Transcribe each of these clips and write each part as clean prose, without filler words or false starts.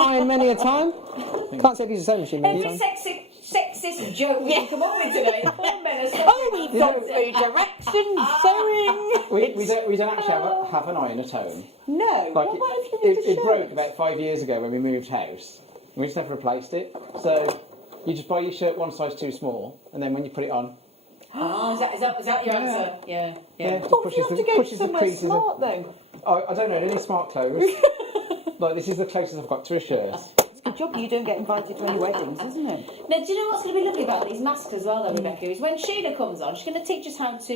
iron many a time. Can't say these are sewing machine many Every times. sexist joke we can come up with today. Poor men are Oh, we've gone through directions, sewing. We don't actually have an iron at home. No. Like What about if you need it broke about 5 years ago when we moved house. We just never replaced it. So you just buy your shirt one size too small, and then when you put it on. Oh, is that your answer? Yeah. What if you have to go somewhere smart, though? I don't know, any smart clothes. Like, this is the closest I've got to a shirt. It's a good job you don't get invited to any weddings, isn't it? Now, do you know what's going to be lovely about these masks as well, though, Rebecca? Is when Sheila comes on, she's going to teach us how to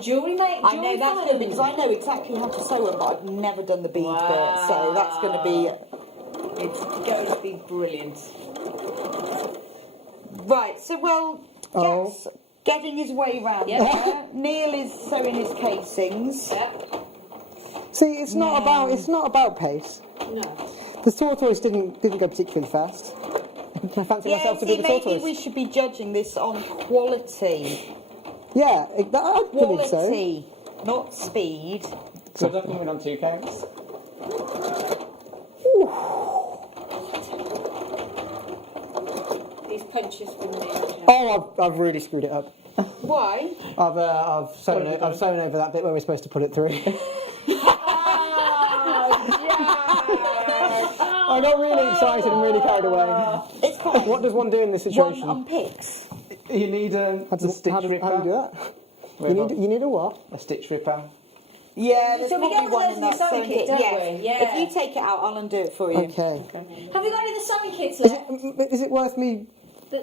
jewellery make. I know that's good because I know exactly how to sew them, but I've never done the bead bit, so that's going to be. It's going to be brilliant. Right, so Jeff's getting his way round there. Neil is sewing his casings. Yep. See, it's not about pace. No. The tortoise didn't go particularly fast. I fancy myself to be the tortoise. Maybe we should be judging this on quality. Yeah, I believe so. Quality, not speed. So that coming on 2 counts. These punches from the Oh, I've really screwed it up. Why? I've sewn over that bit where we're supposed to put it through. I got really excited and really carried away. It's fine. What does one do in this situation? One unpicks. You need a stitch ripper. How do you do that? You need a what? A stitch ripper. Yeah, there's So we probably get one in that sewing sewing kit, kit. don't we? Yeah. If you take it out, I'll undo it for you. Okay. Have you got any of the sewing kits left? Is it worth me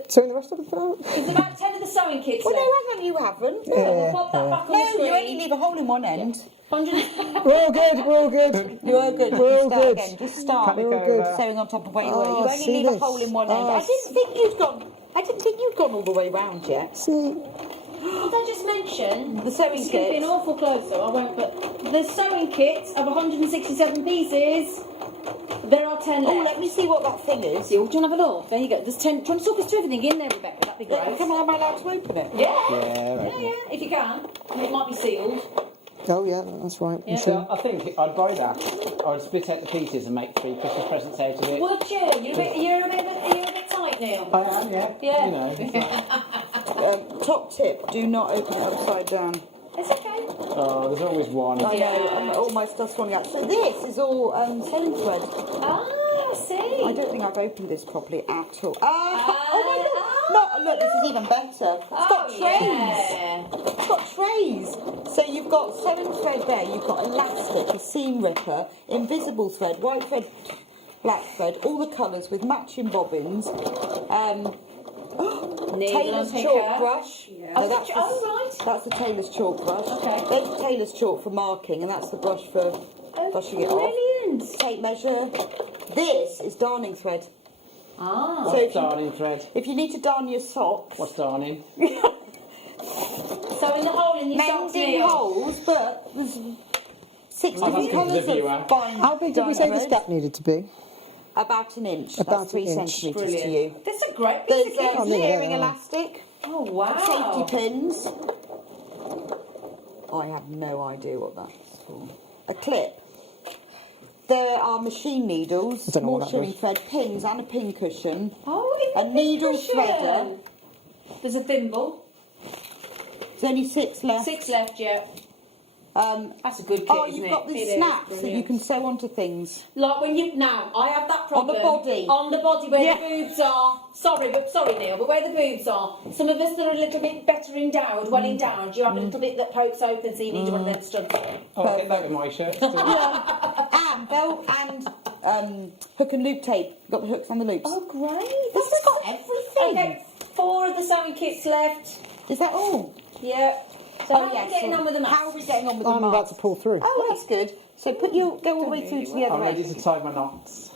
sewing the rest of it out? There's about 10 of the sewing kits Well, left. no, haven't you? Haven't. We'll pop that back on the No, screen. you only leave a hole in one end. 100. We're all good. We're all good. You are good. We're all Start good. again. Just start. We're all good. Sewing on top of where you were. Oh, You only see leave a this? hole in one end. Oh, I didn't think you'd gone all the way round yet. See, Did I just mention The sewing it's going to be an kit. awful close, so I won't. But the sewing kit of 167 pieces. There are 10 left. Oh, let me see what that thing is. Do you want to have a look? There you go. There's 10. Try and talk us through everything in there, Rebecca. That'd be great. Come on, am I allowed to open it? Yeah. right. If you can. It might be sealed. oh yeah, that's right. Yeah. So I think I'd buy that. I'd split out the pieces and make 3 Christmas presents out of it. Would you? You're a bit tight, Neil. I am, yeah. Yeah. You know. It's like, Top tip, do not open it upside down. It's okay. oh, there's always one. I know, and all my stuff's falling out. So this is all sewing thread. Ah, I see. I don't think I've opened this properly at all. Oh my god! No, look, this is even better. It's got trays. Yeah. It's got trays. So you've got sewing thread there, you've got elastic, a seam ripper, invisible thread, white thread, black thread, all the colours with matching bobbins. Tailor's chalk brush. Yeah. No, That's the tailor's chalk brush. Okay. There's tailor's chalk for marking, and that's the brush for brushing it off. Brilliant. Tape measure. This is darning thread. Ah. So What's darning thread? if you need to darn your socks, What's darning? So in the hole in your socks, mending Neil. holes, but there's 6 I'll different have to give colours the viewer. of fine How big did we say this thread. gap needed to be? About an inch. About That's 3 an inch. centimetres to Brilliant. you. That's a great piece There's of kit. clearing yeah. elastic, Oh, wow. safety pins. I have no idea what that's for. A clip. There are machine needles, I don't know more what that showing was. thread, pins and a pin cushion. Oh, it's A needle cushion. threader. There's a thimble. There's only 6 left. 6 left, yeah. That's a good kit, Oh, isn't you've it? got It these is, snaps that you brilliant. can sew onto things. Like when you... Now, I have that On the problem. body. On the body, where Yeah. the boobs are. Sorry, Neil, but where the boobs are. Some of us that are a little bit better endowed, well endowed, you have a little bit that pokes open, so you need one of them studs. Oh, I think that with my shirt. And belt and hook and loop tape. Got the hooks and the loops. Oh, great. This has got everything. Okay, 4 of the sewing kits left. Is that all? Yeah. So how are we getting on with the maths? How are we getting on with the I'm about maths? to pull through. Oh, that's good. So go all the way through to the I'm other ready end. to tie my knots.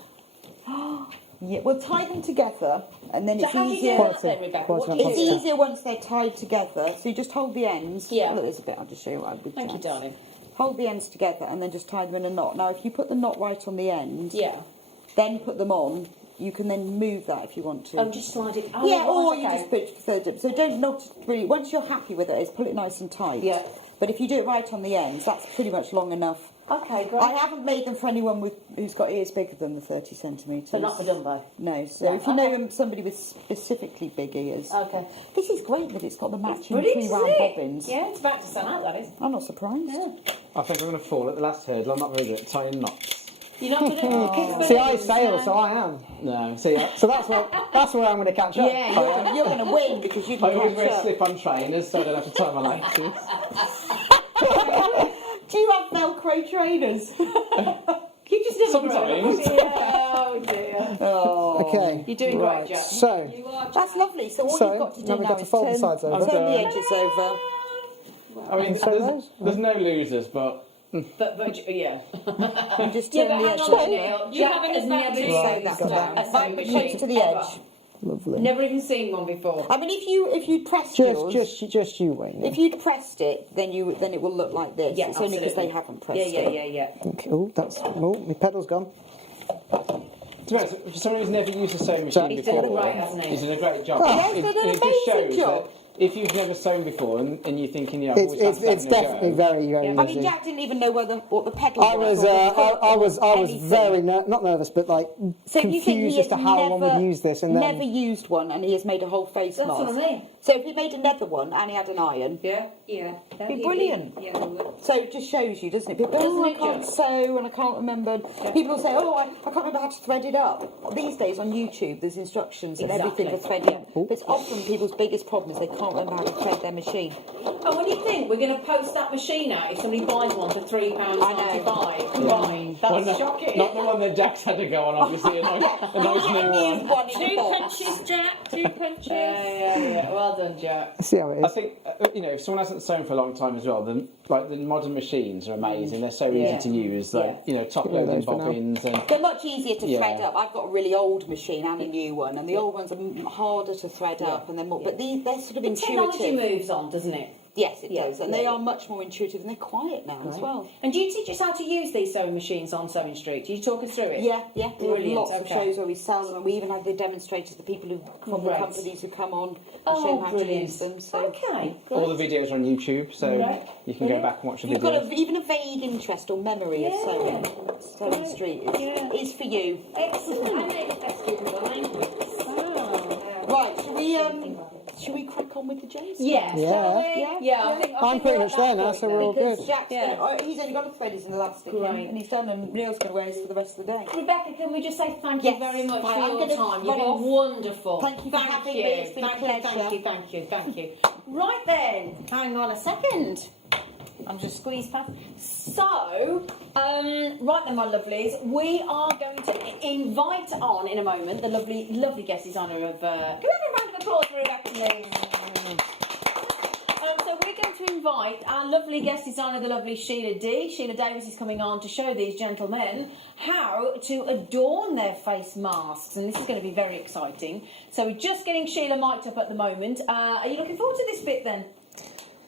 Yeah, we'll tie them together, and then So it's how do you easier. do that then, Rebecca? What do you It's do? easier once they're tied together. So you just hold the ends. Yeah. Look, there's a bit. I'll just show you what I would do. Thank you, darling. Hold the ends together, and then just tie them in a knot. Now, if you put the knot right on the end, Yeah. then put them on. You can then move that if you want to. Oh, just slide it. Oh, Yeah, right, or okay. you just put it third dip. So don't not really. Once you're happy with it, is pull it nice and tight. Yeah. But if you do it right on the ends, that's pretty much long enough Okay, great. I haven't made them for anyone who's got ears bigger than the 30 centimetres. So not for Dumbo? No, so No, if you know somebody with specifically big ears. Okay. This is great that it's got the matching Brilliant, 3 round isn't it? bobbins. Yeah, it's about to stand out, that is. I'm not surprised. Yeah. I think I'm going to fall at the last hurdle. I'm not very good at tying knots. You're not good at See, I sail, so I am. No, see, So that's where I'm going to catch up. Yeah, you're going to win because you I can always catch wear up. slip-on trainers so I don't have to tie my laces. Do you have Velcro trainers? You just never Sometimes. Oh dear. Oh. Okay. You're doing right. great, Jack. So, That's lovely. So all So, you've got to now do we've now got to is fold the sides over. turn the edges over. I mean, there's no losers, but But yeah. And just Yeah, turn but the hang edge on a over. minute, Neil. Jack has never Right, seen that's a down. sewing Right, machine close to the ever. edge. lovely. Never even seen one before. I mean, if you pressed yours, Just you, Wayne. if you'd pressed it, then it will look like this. Yeah, it's only because absolutely. they haven't pressed Yeah, it. yeah. Okay. Oh, my pedal's gone. to be honest, for someone who's never used a sewing machine He's done before, great, hasn't he? he's done a great job. Yes, they've done an it just amazing shows job. that if you've never sewn before and you're thinking, yeah, I've always It's had that definitely very I mean, easy. Jack didn't even know what the pedal I was anything. very not nervous, but like So you think confused he as has to how one would use this, and then never used one, and he has made a whole face That's mask. what I mean. So if he made another one and he had an iron, Yeah. Be brilliant. Yeah, it would. so it just shows you, doesn't it? People, Doesn't I it can't just? sew and I can't remember. People will say, I can't remember how to thread it up. These days on YouTube, there's instructions and everything for Exactly. threading. But it's often people's biggest problem is they can't remember how to thread their machine. And when you think we're going to post that machine out if somebody buys one for £3.95 combined, that's Well, no, shocking. not the one that Jack's had to go on, obviously, a nice new one. In the box. Jack. 2 punches. Yeah. Well done, Jack. see how it I is. think, if someone hasn't sewn for a long time as well, then like the modern machines are amazing. They're so Yeah. easy to use. Like, top Get rid of loading those for now. bobbins and They're much easier to Yeah. thread up. I've got a really old machine and a new one, and the old ones are harder to thread up, and they're more. But they're sort of Technology intuitive. moves on, doesn't it? Yes, it Yeah, does, and yeah. they are much more intuitive, and they're quiet now as well. And do you teach us how to use these sewing machines on Sewing Street? Do you talk us through it? Yeah. We have Brilliant, lots of okay. shows where we sell them, and we even have the demonstrators, the people who from the Great. companies who come on and Oh, show how brilliant. to use them. So Okay. all the videos are on YouTube, so Right. you can go Yeah. back and watch the you've videos. got even a vague interest or memory of sewing. Sewing Right. Street Yeah. is for you. Excellent. I made a festive with a line Oh. Right, should we crack on with the James? Yeah. Yeah. Shall we? Yeah. Yeah. I think I'm pretty we're much at there that now, point so then. we're all Because good. Jack's Yeah. he's only got to thread his elastic in, Great. and he's done, and Neil's going to wear his for the rest of the day. Rebecca, can we just say thank Yes. you very much Right, for I'm your gonna time? You've run off. been wonderful. Thank you for having me. It's been a pleasure. Thank you. Right then, hang on a second. I'm just squeeze past. So, right then, my lovelies, we are going to invite on in a moment the lovely guest designer of. Can we have a round of applause for Rebecca, please? So we're going to invite our lovely guest designer, the lovely Sheila D. Sheila Davis is coming on to show these gentlemen how to adorn their face masks, and this is going to be very exciting. So we're just getting Sheila mic'd up at the moment. Are you looking forward to this bit then?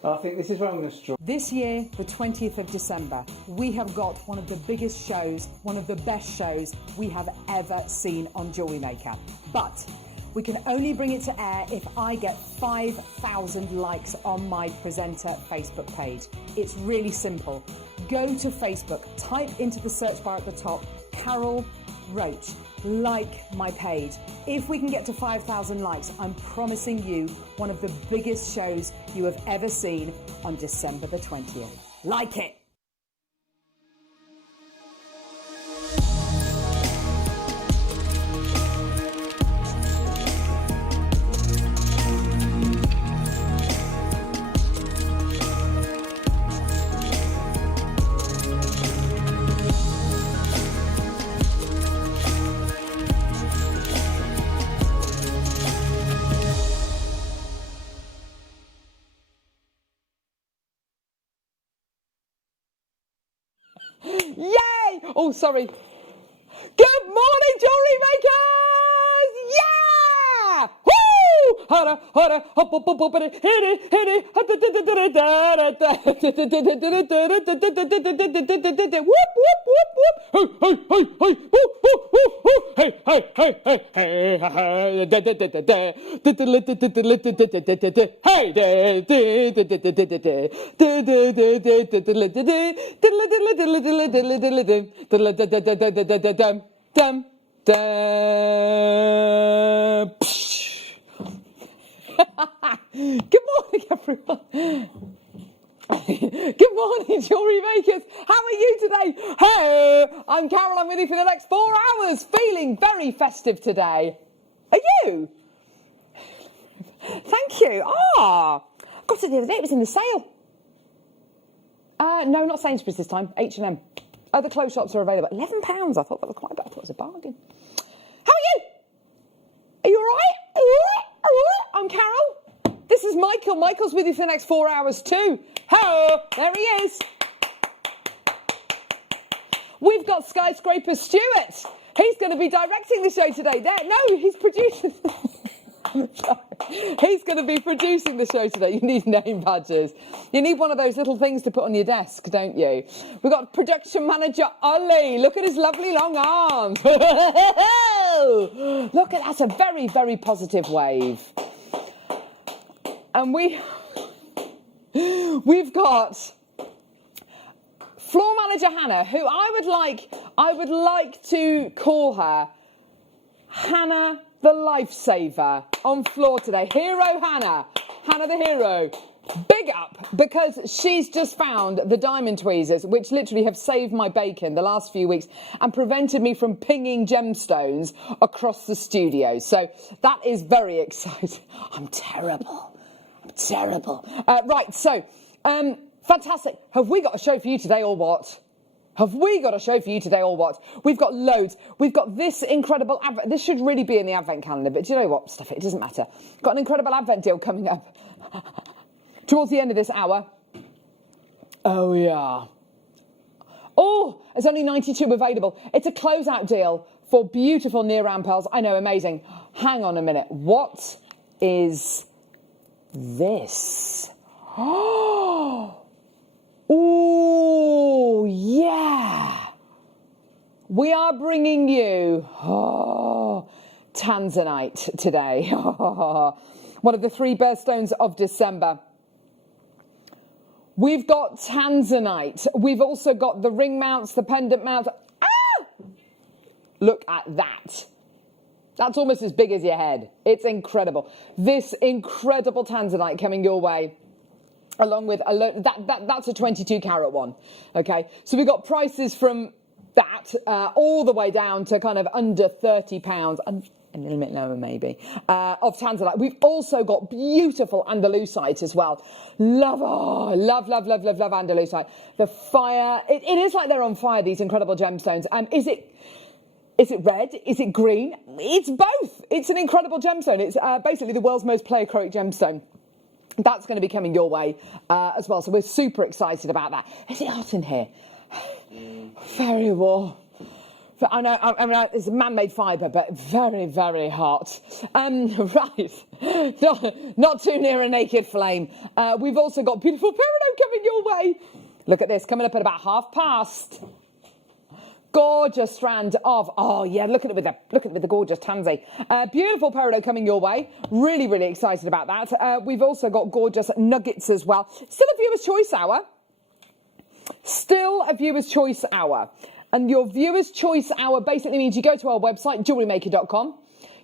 I think this is where I'm going to struggle. This year, the 20th of December, we have got one of the biggest shows, one of the best shows we have ever seen on Jewellery Maker. But we can only bring it to air if I get 5,000 likes on my presenter Facebook page. It's really simple. Go to Facebook, type into the search bar at the top, Carol Roach, like my page. If we can get to 5,000 likes, I'm promising you one of the biggest shows you have ever seen on December the 20th. Like it! Yay! Oh, sorry. Good morning, Jewellery Makers! Yeah! Woo! Good morning, everyone. Good morning, Jewellery Makers. How are you today? Hey, I'm Carol. I'm with you for the next 4 hours. Feeling very festive today. Are you? Thank you. Got it the other day. It was in the sale. No, not Sainsbury's this time. H&M. Other clothes shops are available. £11. I thought that was quite bad. I thought it was a bargain. How are you? Are you all right? Are you all right? Are you all right? I'm Carol. This is Michael. Michael's with you for the next 4 hours too. Hello. There he is. We've got Skyscraper Stuart. He's going to be directing the show today. No, he's producing. He's going to be producing the show today. You need name badges. You need one of those little things to put on your desk, don't you? We've got production manager Ollie. Look at his lovely long arms. Look at that's a very, very positive wave. And we've got floor manager Hannah, who I would like to call her Hannah the Lifesaver on floor today. Hero Hannah. Hannah the hero. Big up, because she's just found the diamond tweezers, which literally have saved my bacon the last few weeks and prevented me from pinging gemstones across the studio. So that is very exciting. I'm terrible. Right, so, fantastic. Have we got a show for you today or what? We've got loads. We've got this incredible advent. This should really be in the advent calendar, but do you know what? Stuff it. It doesn't matter. Got an incredible advent deal coming up towards the end of this hour. Oh, yeah. Oh, there's only 92 available. It's a closeout deal for beautiful near-round pearls. I know, amazing. Hang on a minute. What is this? Oh, yeah. We are bringing you Tanzanite today. One of the 3 birthstones of December. We've got Tanzanite. We've also got the ring mounts, the pendant mounts. Look at that. That's almost as big as your head. It's incredible. This incredible Tanzanite coming your way. Along with that's a 22 carat one. Okay, so we've got prices from that all the way down to kind of under £30, a little bit lower maybe, of Tanzanite. We've also got beautiful Andalusite as well. Love Andalusite. The fire, it is like they're on fire, these incredible gemstones. Is it red? Is it green? It's both. It's an incredible gemstone. It's basically the world's most pleochroic gemstone. That's going to be coming your way as well. So we're super excited about that. Is it hot in here? Very warm. I know, it's a man-made fibre, but very, very hot. Right. Not too near a naked flame. We've also got beautiful peridot coming your way. Look at this, coming up at about 1:30. Gorgeous strand of, look at it with the gorgeous tansy. Beautiful peridot coming your way. Really, really excited about that. We've also got gorgeous nuggets as well. Still a viewer's choice hour. And your viewer's choice hour basically means you go to our website, JewelleryMaker.com.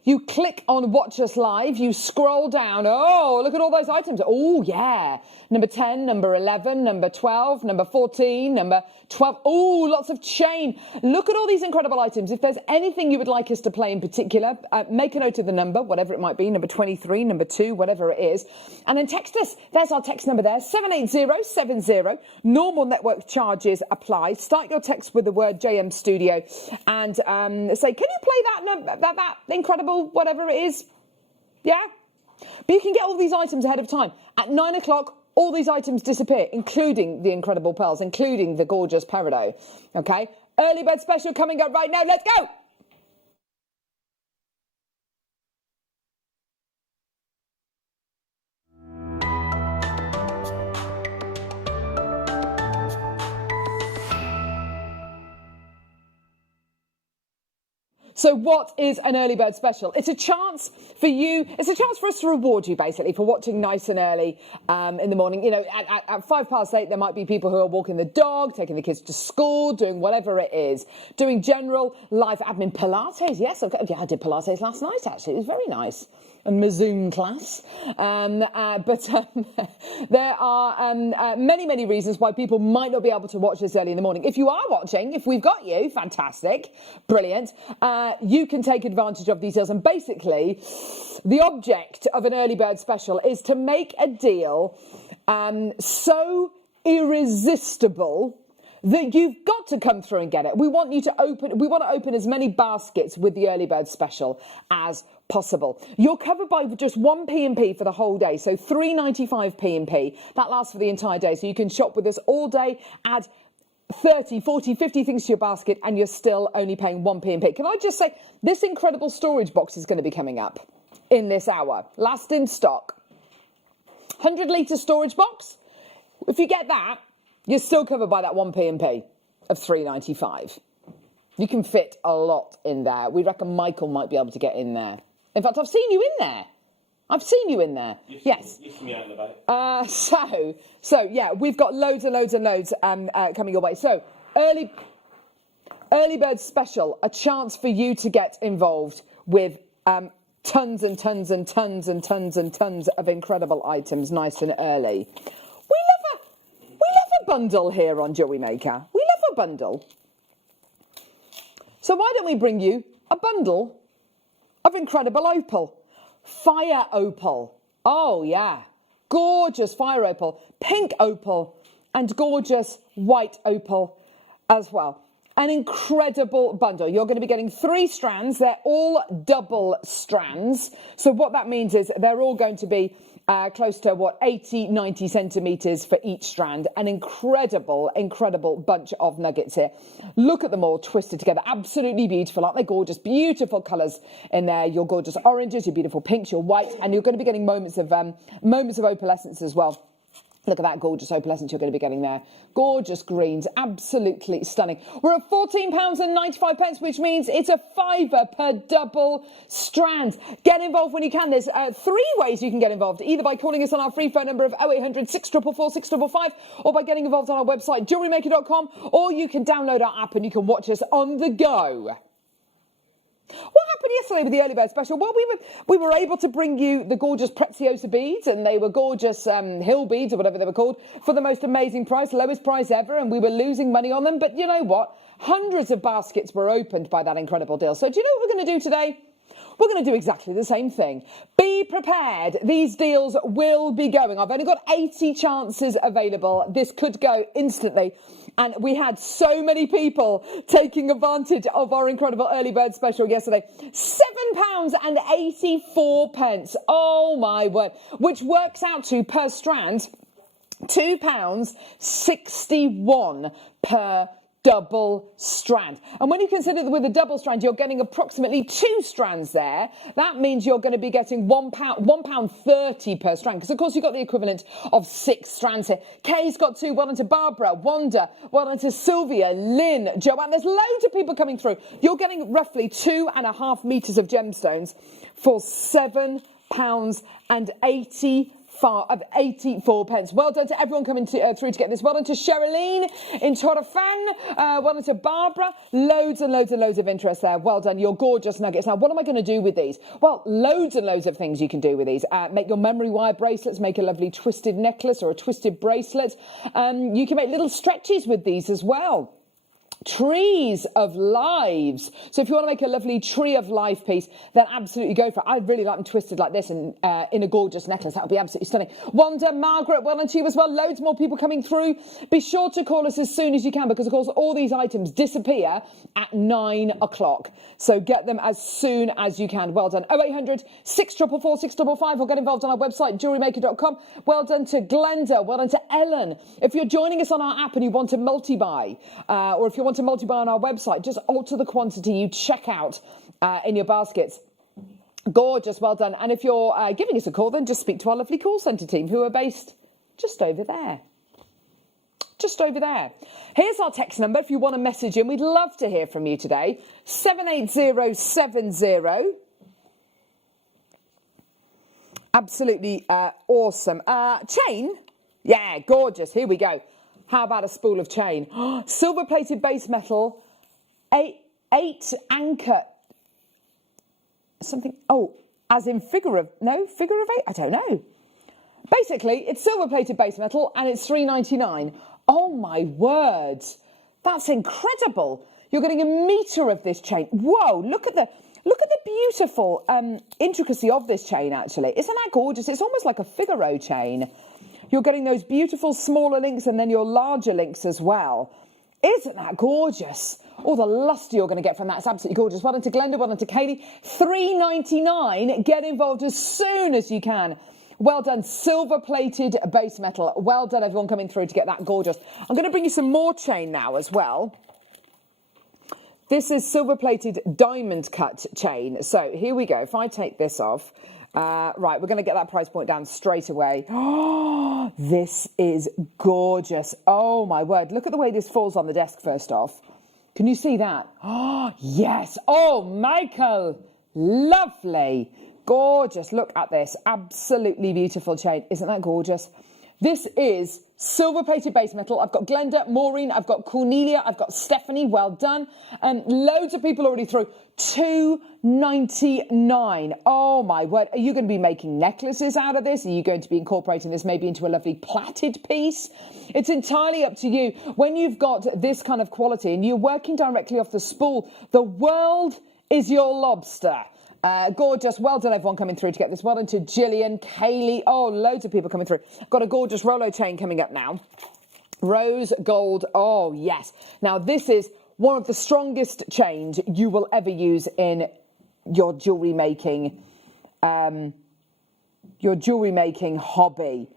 You click on Watch Us Live. You scroll down. Oh, look at all those items. Oh, yeah. Number 10, number 11, number 12, number 14, number 12. Oh, lots of chain. Look at all these incredible items. If there's anything you would like us to play in particular, make a note of the number, whatever it might be, number 23, number 2, whatever it is. And then text us. There's our text number there, 78070. Normal network charges apply. Start your text with the word JM Studio and say, can you play that incredible whatever it is? Yeah? But you can get all these items ahead of time. At 9 o'clock, all these items disappear, including the incredible pearls, including the gorgeous peridot. Okay? Early bird special coming up right now. Let's go! So what is an early bird special? It's a chance for you, it's a chance for us to reward you basically for watching nice and early in the morning. You know, at 8:05, there might be people who are walking the dog, taking the kids to school, doing whatever it is, doing general life admin. Pilates, yes, I did Pilates last night actually, it was very nice. And my Zoom class. There are many, many reasons why people might not be able to watch this early in the morning. If you are watching, if we've got you, fantastic, brilliant, you can take advantage of these deals. And basically, the object of an early bird special is to make a deal so irresistible that you've got to come through and get it. We want to open as many baskets with the early bird special as possible. You're covered by just 1 P&P for the whole day, so 3.95 P&P. That lasts for the entire day, so you can shop with us all day, add 30, 40, 50 things to your basket, and you're still only paying 1 P&P. Can I just say, this incredible storage box is going to be coming up in this hour. Last in stock. 100-litre storage box. If you get that, you're still covered by that 1 P&P of 3.95. You can fit a lot in there. We reckon Michael might be able to get in there. In fact, I've seen you in there. I've seen you in there. Yes. You see me out and about. So yeah, we've got loads and loads and loads coming your way. So early bird special, a chance for you to get involved with tons and tons and tons and tons and tons of incredible items, nice and early. We love a bundle here on Jewellery Maker. We love a bundle. So why don't we bring you a bundle of incredible opal. Fire opal. Oh, yeah. Gorgeous fire opal. Pink opal and gorgeous white opal as well. An incredible bundle. You're going to be getting 3 strands. They're all double strands. So what that means is they're all going to be close to, 80, 90 centimetres for each strand. An incredible, incredible bunch of nuggets here. Look at them all twisted together. Absolutely beautiful. Aren't they gorgeous? Beautiful colours in there. Your gorgeous oranges, your beautiful pinks, your whites, and you're going to be getting moments of opalescence as well. Look at that gorgeous opalescence you're going to be getting there. Gorgeous greens, absolutely stunning. We're at £14.95, which means it's a £5 per double strand. Get involved when you can. There's 3 ways you can get involved, either by calling us on our free phone number of 0800 644 655, or by getting involved on our website, JewelleryMaker.com, or you can download our app and you can watch us on the go. What happened yesterday with the early bird special? Well, we were able to bring you the gorgeous Preziosa beads, and they were gorgeous hill beads or whatever they were called, for the most amazing price, lowest price ever, and we were losing money on them. But you know what? Hundreds of baskets were opened by that incredible deal. So do you know what we're going to do today? We're going to do exactly the same thing. Be prepared. These deals will be going. I've only got 80 chances available. This could go instantly. And we had so many people taking advantage of our incredible early bird special yesterday. £7.84. Oh, my word. Which works out to, per strand, £2.61 per double strand. And when you consider that with a double strand, you're getting approximately 2 strands there. That means you're going to be getting £1.30 per strand. Because, of course, you've got the equivalent of 6 strands here. Kay's got 2. Well done to Barbara, Wanda, well done to Sylvia, Lynn, Joanne. There's loads of people coming through. You're getting roughly 2.5 metres of gemstones for £7.84. Well done to everyone coming through to get this. Well done to Sherilyn in Torrefan. Well done to Barbara. Loads and loads and loads of interest there. Well done. Your gorgeous nuggets. Now, what am I going to do with these? Well, loads and loads of things you can do with these. Make your memory wire bracelets. Make a lovely twisted necklace or a twisted bracelet. You can make little stretches with these as well. Trees of lives. So if you want to make a lovely tree of life piece, then absolutely go for it. I'd really like them twisted like this and in a gorgeous necklace. That would be absolutely stunning. Wanda, Margaret, well done to you as well. Loads more people coming through. Be sure to call us as soon as you can, because of course all these items disappear at 9 o'clock. So get them as soon as you can. Well done. 0800 644 655, or get involved on our website, JewelleryMaker.com. Well done to Glenda. Well done to Ellen. If you're joining us on our app and you want to multi-buy, or if you want to multi-buy on our website, just alter the quantity you check out in your baskets. Gorgeous, well done. And if you're giving us a call, then just speak to our lovely call centre team, who are based just over there. just over there. Here's our text number if you want to message in. We'd love to hear from you today. 78070. Absolutely awesome. Chain? Yeah, gorgeous. Here we go. How about a spool of chain? Silver-plated base metal, 8 anchor, something, oh, as in figure of 8? I don't know. Basically, it's silver-plated base metal and it's $3.99. Oh my word, that's incredible. You're getting a metre of this chain. Whoa, look at the beautiful intricacy of this chain, actually. Isn't that gorgeous? It's almost like a Figaro chain. You're getting those beautiful smaller links and then your larger links as well. Isn't that gorgeous? All the luster you're going to get from that is absolutely gorgeous. Well done to Glenda, well done to Kaylee. $3.99. Get involved as soon as you can. Well done, silver-plated base metal. Well done, everyone coming through to get that gorgeous. I'm going to bring you some more chain now as well. This is silver-plated diamond-cut chain. So here we go. If I take this off, right, we're going to get that price point down straight away. Oh, this is gorgeous. Oh, my word. Look at the way this falls on the desk first off. Can you see that? Oh, yes. Oh, Michael. Lovely. Gorgeous. Look at this. Absolutely beautiful chain. Isn't that gorgeous? This is silver-plated base metal. I've got Glenda, Maureen, I've got Cornelia, I've got Stephanie. Well done. Loads of people already through. $2.99. Oh, my word. Are you going to be making necklaces out of this? Are you going to be incorporating this maybe into a lovely plaited piece? It's entirely up to you. When you've got this kind of quality and you're working directly off the spool, the world is your lobster. Gorgeous. Well done, everyone coming through to get this. Well done to Gillian, Kaylee. Oh, loads of people coming through. Got a gorgeous Rolo chain coming up now. Rose gold. Oh, yes. Now, this is one of the strongest chains you will ever use in your jewellery making hobby.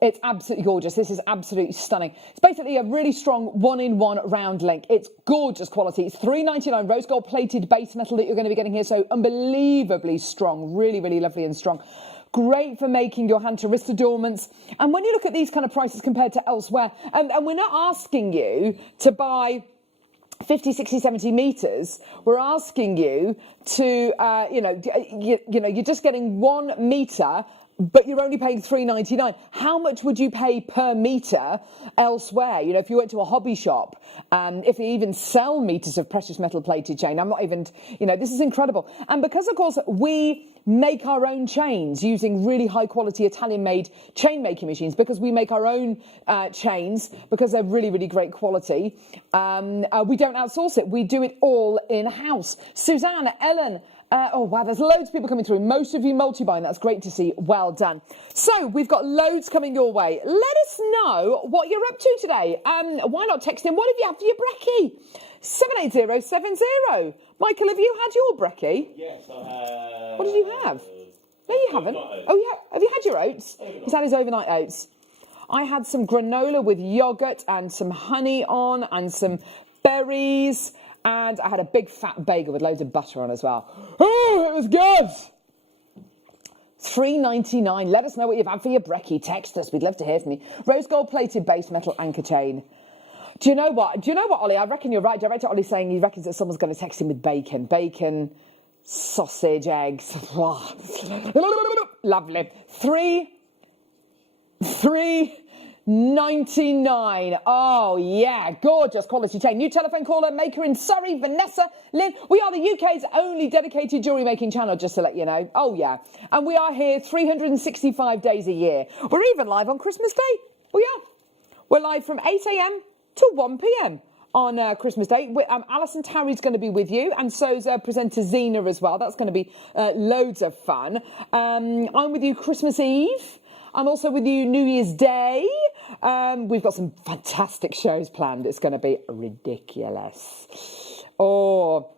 It's absolutely gorgeous. This is absolutely stunning. It's basically a really strong one-in-one round link. It's gorgeous quality. It's $3.99 rose gold plated base metal that you're going to be getting here. So unbelievably strong. Really, really lovely and strong. Great for making your hand to wrist adornments. And when you look at these kind of prices compared to elsewhere, and we're not asking you to buy 50, 60, 70 metres, we're asking you to, you're just getting 1 metre, but you're only paying $3.99. How much would you pay per metre elsewhere? You know, if you went to a hobby shop, if they even sell meters of precious metal plated chain, I'm not even, this is incredible. And because, of course, we make our own chains using really high quality Italian-made chain making machines, because we make our own chains because they're really, really great quality. We don't outsource it. We do it all in-house. Suzanne, Ellen, oh, wow, there's loads of people coming through. Most of you multi-buying. That's great to see. Well done. So we've got loads coming your way. Let us know what you're up to today. Why not text in? What have you had for your brekkie? 78070. Michael, have you had your brekkie? Yes, I have. What did you have? No, you haven't. Oh, yeah. Have you had your oats? He's had his overnight oats. I had some granola with yoghurt and some honey on and some berries. And I had a big fat bagel with loads of butter on as well. Oh, it was good. $3.99. Let us know what you've had for your brekkie. Text us. We'd love to hear from you. Rose gold plated base metal anchor chain. Do you know what, Ollie? I reckon you're right. Director Ollie's saying he reckons that someone's going to text him with bacon. Bacon, sausage, eggs. Lovely. $3.99. Oh, yeah. Gorgeous quality chain. New telephone caller, maker in Surrey, Vanessa, Lynn. We are the UK's only dedicated jewellery making channel, just to let you know. Oh, yeah. And we are here 365 days a year. We're even live on Christmas Day. We are. We're live from 8 a.m. to 1 p.m. on Christmas Day. Alison Tarry's going to be with you, and so's presenter Zena as well. That's going to be loads of fun. I'm with you Christmas Eve. I'm also with you New Year's Day. We've got some fantastic shows planned. It's going to be ridiculous. Oh,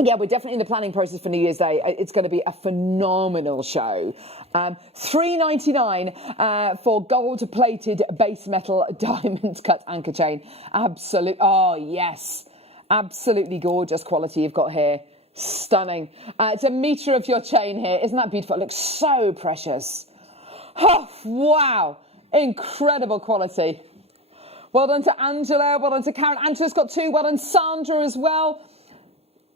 yeah, we're definitely in the planning process for New Year's Day. It's going to be a phenomenal show. $3.99 for gold-plated base metal diamond-cut anchor chain. Absolute. Oh, yes. Absolutely gorgeous quality you've got here. Stunning. It's a metre of your chain here. Isn't that beautiful? It looks so precious. Oh, wow. Incredible quality. Well done to Angela. Well done to Karen. Angela's got 2. Well done, Sandra as well.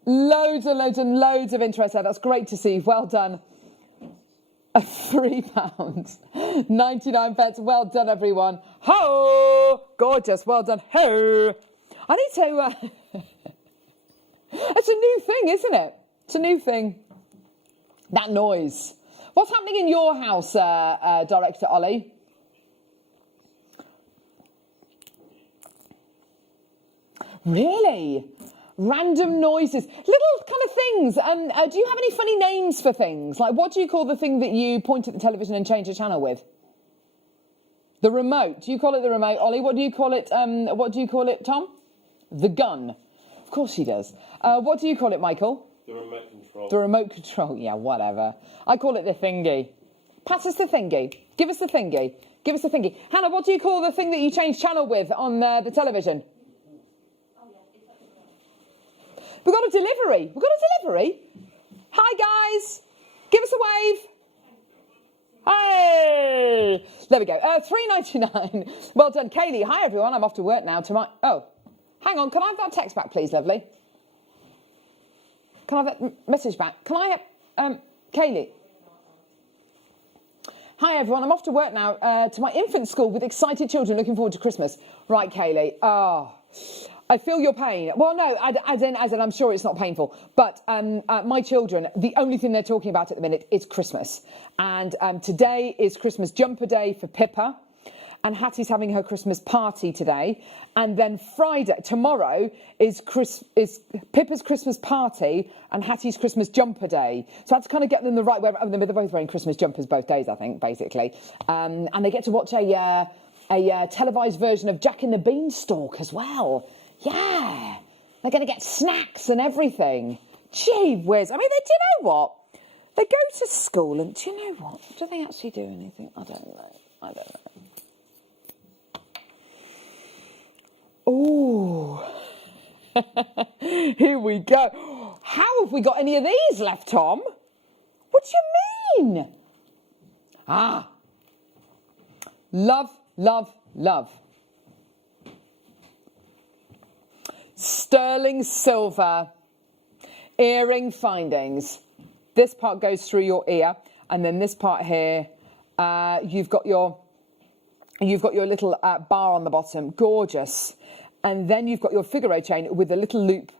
Loads and loads and loads of interest there. That's great to see. Well done. £3, 99 pence. Well done, everyone. Ho! Gorgeous. Well done. Ho! I need to... It's a new thing, isn't it? It's a new thing. That noise. What's happening in your house, Director Ollie? Really? Random noises. Little kind of things. Do you have any funny names for things? Like, what do you call the thing that you point at the television and change the channel with? The remote. Do you call it the remote, Ollie? What do you call it? What do you call it, Tom? The gun. Of course she does. What do you call it, Michael? The remote control. The remote control. Yeah, whatever. I call it the thingy. Pass us the thingy. Give us the thingy. Give us the thingy. Hannah, what do you call the thing that you change channel with on the television? We've got a delivery. We've got a delivery. Hi, guys. Give us a wave. Hey. There we go. £3.99. Well done, Kaylee. Hi, everyone. I'm off to work now. Oh, hang on. Can I have that text back, please, lovely? Can I have that message back? Can I have... Kaylee. Hi, everyone. I'm off to work now to my infant school with excited children looking forward to Christmas. Right, Kaylee. Oh... I feel your pain. Well, no, as in, I'm sure it's not painful. But my children, the only thing they're talking about at the minute is Christmas. And today is Christmas jumper day for Pippa. And Hattie's having her Christmas party today. And then tomorrow is Pippa's Christmas party and Hattie's Christmas jumper day. So I have to kind of get them the right way. They're both wearing Christmas jumpers both days, I think, basically. And they get to watch a televised version of Jack and the Beanstalk as well. Yeah, they're going to get snacks and everything. Gee whiz. I mean, do you know what? They go to school and do you know what? Do they actually do anything? I don't know. Oh, here we go. How have we got any of these left, Tom? What do you mean? Ah, love, love, love. Sterling silver earring findings. This part goes through your ear, and then this part here, you've got your little bar on the bottom, gorgeous, and then you've got your Figaro chain with a little loop,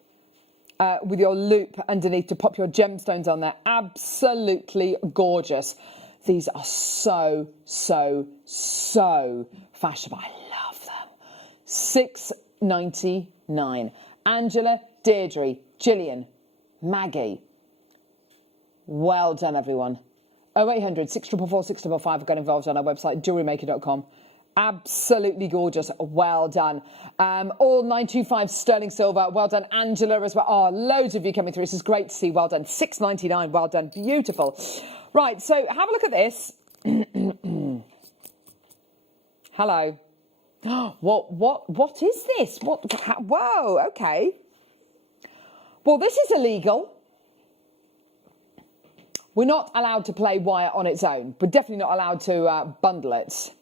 with your loop underneath to pop your gemstones on there. Absolutely gorgeous. These are so, so, so fashionable. I love them. £6.99. Angela, Deirdre, Gillian, Maggie. Well done, everyone. 0800 644 655. Got involved on our website, JewelleryMaker.com. Absolutely gorgeous. Well done. All 925 sterling silver. Well done, Angela, as well. Oh, loads of you coming through. This is great to see. Well done. £6.99. Well done. Beautiful. Right, so have a look at this. Hello. What is this? Whoa, okay. Well, this is illegal. We're not allowed to play wire on its own. We're definitely not allowed to bundle it.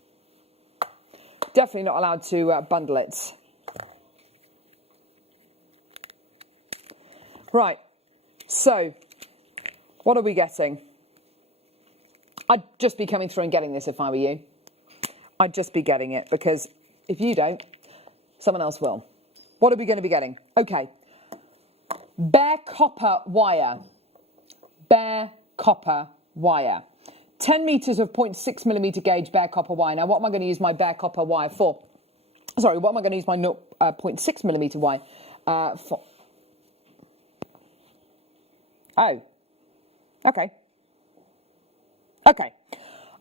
Definitely not allowed to bundle it. Right, so what are we getting? I'd just be coming through and getting this if I were you. I'd just be getting it because if you don't, someone else will. What are we going to be getting? Okay. Bare copper wire. Bare copper wire. 10 metres of 0.6 millimetre gauge bare copper wire. Now, what am I going to use my bare copper wire for? Sorry, what am I going to use my 0.6 millimetre wire for? Oh. Okay. Okay.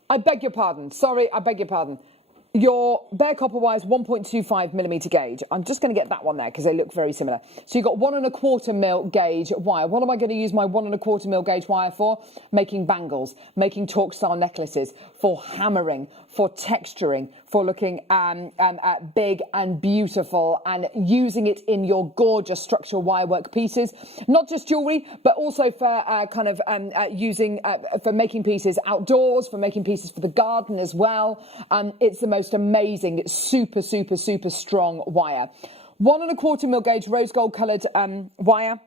I beg your pardon. Sorry, I beg your pardon. Your bare copper wire is 1.25 millimetre gauge. I'm just going to get that one there because they look very similar. So you've got 1¼ mil gauge wire. What am I going to use my 1¼ mil gauge wire for? Making bangles, making torque style necklaces, for hammering, for texturing, for looking big and beautiful and using it in your gorgeous structural wire work pieces. Not just jewellery, but also for using for making pieces outdoors, for making pieces for the garden as well. It's the most amazing amazing, super strong wire. 1 1/4 mil gauge rose gold coloured wire.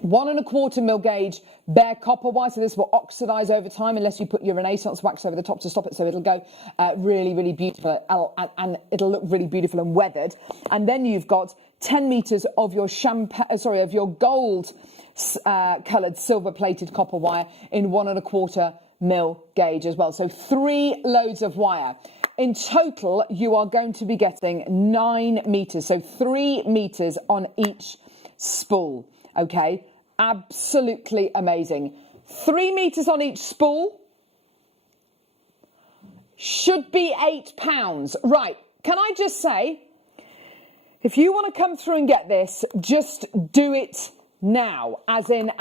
1 1/4 mil gauge bare copper wire, so this will oxidise over time unless you put your Renaissance wax over the top to stop it, so it'll go really beautiful, and it'll look really beautiful and weathered. And then you've got 10 metres of your of your gold coloured silver plated copper wire in 1 1/4 mil gauge as well. So 3 loads of wire. In total, you are going to be getting 9 metres, so 3 metres on each spool. Okay, absolutely amazing. 3 metres on each spool should be £8. Right, can I just say, if you want to come through and get this, just do it now, as in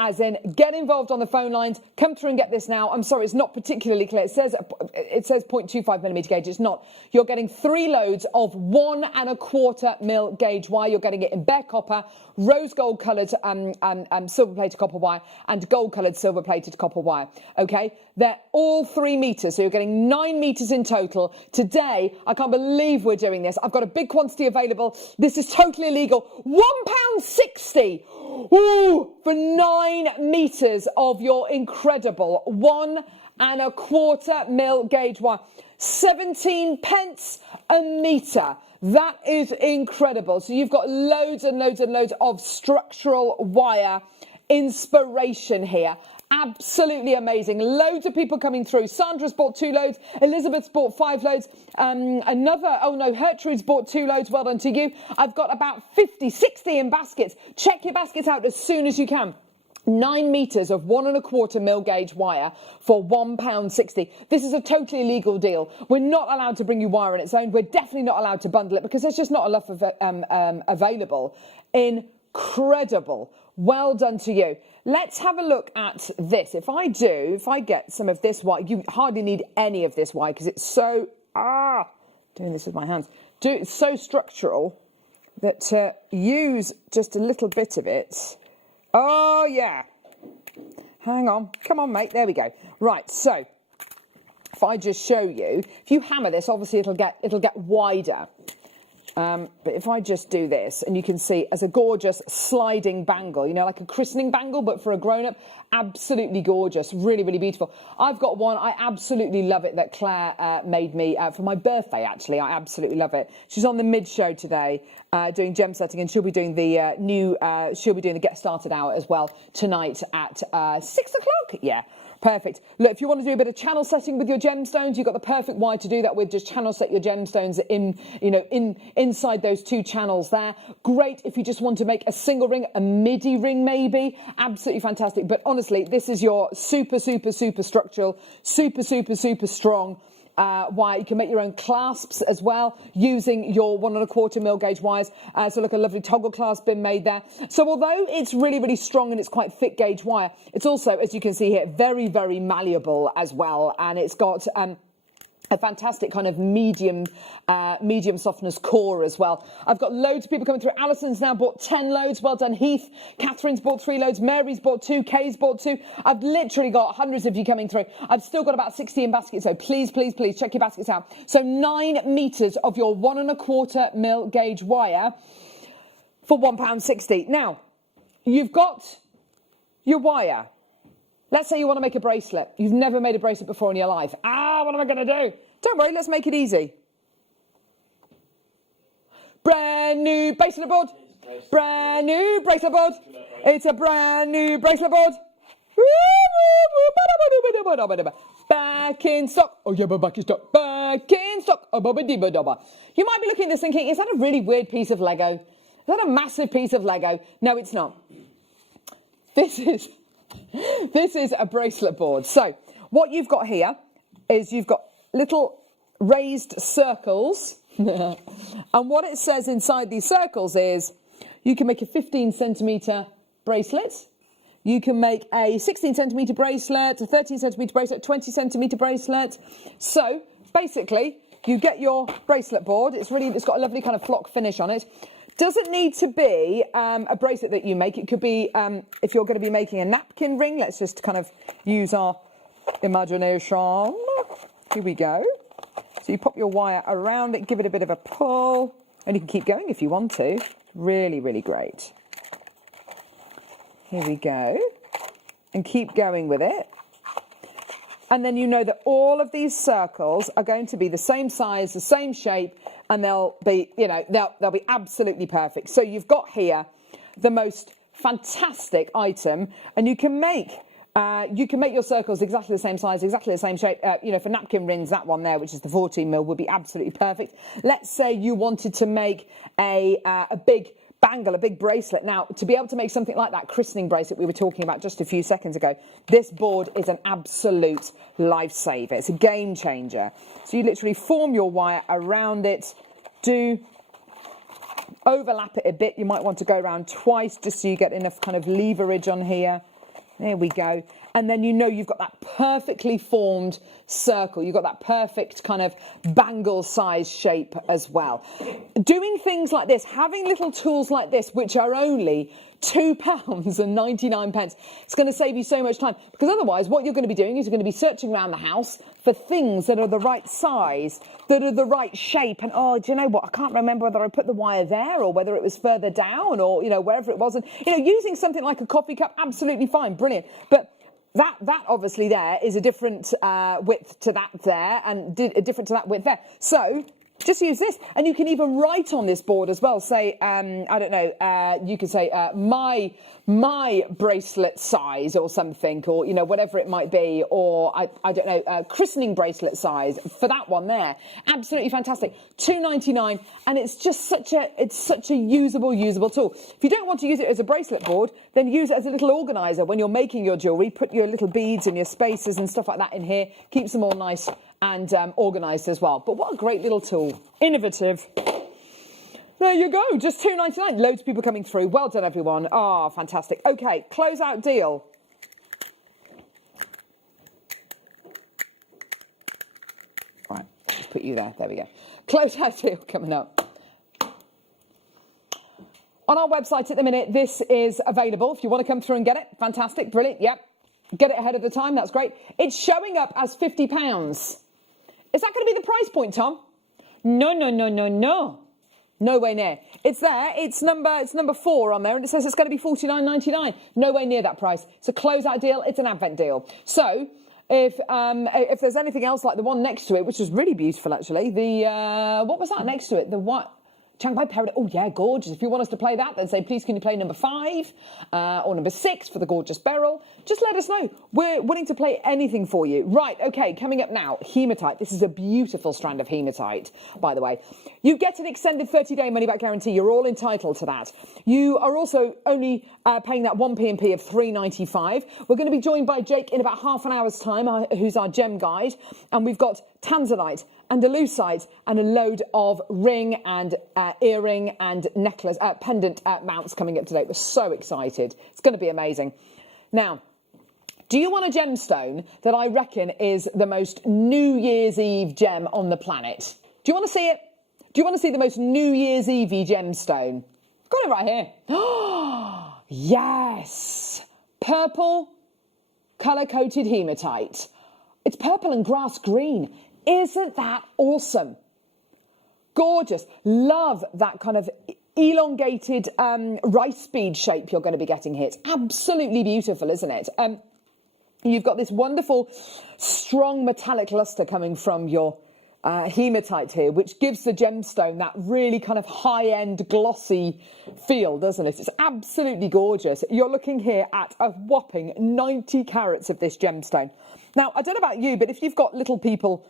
get involved on the phone lines, come through and get this now. I'm sorry, it's not particularly clear. It says 0.25 millimetre gauge. It's not. You're getting 3 loads of 1 1/4 mil gauge wire. You're getting it in bare copper, rose gold coloured silver plated copper wire, and gold coloured silver plated copper wire. Okay, they're all 3 metres, so you're getting 9 metres in total. Today, I can't believe we're doing this. I've got a big quantity available. This is totally illegal. £1.60. Ooh, for 9 metres of your incredible 1 1/4 mil gauge wire. 17 pence a metre. That is incredible. So you've got loads and loads and loads of structural wire inspiration here. Absolutely amazing. Loads of people coming through. Sandra's bought 2 loads. Elizabeth's bought 5 loads. Gertrude's bought 2 loads. Well done to you. I've got about 50, 60 in baskets. Check your baskets out as soon as you can. 9 metres of 1 1/4 mil gauge wire for £1.60. This is a totally legal deal. We're not allowed to bring you wire on its own. We're definitely not allowed to bundle it because there's just not enough of available. Incredible. Well done to you. Let's have a look at this. If I get some of this wire, you hardly need any of this wire because it's so, doing this with my hands. It's so structural that use just a little bit of it. Oh, yeah. Hang on. Come on, mate. There we go. Right, so if I just show you, if you hammer this, obviously it'll get wider. But if I just do this, and you can see as a gorgeous sliding bangle, you know, like a christening bangle, but for a grown-up, absolutely gorgeous, really, really beautiful. I've got one, I absolutely love it, that Claire made me for my birthday, actually. I absolutely love it. She's on the mid-show today, doing gem setting, and she'll be doing the Get Started Hour as well tonight at 6 o'clock. Yeah. Perfect. Look, if you want to do a bit of channel setting with your gemstones, you've got the perfect wire to do that with. Just channel set your gemstones inside those 2 channels there. Great if you just want to make a single ring, a midi ring maybe. Absolutely fantastic. But honestly, this is your super structural, super strong wire. You can make your own clasps as well using your 1 1/4 mil gauge wires. So look, a lovely toggle clasp been made there. So although it's really, really strong and it's quite thick gauge wire, it's also, as you can see here, very, very malleable as well. And it's got a fantastic kind of medium softness core as well. I've got loads of people coming through. Alison's now bought 10 loads. Well done, Heath. Catherine's bought 3 loads. Mary's bought 2. Kay's bought 2. I've literally got hundreds of you coming through. I've still got about 60 in baskets, so please check your baskets out. So 9 metres of your 1 1/4 mil gauge wire for £1.60. Now, you've got your wire. Let's say you want to make a bracelet. You've never made a bracelet before in your life. What am I going to do? Don't worry, let's make it easy. Brand new bracelet board. Brand new bracelet board. It's a brand new bracelet board. Back in stock. Oh yeah, but back in stock. Back in stock. You might be looking at this thinking, is that a really weird piece of Lego? Is that a massive piece of Lego? No, it's not. This is a bracelet board. So what you've got here is you've got little raised circles. And what it says inside these circles is you can make a 15 centimetre bracelet. You can make a 16 centimetre bracelet, a 13 centimetre bracelet, 20 centimetre bracelet. So basically you get your bracelet board. It's got a lovely kind of flock finish on it. Doesn't need to be a bracelet that you make. It could be, if you're going to be making a napkin ring, let's just kind of use our imagination. Here we go. So you pop your wire around it, give it a bit of a pull, and you can keep going if you want to. Really, really great. Here we go. And keep going with it. And then you know that all of these circles are going to be the same size, the same shape, and they'll be, you know, they'll be absolutely perfect. So you've got here the most fantastic item, and you can make your circles exactly the same size, exactly the same shape. You know, for napkin rings, that one there, which is the 14mm, would be absolutely perfect. Let's say you wanted to make a big bangle, a big bracelet. Now, to be able to make something like that christening bracelet we were talking about just a few seconds ago, this board is an absolute lifesaver. It's a game changer. So you literally form your wire around it, overlap it a bit. You might want to go around twice just so you get enough kind of leverage on here. There we go. And then you know you've got that perfectly formed circle. You've got that perfect kind of bangle size shape as well. Doing things like this, having little tools like this, which are only £2.99, it's going to save you so much time. Because otherwise, what you're going to be doing is you're going to be searching around the house for things that are the right size, that are the right shape. And, oh, do you know what? I can't remember whether I put the wire there or whether it was further down or, you know, wherever it was. And, you know, using something like a coffee cup, absolutely fine, brilliant. But that obviously there is a different width to that there and different to that width there. So just use this, and you can even write on this board as well. Say, I don't know, you could say my bracelet size or something, or, you know, whatever it might be, or I don't know, christening bracelet size for that one there. Absolutely fantastic. £2.99, and it's just such a usable tool. If you don't want to use it as a bracelet board, then use it as a little organizer when you're making your jewellery. Put your little beads and your spacers and stuff like that in here. Keeps them all nice and organised as well. But what a great little tool. Innovative. There you go, just £2.99. Loads of people coming through. Well done, everyone. Ah, fantastic. Okay, closeout deal. Right, let's put you there. There we go. Closeout deal coming up. On our website at the minute, this is available. If you want to come through and get it, fantastic, brilliant, yep. Get it ahead of the time, that's great. It's showing up as £50. Is that going to be the price point, Tom? No. No way near. It's there. It's number 4 on there, and it says it's going to be $49.99. No way near that price. It's a closeout deal. It's an advent deal. So if there's anything else like the one next to it, which was really beautiful actually, the what was that next to it? The what? Shanghai Paradise. Oh, yeah, gorgeous. If you want us to play that, then say, please, can you play number 5 or number 6 for the gorgeous beryl? Just let us know. We're willing to play anything for you. Right, OK, coming up now, hematite. This is a beautiful strand of hematite, by the way. You get an extended 30-day money-back guarantee. You're all entitled to that. You are also only paying that 1p&p of £3.95. We're going to be joined by Jake in about half an hour's time, who's our gem guide. And we've got tanzanite and lucite and a load of ring and earring and necklace, pendant mounts coming up today. We're so excited. It's going to be amazing. Now, do you want a gemstone that I reckon is the most New Year's Eve gem on the planet? Do you want to see it? Do you want to see the most New Year's Eve gemstone? Got it right here. Oh, yes. Purple colour-coated hematite. It's purple and grass green. Isn't that awesome? Gorgeous. Love that kind of elongated rice bead shape you're going to be getting here. It's absolutely beautiful, isn't it? You've got this wonderful, strong metallic lustre coming from your hematite here, which gives the gemstone that really kind of high-end glossy feel, doesn't it? It's absolutely gorgeous. You're looking here at a whopping 90 carats of this gemstone. Now, I don't know about you, but if you've got little people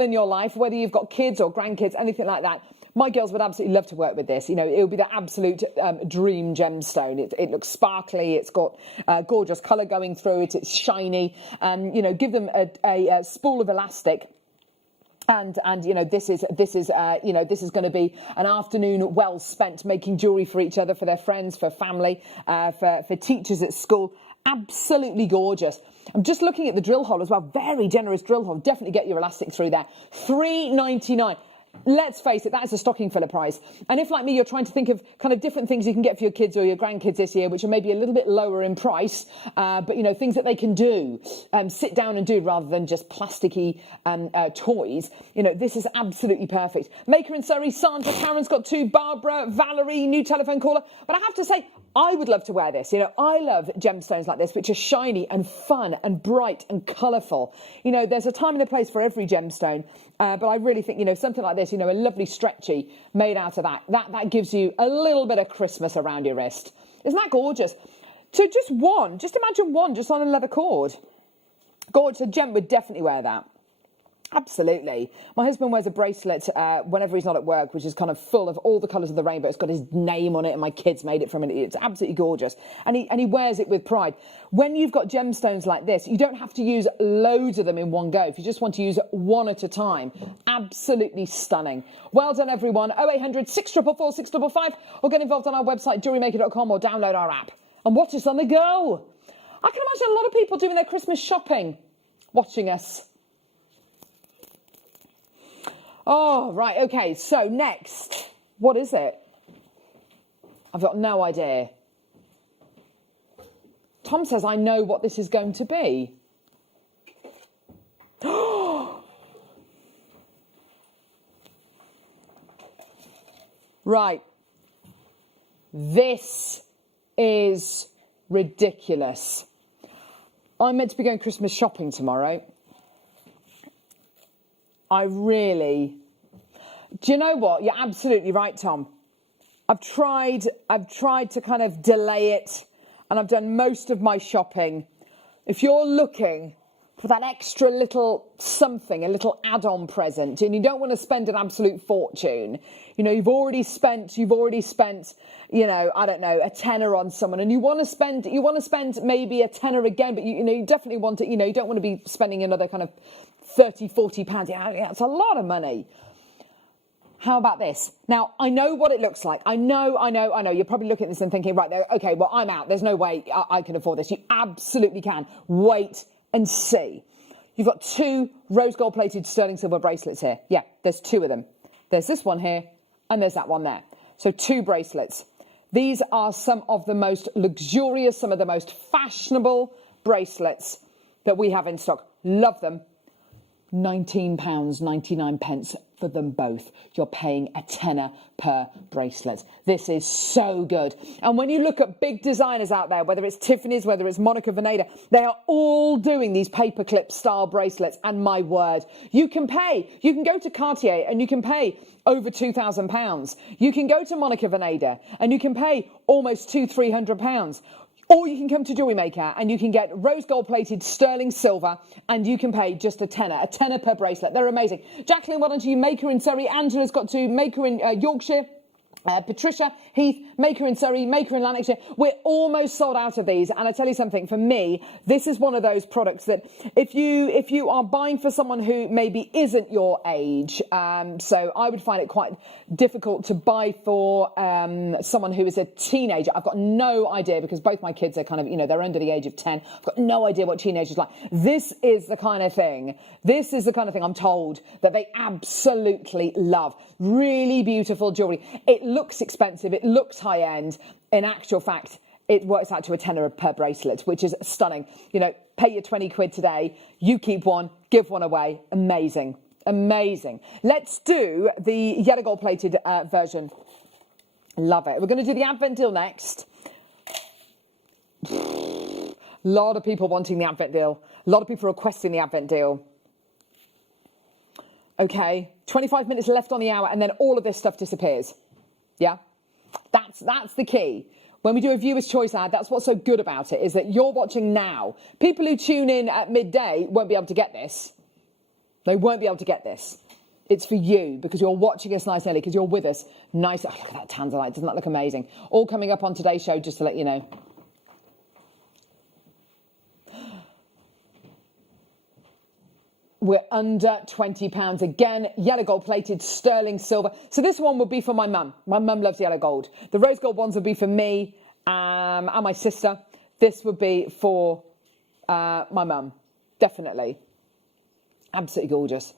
in your life, whether you've got kids or grandkids, anything like that, my girls would absolutely love to work with this. You know, it would be the absolute dream gemstone. It looks sparkly. It's got gorgeous colour going through it. It's shiny. You know, give them a spool of elastic. And you know, this is going to be an afternoon well spent making jewellery for each other, for their friends, for family, for teachers at school. Absolutely gorgeous. I'm just looking at the drill hole as well. Very generous drill hole. Definitely get your elastic through there. £3.99. let's face it, that is a stocking filler price. And if, like me, you're trying to think of kind of different things you can get for your kids or your grandkids this year, which are maybe a little bit lower in price, but, you know, things that they can do, sit down and do rather than just plasticky toys, you know, this is absolutely perfect. Maker in Surrey, Sandra, Karen's got 2, Barbara, Valerie, new telephone caller. But I have to say, I would love to wear this. You know, I love gemstones like this, which are shiny and fun and bright and colourful. You know, there's a time and a place for every gemstone. But I really think, you know, something like this, you know, a lovely stretchy made out of that gives you a little bit of Christmas around your wrist. Isn't that gorgeous? So just imagine one just on a leather cord. Gorgeous. A gem would definitely wear that. Absolutely. My husband wears a bracelet whenever he's not at work, which is kind of full of all the colours of the rainbow. It's got his name on it and my kids made it from it. It's absolutely gorgeous. And he wears it with pride. When you've got gemstones like this, you don't have to use loads of them in one go. If you just want to use one at a time, absolutely stunning. Well done, everyone. 0800 644 655 or get involved on our website, JewelleryMaker.com, or download our app and watch us on the go. I can imagine a lot of people doing their Christmas shopping, watching us. Oh, right, okay, so next, what is it? I've got no idea. Tom says I know what this is going to be. Right. This is ridiculous. I'm meant to be going Christmas shopping tomorrow. Do you know what? You're absolutely right, Tom. I've tried to kind of delay it, and I've done most of my shopping. If you're looking for that extra little something, a little add-on present, and you don't want to spend an absolute fortune, you know, you've already spent, you know, I don't know, a tenner on someone, and you want to spend maybe a tenner again, but you know, you definitely want to, you know, you don't want to be spending another kind of 30, 40 pounds. Yeah, it's a lot of money. How about this? Now, I know what it looks like. I know. You're probably looking at this and thinking, right, okay, well, I'm out. There's no way I can afford this. You absolutely can. Wait and see. You've got 2 rose gold plated sterling silver bracelets here. Yeah, there's 2 of them. There's this one here and there's that one there. So 2 bracelets. These are some of the most luxurious, some of the most fashionable bracelets that we have in stock. Love them. £19.99 for them both. You're paying a tenner per bracelet. This is so good. And when you look at big designers out there, whether it's Tiffany's, whether it's Monica Vinader, they are all doing these paperclip style bracelets. And my word, you can go to Cartier and you can pay over £2,000. You can go to Monica Vinader and you can pay almost £200-300. Or you can come to Jewellery Maker and you can get rose gold plated sterling silver and you can pay just a tenner per bracelet. They're amazing. Jacqueline, well done to you. Maker in Surrey. Angela's got to Maker in Yorkshire. Patricia, Heath, Maker in Surrey, Maker in Lanarkshire. We're almost sold out of these. And I tell you something, for me, this is one of those products that if you are buying for someone who maybe isn't your age, so I would find it quite difficult to buy for someone who is a teenager. I've got no idea because both my kids are kind of, you know, they're under the age of 10. I've got no idea what teenagers like. This is the kind of thing I'm told that they absolutely love. Really beautiful jewellery. It looks expensive, it looks high end. In actual fact, it works out to a tenner per bracelet, which is stunning. You know, pay your 20 quid today, you keep one, give one away. Amazing, amazing. Let's do the yellow gold plated version. Love it. We're going to do the Advent deal next. A lot of people wanting the Advent deal. A lot of people requesting the Advent deal. Okay, 25 minutes left on the hour and then all of this stuff disappears. Yeah, that's the key. When we do a viewer's choice ad, that's what's so good about it, is that you're watching now. People who tune in at midday won't be able to get this. They won't be able to get this. It's for you because you're watching us nice and early, because you're with us nice. Oh, look at that tanzanite. Doesn't that look amazing? All coming up on today's show, just to let you know. We're under £20 again. Yellow gold plated sterling silver. So this one would be for my mum. My mum loves yellow gold. The rose gold ones would be for me and my sister. This would be for my mum. Definitely. Absolutely gorgeous.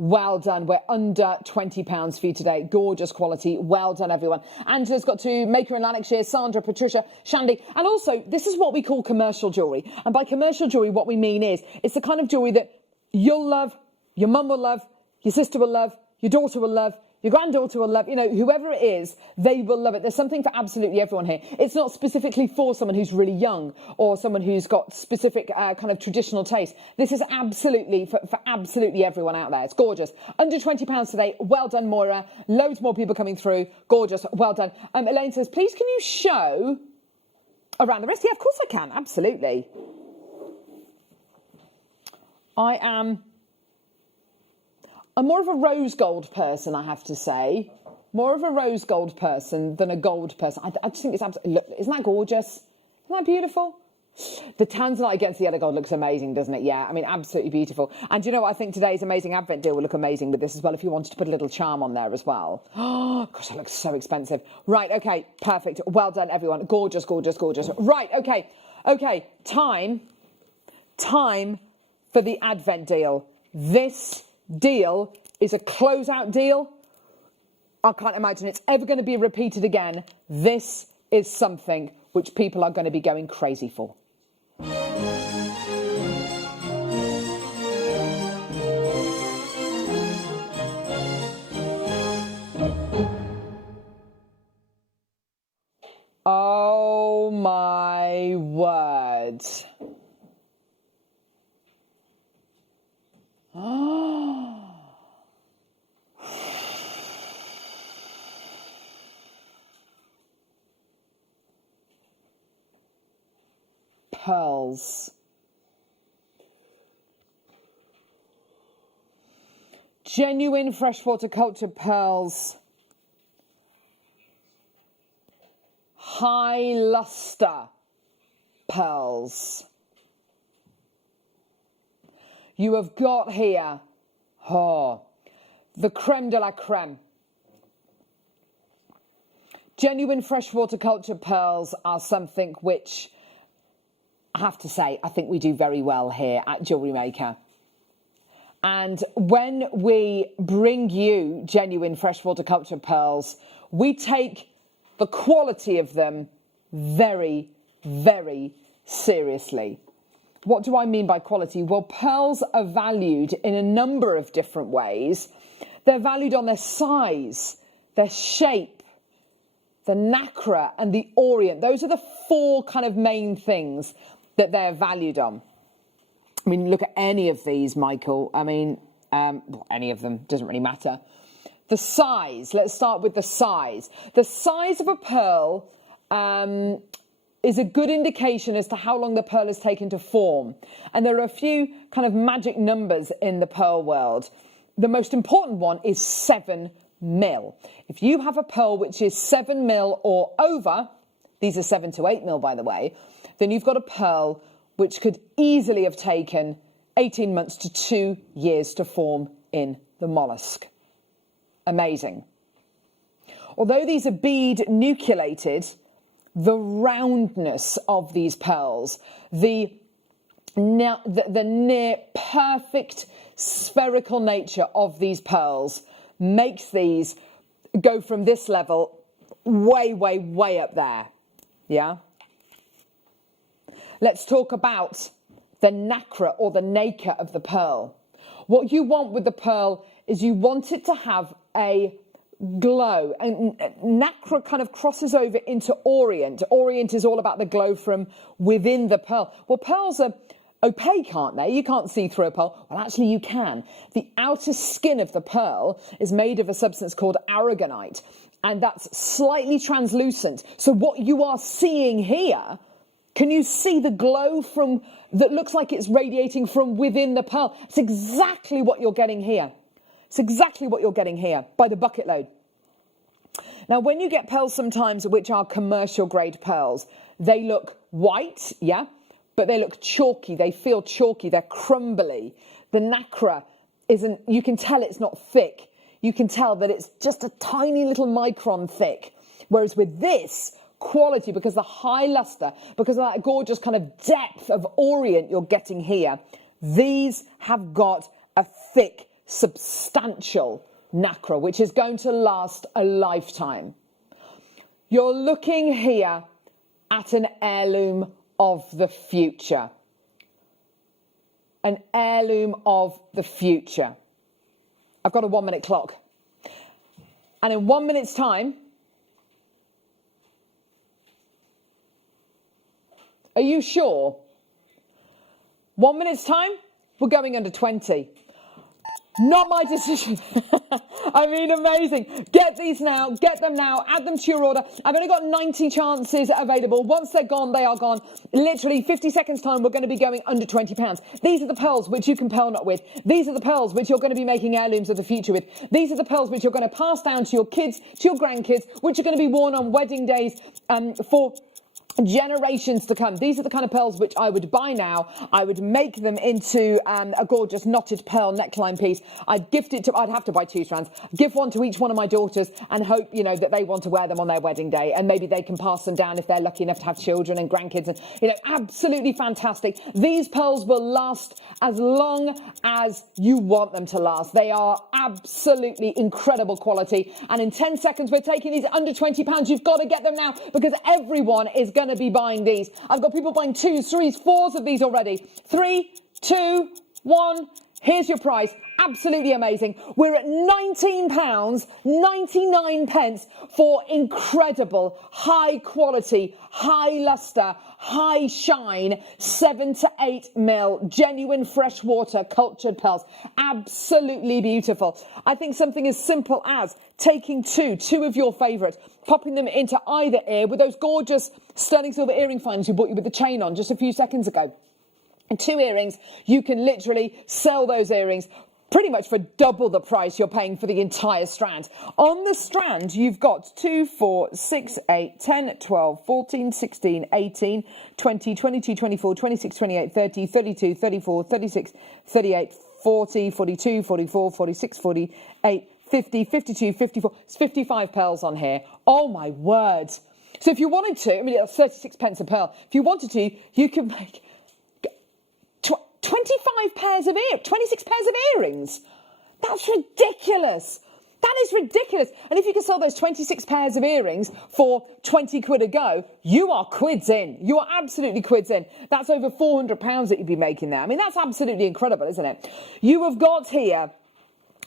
Well done. We're under £20 for you today. Gorgeous quality. Well done, everyone. Angela's got to Maker in Lanarkshire, Sandra, Patricia, Shandy. And also, this is what we call commercial jewellery. And by commercial jewellery, what we mean is it's the kind of jewellery that you'll love, your mum will love, your sister will love, your daughter will love, your granddaughter will love, you know, whoever it is, they will love it. There's something for absolutely everyone here. It's not specifically for someone who's really young or someone who's got specific kind of traditional taste. This is absolutely for absolutely everyone out there. It's gorgeous. Under £20 today. Well done, Moira. Loads more people coming through. Gorgeous. Well done. Elaine says, please can you show around the wrist? Yeah, of course I can. Absolutely. I'm more of a rose gold person, I have to say. More of a rose gold person than a gold person. I just think it's absolutely... Look, isn't that gorgeous? Isn't that beautiful? The tanzanite against the other gold looks amazing, doesn't it? Yeah, I mean, absolutely beautiful. And you know what? I think today's amazing Advent deal will look amazing with this as well if you wanted to put a little charm on there as well. Oh, gosh, that looks so expensive. Right, OK, perfect. Well done, everyone. Gorgeous, gorgeous, gorgeous. Right, OK. OK, time for the Advent deal. This deal is a closeout deal. I can't imagine it's ever going to be repeated again. This is something which people are going to be going crazy for. Oh my word. Pearls. Genuine freshwater cultured pearls. High luster pearls. You have got here, the creme de la creme. Genuine freshwater cultured pearls are something which, I have to say, I think we do very well here at Jewellery Maker. And when we bring you genuine freshwater cultured pearls, we take the quality of them very, very seriously. What do I mean by quality? Well, pearls are valued in a number of different ways. They're valued on their size, their shape, the nacre and the orient. Those are the four kind of main things that they're valued on. I mean, look at any of these, Michael. I mean, any of them, doesn't really matter. The size, let's start with the size. The size of a pearl is a good indication as to how long the pearl has taken to form. And there are a few kind of magic numbers in the pearl world. The most important one is 7 mil. If you have a pearl which is 7 mil or over, these are 7 to 8 mil, by the way, then you've got a pearl which could easily have taken 18 months to 2 years to form in the mollusk. Amazing. Although these are bead nucleated, the roundness of these pearls, the near perfect spherical nature of these pearls makes these go from this level way, way, way up there. Yeah? Let's talk about the nacre or the nacre of the pearl. What you want with the pearl is you want it to have a glow, and nacre kind of crosses over into orient. Orient is all about the glow from within the pearl. Well, pearls are opaque, aren't they? You can't see through a pearl. Well, actually you can. The outer skin of the pearl is made of a substance called aragonite, and that's slightly translucent. So what you are seeing here, can you see the glow from that looks like it's radiating from within the pearl? It's exactly what you're getting here. It's exactly what you're getting here by the bucket load. Now, when you get pearls sometimes which are commercial grade pearls, they look white, yeah, but they look chalky. They feel chalky. They're crumbly. The nacre isn't, you can tell it's not thick. You can tell that it's just a tiny little micron thick. Whereas with this quality, because the high luster, because of that gorgeous kind of depth of orient you're getting here, these have got a thick substantial nacre, which is going to last a lifetime. You're looking here at an heirloom of the future. An heirloom of the future. I've got a 1 minute clock. And in 1 minute's time, are you sure? 1 minute's time, we're going under 20. Not my decision. I mean, amazing. Get these now, get them now, add them to your order. I've only got 90 chances available. Once they're gone, they are gone. Literally 50 seconds time, we're going to be going under £20. These are the pearls which you can pearl knot with. These are the pearls which you're going to be making heirlooms of the future with. These are the pearls which you're going to pass down to your kids, to your grandkids, which are going to be worn on wedding days for generations to come. These are the kind of pearls which I would buy now. I would make them into a gorgeous knotted pearl neckline piece. I'd have to buy 2 strands, give one to each one of my daughters and hope, you know, that they want to wear them on their wedding day, and maybe they can pass them down if they're lucky enough to have children and grandkids, and, you know, absolutely fantastic. These pearls will last as long as you want them to last. They are absolutely incredible quality, and in 10 seconds we're taking these under £20. You've got to get them now because everyone is going to be buying these. I've got people buying 2s, 3s, 4s of these already. 3, 2, 1. Here's your price. Absolutely amazing. We're at £19.99 for incredible, high quality, high luster, high shine, 7 to 8 mil, genuine freshwater cultured pearls. Absolutely beautiful. I think something as simple as taking two of your favourites, popping them into either ear with those gorgeous sterling silver earring finds you bought you with the chain on just a few seconds ago. And 2 earrings, you can literally sell those earrings pretty much for double the price you're paying for the entire strand. On the strand, you've got 2, 4, 6, 8, 10, 12, 14, 16, 18, 20, 22, 24, 26, 28, 30, 32, 34, 36, 38, 40, 42, 44, 46, 48, 50, 52, 54. It's 55 pearls on here. Oh, my word. So if you wanted to, I mean, it's 36 pence a pearl. If you wanted to, you could make 26 pairs of earrings. That's ridiculous. That is ridiculous. And if you can sell those 26 pairs of earrings for 20 quid a go, you are quids in. You are absolutely quids in. That's over £400 that you'd be making there. I mean, that's absolutely incredible, isn't it? You have got here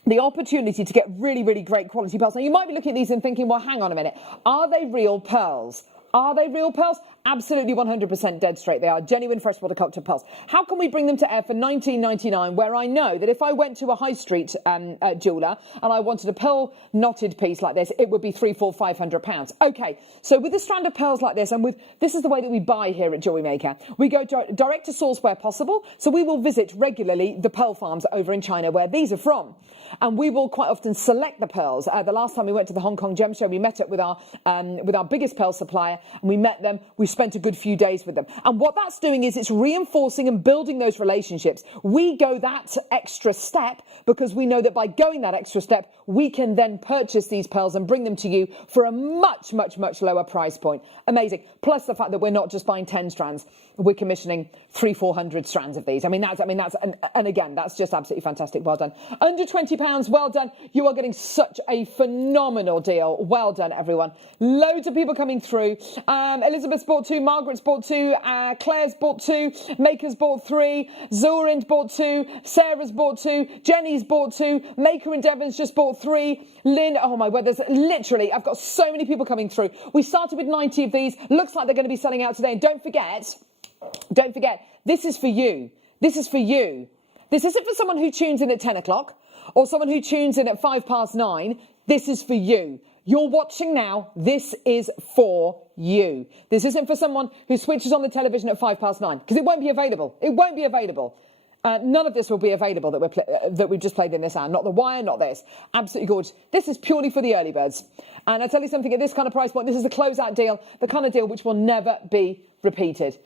the opportunity to get really, really great quality pearls. Now, you might be looking at these and thinking, well, hang on a minute. Are they real pearls? Are they real pearls? Absolutely 100% dead straight. They are genuine freshwater cultured pearls. How can we bring them to air for £19.99 where I know that if I went to a high street jeweller and I wanted a pearl knotted piece like this, it would be £300, £400, £500. Okay, so with a strand of pearls like this, and this is the way that we buy here at Jewellery Maker. We go direct to source where possible. So we will visit regularly the pearl farms over in China where these are from. And we will quite often select the pearls. The last time we went to the Hong Kong Gem Show, we met up with our biggest pearl supplier, and we met them. We spent a good few days with them. And what that's doing is it's reinforcing and building those relationships. We go that extra step because we know that by going that extra step, we can then purchase these pearls and bring them to you for a much, much, much lower price point. Amazing. Plus the fact that we're not just buying 10 strands, we're commissioning 300-400 strands of these. And again, that's just absolutely fantastic. Well done. Under £20, well done. You are getting such a phenomenal deal. Well done, everyone. Loads of people coming through. Elizabeth's bought 2, Margaret's bought 2, Claire's bought 2, Maker's bought 3, Zorin's bought 2, Sarah's bought 2, Jenny's bought 2, Maker and Devon's just bought 3, Lyn, oh my word, there's literally, I've got so many people coming through. We started with 90 of these. Looks like they're going to be selling out today. And don't forget, this is for you. This is for you. This isn't for someone who tunes in at 10 o'clock or someone who tunes in at 9:05. This is for you. You're watching now. This is for you. This isn't for someone who switches on the television at 9:05 because it won't be available. It won't be available. None of this will be available that we've just played in this hour. Not The Wire, not this. Absolutely gorgeous. This is purely for the early birds. And I tell you something, at this kind of price point, this is a closeout deal, the kind of deal which will never be repeated.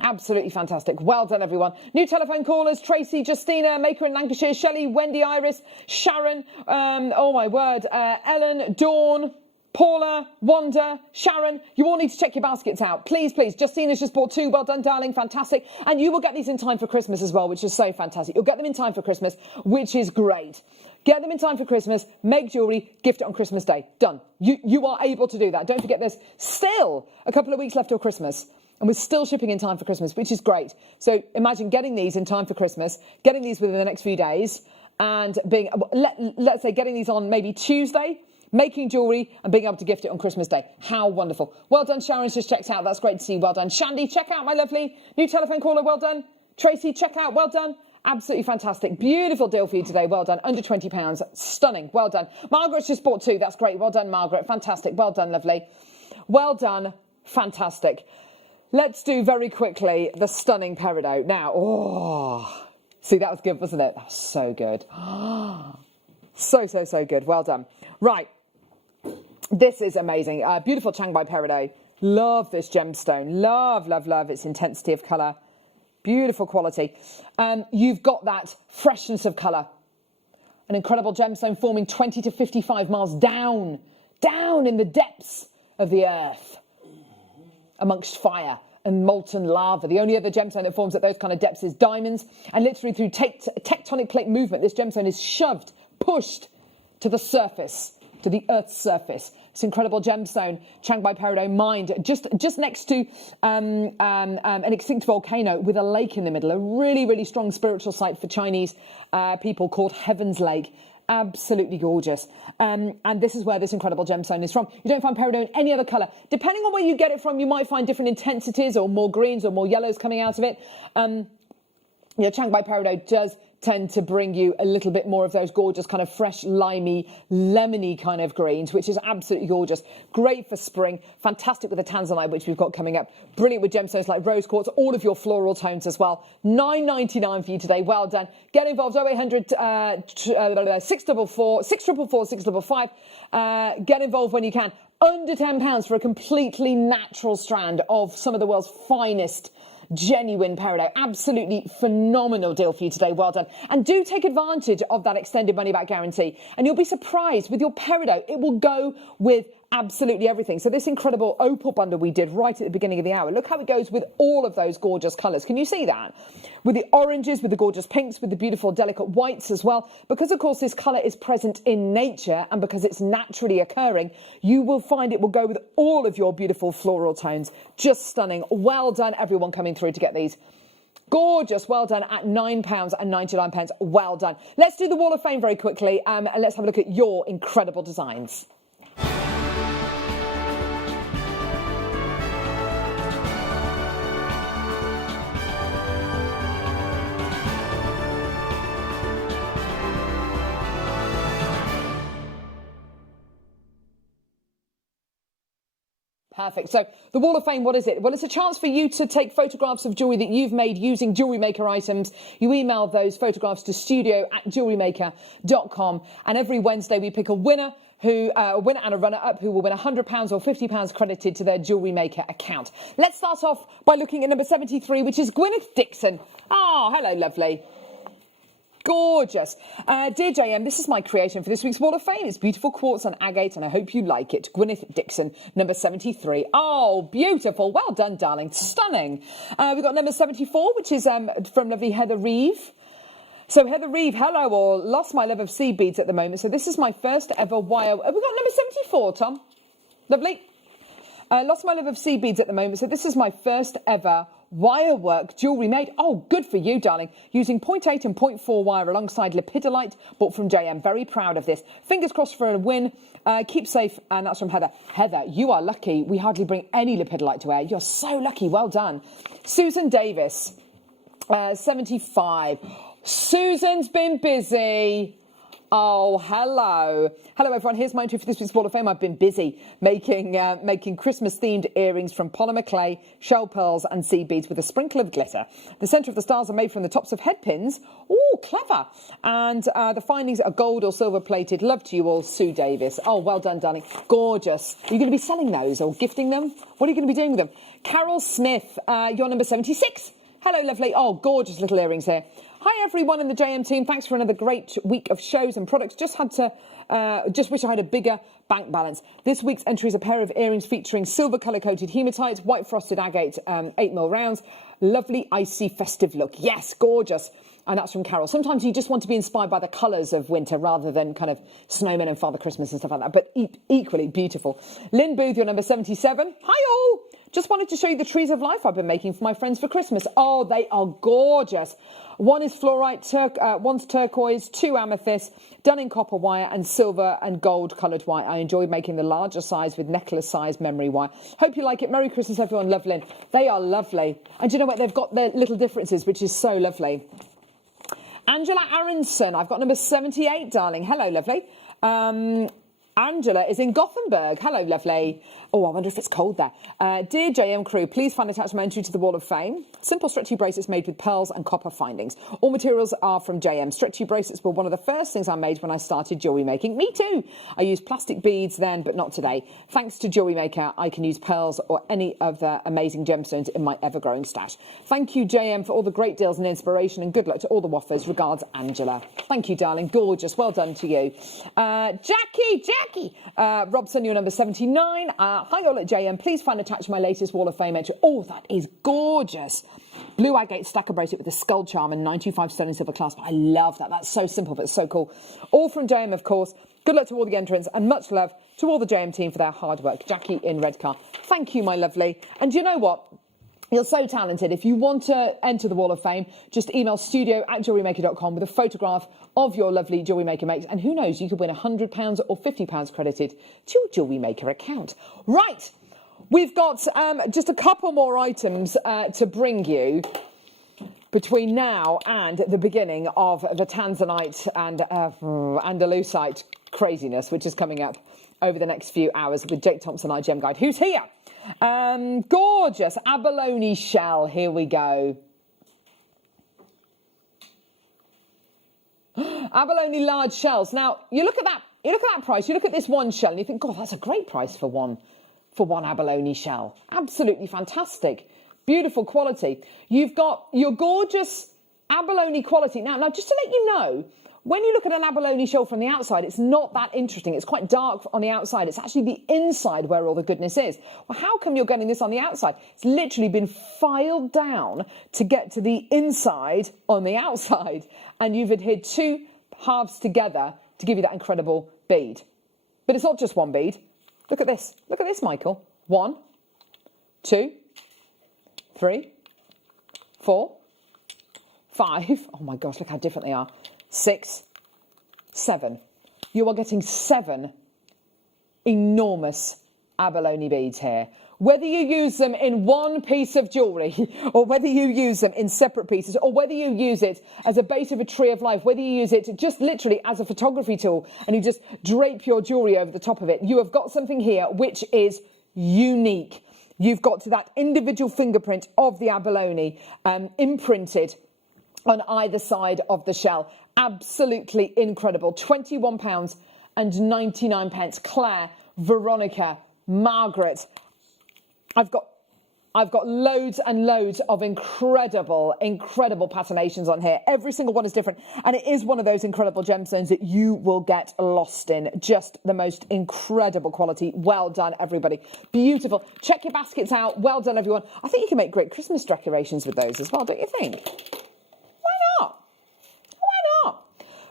Absolutely fantastic. Well done, everyone. New telephone callers: Tracy, Justina, Maker in Lancashire, Shelley, Wendy, Iris, Sharon, oh my word, Ellen, Dawn, Paula, Wanda, Sharon, you all need to check your baskets out. Please, please. Justina's just bought 2. Well done, darling. Fantastic. And you will get these in time for Christmas as well, which is so fantastic. You'll get them in time for Christmas, which is great. Get them in time for Christmas, make jewellery, gift it on Christmas Day. Done. You are able to do that. Don't forget there's still a couple of weeks left till Christmas. And we're still shipping in time for Christmas, which is great. So imagine getting these in time for Christmas, getting these within the next few days, and being, let's say, getting these on maybe Tuesday, making jewellery and being able to gift it on Christmas Day. How wonderful. Well done, Sharon's just checked out. That's great to see. Well done. Shandy, check out, my lovely. New telephone caller, well done. Tracy, check out, well done. Absolutely fantastic. Beautiful deal for you today. Well done. Under £20. Stunning. Well done. Margaret's just bought 2. That's great. Well done, Margaret. Fantastic. Well done, lovely. Well done. Fantastic. Let's do very quickly the stunning peridot. Now, oh, see, that was good, wasn't it? That was so good. So good. Well done. Right. This is amazing. Beautiful Changbai peridot. Love this gemstone. Love its intensity of colour. Beautiful quality. You've got that freshness of colour. An incredible gemstone forming 20 to 55 miles down in the depths of the earth, amongst fire and molten lava. The only other gemstone that forms at those kind of depths is diamonds. And literally through tectonic plate movement, this gemstone is shoved, pushed to the surface, to the Earth's surface. This incredible gemstone, Changbai peridot, mined just next to an extinct volcano with a lake in the middle, a really strong spiritual site for Chinese people called Heaven's Lake. Absolutely gorgeous. And this is where this incredible gemstone is from. You don't find peridot in any other colour. Depending on where you get it from, you might find different intensities or more greens or more yellows coming out of it. Changbai peridot does tend to bring you a little bit more of those gorgeous kind of fresh, limey, lemony kind of greens, which is absolutely gorgeous. Great for spring. Fantastic with the tanzanite, which we've got coming up. Brilliant with gemstones like rose quartz, all of your floral tones as well. $9.99 for you today. Well done. Get involved. 0800 644 644 655. Get involved when you can. Under £10 for a completely natural strand of some of the world's finest genuine peridot. Absolutely phenomenal deal for you today. Well done. And do take advantage of that extended money back guarantee. And you'll be surprised with your peridot. It will go with absolutely everything. So this incredible opal bundle we did right at the beginning of the hour. Look how it goes with all of those gorgeous colours. Can you see that? With the oranges, with the gorgeous pinks, with the beautiful delicate whites as well. Because, of course, this colour is present in nature and because it's naturally occurring, you will find it will go with all of your beautiful floral tones. Just stunning. Well done, everyone coming through to get these. Gorgeous. Well done at £9.99. Well done. Let's do the Wall of Fame very quickly and let's have a look at your incredible designs. Perfect. So the Wall of Fame, what is it? Well, it's a chance for you to take photographs of jewellery that you've made using Jewellery Maker items. You email those photographs to studio@jewellerymaker.com. And every Wednesday we pick a winner a winner and a runner-up who will win £100 or £50 credited to their Jewellery Maker account. Let's start off by looking at number 73, which is Gwyneth Dixon. Oh, hello, lovely. Gorgeous. Dear JM, this is my creation for this week's Wall of Fame. It's beautiful quartz and agate, and I hope you like it. Gwyneth Dixon, number 73. Oh, beautiful. Well done, darling. Stunning. We've got number 74, which is from lovely Heather Reeve. So Heather Reeve, hello all. Lost my love of seed beads at the moment. So this is my first ever wire. Have we got number 74, Tom? Lovely. Lost my love of seed beads at the moment. So this is my first ever wire work jewellery made. Oh, good for you, darling. Using 0.8 and 0.4 wire alongside lepidolite, bought from JM. Very proud of this. Fingers crossed for a win. Keep safe. And that's from Heather. Heather, you are lucky. We hardly bring any lepidolite to air. You're so lucky. Well done. Susan Davis, 75. Susan's been busy. Oh, hello. Hello, everyone. Here's my entry for this week's Wall of Fame. I've been busy making Christmas-themed earrings from polymer clay, shell pearls and seed beads with a sprinkle of glitter. The centre of the stars are made from the tops of head pins. Oh, clever. And the findings are gold or silver-plated. Love to you all, Sue Davis. Oh, well done, darling. Gorgeous. Are you going to be selling those or gifting them? What are you going to be doing with them? Carol Smith, you're number 76. Hello, lovely. Oh, gorgeous little earrings here. Hi, everyone in the JM team. Thanks for another great week of shows and products. Just wish I had a bigger bank balance. This week's entry is a pair of earrings featuring silver colour-coated hematite, white frosted agate, 8mm rounds. Lovely, icy, festive look. Yes, gorgeous. And that's from Carol. Sometimes you just want to be inspired by the colours of winter rather than kind of snowmen and Father Christmas and stuff like that. But equally beautiful. Lyn Booth, your number 77. Hi all! Just wanted to show you the trees of life I've been making for my friends for Christmas. Oh, they are gorgeous. One is fluorite, one's turquoise, 2 amethyst, done in copper wire and silver and gold coloured wire. I enjoyed making the larger size with necklace size memory wire. Hope you like it. Merry Christmas, everyone. Love, Lyn. They are lovely. And do you know what? They've got their little differences, which is so lovely. Angela Aronsson, I've got number 78, darling. Hello, lovely. Angela is in Gothenburg. Hello, lovely. Oh, I wonder if it's cold there. Dear JM crew, please find attached my entry to the Wall of Fame. Simple stretchy bracelets made with pearls and copper findings. All materials are from JM. Stretchy bracelets were one of the first things I made when I started jewellery making. Me too. I used plastic beads then, but not today. Thanks to Jewellery Maker, I can use pearls or any of the amazing gemstones in my ever-growing stash. Thank you, JM, for all the great deals and inspiration, and good luck to all the waffers. Regards, Angela. Thank you, darling. Gorgeous. Well done to you. Jackie. Robson, you're number 79. Hi all at JM. Please find attached my latest Wall of Fame entry. Oh, that is gorgeous. Blue agate stacker bracelet with a skull charm and 925 sterling silver clasp. I love that. That's so simple, but so cool. All from JM, of course. Good luck to all the entrants and much love to all the JM team for their hard work. Jackie in Redcar. Thank you, my lovely. And you know what? You're so talented. If you want to enter the Wall of Fame, just email studio@jewellerymaker.com with a photograph of your lovely Jewellery Maker makes. And who knows, you could win £100 or £50 credited to your Jewellery Maker account. Right. We've got just a couple more items to bring you between now and the beginning of the Tanzanite and Andalusite craziness, which is coming up over the next few hours with Jake Thompson, our gem guide. Who's here? Gorgeous abalone shell. Here we go. Abalone large shells. Now you look at that. You look at that price. You look at this one shell, and you think, God, that's a great price for one abalone shell. Absolutely fantastic, beautiful quality. You've got your gorgeous abalone quality. Now, just to let you know. When you look at an abalone shell from the outside, it's not that interesting. It's quite dark on the outside. It's actually the inside where all the goodness is. Well, how come you're getting this on the outside? It's literally been filed down to get to the inside on the outside. And you've adhered 2 halves together to give you that incredible bead. But it's not just one bead. Look at this. Look at this, Michael. 1, 2, 3, 4, 5. Oh, my gosh, look how different they are. 6, 7. You are getting 7 enormous abalone beads here. Whether you use them in one piece of jewellery or whether you use them in separate pieces or whether you use it as a base of a tree of life, whether you use it just literally as a photography tool and you just drape your jewellery over the top of it, you have got something here which is unique. You've got that individual fingerprint of the abalone imprinted on either side of the shell. Absolutely incredible. £21.99. Claire, Veronica, Margaret. I've got loads and loads of incredible patinations on here. Every single one is different. And it is one of those incredible gemstones that you will get lost in. Just the most incredible quality. Well done, everybody. Beautiful. Check your baskets out. Well done, everyone. I think you can make great Christmas decorations with those as well, don't you think?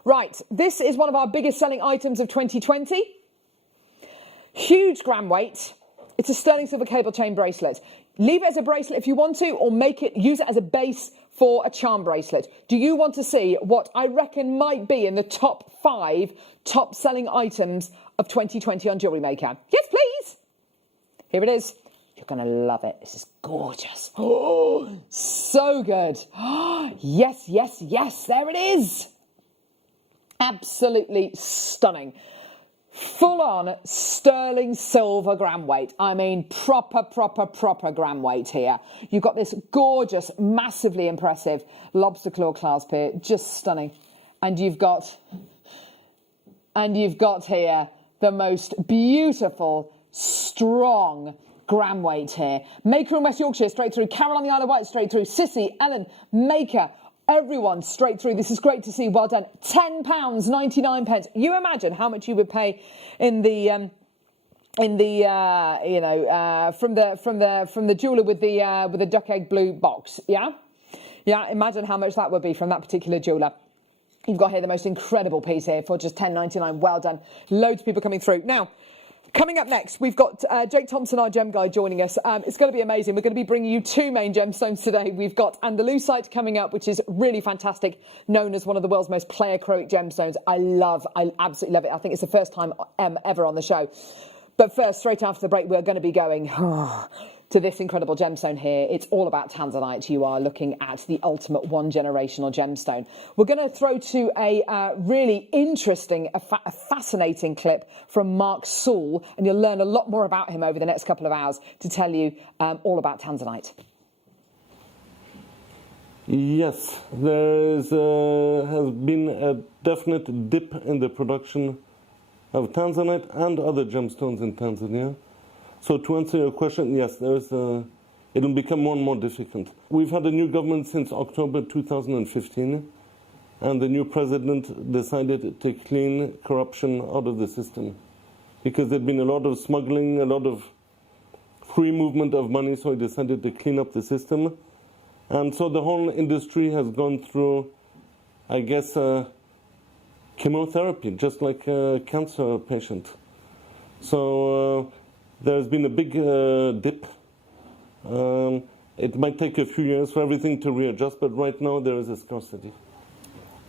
Right, this is one of our biggest selling items of 2020. Huge gram weight. It's a sterling silver cable chain bracelet. Leave it as a bracelet if you want to, or use it as a base for a charm bracelet. Do you want to see what I reckon might be in the top 5 top selling items of 2020 on Jewellery Maker? Yes, please. Here it is. You're going to love it. This is gorgeous. Oh, so good. Yes. There it is. Absolutely stunning. Full-on sterling silver gram weight. I mean, proper gram weight here. You've got this gorgeous, massively impressive lobster claw clasp here. Just stunning. And you've got here the most beautiful, strong, gram weight here. Maker in West Yorkshire, straight through. Carol on the Isle of Wight, straight through. Sissy, Ellen, Maker, everyone straight through. This is great to see. Well done. £10.99. You imagine how much you would pay in the from the jeweller with the duck egg blue box. Yeah, imagine how much that would be from that particular jeweller. You've got here the most incredible piece here for just £10.99. Well done. Loads of people coming through. Now, coming up next, we've got Jake Thompson, our gem guy, joining us. It's going to be amazing. We're going to be bringing you two main gemstones today. We've got Andalusite coming up, which is really fantastic, known as one of the world's most pleiochroic gemstones. I absolutely love it. I think it's the first time ever on the show. But first, straight after the break, we're going to be going to this incredible gemstone here. It's all about tanzanite. You are looking at the ultimate one-generational gemstone. We're going to throw to a really interesting, a fascinating clip from Mark Saul, and you'll learn a lot more about him over the next couple of hours to tell you all about tanzanite. Yes, there has been a definite dip in the production of tanzanite and other gemstones in Tanzania. So to answer your question, yes, it'll become more and more difficult. We've had a new government since October 2015, and the new president decided to clean corruption out of the system, because there'd been a lot of smuggling, a lot of free movement of money, so he decided to clean up the system. And so the whole industry has gone through, I guess, chemotherapy, just like a cancer patient. So there's been a big dip. It might take a few years for everything to readjust, but right now there is a scarcity.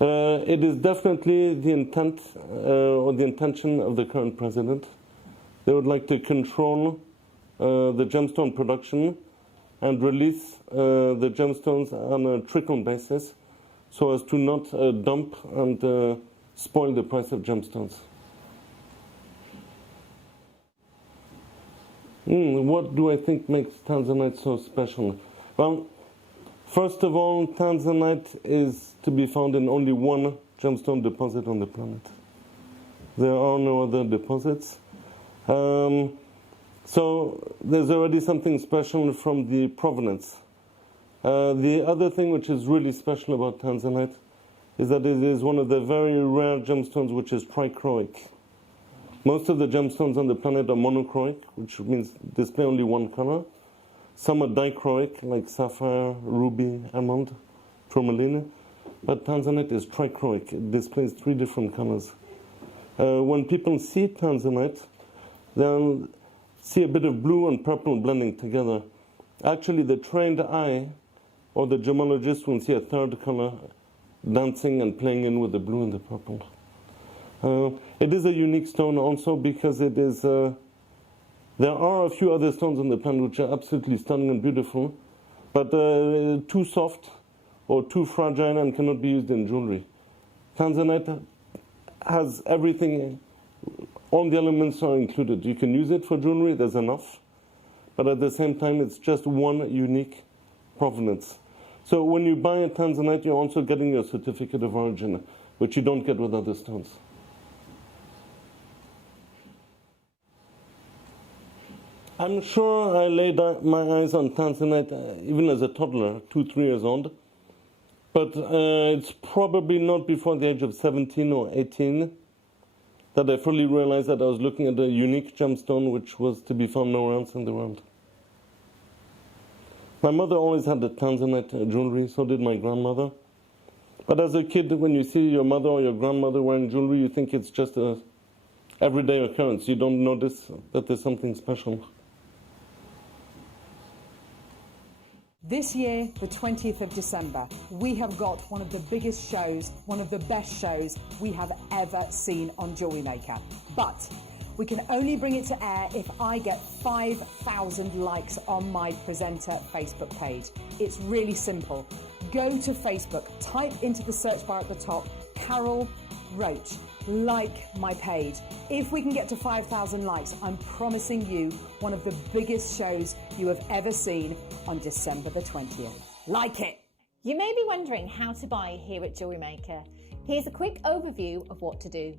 It is definitely the intent or the intention of the current president. They would like to control the gemstone production and release the gemstones on a trickle basis so as to not dump and spoil the price of gemstones. What do I think makes tanzanite so special? Well, first of all, tanzanite is to be found in only one gemstone deposit on the planet. There are no other deposits. So there's already something special from the provenance. The other thing which is really special about tanzanite is that it is one of the very rare gemstones which is trichroic. Most of the gemstones on the planet are monochroic, which means display only one color. Some are dichroic, like sapphire, ruby, emerald, tourmaline. But tanzanite is trichroic. It displays three different colors. When people see tanzanite, they'll see a bit of blue and purple blending together. Actually, the trained eye or the gemologist will see a third color dancing and playing in with the blue and the purple. It is a unique stone also because it is. There are a few other stones on the planet which are absolutely stunning and beautiful, but too soft or too fragile and cannot be used in jewelry. Tanzanite has everything. All the elements are included. You can use it for jewelry, there's enough. But at the same time, it's just one unique provenance. So when you buy a tanzanite, you're also getting your certificate of origin, which you don't get with other stones. I'm sure I laid my eyes on tanzanite even as a toddler, 2-3 years old. But it's probably not before the age of 17 or 18 that I fully realized that I was looking at a unique gemstone which was to be found nowhere else in the world. My mother always had the tanzanite jewelry, so did my grandmother. But as a kid, when you see your mother or your grandmother wearing jewelry, you think it's just an everyday occurrence. You don't notice that there's something special. This year, the 20th of December, we have got one of the biggest shows, one of the best shows we have ever seen on Jewellery Maker. But we can only bring it to air if I get 5,000 likes on my presenter Facebook page. It's really simple. Go to Facebook, type into the search bar at the top, Carol Roach, like my page. If we can get to 5,000 likes, I'm promising you one of the biggest shows you have ever seen on December the 20th. Like it! You may be wondering how to buy here at Jewellery Maker. Here's a quick overview of what to do.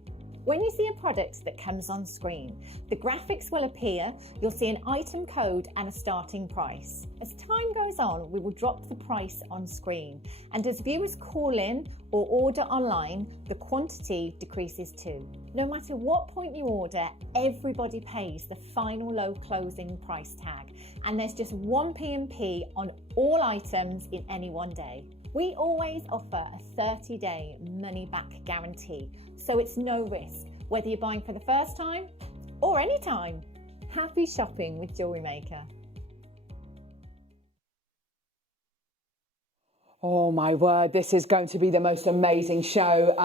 When you see a product that comes on screen, the graphics will appear, you'll see an item code and a starting price. As time goes on, we will drop the price on screen, and as viewers call in or order online, the quantity decreases too. No matter what point you order, everybody pays the final low closing price tag, and there's just one P&P on all items in any one day. We always offer a 30-day money-back guarantee, so it's no risk, whether you're buying for the first time or any time. Happy shopping with Jewellery Maker. Oh my word, this is going to be the most amazing show.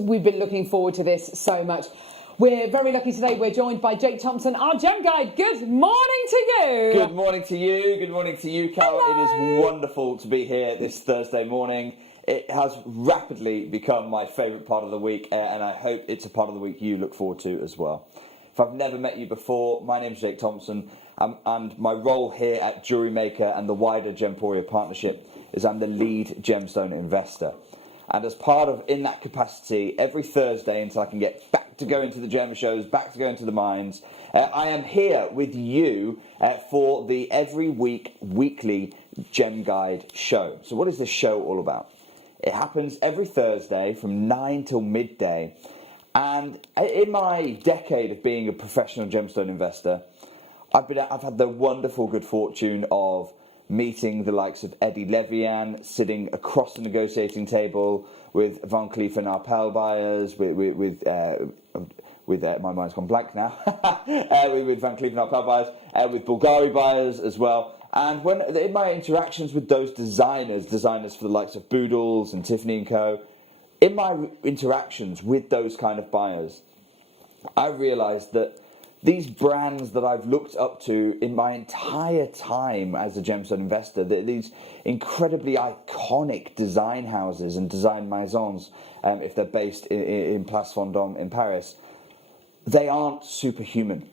We've been looking forward to this so much. We're very lucky today. We're joined by Jake Thompson, our gem guide. Good morning to you. Good morning to you. Good morning to you, Carol. Hello. It is wonderful to be here this Thursday morning. It has rapidly become my favourite part of the week, and I hope it's a part of the week you look forward to as well. If I've never met you before, my name's Jake Thompson, and my role here at Jewellery Maker and the wider Gemporia partnership is I'm the lead gemstone investor. And as part of, in that capacity, every Thursday until I can get back to going to the gem shows, back to going to the mines, I am here with you for the every week, weekly Gem Guide show. So what is this show all about? It happens every Thursday from 9 till midday. And in my decade of being a professional gemstone investor, I've had the wonderful good fortune of meeting the likes of Eddie Levian, sitting across the negotiating table with Van Cleef and Arpels buyers, with my mind's gone blank now, with Van Cleef and Arpels buyers, with Bulgari buyers as well. And when in my interactions with those designers for the likes of Boodles and Tiffany & Co., in my interactions with those kind of buyers, I realised that these brands that I've looked up to in my entire time as a gemstone investor, these incredibly iconic design houses and design maisons, if they're based in Place Vendôme in Paris, they aren't superhuman.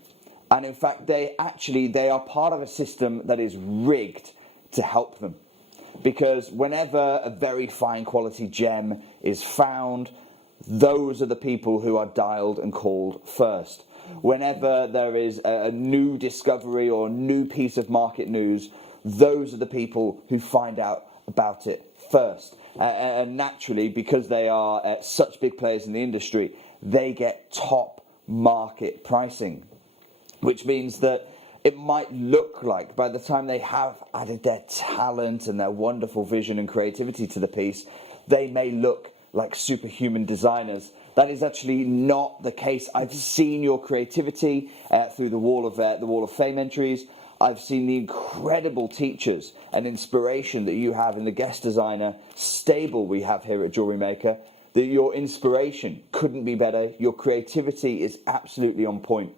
And in fact, they are part of a system that is rigged to help them. Because whenever a very fine quality gem is found, those are the people who are dialed and called first. Whenever there is a new discovery or a new piece of market news, those are the people who find out about it first. And naturally, because they are such big players in the industry, they get top market pricing, which means that it might look like by the time they have added their talent and their wonderful vision and creativity to the piece, they may look like superhuman designers. That is actually not the case. I've seen your creativity through the Wall of Fame entries. I've seen the incredible teachers and inspiration that you have in the guest designer stable we have here at Jewellery Maker. That your inspiration couldn't be better. Your creativity is absolutely on point.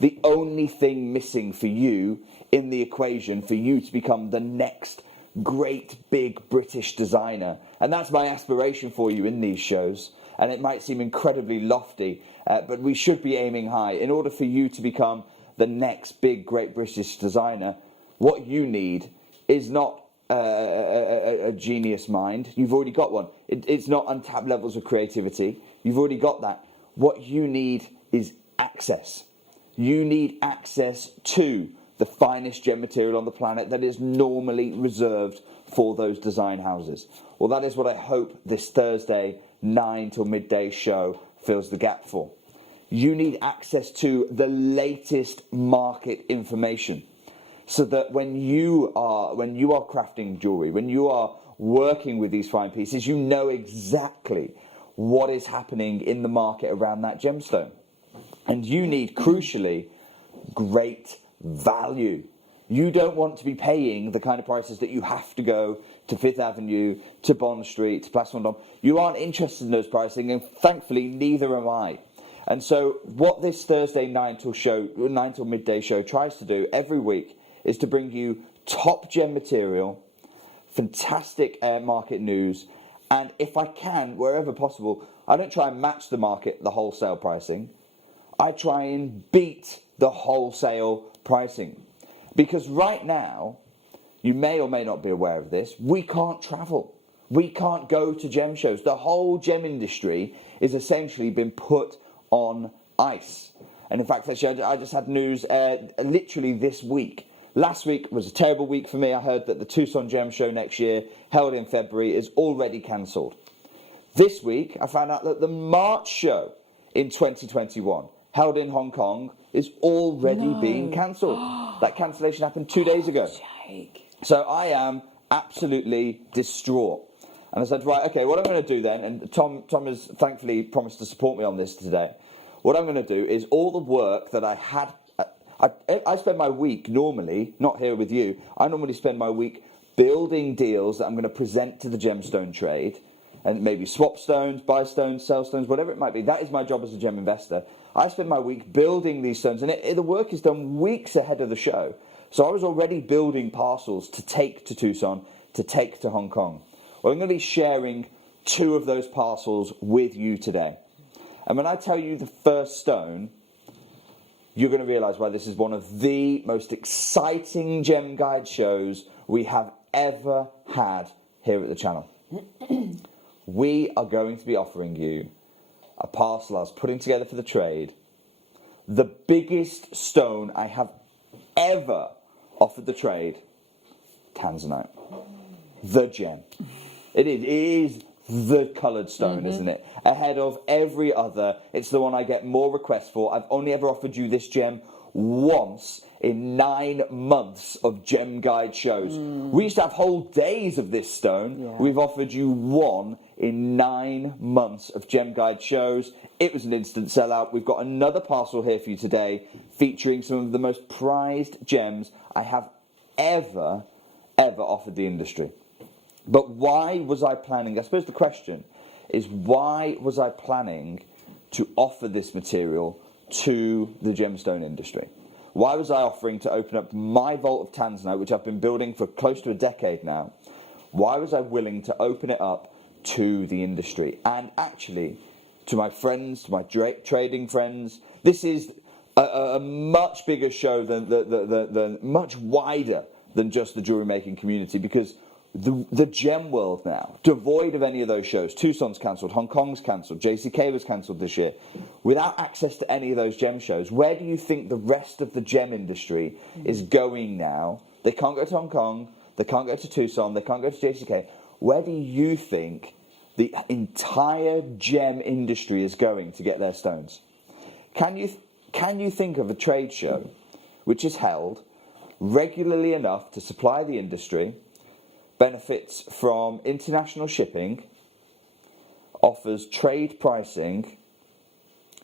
The only thing missing for you in the equation for you to become the next great big British designer, and that's my aspiration for you in these shows, and it might seem incredibly lofty, but we should be aiming high. In order for you to become the next big great British designer, what you need is not a genius mind. You've already got one. It's not untapped levels of creativity. You've already got that. What you need is access. You need access to the finest gem material on the planet that is normally reserved for those design houses. Well, that is what I hope this Thursday 9 till midday show fills the gap for. You need access to the latest market information, so that when you are crafting jewelry, when you are working with these fine pieces, you know exactly what is happening in the market around that gemstone. And you need, crucially, great value. You don't want to be paying the kind of prices that you have to go to Fifth Avenue, to Bond Street, to Place Vendôme. You aren't interested in those pricing, and thankfully, neither am I. And so what this Thursday 9 till midday show tries to do every week is to bring you top gem material, fantastic market news, and if I can, wherever possible, I don't try and match the market, the wholesale pricing. I try and beat the wholesale pricing. Because right now, you may or may not be aware of this, we can't travel. We can't go to gem shows. The whole gem industry is essentially been put on ice. And in fact, actually, I just had news literally this week. Last week was a terrible week for me. I heard that the Tucson Gem Show next year, held in February, is already cancelled. This week, I found out that the March show in 2021, held in Hong Kong, is already being cancelled. That cancellation happened 2 days ago. Jake. So I am absolutely distraught. And I said, right, okay, what I'm going to do then, and Tom has thankfully promised to support me on this today. What I'm going to do is all the work that I had, I spend my week normally, not here with you, I normally spend my week building deals that I'm going to present to the gemstone trade, and maybe swap stones, buy stones, sell stones, whatever it might be. That is my job as a gem investor. I spend my week building these stones, and the work is done weeks ahead of the show. So I was already building parcels to take to Tucson, to take to Hong Kong. Well, I'm going to be sharing 2 of those parcels with you today. And when I tell you the first stone, you're going to realise why this is one of the most exciting gem guide shows we have ever had here at the channel. We are going to be offering you a parcel I was putting together for the trade, the biggest stone I have ever offered the trade, Tanzanite. The gem. It is the coloured stone, isn't it? Ahead of every other. It's the one I get more requests for. I've only ever offered you this gem once in 9 months of gem guide shows. We used to have whole days of this stone. Yeah. We've offered you one in 9 months of gem guide shows. It was an instant sellout. We've got another parcel here for you today featuring some of the most prized gems I have ever offered the industry. But why was I planning? I suppose the question is, why was I planning to offer this material to the gemstone industry? Why was I offering to open up my vault of Tanzanite, which I've been building for close to a decade now? Why was I willing to open it up to the industry? And actually, to my friends, to my trading friends, this is a much bigger show than much wider than just the jewellery making community, because the gem world now, devoid of any of those shows, Tucson's cancelled, Hong Kong's cancelled, JCK was cancelled this year, without access to any of those gem shows, where do you think the rest of the gem industry is going now? They can't go to Hong Kong, they can't go to Tucson, they can't go to JCK. Where do you think the entire gem industry is going to get their stones? Can you think of a trade show which is held regularly enough to supply the industry, benefits from international shipping, offers trade pricing?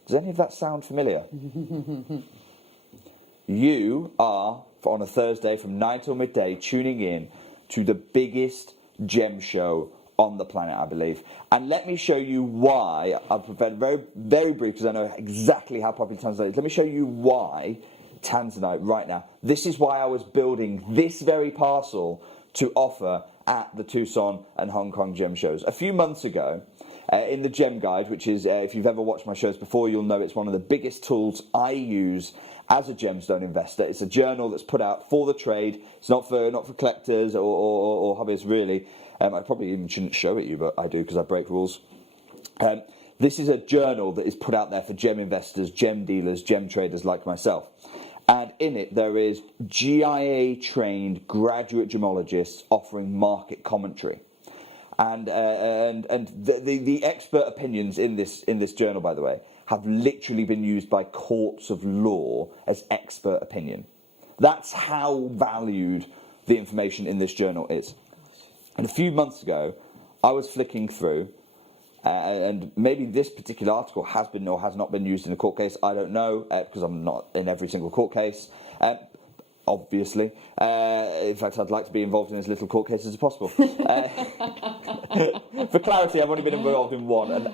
Does any of that sound familiar? You are, on a Thursday from 9 till midday, tuning in to the biggest gem show on the planet, I believe. And let me show you why. I've prepared very, very brief, because I know exactly how popular Tanzanite is. Let me show you why Tanzanite right now. This is why I was building this very parcel to offer at the Tucson and Hong Kong gem shows. A few months ago, in the Gem Guide, which is, if you've ever watched my shows before, you'll know it's one of the biggest tools I use as a gemstone investor. It's a journal that's put out for the trade. It's not for collectors or hobbyists, really. I probably even shouldn't show it you, but I do because I break rules. This is a journal that is put out there for gem investors, gem dealers, gem traders like myself. And in it, there is GIA-trained graduate gemologists offering market commentary. And the expert opinions in this journal, by the way, have literally been used by courts of law as expert opinion. That's how valued the information in this journal is. And a few months ago, I was flicking through, and maybe this particular article has been or has not been used in a court case. I don't know, because I'm not in every single court case, obviously. In fact, I'd like to be involved in as little court cases as possible. For clarity, I've only been involved in one, and that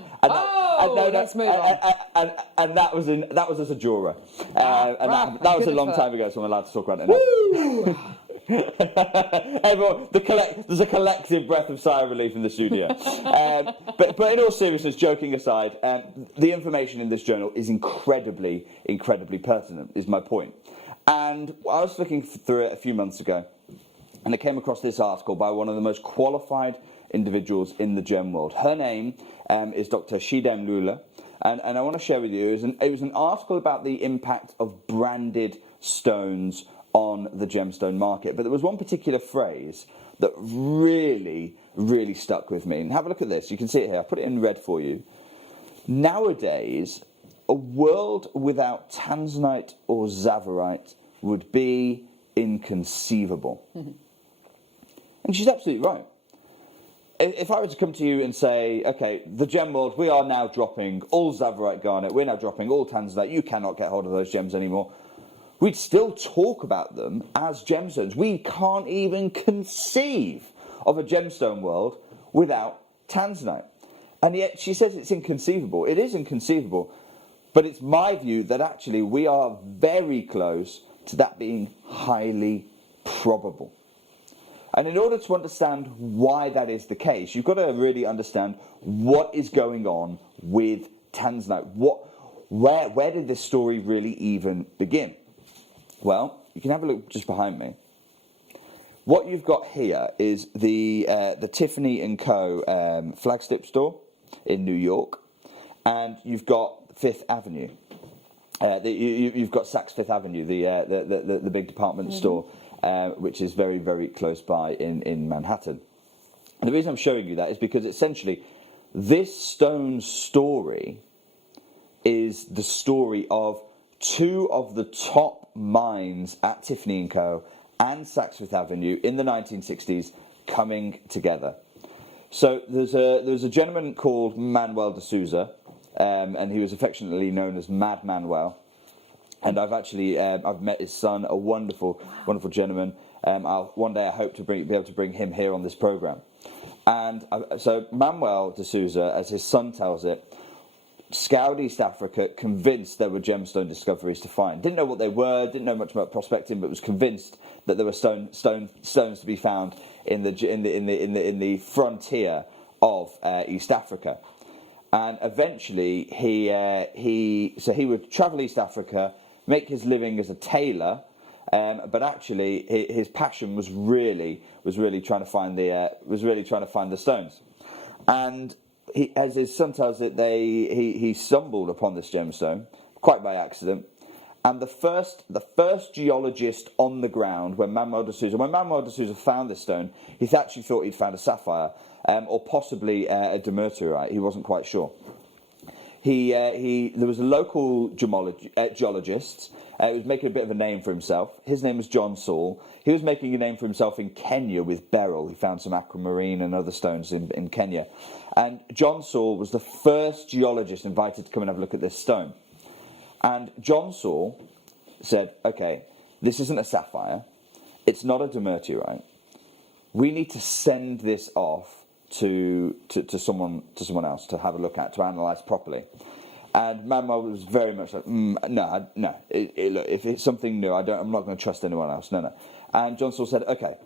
was as a juror, and that was a long time ago, so I'm allowed to talk about it now. Everyone, there's a collective breath of sigh of relief in the studio. But in all seriousness, joking aside, the information in this journal is incredibly, incredibly pertinent, is my point. And I was looking through it a few months ago, and I came across this article by one of the most qualified individuals in the gem world. Her name is Dr. Shidem Lula, and I want to share with you, it was an article about the impact of branded stones on the gemstone market. But there was one particular phrase that really, really stuck with me. And have a look at this. You can see it here. I put it in red for you. Nowadays, a world without tanzanite or tsavorite would be inconceivable. And she's absolutely right. If I were to come to you and say, okay, the gem world, we are now dropping all tsavorite garnet, we're now dropping all tanzanite, you cannot get hold of those gems anymore, we'd still talk about them as gemstones. We can't even conceive of a gemstone world without tanzanite. And yet she says it's inconceivable. It is inconceivable. But it's my view that actually we are very close to that being highly probable. And in order to understand why that is the case, you've got to really understand what is going on with tanzanite. Where did this story really even begin? Well, you can have a look just behind me. What you've got here is the Tiffany & Co. flagship store in New York, and you've got Fifth Avenue. You've got Saks Fifth Avenue, the big department store, which is very, very close by in Manhattan. And the reason I'm showing you that is because essentially this stone story is the story of two of the top minds at Tiffany & Co. and Saks Fifth Avenue in the 1960s coming together. So there's a gentleman called Manuel de Souza, and he was affectionately known as Mad Manuel. And I've met his son, a wonderful, wonderful gentleman. One day I hope to be able to bring him here on this program. And so Manuel de Souza, as his son tells it, scoured East Africa, convinced there were gemstone discoveries to find. Didn't know what they were, didn't know much about prospecting, but was convinced that there were stones to be found in the frontier of East Africa. And eventually he would travel East Africa, make his living as a tailor, but actually his passion was really trying to find the stones. And as his son tells it, he stumbled upon this gemstone quite by accident. And the first geologist on the ground when Manuel de Souza found this stone, he actually thought he'd found a sapphire, or possibly a dimeriterite. He wasn't quite sure. There was a local geologist who was making a bit of a name for himself. His name was John Saul. He was making a name for himself in Kenya with beryl. He found some aquamarine and other stones in Kenya. And John Saul was the first geologist invited to come and have a look at this stone. And John Saul said, okay, this isn't a sapphire. It's not a dimeriterite. We need to send this off to someone else to have a look at, to analyse properly. And Manuel was very much like, no. Look, if it's something new, I'm not going to trust anyone else. No. And John Saul said, okay,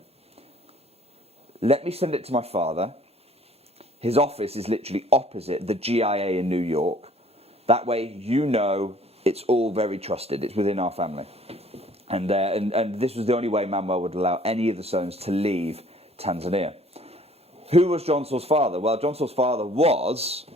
let me send it to my father. His office is literally opposite the GIA in New York. That way, you know, it's all very trusted. It's within our family. And this was the only way Manuel would allow any of the stones to leave Tanzania. Who was John Saul's father? Well, John Saul's father was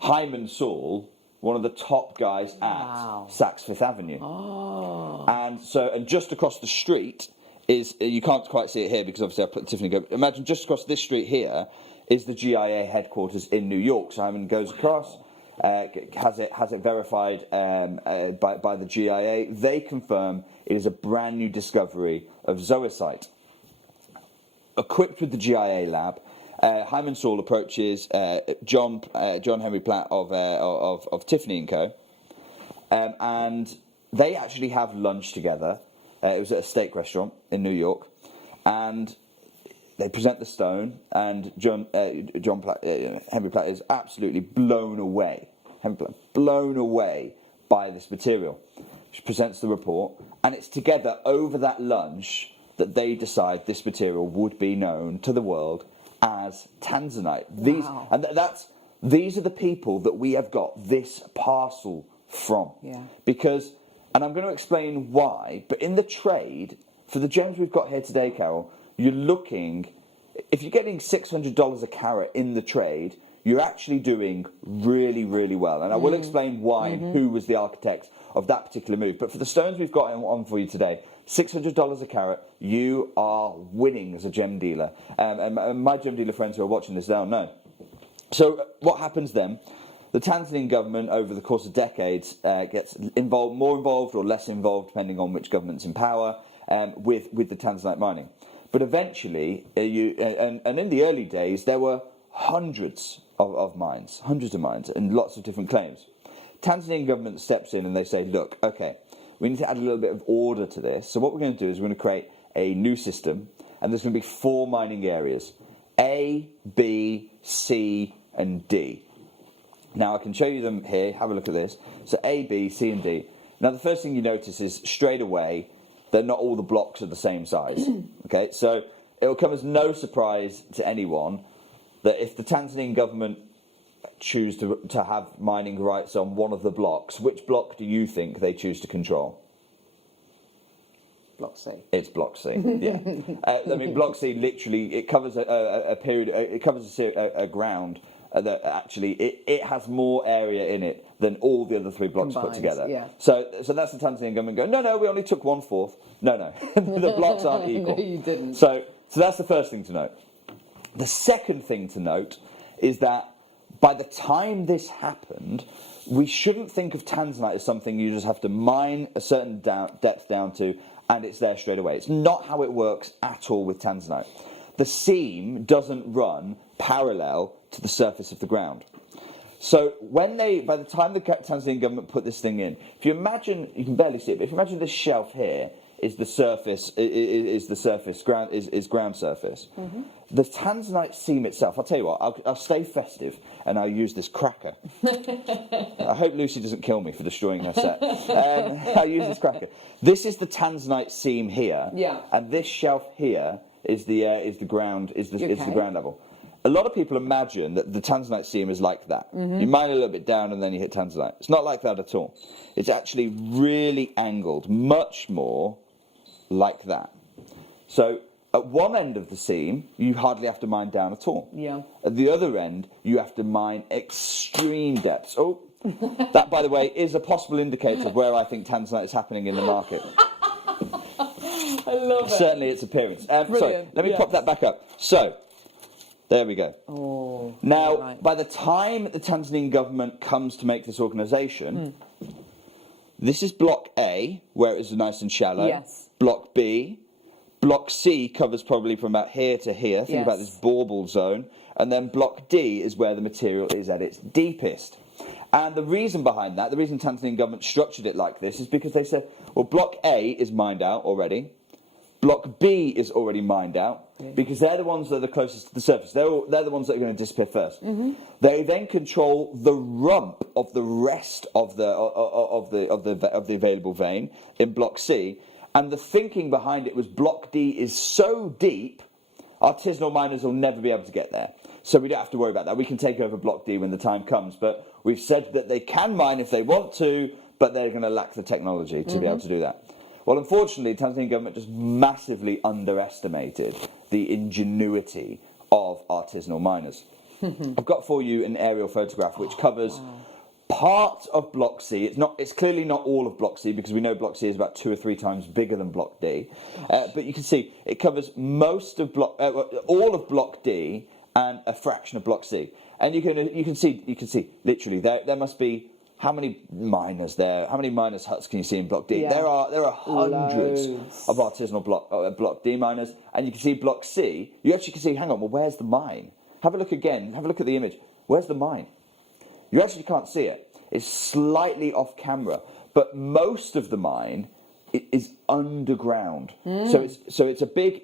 Hyman Saul, one of the top guys at Saks Fifth Avenue. Oh. And just across the street is, you can't quite see it here because obviously I put Tiffany go. Imagine just across this street here is the GIA headquarters in New York. So Hyman goes across, has it verified by the GIA. They confirm it is a brand new discovery of zoisite. Equipped with the GIA lab, Hyman Saul approaches John Henry Platt of Tiffany & Co. And they actually have lunch together. It was at a steak restaurant in New York. And they present the stone, and Henry Platt is absolutely blown away. Blown away by this material. She presents the report, and it's together over that lunch that they decide this material would be known to the world as tanzanite. These are the people that we have got this parcel from. Yeah. Because, and I'm going to explain why, but in the trade, for the gems we've got here today, Carol, you're looking, if you're getting $600 a carat in the trade, you're actually doing really, really well. And I will explain why and who was the architect of that particular move. But for the stones we've got on for you today, $600 a carat, you are winning as a gem dealer. And my gem dealer friends who are watching this, they'll know. So what happens then? The Tanzanian government, over the course of decades, gets more involved or less involved, depending on which government's in power, with the Tanzanite mining. But eventually, and in the early days, there were hundreds of mines, and lots of different claims. Tanzanian government steps in and they say, look, okay, we need to add a little bit of order to this. So what we're going to do is we're going to create a new system, and there's going to be 4 mining areas: A, B, C, and D. Now, I can show you them here. Have a look at this. So A, B, C, and D. Now, the first thing you notice is straight away, they're not all the blocks are the same size. Okay, so it will come as no surprise to anyone that if the Tanzanian government choose to have mining rights on one of the blocks, which block do you think they choose to control? Block C. It's Block C. Yeah. I mean, Block C literally it covers a period. It covers a ground that actually it has more area in it than all the other 3 blocks Combined, put together. yeah. So that's the Tanzanian government going, no, we only took 1/4. No, the blocks aren't equal. No, you didn't. So that's the first thing to note. The second thing to note is that by the time this happened, we shouldn't think of Tanzanite as something you just have to mine a certain depth down to and it's there straight away. It's not how it works at all with Tanzanite. The seam doesn't run parallel to the surface of the ground. So by the time the Tanzanian government put this thing in, if you imagine, you can barely see it, but if you imagine this shelf here is the surface, ground surface. Mm-hmm. The Tanzanite seam itself, I'll tell you what, I'll stay festive and I'll use this cracker. I hope Lucy doesn't kill me for destroying her set. I'll use this cracker. This is the Tanzanite seam here, and this shelf here is the ground level. A lot of people imagine that the Tanzanite seam is like that. Mm-hmm. You mine a little bit down and then you hit Tanzanite. It's not like that at all. It's actually really angled, much more like that. So at one end of the seam, you hardly have to mine down at all. Yeah. At the other end, you have to mine extreme depths. Oh, that, by the way, is a possible indicator of where I think Tanzanite is happening in the market. I love it. Certainly its appearance. Sorry, let me pop that back up. So, there we go. Oh, now, right. by the time the Tanzanian government comes to make this organisation, this is Block A, where it was nice and shallow. Yes. Block B. Block C covers probably from about here to here. Think about this bauble zone. And then Block D is where the material is at its deepest. And the reason behind that, the reason Tanzanian government structured it like this, is because they said, well, Block A is mined out already. Block B is already mined out because they're the ones that are the closest to the surface. They're the ones that are going to disappear first. Mm-hmm. They then control the rump of the rest of the available vein in Block C. And the thinking behind it was Block D is so deep, artisanal miners will never be able to get there. So we don't have to worry about that. We can take over Block D when the time comes. But we've said that they can mine if they want to, but they're going to lack the technology to be able to do that. Well, unfortunately, the Tanzanian government just massively underestimated the ingenuity of artisanal miners. I've got for you an aerial photograph which covers part of Block C. It's clearly not all of Block C because we know Block C is about 2 or 3 times bigger than Block D. But you can see it covers most of all of Block D and a fraction of Block C. And you can see literally there must be. How many miners there? How many miners' huts can you see in Block D? Yeah. There are hundreds of artisanal Block D miners, and you can see Block C. You actually can see. Hang on, well, where's the mine? Have a look again. Have a look at the image. Where's the mine? You actually can't see it. It's slightly off camera, but most of the mine is underground. So it's a big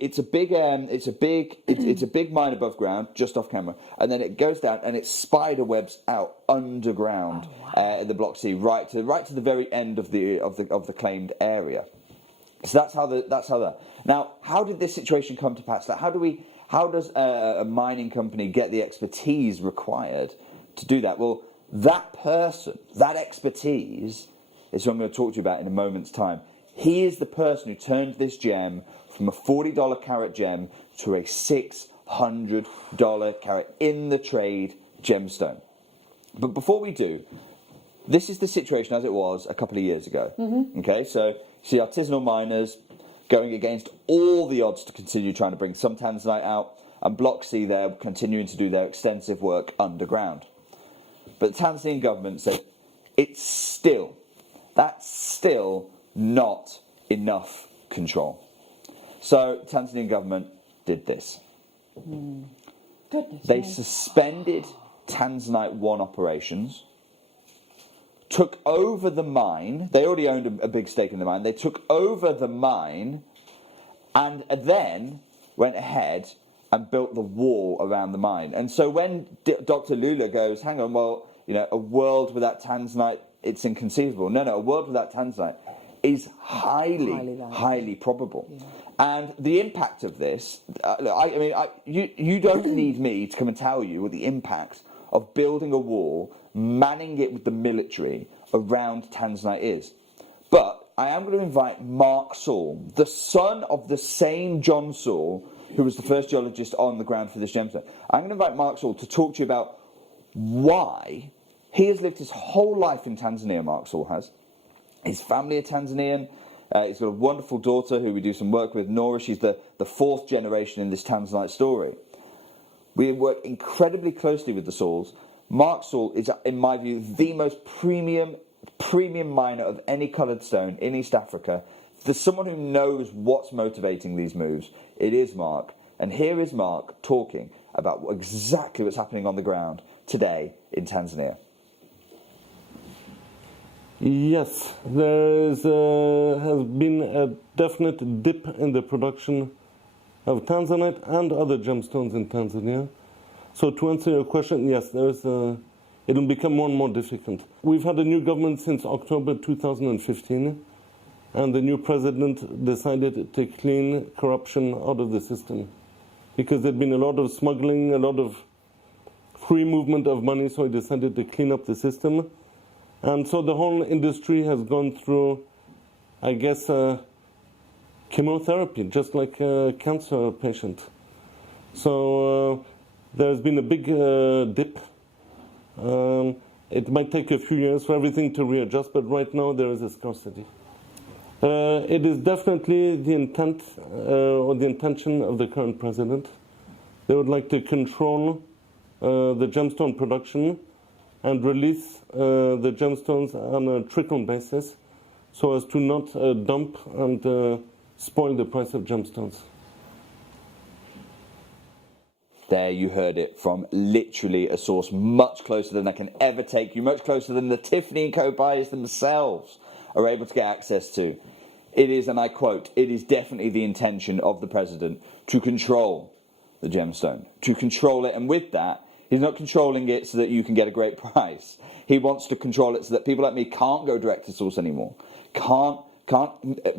mine above ground, just off camera, and then it goes down and it spider webs out underground in the Block C, right to the very end of the claimed area. So that's how that. Now, how did this situation come to pass? Like, how does a mining company get the expertise required to do that? Well, that expertise is what I'm going to talk to you about in a moment's time. He is the person who turned this gem from a $40 carat gem to a $600 $100 carat in the trade gemstone. But before we do, this is the situation as it was a couple of years ago. Okay, so see artisanal miners going against all the odds to continue trying to bring some tanzanite out, and Block C there continuing to do their extensive work underground. But the Tanzanian government said that's still not enough control. So the Tanzanian government did this. They suspended Tanzanite 1 operations, took over the mine. They already owned a big stake in the mine. They took over the mine and then went ahead and built the wall around the mine. And so when Dr. Lula goes, hang on, well, a world without tanzanite, it's inconceivable. No, a world without tanzanite is highly probable. Yeah. And the impact of this, you don't need me to come and tell you what the impact of building a wall, manning it with the military around tanzanite is. But I am going to invite Mark Saul, the son of the same John Saul, who was the first geologist on the ground for this gemstone. I'm going to invite Mark Saul to talk to you about why he has lived his whole life in Tanzania, Mark Saul has. His family are Tanzanian. He's got a wonderful daughter who we do some work with, Nora. She's the 4th generation in this tanzanite story. We work incredibly closely with the Sauls. Mark Saul is, in my view, the most premium miner of any coloured stone in East Africa. There's someone who knows what's motivating these moves. It is Mark. And here is Mark talking about exactly what's happening on the ground today in Tanzania. Yes, there has been a definite dip in the production of tanzanite and other gemstones in Tanzania. So to answer your question, yes, it'll become more and more difficult. We've had a new government since October 2015, and the new president decided to clean corruption out of the system, because there'd been a lot of smuggling, a lot of free movement of money, so he decided to clean up the system. And so the whole industry has gone through, I guess, chemotherapy, just like a cancer patient. So there's been a big dip. It might take a few years for everything to readjust, but right now there is a scarcity. It is definitely the intent or the intention of the current president. They would like to control the gemstone production and release the gemstones on a trickle basis so as to not dump and spoil the price of gemstones. There you heard it from literally a source much closer than I can ever take you, much closer than the Tiffany & Co. buyers themselves are able to get access to. It is, and I quote, it is definitely the intention of the president to control the gemstone, to control it, and with that, he's not controlling it so that you can get a great price. He wants to control it so that people like me can't go direct to source anymore, can't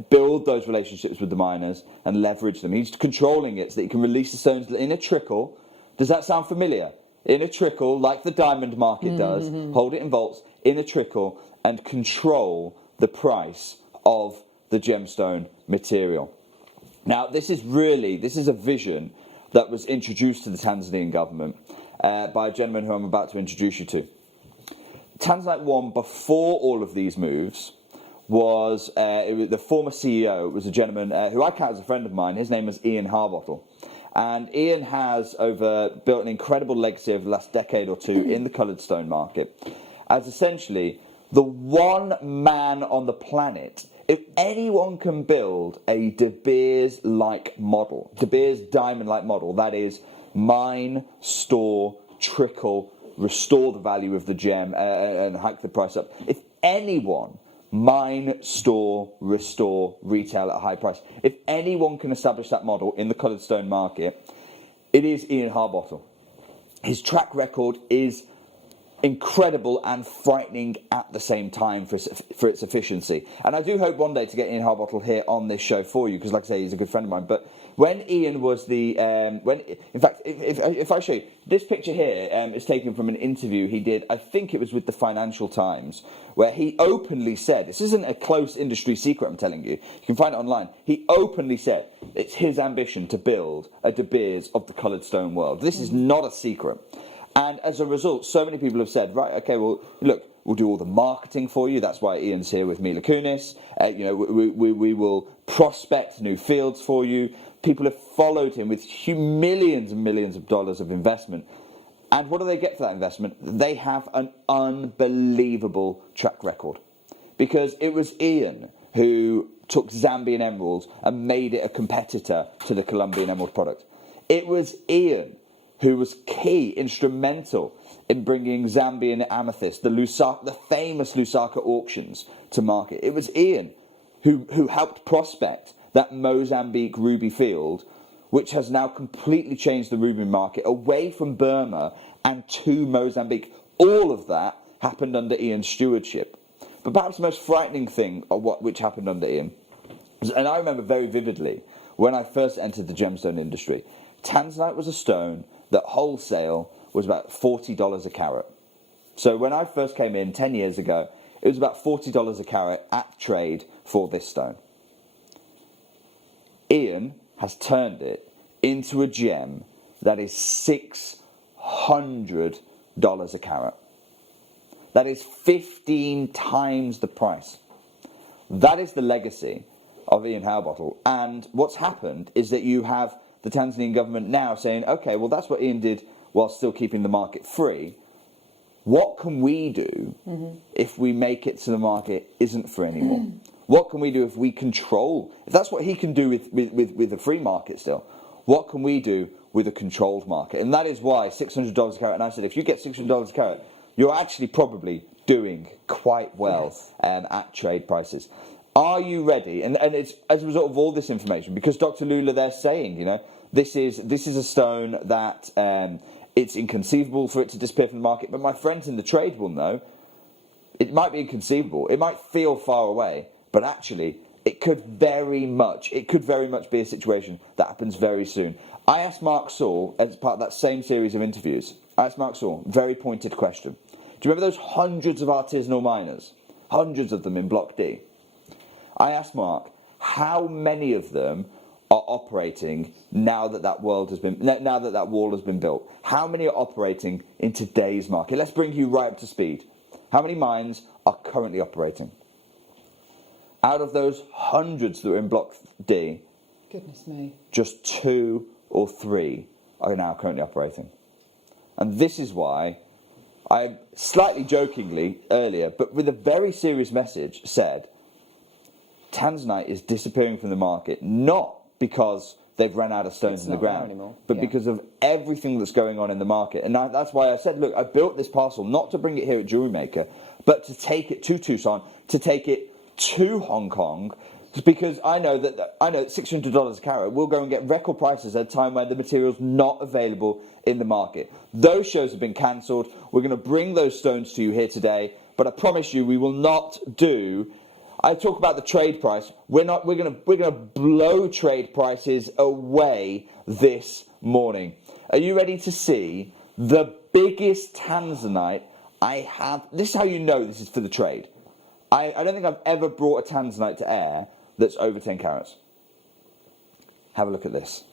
build those relationships with the miners and leverage them. He's controlling it so that he can release the stones in a trickle. Does that sound familiar? In a trickle, like the diamond market does, hold it in vaults, in a trickle, and control the price of the gemstone material. Now, this is a vision that was introduced to the Tanzanian government by a gentleman who I'm about to introduce you to. Tanzanite 1, before all of these moves, was the former CEO, was a gentleman who I count as a friend of mine. His name was Ian Harbottle. And Ian has built an incredible legacy over the last decade or two in the coloured stone market as essentially the one man on the planet. If anyone can build a De Beers-like model, De Beers diamond-like model, that is mine, store, trickle, restore the value of the gem and hike the price up. If anyone mine, store, restore, retail at a high price, if anyone can establish that model in the coloured stone market, it is Ian Harbottle. His track record is incredible and frightening at the same time for its efficiency. And I do hope one day to get Ian Harbottle here on this show for you, because like I say, he's a good friend of mine. But when Ian was in fact, if I show you, this picture here is taken from an interview he did, I think it was with the Financial Times, where he openly said, this isn't a close industry secret, I'm telling you, you can find it online, he openly said it's his ambition to build a De Beers of the coloured stone world. This is not a secret. And as a result, so many people have said, right, okay, well, look, we'll do all the marketing for you. That's why Ian's here with Mila Kunis. We will prospect new fields for you. People have followed him with millions and millions of dollars of investment. And what do they get for that investment? They have an unbelievable track record. Because it was Ian who took Zambian emeralds and made it a competitor to the Colombian emerald product. It was Ian who was key, instrumental in bringing Zambian amethyst, the famous Lusaka auctions, to market. It was Ian who helped prospect that Mozambique ruby field, which has now completely changed the ruby market away from Burma and to Mozambique. All of that happened under Ian's stewardship. But perhaps the most frightening thing which happened under Ian, and I remember very vividly when I first entered the gemstone industry, tanzanite was a stone that wholesale was about $40 a carat. So when I first came in 10 years ago, it was about $40 a carat at trade for this stone. Ian has turned it into a gem that is $600 a carat. That is 15 times the price. That is the legacy of Ian Harbottle. And what's happened is that you have the Tanzanian government now saying, okay, well, that's what Ian did while still keeping the market free. What can we do if we make it so the market isn't free anymore? What can we do if we control? If that's what he can do with a free market still, what can we do with a controlled market? And that is why $600 a carat. And I said, if you get $600 a carat, you're actually probably doing quite well at trade prices. Are you ready? And it's as a result of all this information, because Dr. Lula, they're saying, this is a stone that it's inconceivable for it to disappear from the market. But my friends in the trade will know it might be inconceivable. It might feel far away, but actually it could very much be a situation that happens very soon. I asked Mark Saul, as part of that same series of interviews, very pointed question. Do you remember those hundreds of artisanal miners? Hundreds of them in Block D. I asked Mark, how many of them are operating now that wall has been built? How many are operating in today's market? Let's bring you right up to speed. How many mines are currently operating? Out of those hundreds that are in Block D, Goodness me. just 2 or 3 are now currently operating. And this is why I slightly jokingly earlier, but with a very serious message, said tanzanite is disappearing from the market, not because they've run out of stones in the ground, but because of everything that's going on in the market. And that's why I said, look, I built this parcel not to bring it here at Jewellery Maker, but to take it to Tucson, to take it to Hong Kong, because I know that $600 a carat will go and get record prices at a time when the material's not available in the market. Those shows have been cancelled. We're going to bring those stones to you here today, but I promise you we will not do. I talk about the trade price. We're going to blow trade prices away this morning. Are you ready to see the biggest tanzanite I have? This is how you know this is for the trade. I don't think I've ever brought a tanzanite to air that's over 10 carats. Have a look at this.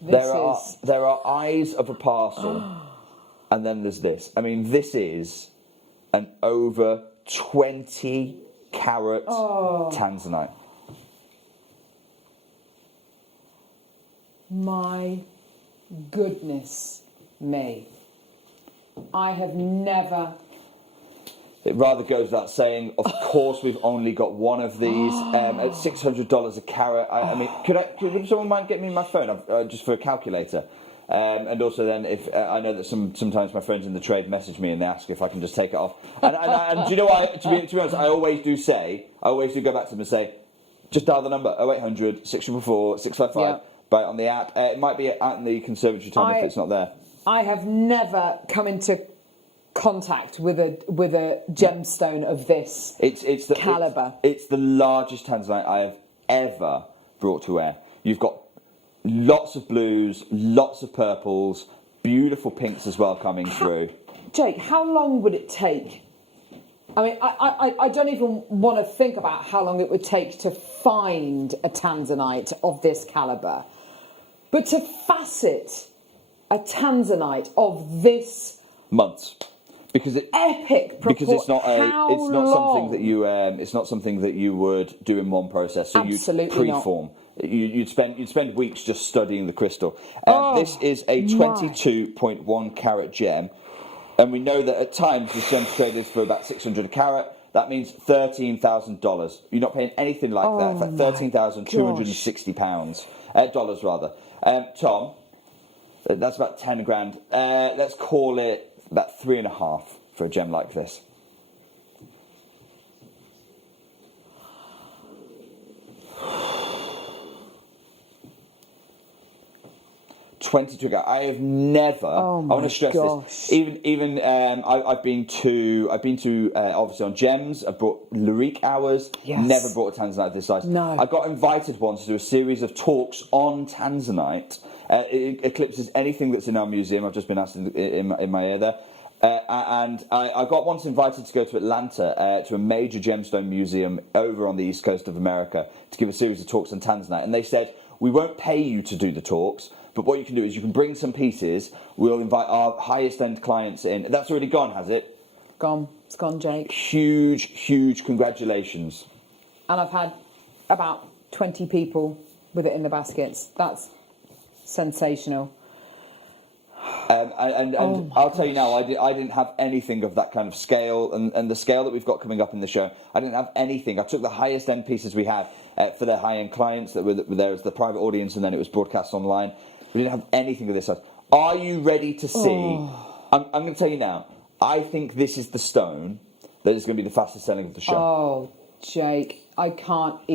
There are eyes of a parcel, and then there's this. I mean, this is an over 20 carat tanzanite. My goodness me. I have never... It rather goes without saying, of course we've only got one of these at $600 a carat. I mean, would someone mind getting me my phone just for a calculator? And also then, if I know that sometimes my friends in the trade message me and they ask if I can just take it off. And do you know what? To be honest, I always do go back to them and say, just dial the number 0800 644 655. Yeah. Buy it on the app. It might be out in the conservatory, Tom, if it's not there. I have never come into contact with a gemstone of this caliber. It's the largest tanzanite I have ever brought to air. You've got lots of blues, lots of purples, beautiful pinks as well coming through. Jake, how long would it take? I mean, I don't even want to think about how long it would take to find a tanzanite of this caliber. But to facet a tanzanite of this months, because epic because it's not something that you would do in one process. So Absolutely you preform. You'd spend weeks just studying the crystal. This is a 22.1 carat gem, and we know that at times this gem's traded for about 600 a carat. That means $13,000. You're not paying anything like that. It's like £13,260 dollars rather. Tom, that's about 10 grand. Let's call it about 3.5 for a gem like this. 22 carat. I have never. I want to stress this. Even I've been to obviously on gems. I've brought Lyrique hours. Yes. Never brought a tanzanite this size. No. I got invited once to do a series of talks on tanzanite. It eclipses anything that's in our museum. I've just been asked in my ear there. And I got once invited to go to Atlanta to a major gemstone museum over on the east coast of America to give a series of talks on tanzanite. And they said, we won't pay you to do the talks, but what you can do is you can bring some pieces. We'll invite our highest end clients in. That's already gone, has it? Gone. It's gone, Jake. Huge, huge congratulations. And I've had about 20 people with it in the baskets. That's sensational. And I'll tell you now, I didn't have anything of that kind of scale, and the scale that we've got coming up in the show, I didn't have anything. I took the highest end pieces we had for the high end clients that were there as the private audience, and then it was broadcast online. We didn't have anything of this size. Are you ready to see? I'm going to tell you now, I think this is the stone that is going to be the fastest selling of the show. Oh, Jake, I can't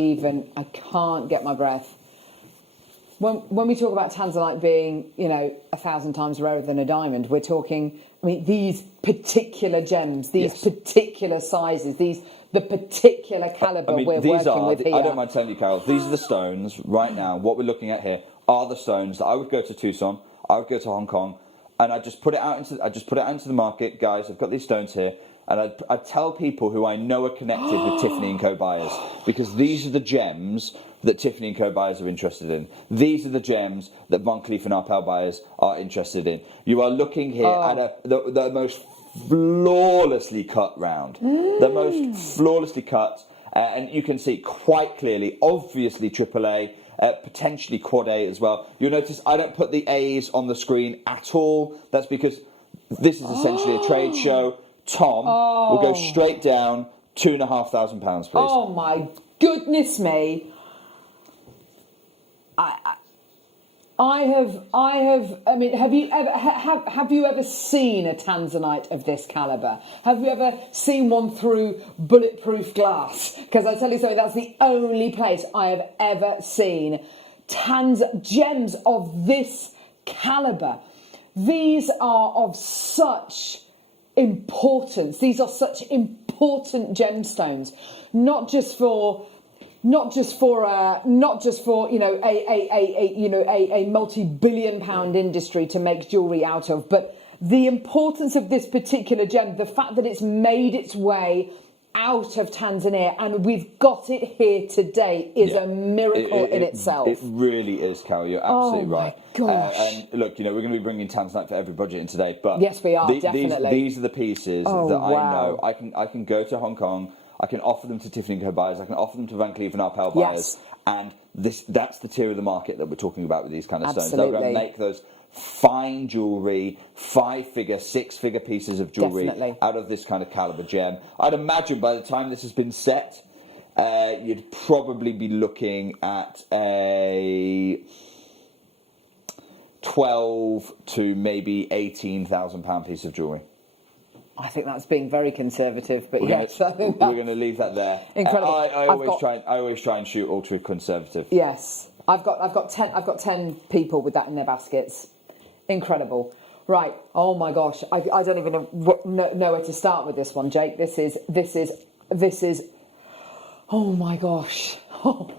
get my breath. When we talk about tanzanite being, 1,000 times rarer than a diamond, we're talking, these particular gems, these particular sizes, the particular calibre we're working with here. I don't mind telling you, Carol, these are the stones right now. What we're looking at here are the stones that I would go to Tucson, I would go to Hong Kong, and I just put it out into the market, guys. I've got these stones here, and I'd tell people who I know are connected with Tiffany & Co buyers, because these are the gems that Tiffany & Co buyers are interested in. These are the gems that Van Cleef & Arpels buyers are interested in. You are looking here at the most flawlessly cut round. The most flawlessly cut, and you can see quite clearly, obviously AAA, potentially Quad A as well. You'll notice I don't put the A's on the screen at all. That's because this is essentially a trade show. Tom will go straight down £2,500, please. Oh my goodness me! Have you ever seen a tanzanite of this caliber? Have you ever seen one through bulletproof glass? Because I tell you something, that's the only place I have ever seen gems of this caliber. These are of such importance. These are such important gemstones, not just for a multi-billion-pound industry to make jewellery out of, but the importance of this particular gem, the fact that it's made its way out of Tanzania and we've got it here today is a miracle in itself. It really is, Carol. You're absolutely right. Oh my gosh! And look, we're going to be bringing tanzanite for every budget in today, but yes, we are definitely. These are the pieces that I know. I can go to Hong Kong. I can offer them to Tiffany & Co buyers. I can offer them to Van Cleef & Arpels buyers. And that's the tier of the market that we're talking about with these kind of stones. They're going to make those fine jewellery, 5-figure, 6-figure pieces of jewellery out of this kind of calibre gem. I'd imagine by the time this has been set, you'd probably be looking at a £12,000 to maybe £18,000 piece of jewellery. I think that's being very conservative, but We're yes, I think we're going to leave that there. Incredible. I always try and shoot ultra conservative. Yes, I've got 10 people with that in their baskets. Incredible. Right. Oh my gosh, I don't even know where to start with this one, Jake. This is. Oh my gosh. Oh.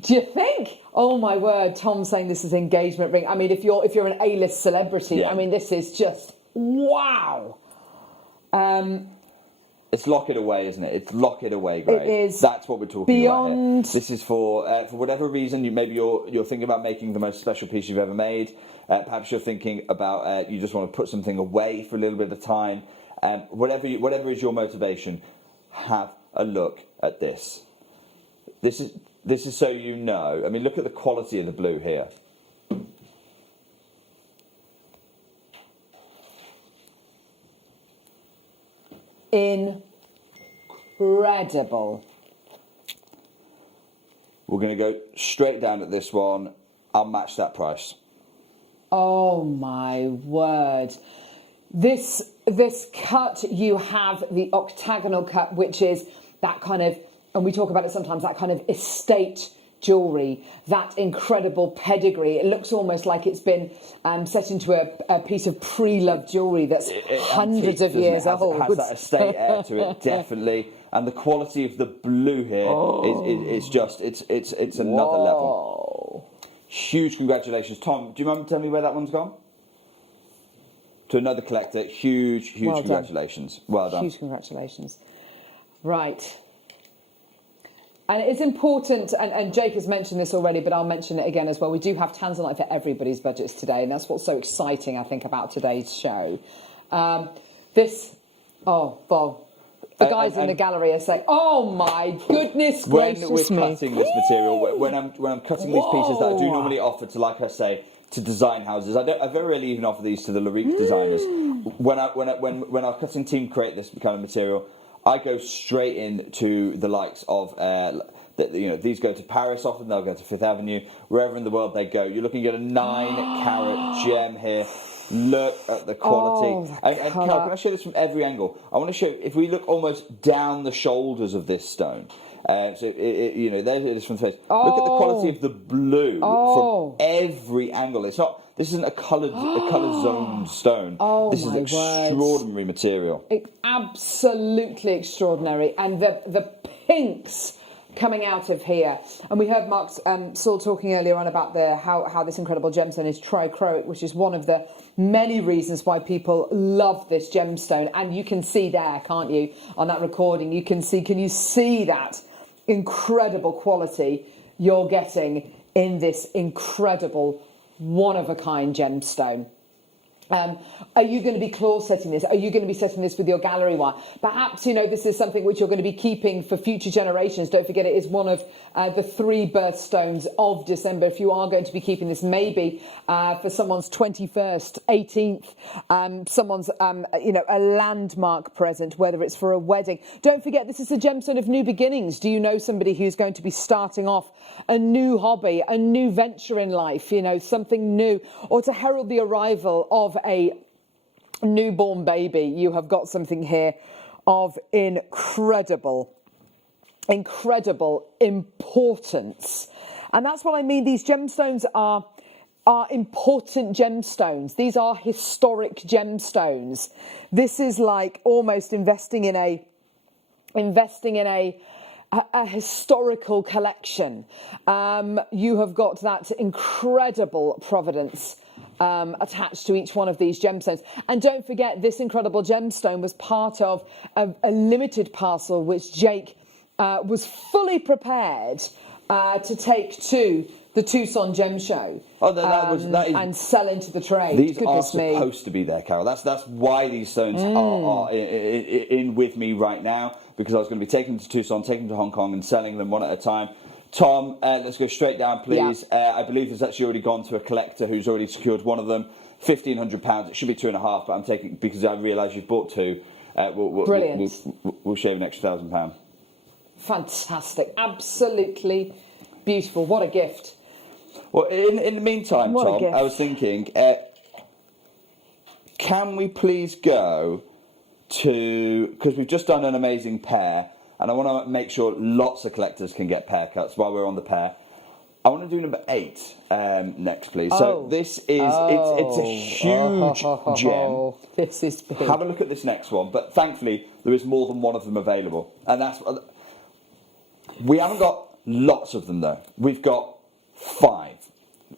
Do you think? Oh my word, Tom's saying this is engagement ring. I mean, if you're an A-list celebrity, Yeah. I mean, this is just wow. It's lock it away, isn't it? It's lock it away, grade. It is. That's what we're talking beyond... about here. This is for whatever reason. You're thinking about making the most special piece you've ever made. Perhaps you're thinking about you just want to put something away for a little bit of time. Whatever is your motivation, have a look at this. This is so you know. I mean, look at the quality of the blue here. Incredible. We're going to go straight down at this one. I'll match that price. Oh my word. This cut, you have the octagonal cut, which is that kind of, and we talk about it sometimes, that kind of estate jewellery, that incredible pedigree. It looks almost like it's been set into a piece of pre-loved jewellery that's hundreds of years old. It has that estate air to it, definitely. And the quality of the blue here is just, it's another level. Huge congratulations. Tom, do you mind telling me where that one's gone? To another collector, huge congratulations. Well done. Huge congratulations. Right. And it's important, and Jake has mentioned this already, but I'll mention it again as well. We do have Tanzanite for everybody's budgets today, and that's what's so exciting, I think, about today's show. The guys in the gallery are saying, "Oh my goodness gracious when we're me!" cutting this material, when I'm cutting these pieces that I do normally offer to, like I say, to design houses. I very rarely even offer these to the Larique designers. When our cutting team create this kind of material, I go straight into the likes of, these go to Paris often, they'll go to Fifth Avenue, wherever in the world they go. You're looking at a 9-carat gem here. Look at the quality. And Carol, can I show this from every angle? I want to show, if we look almost down the shoulders of this stone, there's it is from the face. Look at the quality of the blue from every angle. This isn't a coloured zoned stone. This is extraordinary material. It's absolutely extraordinary. And the pinks coming out of here. And we heard Mark Saul talking earlier on about how this incredible gemstone is trichroic, which is one of the many reasons why people love this gemstone. And you can see there, can't you, on that recording, can you see that incredible quality you're getting in this incredible one-of-a-kind gemstone? Are you going to be claw setting this? Are you going to be setting this with your gallery wire? Perhaps, this is something which you're going to be keeping for future generations. Don't forget, it is one of the 3 birthstones of December. If you are going to be keeping this, maybe for someone's 21st, 18th, someone's, a landmark present, whether it's for a wedding. Don't forget, this is a gemstone of new beginnings. Do you know somebody who's going to be starting off a new hobby, a new venture in life, something new, or to herald the arrival of a newborn baby? You have got something here of incredible importance. And that's what I mean. These gemstones are important gemstones. These are historic gemstones. This is like almost investing in a historical collection. You have got that incredible provenance attached to each one of these gemstones. And don't forget, this incredible gemstone was part of a limited parcel which Jake was fully prepared to take to the Tucson Gem Show and sell into the trade. These are supposed to be there, Carol. That's why these stones are in with me right now, because I was going to be taking them to Tucson, taking them to Hong Kong and selling them one at a time. Tom, let's go straight down, please. Yeah. I believe there's actually already gone to a collector who's already secured one of them. £1,500. It should be 2.5, but I'm taking, because I realise you've bought 2. Brilliant. We'll shave an extra £1,000. Fantastic. Absolutely beautiful. What a gift. Well, in the meantime, Tom, I was thinking, can we please go to, because we've just done an amazing pair, and I want to make sure lots of collectors can get pair cuts while we're on the pair. I want to do number 8 next, please. So this is, it's a huge gem. This is big. Have a look at this next one, but thankfully there is more than one of them available. And that's, we haven't got lots of them though. We've got 5.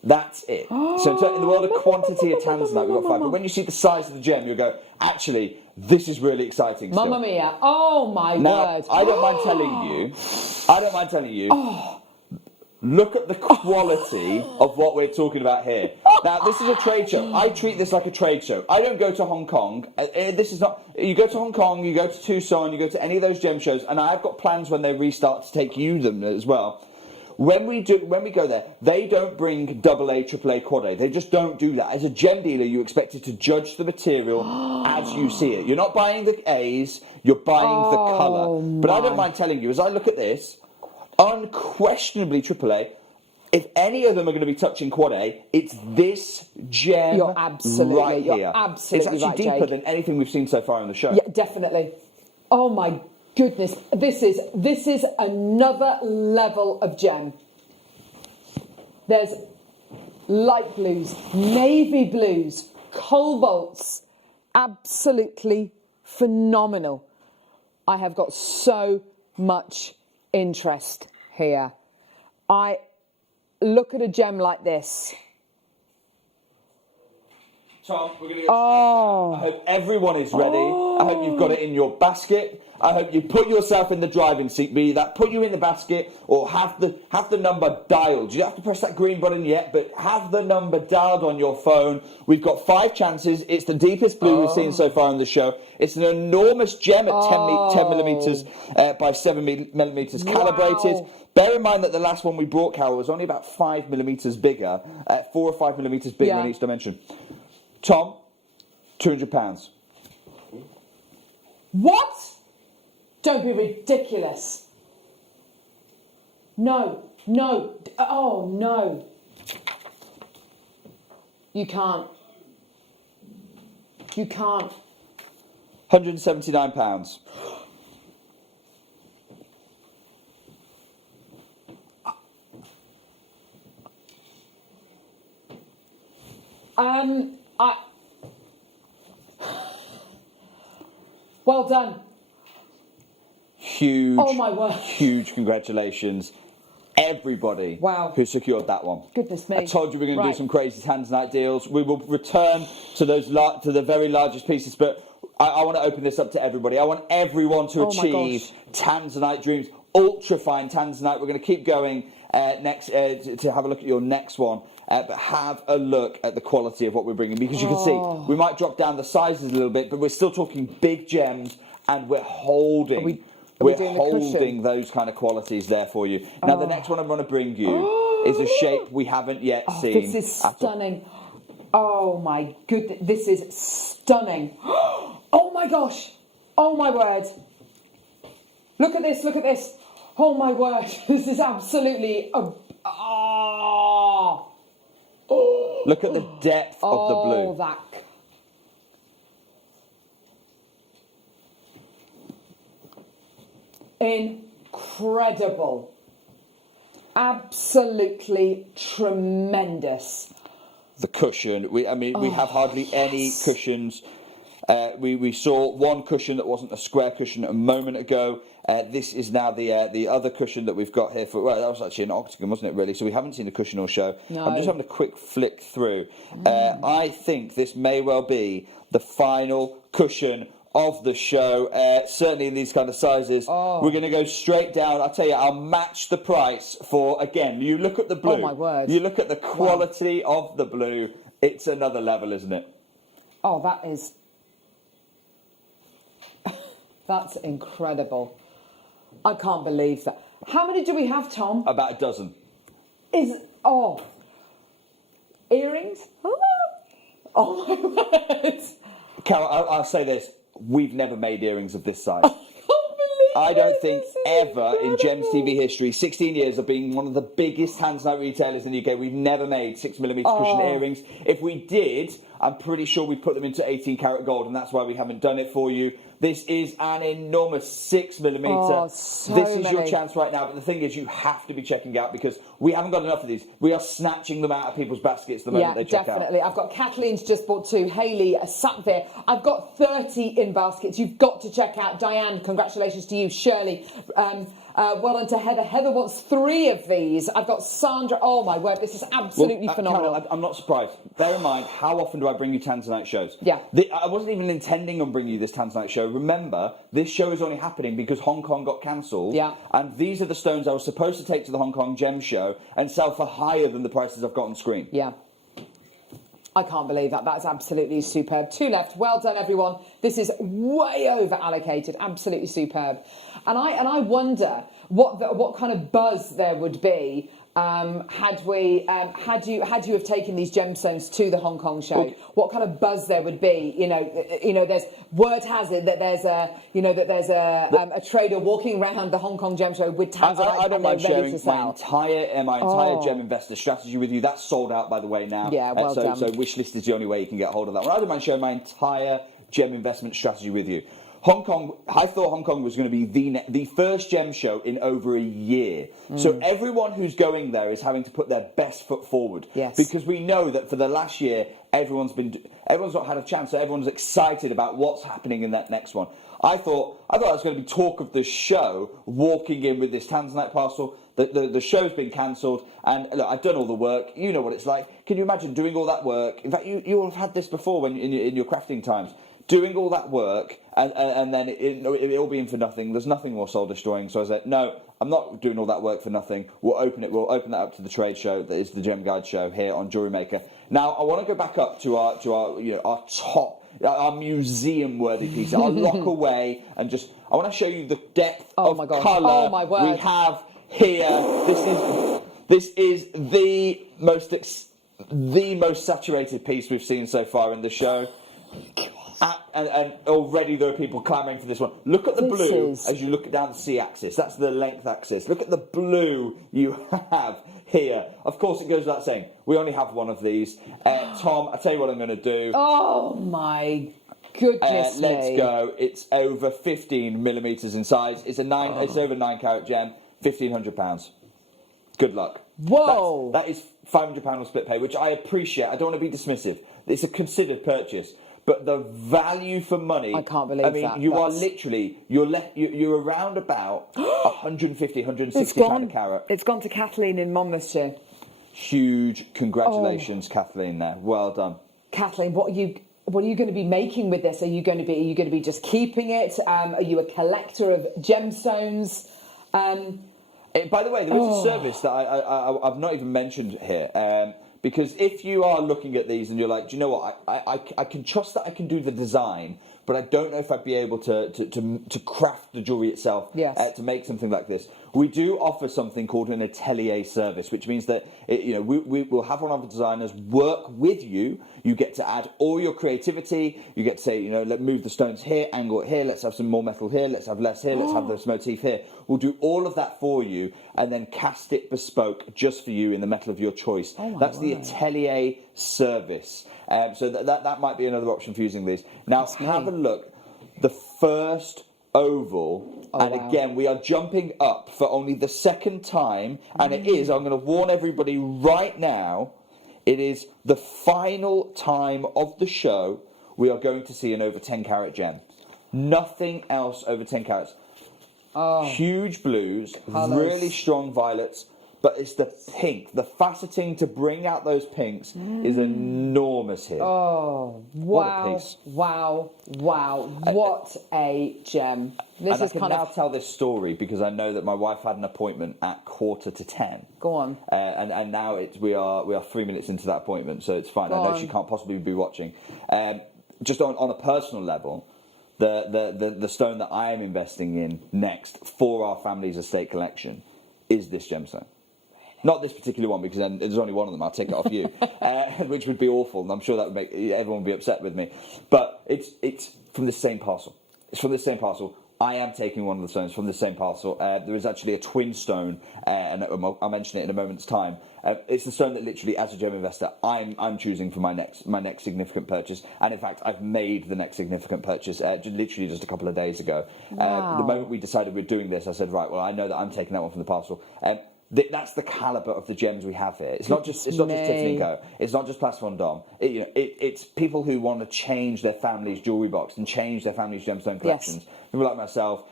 That's it. So in the world of quantity of tanzanite, we've got 5. But when you see the size of the gem, you'll go, actually, this is really exciting still. Mamma mia. Oh my word. I don't mind telling you, look at the quality of what we're talking about here. Now, this is a trade show. I treat this like a trade show. I don't go to Hong Kong. This is not... You go to Hong Kong, you go to Tucson, you go to any of those gem shows, and I've got plans when they restart to take you them as well. When we go there, they don't bring AA, AAA, Quad A. They just don't do that. As a gem dealer, you're expected to judge the material as you see it. You're not buying the A's, you're buying the colour. But I don't mind telling you, as I look at this, unquestionably AAA, if any of them are going to be touching Quad A, it's this gem You're absolutely right here. It's actually deeper than anything we've seen so far on the show. Yeah, definitely. Oh my goodness, this is another level of gem. There's light blues, navy blues, cobalts, absolutely phenomenal. I have got so much interest here. I look at a gem like this. Tom, we're going to go straight down. I hope everyone is ready. I hope you've got it in your basket. I hope you put yourself in the driving seat, be that put you in the basket or have the number dialed. You don't have to press that green button yet, but have the number dialed on your phone. We've got 5 chances. It's the deepest blue we've seen so far on the show. It's an enormous gem at 10 millimetres by 7 millimetres calibrated. Wow. Bear in mind that the last one we brought, Carol, was only about 5 millimetres bigger, 4 or 5 millimetres bigger in each dimension. Tom, £200. What? Don't be ridiculous. No. Oh, no. You can't. £179. Well done. Huge. Oh my word. Huge congratulations. Everybody who secured that one. Goodness me. I told you we were going to do some crazy tanzanite deals. We will return to those to the very largest pieces, but I want to open this up to everybody. I want everyone to achieve tanzanite dreams, ultra fine tanzanite. We're going to keep going next to have a look at your next one. But have a look at the quality of what we're bringing, because you can see we might drop down the sizes a little bit, but we're still talking big gems, and we're holding those kind of qualities there for you. Now, the next one I'm going to bring you is a shape we haven't yet seen. This is stunning. Oh my goodness, this is stunning. Oh my gosh. Oh my word. Look at this. Oh my word. This is absolutely... Look at the depth of the blue. Incredible. Absolutely tremendous. The cushion. We have hardly any cushions. We saw one cushion that wasn't a square cushion a moment ago. This is now the other cushion that we've got here for. Well, that was actually an octagon, wasn't it? Really. So we haven't seen a cushion all show. No. I'm just having a quick flick through. I think this may well be the final cushion of the show. Certainly in these kind of sizes. We're going to go straight down. I'll tell you, I'll match the price for, again, you look at the blue. Oh my word. You look at the quality of the blue. It's another level, isn't it? Oh, that is... That's incredible. I can't believe that. How many do we have, Tom? About a dozen. Earrings? Oh my word. Carol, I'll say this. We've never made earrings of this size. I don't think ever in Gems TV history, 16 years of being one of the biggest tanzanite retailers in the UK, we've never made 6mm cushion earrings. If we did, I'm pretty sure we put them into 18 karat gold, and that's why we haven't done it for you. This is an enormous 6mm. Oh, so this is your many. chance right now, but the thing is, you have to be checking out because we haven't got enough of these. We are snatching them out of people's baskets the moment they check definitely. I've got Kathleen's just bought 2, Hayley, a Sapphire. I've got 30 in baskets. You've got to check out. Diane, congratulations to you. Shirley, well done to Heather. Heather wants 3 of these. I've got Sandra. Oh my word, this is absolutely phenomenal. Carol, I'm not surprised. Bear in mind, how often do I bring you Tanzanite shows? Yeah. I wasn't even intending on bringing you this Tanzanite show. Remember, this show is only happening because Hong Kong got cancelled. Yeah. And these are the stones I was supposed to take to the Hong Kong Gem Show and sell for higher than the prices I've got on screen. Yeah. I can't believe that. That's absolutely superb. 2 left. Well done, everyone. This is way over allocated. Absolutely superb. And I wonder what kind of buzz there would be had you have taken these gemstones to the Hong Kong show. Well, what kind of buzz there would be? There's word has it that there's a trader walking around the Hong Kong gem show with Tanzanite I don't mind ready sharing to sell. my entire gem investor strategy with you. That's sold out, by the way, now. Yeah, well done. So wishlist is the only way you can get hold of that one. I don't mind sharing my entire gem investment strategy with you. Hong Kong, I thought Hong Kong was going to be the first gem show in over a year. So everyone who's going there is having to put their best foot forward. Yes. Because we know that for the last year, everyone's not had a chance, so everyone's excited about what's happening in that next one. I thought it was going to be talk of the show, walking in with this Tanzanite parcel. The show's been cancelled, and look, I've done all the work. You know what it's like. Can you imagine doing all that work? In fact, you will have had this before when in your crafting times. Doing all that work and then it'll be in for nothing. There's nothing more soul destroying. So I said, no, I'm not doing all that work for nothing. We'll open that up to the trade show that is the Gem Guide show here on Jewellery Maker. Now I want to go back up to our top, our museum worthy piece. I'll lock away and I want to show you the depth of colour oh my word. we have here. This is the most saturated piece we've seen so far in the show. And already there are people clamouring for this one. Look at the blue as you look down the C-axis. That's the length axis. Look at the blue you have here. Of course, it goes without saying, we only have one of these. Tom, I'll tell you what I'm going to do. Oh, my goodness me. Let's go. It's over 15 millimetres in size. It's over 9 carat gem, £1,500. Good luck. Whoa. That is £500 on split pay, which I appreciate. I don't want to be dismissive. It's a considered purchase. But the value for money, I can't believe that. You are literally, you're around about 150, 160 pound a carat. It's gone to Kathleen in Monmouthshire. Huge congratulations, Kathleen. There, well done, Kathleen. What are you going to be making with this? Are you going to be just keeping it? Are you a collector of gemstones? By the way, there is a service that I've not even mentioned here. Because if you are looking at these and you're like, do you know what, I can trust that I can do the design, but I don't know if I'd be able to craft the jewellery itself to make something like this. We do offer something called an atelier service, which means that we will have one of the designers work with you. You get to add all your creativity. You get to say, let's move the stones here, angle it here, let's have some more metal here, let's have less here, let's have this motif here. We'll do all of that for you and then cast it bespoke just for you in the metal of your choice. That's the atelier service. So that might be another option for using these. Now, have a look. The first oval, again, we are jumping up for only the second time, and it is, I'm going to warn everybody right now, it is the final time of the show we are going to see an over 10 carat gem. Nothing else over 10 carats. Huge blues, really strong violets, but it's the pink. The faceting to bring out those pinks is enormous here. Oh, wow. What a piece. Wow. What a gem. I can now tell this story because I know that my wife had an appointment at 9:45. Go on. And now we are 3 minutes into that appointment, so it's fine. I know she can't possibly be watching. Just on a personal level, the stone that I am investing in next for our family's estate collection is this gemstone. Not this particular one, because then there's only one of them. I'll take it off you, which would be awful, and I'm sure that would make everyone be upset with me. But it's from the same parcel. It's from the same parcel. I am taking one of the stones from the same parcel. There is actually a twin stone, and I'll mention it in a moment's time. It's the stone that literally, as a gem investor, I'm choosing for my next significant purchase. And in fact, I've made the next significant purchase literally just a couple of days ago. Wow. The moment we decided we're doing this, I said, right, well, I know that I'm taking that one from the parcel. That's the calibre of the gems we have here. It's not just Tiffany & Co. It's not just Place Vendôme. It's people who want to change their family's jewellery box and change their family's gemstone collections. Yes. People like myself,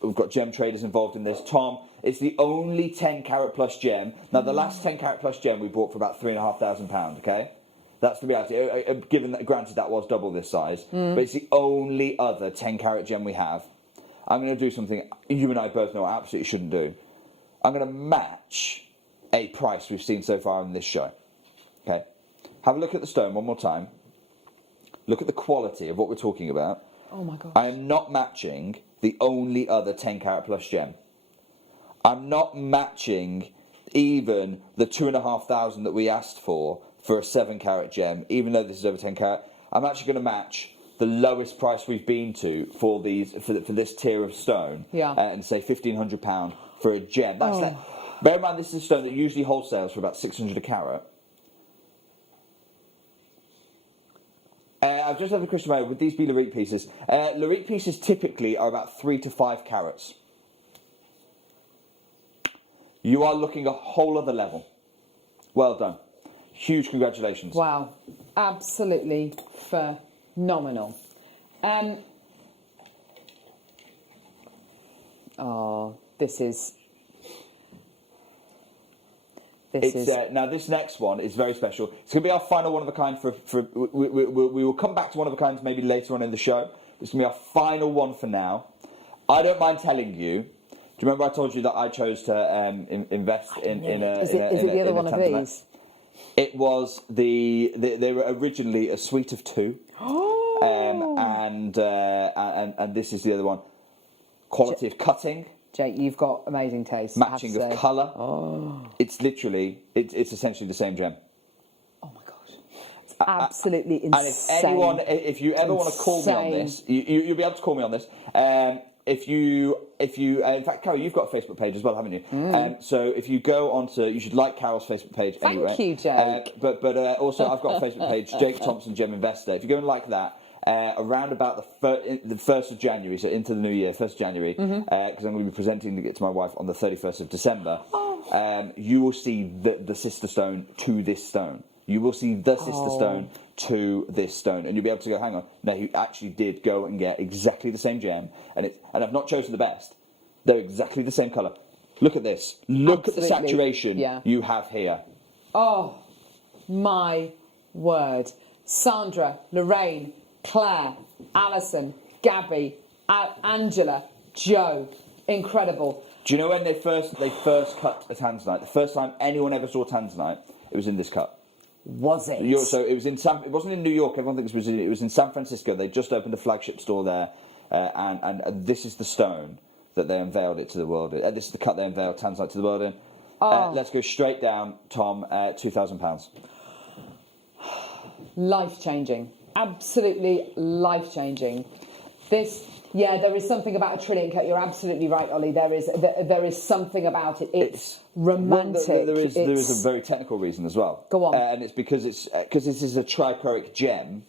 we've got gem traders involved in this. Tom, it's the only 10 carat plus gem. Now, the last 10 carat plus gem we bought for about £3,500, okay? That's the reality. Given that, granted, that was double this size, but it's the only other 10 carat gem we have. I'm going to do something you and I both know I absolutely shouldn't do. I'm going to match a price we've seen so far in this show. Okay? Have a look at the stone one more time. Look at the quality of what we're talking about. Oh my gosh. I am not matching the only other 10 carat plus gem. I'm not matching even the 2,500 that we asked for a 7 carat gem, even though this is over 10 carat. I'm actually going to match the lowest price we've been to for this tier of stone, and say £1,500 for a gem. That's bear in mind, this is a stone that usually wholesales for about 600 a carat. I've just had a question about, would these be Larique pieces? Larique pieces typically are about 3 to 5 carats. You are looking a whole other level. Well done. Huge congratulations. Wow, absolutely phenomenal. This is now this next one is very special. It's going to be our final one of a kind we will come back to one of a kind maybe later on in the show. It's going to be our final one for now. I don't mind telling you. Do you remember I told you that I chose to invest in a... Is it the other one of these? It was they were originally a suite of 2. And this is the other one. Quality of cutting. Jake, you've got amazing taste. Matching of colour. It's literally, it's essentially the same gem. Oh my gosh. It's absolutely insane. And if you ever want to call me on this, you'll be able to call me on this. If you, in fact, Carol, you've got a Facebook page as well, haven't you? So if you go onto, you should like Carol's Facebook page anyway. Thank you, Jake. But also, I've got a Facebook page, Jake Thompson Gem Investor. If you go and like that, around about the 1st of January, so into the new year, 1st of January, because I'm going to be presenting it to my wife on the 31st of December, you will see the sister stone to this stone. You will see the sister stone to this stone, and you'll be able to go, hang on, no, he actually did go and get exactly the same gem, and I've not chosen the best. They're exactly the same colour. Look at this. Look at the saturation you have here. Oh, my word. Sandra, Lorraine, Claire, Alison, Gabby, Angela, Joe. Incredible. Do you know when they first cut a tanzanite? The first time anyone ever saw tanzanite, it was in this cut. Was it? So it was it wasn't in New York. Everyone thinks it was in San Francisco. They just opened a flagship store there, and this is the stone that they unveiled it to the world. This is the cut they unveiled tanzanite to the world in. Let's go straight down, Tom. £2,000. Life-changing. Absolutely life-changing. There is something about a trillion cut. You're absolutely right, Ollie. There is something about it. It's romantic. Well, there is a very technical reason as well. Go on. And it's because this is a trichroic gem.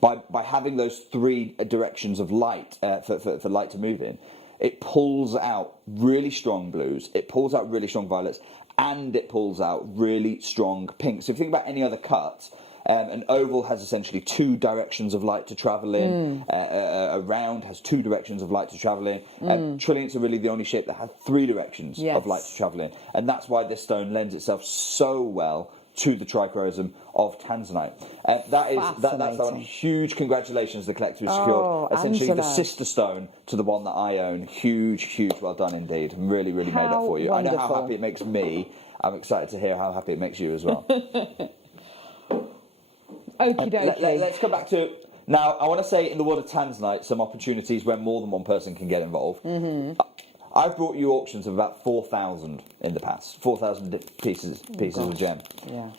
By having those 3 directions of light for light to move in, it pulls out really strong blues. It pulls out really strong violets, and it pulls out really strong pinks. So if you think about any other cut. An oval has essentially 2 directions of light to travel in. A round has 2 directions of light to travel in. Trillions are really the only shape that has 3 directions of light to travel in. And that's why this stone lends itself so well to the trichroism of tanzanite. That's that one. Huge congratulations to the collector who secured essentially Angela. the sister stone to the one that I own. Huge well done indeed. Really made that for you. Wonderful. I know how happy it makes me. I'm excited to hear how happy it makes you as well. Okie dokie. Let's come back to... Now, I want to say in the world of tanzanite, some opportunities where more than one person can get involved. I've brought you auctions of about 4,000 in the past. 4,000 pieces of gem. Yeah.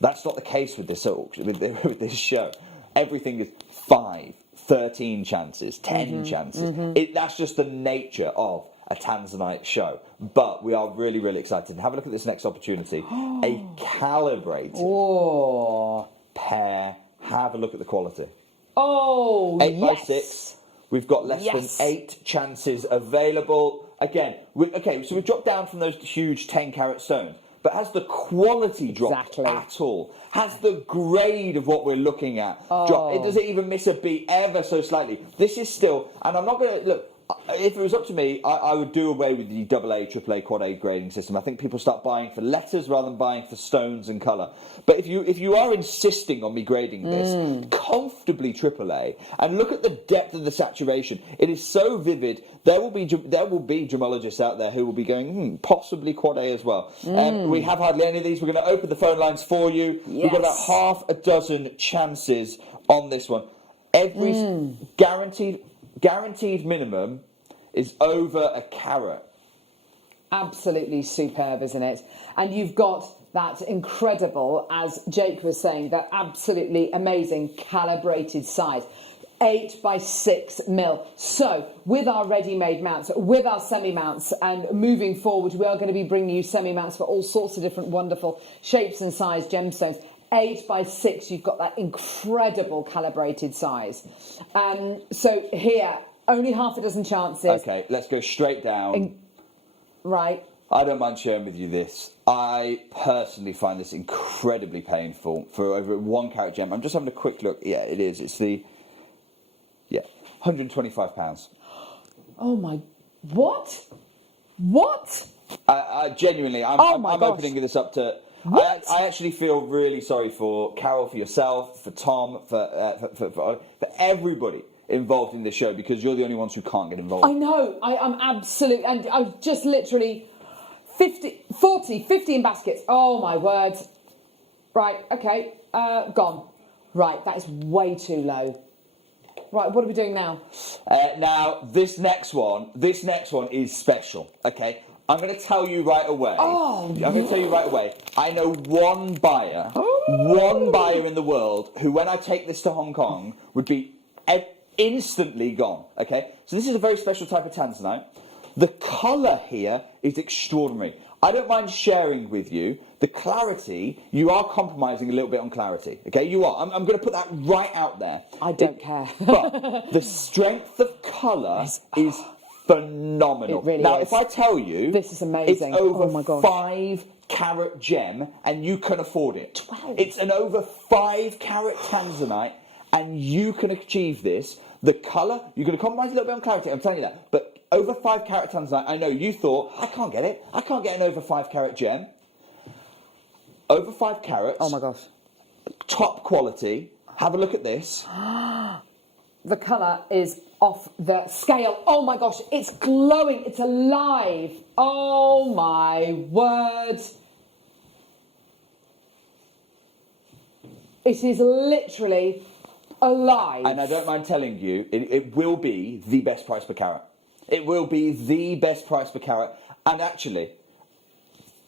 That's not the case with this auction, with this show. Everything is 5, 13 chances, 10 chances. That's just the nature of a Tanzanite show. But we are really, really excited. Have a look at this next opportunity. A calibrated pair. Have a look at the quality. 8 by 6. We've got less than 8 chances available. Again, so we've dropped down from those huge 10-carat stones. But has the quality dropped at all? Has the grade of what we're looking at dropped? It doesn't even miss a beat ever so slightly. This is still, and I'm not going to, look, if it was up to me, I would do away with the AA, AAA, Quad A grading system. I think people start buying for letters rather than buying for stones and colour. But if you are insisting on me grading this, comfortably AAA, and look at the depth of the saturation. It is so vivid. There will be gemologists out there who will be going, possibly Quad A as well. We have hardly any of these. We're going to open the phone lines for you. We've got about half a dozen chances on this one. Every guaranteed minimum is over a carat. Absolutely superb, isn't it? And you've got that incredible, as Jake was saying, that absolutely amazing calibrated size. 8 by 6 mil. So, with our ready-made mounts, with our semi-mounts, and moving forward, we are going to be bringing you semi-mounts for all sorts of different wonderful shapes and size gemstones. 8 by 6, you've got that incredible calibrated size. So here, only half a dozen chances. Okay, let's go straight down. Right. I don't mind sharing with you this. I personally find this incredibly painful for over 1 carat gem. I'm just having a quick look. Yeah, it is. It's the, £125. Oh my, what? What? Genuinely, I'm opening this up to... I actually feel really sorry for Carol, for yourself, for Tom, for everybody involved in this show, because you're the only ones who can't get involved. I know, I'm absolutely, and I've just literally 50 in baskets. Oh my word. Right, okay, gone. Right, that is way too low. Right, what are we doing now? Now, this next one is special, okay? I'm going to tell you right away. I know one buyer in the world who, when I take this to Hong Kong, would be instantly gone. Okay, so this is a very special type of Tanzanite. The colour here is extraordinary. I don't mind sharing with you the clarity. You are compromising a little bit on clarity. Okay, you are. I'm going to put that right out there. I don't care. But the strength of colour is phenomenal. It really now, is. if I tell you, this is amazing. It's over oh my gosh. 5 carat gem, and you can afford it. 12. It's an over 5 carat Tanzanite, and you can achieve this. The colour, you're going to compromise a little bit on clarity, I'm telling you that. But over 5 carat Tanzanite, I know you thought, I can't get it. I can't get an over 5 carat gem. Over 5 carats. Oh my gosh. Top quality. Have a look at this. The colour is off the scale. Oh my gosh, it's glowing, it's alive. Oh my word. It is literally alive. And I don't mind telling you, it will be the best price per carat. It will be the best price per carat. And actually,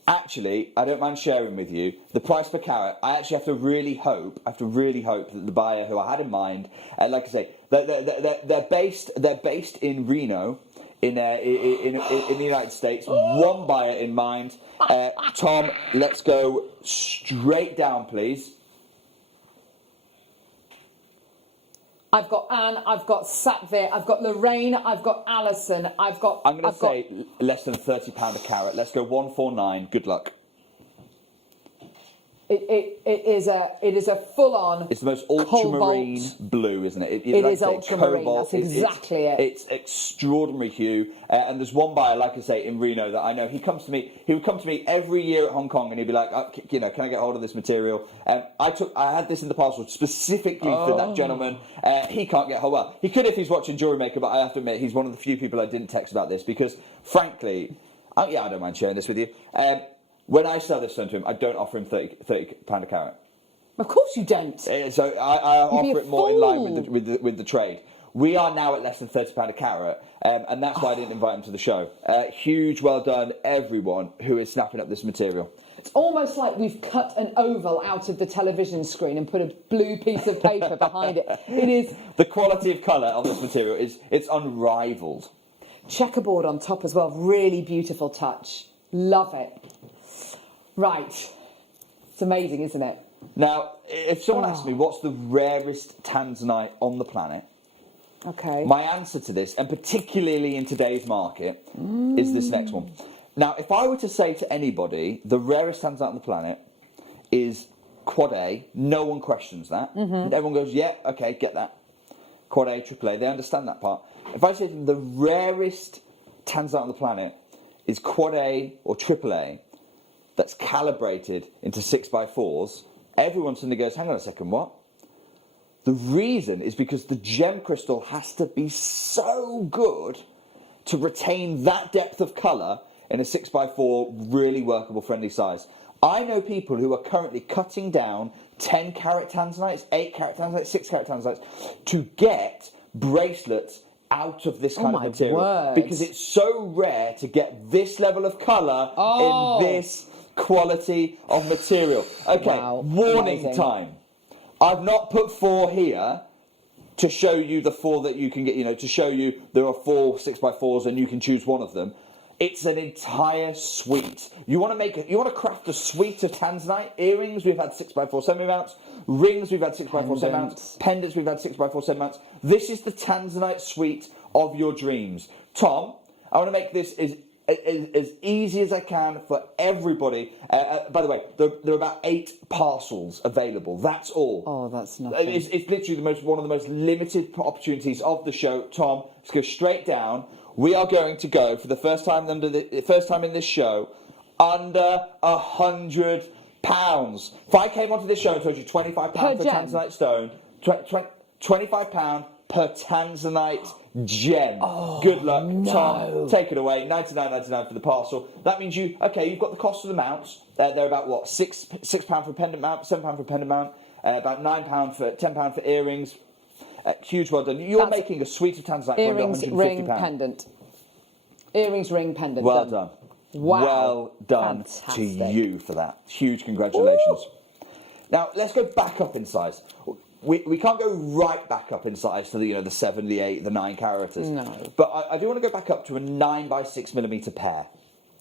I don't mind sharing with you the price per carat. I actually have to really hope that the buyer who I had in mind, like I say, they're based in Reno, in the United States. One buyer in mind. Tom, let's go straight down, please. I've got Anne, I've got Satvir, I've got Lorraine, I've got Alison, I'm going to say less than £30 a carat. Let's go 149. Good luck. It is a full-on. It's the most ultramarine blue, isn't it? It is ultramarine. That's exactly it. It's extraordinary hue. And there's one buyer, like I say, in Reno that I know. He would come to me every year at Hong Kong, and he'd be like, can I get hold of this material? I had this in the parcel specifically for that gentleman. He can't get hold. Well, he could if he's watching Jewellery Maker, but I have to admit he's one of the few people I didn't text about this because, frankly, I don't mind sharing this with you. When I sell this stone to him, I don't offer him £30 a carat. Of course you don't. So I offer it more in line with the trade. We are now at less than £30 a carat, and that's why I didn't invite him to the show. Huge well done, everyone who is snapping up this material. It's almost like we've cut an oval out of the television screen and put a blue piece of paper behind it. It is... The quality of colour on this material it's unrivaled. Checkerboard on top as well. Really beautiful touch. Love it. Right. It's amazing, isn't it? Now, if someone asks me what's the rarest tanzanite on the planet, Okay. my answer to this, and particularly in today's market, is this next one. Now, if I were to say to anybody, the rarest tanzanite on the planet is Quad A, no one questions that. Everyone goes, yeah, okay, get that. Quad A, Triple A, they understand that part. If I say to them, the rarest tanzanite on the planet is Quad A or Triple A that's calibrated into 6x4s, everyone suddenly goes, hang on a second, what? The reason is because the gem crystal has to be so good to retain that depth of colour in a 6x4 really workable, friendly size. I know people who are currently cutting down 10 carat tanzanites, 8 carat tanzanites, 6 carat tanzanites to get bracelets out of this kind of material. Word. Because it's so rare to get this level of colour in this quality of material. Okay, Wow, warning amazing. time. I've not put 4 here to show you the 4 that you can get, to show you there are 4 6x4s and you can choose one of them. It's an entire suite. You want to craft a suite of tanzanite earrings. We've had 6x4 semi-mounts. Rings, we've had 6x4 semi-mounts. Pendants, we've had 6x4 semi-mounts. This is the tanzanite suite of your dreams. Tom, I want to make this as easy as I can for everybody. By the way, there are about 8 parcels available. That's all. Oh, that's nothing. It's literally one of the most limited opportunities of the show. Tom, let's go straight down. We are going to go for the first time in this show under £100. If I came onto this show and told you £25 for tanzanite stone, £25 per tanzanite gem. Oh, good luck, Tom. Take it away. $99.99 for the parcel. That means you've got the cost of the mounts. They're about what, £6 for a pendant mount, £7 for a pendant mount, about £10 for earrings. Huge, well done. You're making a suite of tanzanite Earrings, for ring, £150. pendant. Earrings, ring, pendant. Well done. Wow. Well done Fantastic. to you for that. Huge congratulations. Now, let's go back up in size. We can't go right back up in size to the 7, the 8, the 9 caraters. No. But I do want to go back up to a 9x6mm pair.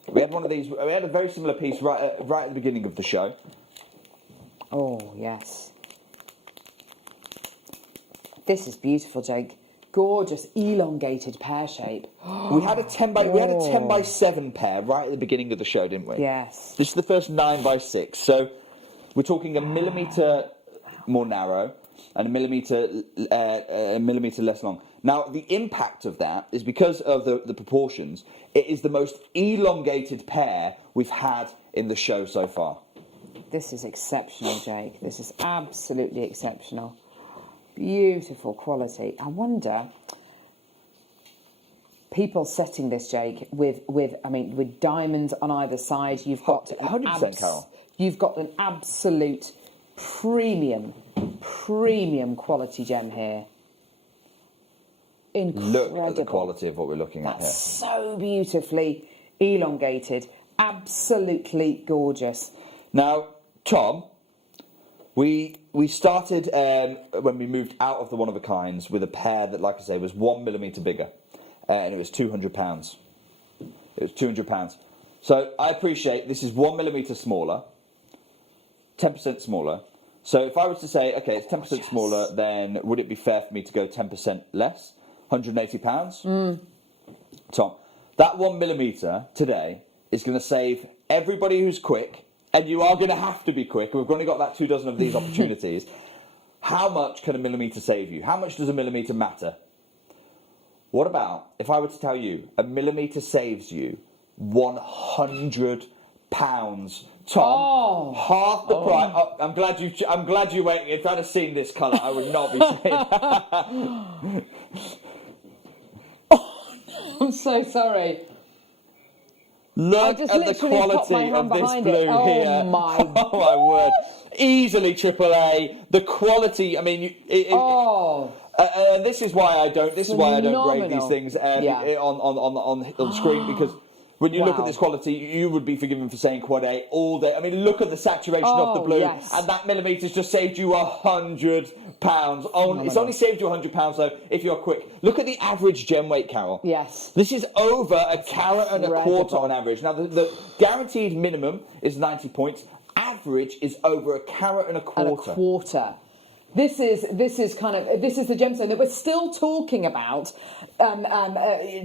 We had one of these. We had a very similar piece right at the beginning of the show. Oh, yes. This is beautiful, Jake. Gorgeous, elongated pear shape. We had a 10x7 pair right at the beginning of the show, didn't we? Yes. This is the first 9x6. So we're talking a millimetre more narrow and a millimetre less long. Now, the impact of that is because of the proportions. It is the most elongated pair we've had in the show so far. This is exceptional, Jake. This is absolutely exceptional. Beautiful quality. I wonder, people setting this, Jake, with diamonds on either side. You've got 100%, Carol. You've got an absolute premium quality gem here. Incredible. Look at the quality of what we're looking at here. So beautifully elongated. Absolutely gorgeous. Now, Tom, we started when we moved out of the one-of-a-kinds with a pair that, like I say, was 1mm bigger. And it was £200. It was £200. So I appreciate this is 1mm smaller, 10% smaller. So if I was to say, okay, it's 10% smaller, then would it be fair for me to go 10% less? £180? Tom, that 1mm today is going to save everybody who's quick, and you are going to have to be quick. We've only got about 24 of these opportunities. How much can a millimetre save you? How much does a millimetre matter? What about if I were to tell you a millimetre saves you £100? Tom, half the price. Oh, I'm glad you waited. If I'd have seen this colour, I would not be saying that. I'm so sorry. Look at the quality of this blue here. Oh my! Oh my word! Easily AAA. The quality. I mean, this is why I don't. This is why I don't grade these things on the screen, because When you look at Wow. this quality, you would be forgiven for saying quad 8 all day. I mean, look at the saturation of the Oh, blue, yes. and that millimetre's just saved you £100. It's only saved you £100 though if you're quick. Look at the average gem weight, Carol. Yes. This is over a carat and a Incredible. quarter on average. Now, the guaranteed minimum is 90 points. Average is over a carat and a And a quarter. quarter. This is the gemstone that we're still talking about.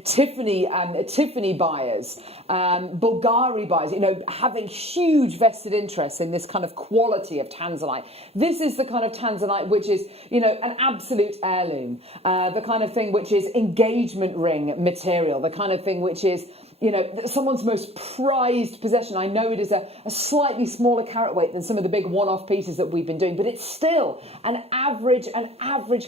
Tiffany buyers, Bulgari buyers, having huge vested interest in this kind of quality of tanzanite. This is the kind of tanzanite which is, an absolute heirloom. The kind of thing which is engagement ring material. The kind of thing which is, someone's most prized possession. I know it is a slightly smaller carat weight than some of the big one-off pieces that we've been doing, but it's still an average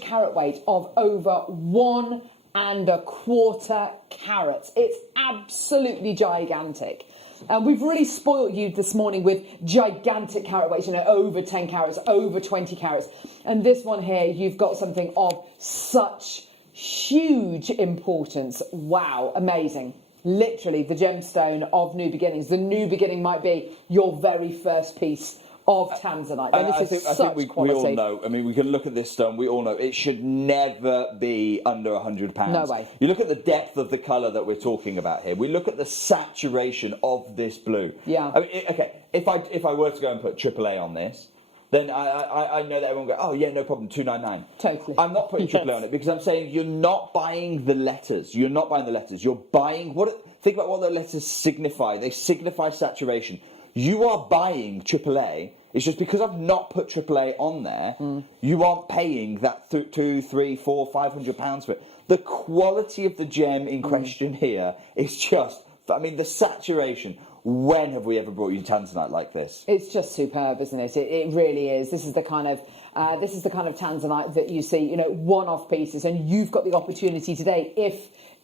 carat weight of over 1¼ carats. It's absolutely gigantic. We've really spoilt you this morning with gigantic carat weights, over 10 carats, over 20 carats. And this one here, you've got something of such huge importance. Wow, amazing. Literally the gemstone of new beginnings. The new beginning might be your very first piece of tanzanite. And I this is think such we quality. all know. I mean, we can look at this stone. We all know it should never be under £100. No way. You look at the depth of the colour that we're talking about here. We look at the saturation of this blue. Yeah. I mean, okay. If I were to go and put AAA on this, then I know that everyone will go, oh yeah, no problem, 299. Totally. I'm not putting AAA Yes. on it because I'm saying you're not buying the letters. You're not buying the letters. You're buying think about what the letters signify. They signify saturation. You are buying AAA. It's just because I've not put AAA on there, you aren't paying that £200, £300, £400, £500 for it. The quality of the gem in question here is just, I mean, the saturation. When have we ever brought you tanzanite like this? It's just superb, isn't it? It really is. This is the kind of tanzanite that you see, one-off pieces, and you've got the opportunity today,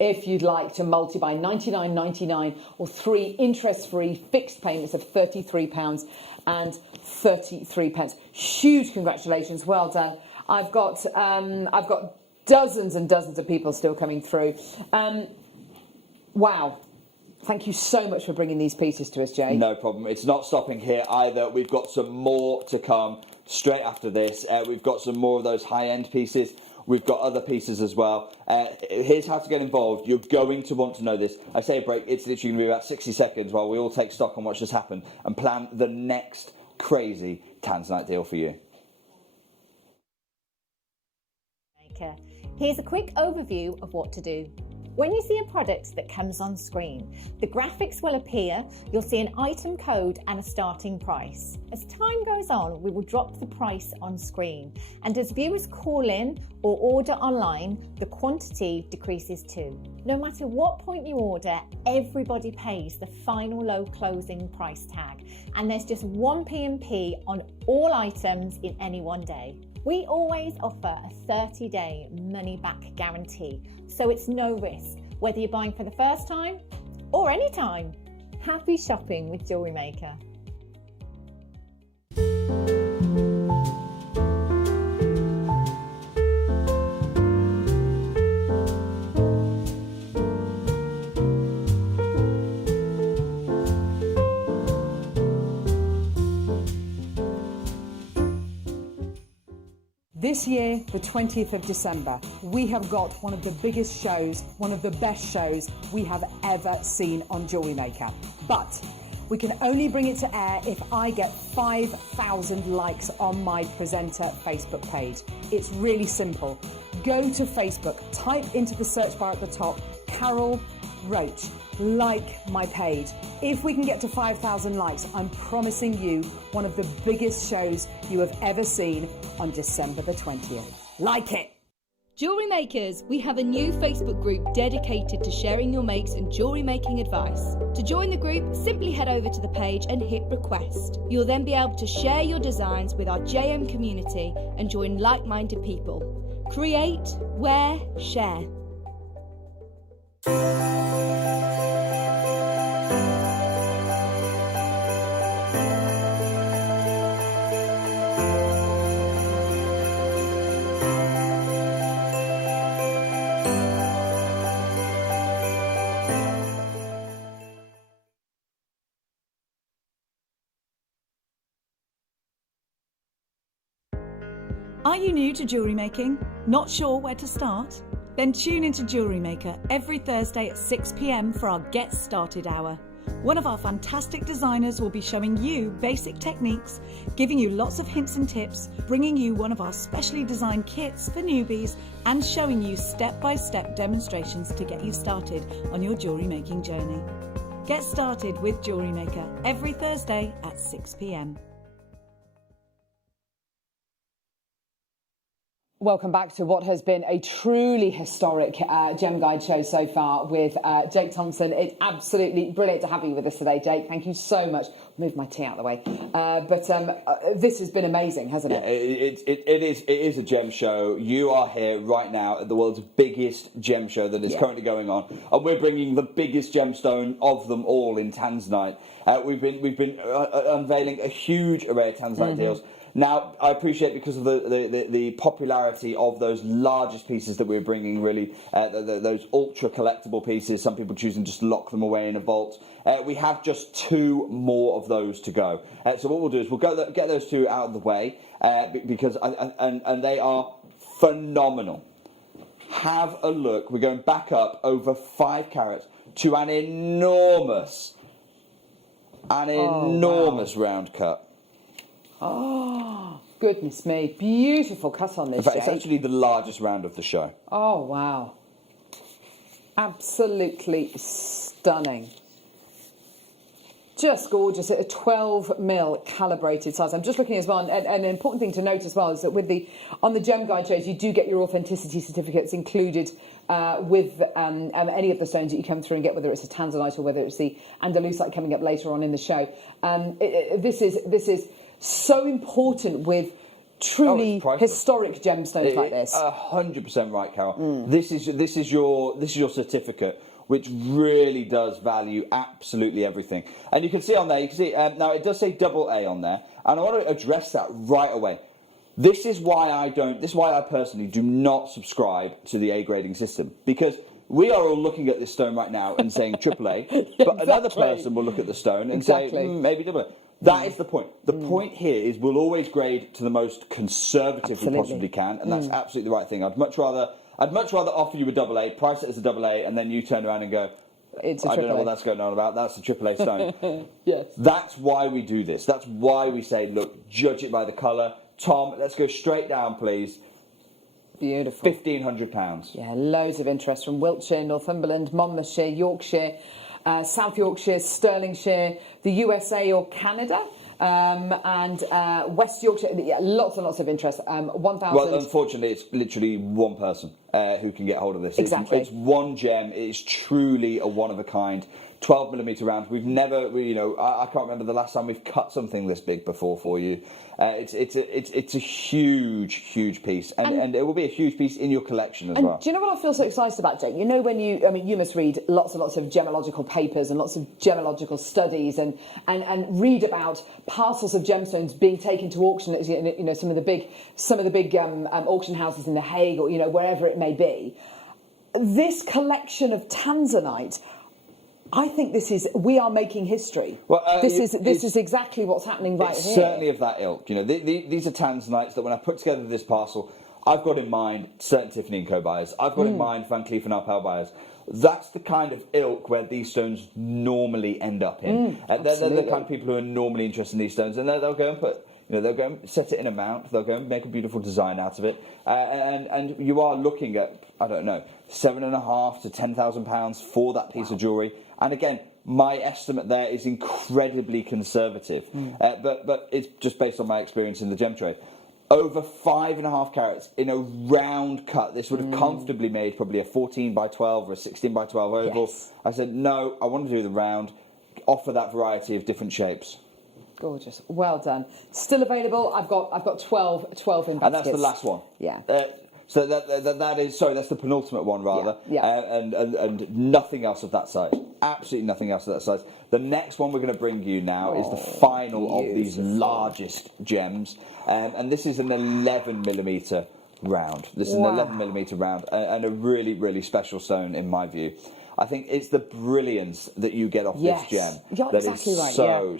if you'd like to multi-buy, £99.99 or 3 interest-free fixed payments of £33.33. Huge congratulations, well done. I've got dozens and dozens of people still coming through. Wow. Thank you so much for bringing these pieces to us, Jay. No problem. It's not stopping here either. We've got some more to come straight after this. We've got some more of those high-end pieces. We've got other pieces as well. Here's how to get involved. You're going to want to know this. I say a break. It's literally going to be about 60 seconds while we all take stock on what's just happened and plan the next crazy tanzanite deal for you. Here's a quick overview of what to do. When you see a product that comes on screen, the graphics will appear, you'll see an item code and a starting price. As time goes on, we will drop the price on screen, and as viewers call in or order online, the quantity decreases too. No matter what point you order, everybody pays the final low closing price tag, and there's just 1 P&P on all items in any one day. We always offer a 30-day money-back guarantee, so it's no risk, whether you're buying for the first time or any time. Happy shopping with Jewellery Maker. This year, the 20th of December, we have got one of the biggest shows, one of the best shows we have ever seen on Jewellery Maker. But we can only bring it to air if I get 5,000 likes on my presenter Facebook page. It's really simple. Go to Facebook, type into the search bar at the top, Carol Roach, like my page. If we can get to 5,000 likes, I'm promising you one of the biggest shows you have ever seen on December the 20th. Like it! Jewellery Makers, we have a new Facebook group dedicated to sharing your makes and jewellery making advice. To join the group, simply head over to the page and hit request. You'll then be able to share your designs with our JM community and join like-minded people. Create, wear, share. Are you new to jewellery making? Not sure where to start? Then tune into Jewellery Maker every Thursday at 6 p.m. for our Get Started Hour. One of our fantastic designers will be showing you basic techniques, giving you lots of hints and tips, bringing you one of our specially designed kits for newbies, and showing you step-by-step demonstrations to get you started on your jewellery making journey. Get started with Jewellery Maker every Thursday at 6 p.m. Welcome back to what has been a truly historic Gem Guide show so far with Jake Thompson. It's absolutely brilliant to have you with us today, Jake. Thank you so much. Move my tea out of the way. This has been amazing, hasn't it? Yeah, it is a gem show. You are here right now at the world's biggest gem show that is currently going on, and we're bringing the biggest gemstone of them all in Tanzanite. We've been unveiling a huge array of Tanzanite deals. Now, I appreciate because of the popularity of those largest pieces that we're bringing, really, those ultra collectible pieces. Some people choosing just to lock them away in a vault. We have just 2 more of those to go. So what we'll do is we'll get those 2 out of the way because and they are phenomenal. Have a look. We're going back up over 5 carats to an enormous round cut. Oh, goodness me. Beautiful cut on this, In fact, Jake. it's actually the largest round of the show. Oh, wow. Absolutely stunning. Just gorgeous at a 12mm calibrated size. I'm just looking as well, and an important thing to note as well is that on the Gem Guide shows, you do get your authenticity certificates included with any of the stones that you come through and get, whether it's a Tanzanite or whether it's the Andalusite coming up later on in the show. This is so important with truly historic gemstones like this. 100% right, Carol. This is your certificate, which really does value absolutely everything. And you can see on there, now it does say AA on there, and I want to address that right away. This is why I personally do not subscribe to the A grading system, because we are all looking at this stone right now and saying AAA, but another person will look at the stone and say maybe AA. That is the point. The point here is we'll always grade to the most conservative we possibly can, and that's absolutely the right thing. I'd much rather offer you a AA, price it as a AA, and then you turn around and go, it's a I don't know what that's going on about. That's a AAA stone. Yes. That's why we do this. That's why we say, look, judge it by the colour. Tom, let's go straight down, please. Beautiful. £1,500. Yeah, loads of interest from Wiltshire, Northumberland, Monmouthshire, Yorkshire, South Yorkshire, Stirlingshire, the USA or Canada, and West Yorkshire. Yeah, lots and lots of interest. 1,000. Well, unfortunately, it's literally one person who can get hold of this. Exactly. It's one gem. It's truly a one of a kind. 12mm round. We've never, I can't remember the last time we've cut something this big before for you. It's a huge piece, and it will be a huge piece in your collection as well. Do you know what I feel so excited about, Jake? You know, you must read lots and lots of gemological papers and lots of gemological studies, and read about parcels of gemstones being taken to auction at some of the big auction houses in The Hague or wherever it may be. This collection of Tanzanite, I think we are making history. Well, this is exactly what's happening right here. Certainly of that ilk. These are Tanzanites that when I put together this parcel, I've got in mind certain Tiffany & Co buyers. I've got in mind Van Cleef & Arpels buyers. That's the kind of ilk where these stones normally end up in. They're the kind of people who are normally interested in these stones, and they'll go and put. They'll go and set it in a mount. They'll go and make a beautiful design out of it, and you are looking at, I don't know, £7,500 to £10,000 for that piece of jewellery. And again, my estimate there is incredibly conservative, but it's just based on my experience in the gem trade. Over 5.5 carats in a round cut. This would have comfortably made probably a 14 by 12 or a 16 by 12 oval. Yes. I said, no, I want to do the round, offer that variety of different shapes. Gorgeous. Well done. Still available. I've got 12 in baskets. And that's the last one. Yeah. So that is, sorry, that's the penultimate one rather. Yeah. And nothing else of that size. Absolutely nothing else of that size. The next one we're going to bring you now is the final of these largest gems. And this is an 11mm round. This is an 11mm round and a really, really special stone in my view. I think it's the brilliance that you get off this gem that is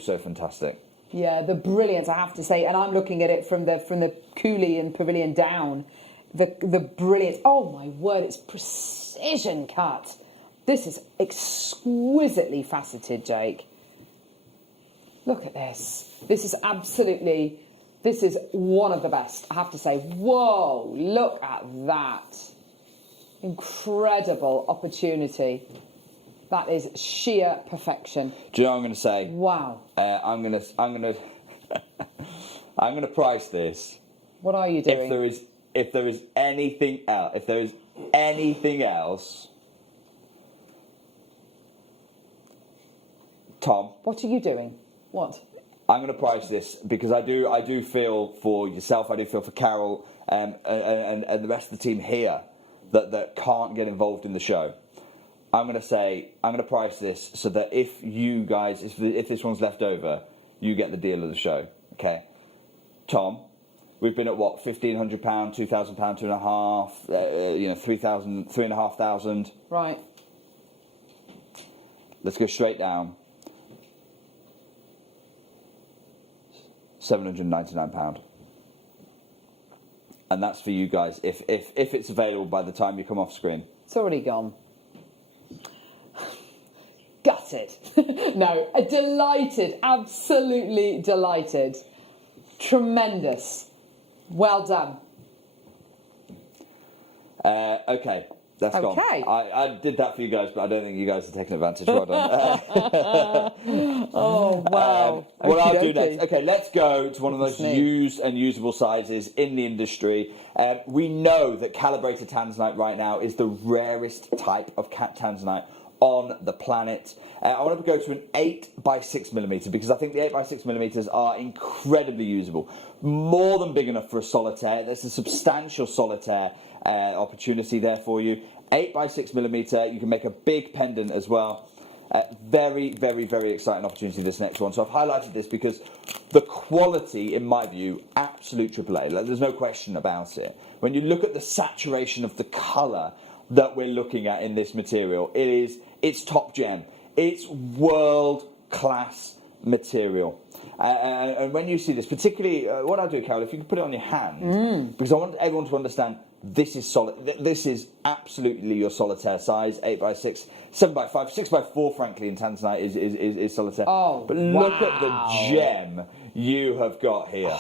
so fantastic. Yeah, the brilliance, I have to say, and I'm looking at it from the Cooley and Pavilion down. The brilliance. Oh my word, it's precision cut. This is exquisitely faceted, Jake. Look at this. This is one of the best, I have to say. Whoa, look at that. Incredible opportunity. That is sheer perfection. Do you know what I'm going to say? Wow. I'm going to price this. What are you doing? If there is anything else, Tom. What are you doing? What? I'm going to price this because I do feel for yourself. I do feel for Carol and the rest of the team here that can't get involved in the show. I'm going to price this so that if you guys, if this one's left over, you get the deal of the show. Okay, Tom, we've been at what, £1,500, £2,000, £2,500, 3,000, £3,500. Right. Let's go straight down. £799, and that's for you guys. If it's available by the time you come off screen, it's already gone. Gutted. No, delighted, absolutely delighted. Tremendous. Well done. Okay. That's gone. I did that for you guys, but I don't think you guys are taking advantage. Well done. Oh, wow. What I'll do next. Okay, let's go to one of the most used and usable sizes in the industry. We know that calibrated tanzanite right now is the rarest type of tanzanite on the planet. I want to go to an 8x6mm because I think the 8x6mm are incredibly usable. More than big enough for a solitaire. There's a substantial solitaire opportunity there for you. 8x6mm, you can make a big pendant as well. Very, very, very exciting opportunity this next one. So I've highlighted this because the quality, in my view, absolute AAA. There's no question about it. When you look at the saturation of the colour that we're looking at in this material, it's top gem. It's world-class material. And when you see this, particularly, what I'll do, Carol, if you can put it on your hand, because I want everyone to understand this is solid. This is absolutely your solitaire size, 8x6, 7x5, 6x4, frankly, in tanzanite is solitaire. Oh, but look at the gem you have got here.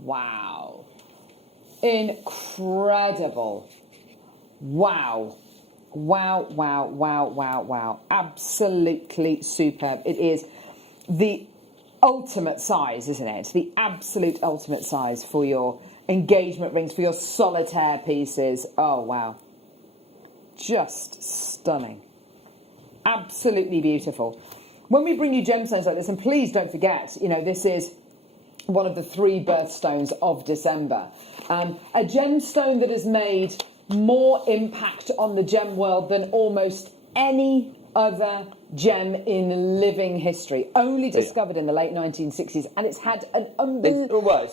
Wow. Incredible. Wow. Wow, wow, wow, wow, wow. Absolutely superb. It is the ultimate size, isn't it? The absolute ultimate size for your engagement rings, for your solitaire pieces. Oh, wow. Just stunning. Absolutely beautiful. When we bring you gemstones like this, and please don't forget, this is one of the 3 birthstones of December. A gemstone that has made more impact on the gem world than almost any other gem in living history. Only discovered in the late 1960s, and it's had an unbeknown...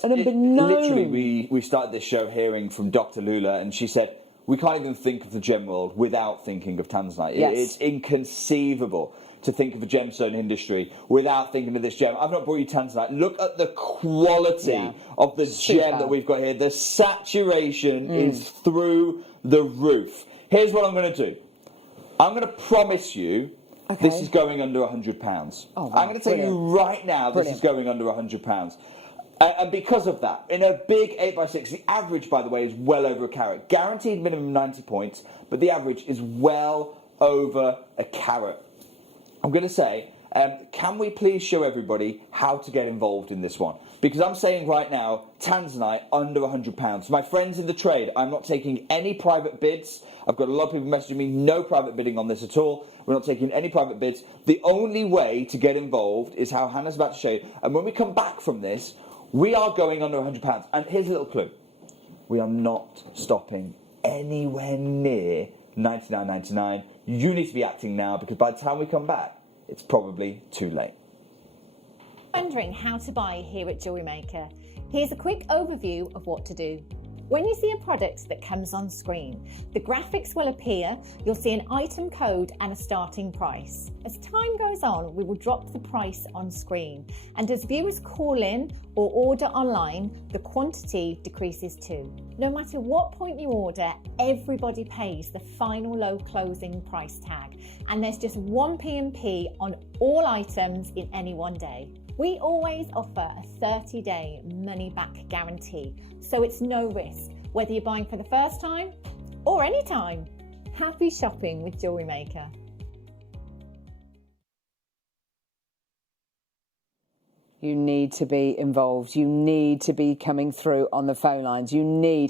Literally, we started this show hearing from Dr. Lula, and she said, we can't even think of the gem world without thinking of tanzanite. Yes. It's inconceivable to think of a gemstone industry without thinking of this gem. I've not brought you tanzanite. Look at the quality of the gem that we've got here. The saturation is through the roof. Here's what I'm going to do. I'm going to promise you this is going under £100. Oh, wow. I'm going to tell you right now this is going under £100. And because of that, in a big 8x6, the average, by the way, is well over a carat. Guaranteed minimum 90 points, but the average is well over a carat. I'm going to say, can we please show everybody how to get involved in this one? Because I'm saying right now, tanzanite under £100. My friends in the trade, I'm not taking any private bids. I've got a lot of people messaging me, no private bidding on this at all. We're not taking any private bids. The only way to get involved is how Hannah's about to show you. And when we come back from this, we are going under £100. And here's a little clue. We are not stopping anywhere near $99.99. You need to be acting now, because by the time we come back, it's probably too late. Wondering how to buy here at Jewellery Maker? Here's a quick overview of what to do. When you see a product that comes on screen, the graphics will appear, you'll see an item code and a starting price. As time goes on, we will drop the price on screen, and as viewers call in or order online, the quantity decreases too. No matter what point you order, everybody pays the final low closing price tag, and there's just 1 P&P on all items in any one day. We always offer a 30-day money-back guarantee, so it's no risk, whether you're buying for the first time or any time. Happy shopping with Jewellery Maker. You need to be involved. You need to be coming through on the phone lines. I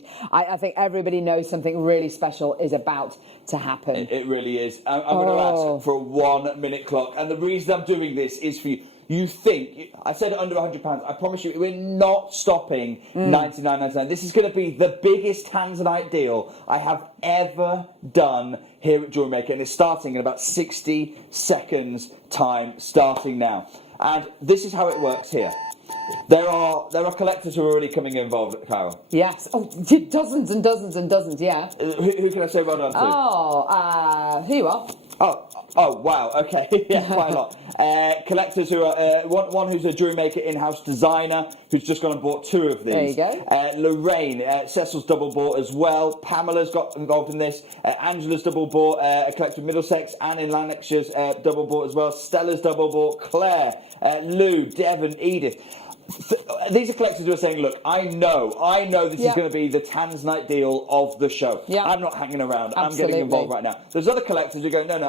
think everybody knows something really special is about to happen. It really is. I'm going to ask for a 1 minute clock. And the reason I'm doing this is for you. You think, I said under £100, I promise you, we're not stopping $99.99. This is going to be the biggest Tanzanite deal I have ever done here at Jewellery Maker, and it's starting in about 60 seconds time, starting now. And this is how it works here. There are collectors who are already coming involved, Carol. Yes. Oh, dozens and dozens and dozens, yeah. Who can I say well done to? Here you are. Oh, wow, okay, yeah, quite a lot. Collectors who are, one who's a Jewellery Maker in-house designer, who's just gone and bought 2 of these. There you go. Lorraine, Cecil's double bought as well. Pamela's got involved in this. Angela's double bought, a collector of Middlesex. Anne in Lanarkshire's double bought as well. Stella's double bought. Claire, Lou, Devon, Edith. These are collectors who are saying, look, I know this is going to be the Tanzanite deal of the show. Yeah. I'm not hanging around. Absolutely. I'm getting involved right now. There's other collectors who go, no,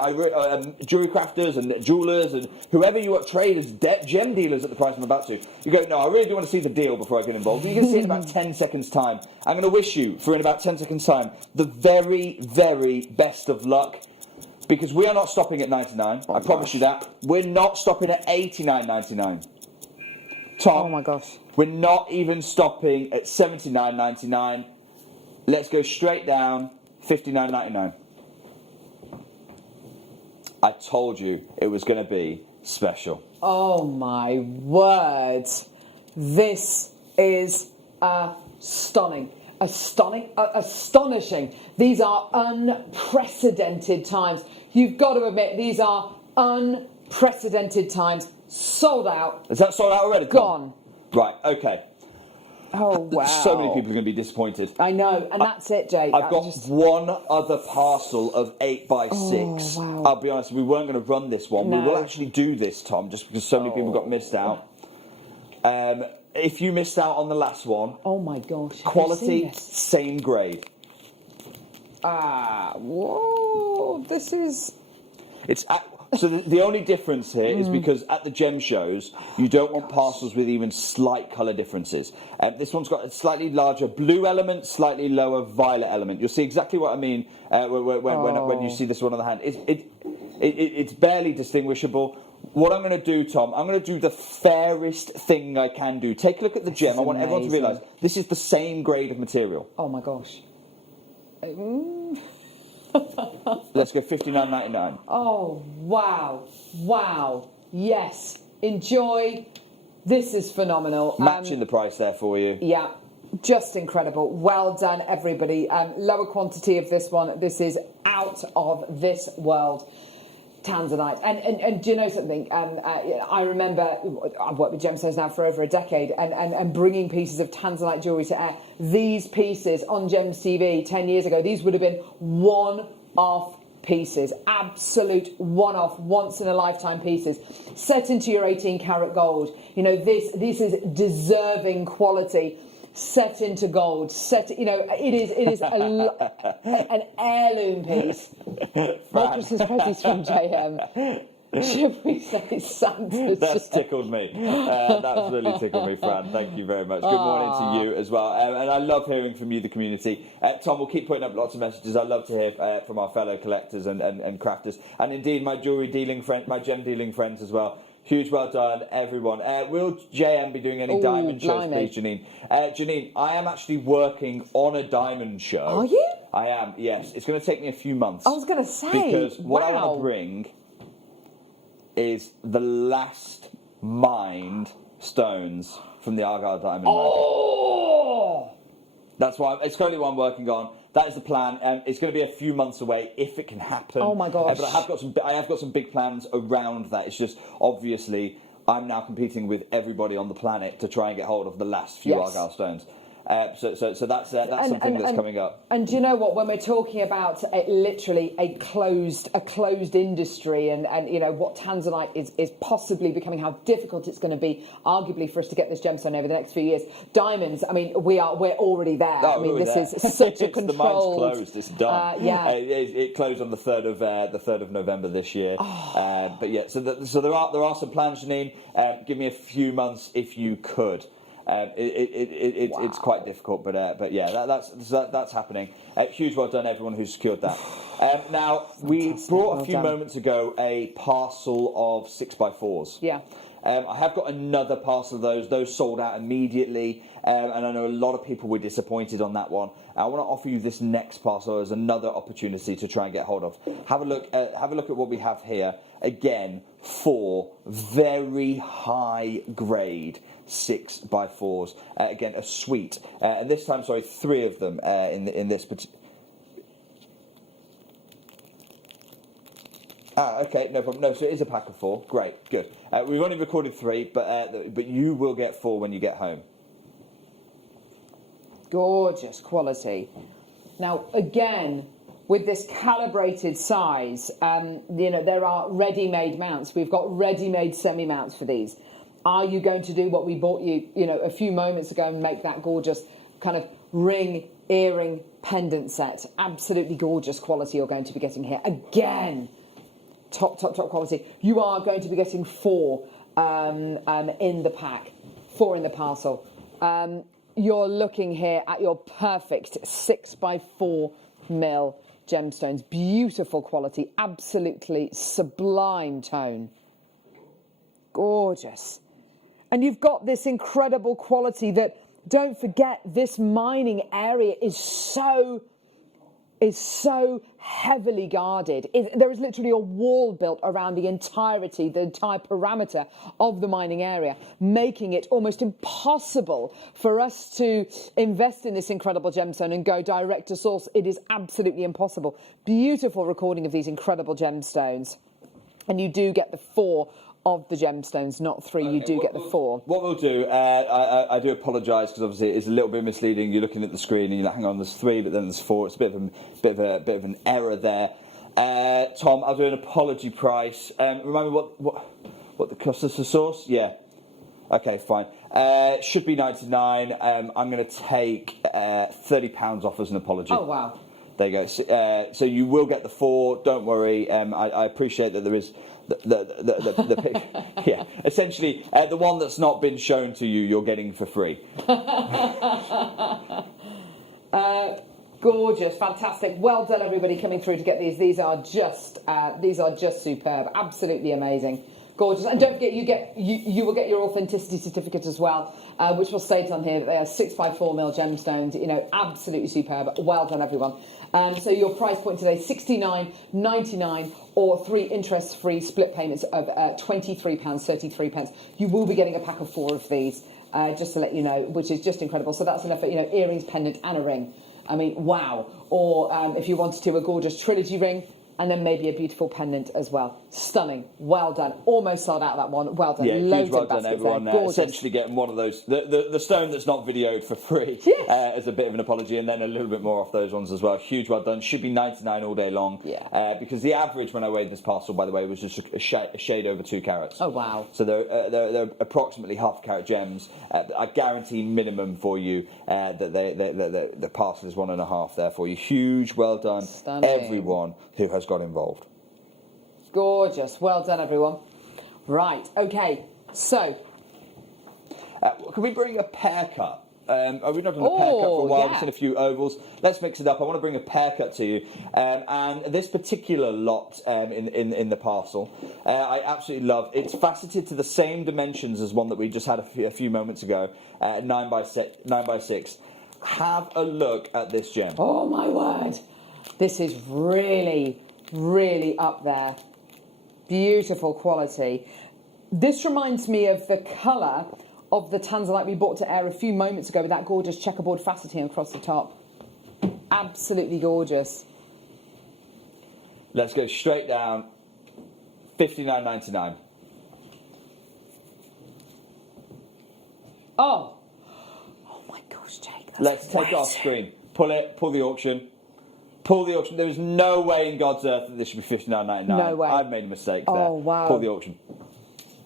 jewellery crafters and jewellers and whoever you are, traders, gem dealers at the price I'm about to. You go, no, I really do want to see the deal before I get involved. You're going to see it in about 10 seconds' time. I'm going to wish you, for in about 10 seconds' time, the very, very best of luck. Because we are not stopping at 99. I promise you that. We're not stopping at 89.99. Tom, oh my gosh. We're not even stopping at 79.99. Let's go straight down, 59.99. I told you it was going to be special. Oh my word. This is astonishing. These are unprecedented times. You've got to admit, these are unprecedented times. Sold out. Is that sold out already? Gone. Right, okay. Oh, wow. So many people are going to be disappointed. I know, and that's it, Jake. I've got one other parcel of 8x6. Oh, wow. I'll be honest, we weren't going to run this one. No. We will actually do this, Tom, just because so many people got missed out. If you missed out on the last one... Oh, my gosh. Quality, same grade. Whoa, this is... So the only difference here is because at the gem shows, you don't want parcels with even slight colour differences. This one's got a slightly larger blue element, slightly lower violet element. You'll see exactly what I mean when you see this one on the hand. It's barely distinguishable. What I'm going to do, Tom, I'm going to do the fairest thing I can do. Take a look at the gem. I want everyone to realise this is the same grade of material. Oh, my gosh. Let's go $59.99. Oh, wow. Wow. Yes. Enjoy. This is phenomenal. Matching the price there for you. Yeah. Just incredible. Well done, everybody. Lower quantity of this one. This is out of this world. Tanzanite. And do you know something? I remember, I've worked with gemstones now for over a decade, and bringing pieces of Tanzanite jewellery to air. These pieces on Gems TV 10 years ago, these would have been one-off pieces. Absolute one-off, once-in-a-lifetime pieces. Set into your 18-karat gold. You know, this is deserving quality. Set into gold, it is an heirloom piece. My Christmas presents from JM. Should we say Santa's? That's tickled me. That's really tickled me, Fran. Thank you very much. Good morning to you as well. And I love hearing from you, the community. Tom, we'll keep putting up lots of messages. I love to hear from our fellow collectors and crafters. And indeed, my jewellery dealing friends, my gem dealing friends as well. Huge well done, everyone. Will JM be doing any diamond shows, please, Janine? Janine, I am actually working on a diamond show. Are you? I am, yes. It's going to take me a few months. I was going to say. Because what I want to bring is the last mined stones from the Argyle Diamond Mine. That's why it's currently what I'm working on. That is the plan. It's going to be a few months away if it can happen. Oh my gosh! But I have got some big plans around that. It's just obviously I'm now competing with everybody on the planet to try and get hold of the last few Argyle stones. So that's something that's coming up. And do you know what? When we're talking about literally a closed industry, and you know what Tanzanite is possibly becoming, how difficult it's going to be, arguably, for us to get this gemstone over the next few years. Diamonds. I mean, we're already there. Oh, I mean, this there. is such a controlled. The mine's closed. It's done. Yeah. It closed on the 3rd of November this year. Oh. But yeah, so there are some plans, Janine. Give me a few months if you could. It's quite difficult, but yeah, that's happening. Huge well done, everyone who secured that. Now we brought a few moments ago a parcel of 6x4s. Yeah. I have got another parcel of those. Those sold out immediately, and I know a lot of people were disappointed on that one. I want to offer you this next parcel as another opportunity to try and get hold of. Have a look at what we have here. Again, 4 very high grade 6x4s. Again, a suite, and this time, 3 of them in this particular. Okay, no problem. No, so it is a pack of 4. Great, good. We've only recorded 3, but you will get 4 when you get home. Gorgeous quality. Now, again, with this calibrated size, you know, there are ready-made mounts. We've got ready-made semi-mounts for these. Are you going to do what we bought you, you know, a few moments ago and make that gorgeous kind of ring, earring, pendant set? Absolutely gorgeous quality you're going to be getting here. Again, top quality. You are going to be getting 4 in the pack, 4 in the parcel. You're looking here at your perfect 6x4 mil gemstones. Beautiful quality, absolutely sublime tone. Gorgeous. And you've got this incredible quality that, don't forget, this mining area is so heavily guarded. There is literally a wall built around the entire parameter of the mining area, making it almost impossible for us to invest in this incredible gemstone and go direct to source. It is absolutely impossible. Beautiful recording of these incredible gemstones. And you do get the 4 of the gemstones, not 3. You do get the 4. What we'll do, I do apologise because obviously it's a little bit misleading. You're looking at the screen and you're like, hang on, there's 3, but then there's 4. It's a bit of an error there. Tom, I'll do an apology price. Remind me what the cost is for source? Yeah. Okay, fine. Should be 99. I'm going to take £30 off as an apology. Oh wow. There you go. So you will get the 4. Don't worry. I appreciate that there is. Yeah, essentially, the one that's not been shown to you, you're getting for free. Gorgeous, fantastic. Well done, everybody coming through to get these. These are just superb. Absolutely amazing. Gorgeous. And don't forget, you will get your authenticity certificate as well, which will state on here that they are 6x4 mil gemstones. You know, absolutely superb. Well done, everyone. So your price point today, £69.99, or 3 interest-free split payments of £23.33. You will be getting a pack of 4 of these, just to let you know, which is just incredible. So that's enough for, you know, earrings, pendant, and a ring. I mean, wow. Or if you wanted to, a gorgeous trilogy ring, and then maybe a beautiful pendant as well. Stunning. Well done. Almost sold out that one. Well done. Yeah, loads huge well of done, everyone. Essentially getting one of those, the stone that's not videoed for free, as a bit of an apology, and then a little bit more off those ones as well. Huge well done. Should be 99 all day long. Yeah. Because the average when I weighed this parcel, by the way, was just a shade over 2 carats. Oh wow. So they're approximately half carat gems. I guarantee minimum for you that the parcel is 1.5 there for you. Huge well done, everyone who has got involved. Gorgeous. Well done, everyone. Right. Okay. So, can we bring a pear cut? We've not done a pear cut for a while. Yeah. We've seen a few ovals. Let's mix it up. I want to bring a pear cut to you. And this particular lot in the parcel, I absolutely love. It's faceted to the same dimensions as one that we just had a few moments ago, 9x6. Have a look at this gem. Oh my word. This is really, really up there. Beautiful quality. This reminds me of the colour of the tanzanite we brought to air a few moments ago with that gorgeous checkerboard faceting across the top. Absolutely gorgeous. Let's go straight down. $59.99. Oh my gosh, Jake. Let's take it off screen. Pull it. Pull the auction. Pull the auction. There is no way in God's earth that this should be $59.99. No way. I've made a mistake there. Oh, wow. Pull the auction.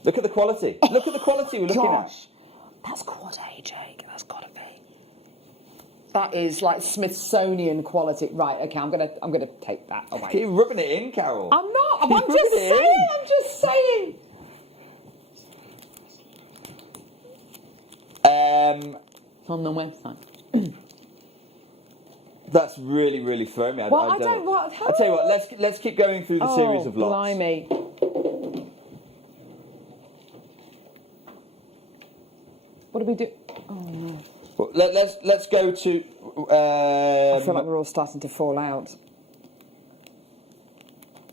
Look at the quality. Look at the quality we're looking at. That's quad A, Jake. That's gotta be. That is like Smithsonian quality. Right, okay, I'm gonna take that away. Keep rubbing it in, Carol. I'm not. I'm Keep just rubbing it saying. in. I'm just saying. It's on the website. That's really, really thrown me. Well, I don't. What? I'll tell you what. Let's keep going through the series of lots. Blimey. What do we do? Oh no. Well, let's go to. I feel like we're all starting to fall out.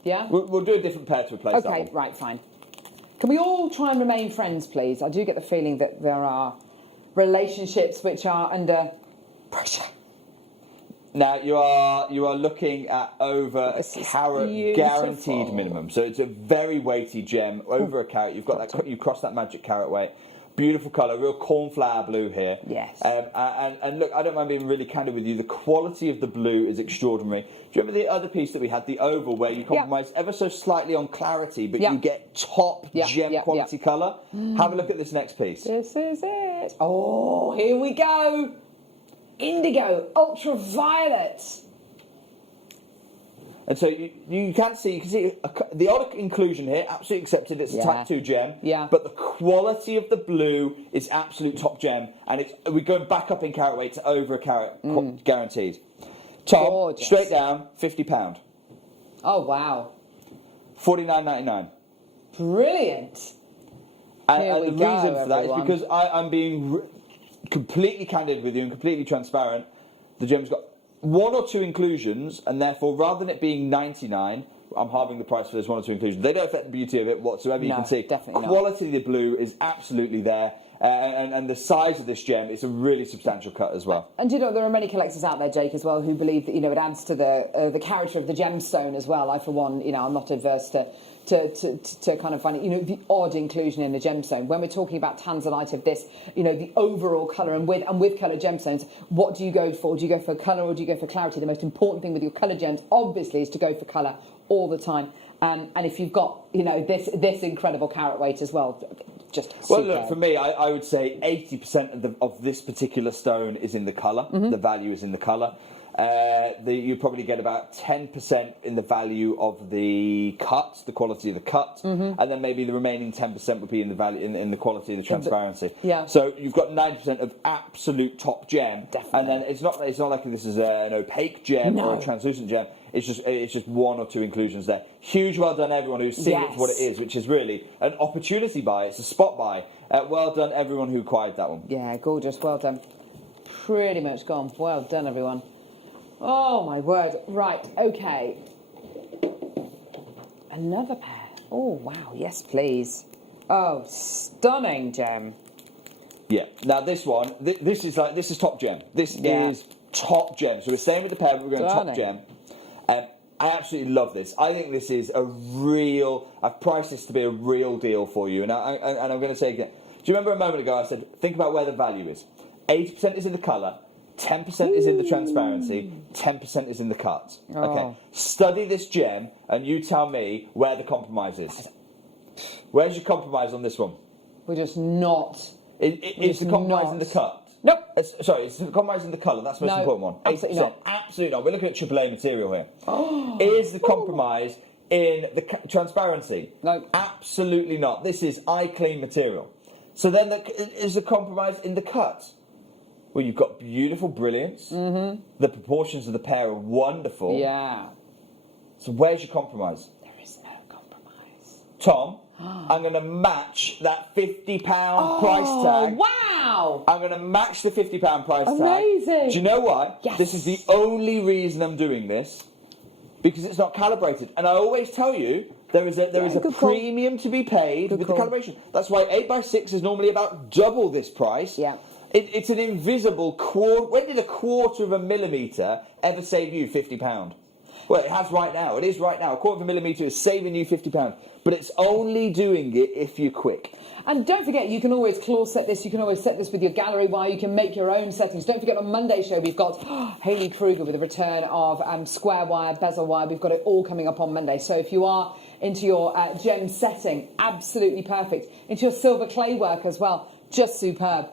Yeah. We'll do a different pair to replace that Okay, one. right, fine. Can we all try and remain friends, please? I do get the feeling that there are relationships which are under pressure. Now you are looking at over a carat guaranteed minimum. So it's a very weighty gem, over a carat. You've got that. You cross that magic carat weight. Beautiful colour, real cornflower blue here. Yes. And look, I don't mind being really candid with you. The quality of the blue is extraordinary. Do you remember the other piece that we had, the oval, where you compromised ever so slightly on clarity, but you get top gem quality colour? Have a look at this next piece. This is it. Oh, here we go. Indigo, ultraviolet. And so you can see the odd inclusion here, absolutely accepted. It's a type 2 gem. Yeah. But the quality of the blue is absolute top gem. And we're going back up in carat weight to over a carat guaranteed. Tom, Gorgeous. straight down, £50. Oh, wow. $49.99. Brilliant. And the reason for that is because I'm being completely candid with you and completely transparent. The gem's got one or two inclusions, and therefore, rather than it being $99, I'm halving the price for those one or two inclusions. They don't affect the beauty of it whatsoever. You can see definitely not. Quality of the blue is absolutely there, and the size of this gem is a really substantial cut as well. And you know, there are many collectors out there, Jake, as well, who believe that it adds to the character of the gemstone as well. I, for one, I'm not adverse to kind of find it, the odd inclusion in a gemstone. When we're talking about tanzanite of this, the overall colour and with coloured gemstones, what do you go for? Do you go for colour or do you go for clarity? The most important thing with your coloured gems, obviously, is to go for colour all the time. And if you've got, this incredible carat weight as well, just well, superb. look, for me, I would say 80% of this particular stone is in the colour. The value is in the colour. You probably get about 10% in the value of the cut, the quality of the cut, and then maybe the remaining 10% would be in the value in the quality of the transparency. So you've got 90% of absolute top gem, and then it's not like this is an opaque gem or a translucent gem. It's just one or two inclusions there. Huge well done everyone who's seen it for what it is, which is really an opportunity buy. It's a spot buy. Well done everyone who acquired that one. Yeah, gorgeous. Well done. Pretty much gone. Well done everyone. Oh my word. Right, okay. Another pair. Oh wow, yes please. Oh, stunning gem. Yeah. Now this one, this is top gem. This is top gem. So we're staying with the pair, but we're going top gem. I absolutely love this. I think this is a real. I've priced this to be a real deal for you, and I'm going to say again. Do you remember a moment ago I said think about where the value is? 80% is in the colour. 10% is in the transparency, 10% is in the cut. Okay. Study this gem and you tell me where the compromise is. Where's your compromise on this one? We're just not. Is the compromise in the cut? Nope. It's the compromise in the colour. That's the most important one. Absolutely not. Absolutely not. We're looking at AAA material here. Is the compromise in the transparency? No. Absolutely not. This is eye clean material. So then is the compromise in the cut? Well, you've got beautiful brilliance. The proportions of the pair are wonderful. Yeah. So where's your compromise? There is no compromise. Tom, I'm going to match that £50 price tag. Wow! I'm going to match the £50 price tag. Amazing. Do you know why? Yes. This is the only reason I'm doing this. because it's not calibrated. And I always tell you, there is a premium to be paid with the calibration. That's why 8x6 is normally about double this price. Yeah. It's an invisible quarter. When did a quarter of a millimetre ever save you £50? Well, it has right now. It is right now. A quarter of a millimetre is saving you £50. But it's only doing it if you're quick. And don't forget, you can always claw set this. You can always set this with your gallery wire. You can make your own settings. Don't forget, on Monday's show, we've got Hayley Kruger with the return of square wire, bezel wire. We've got it all coming up on Monday. So if you are into your gem setting, absolutely perfect. Into your silver clay work as well, just superb.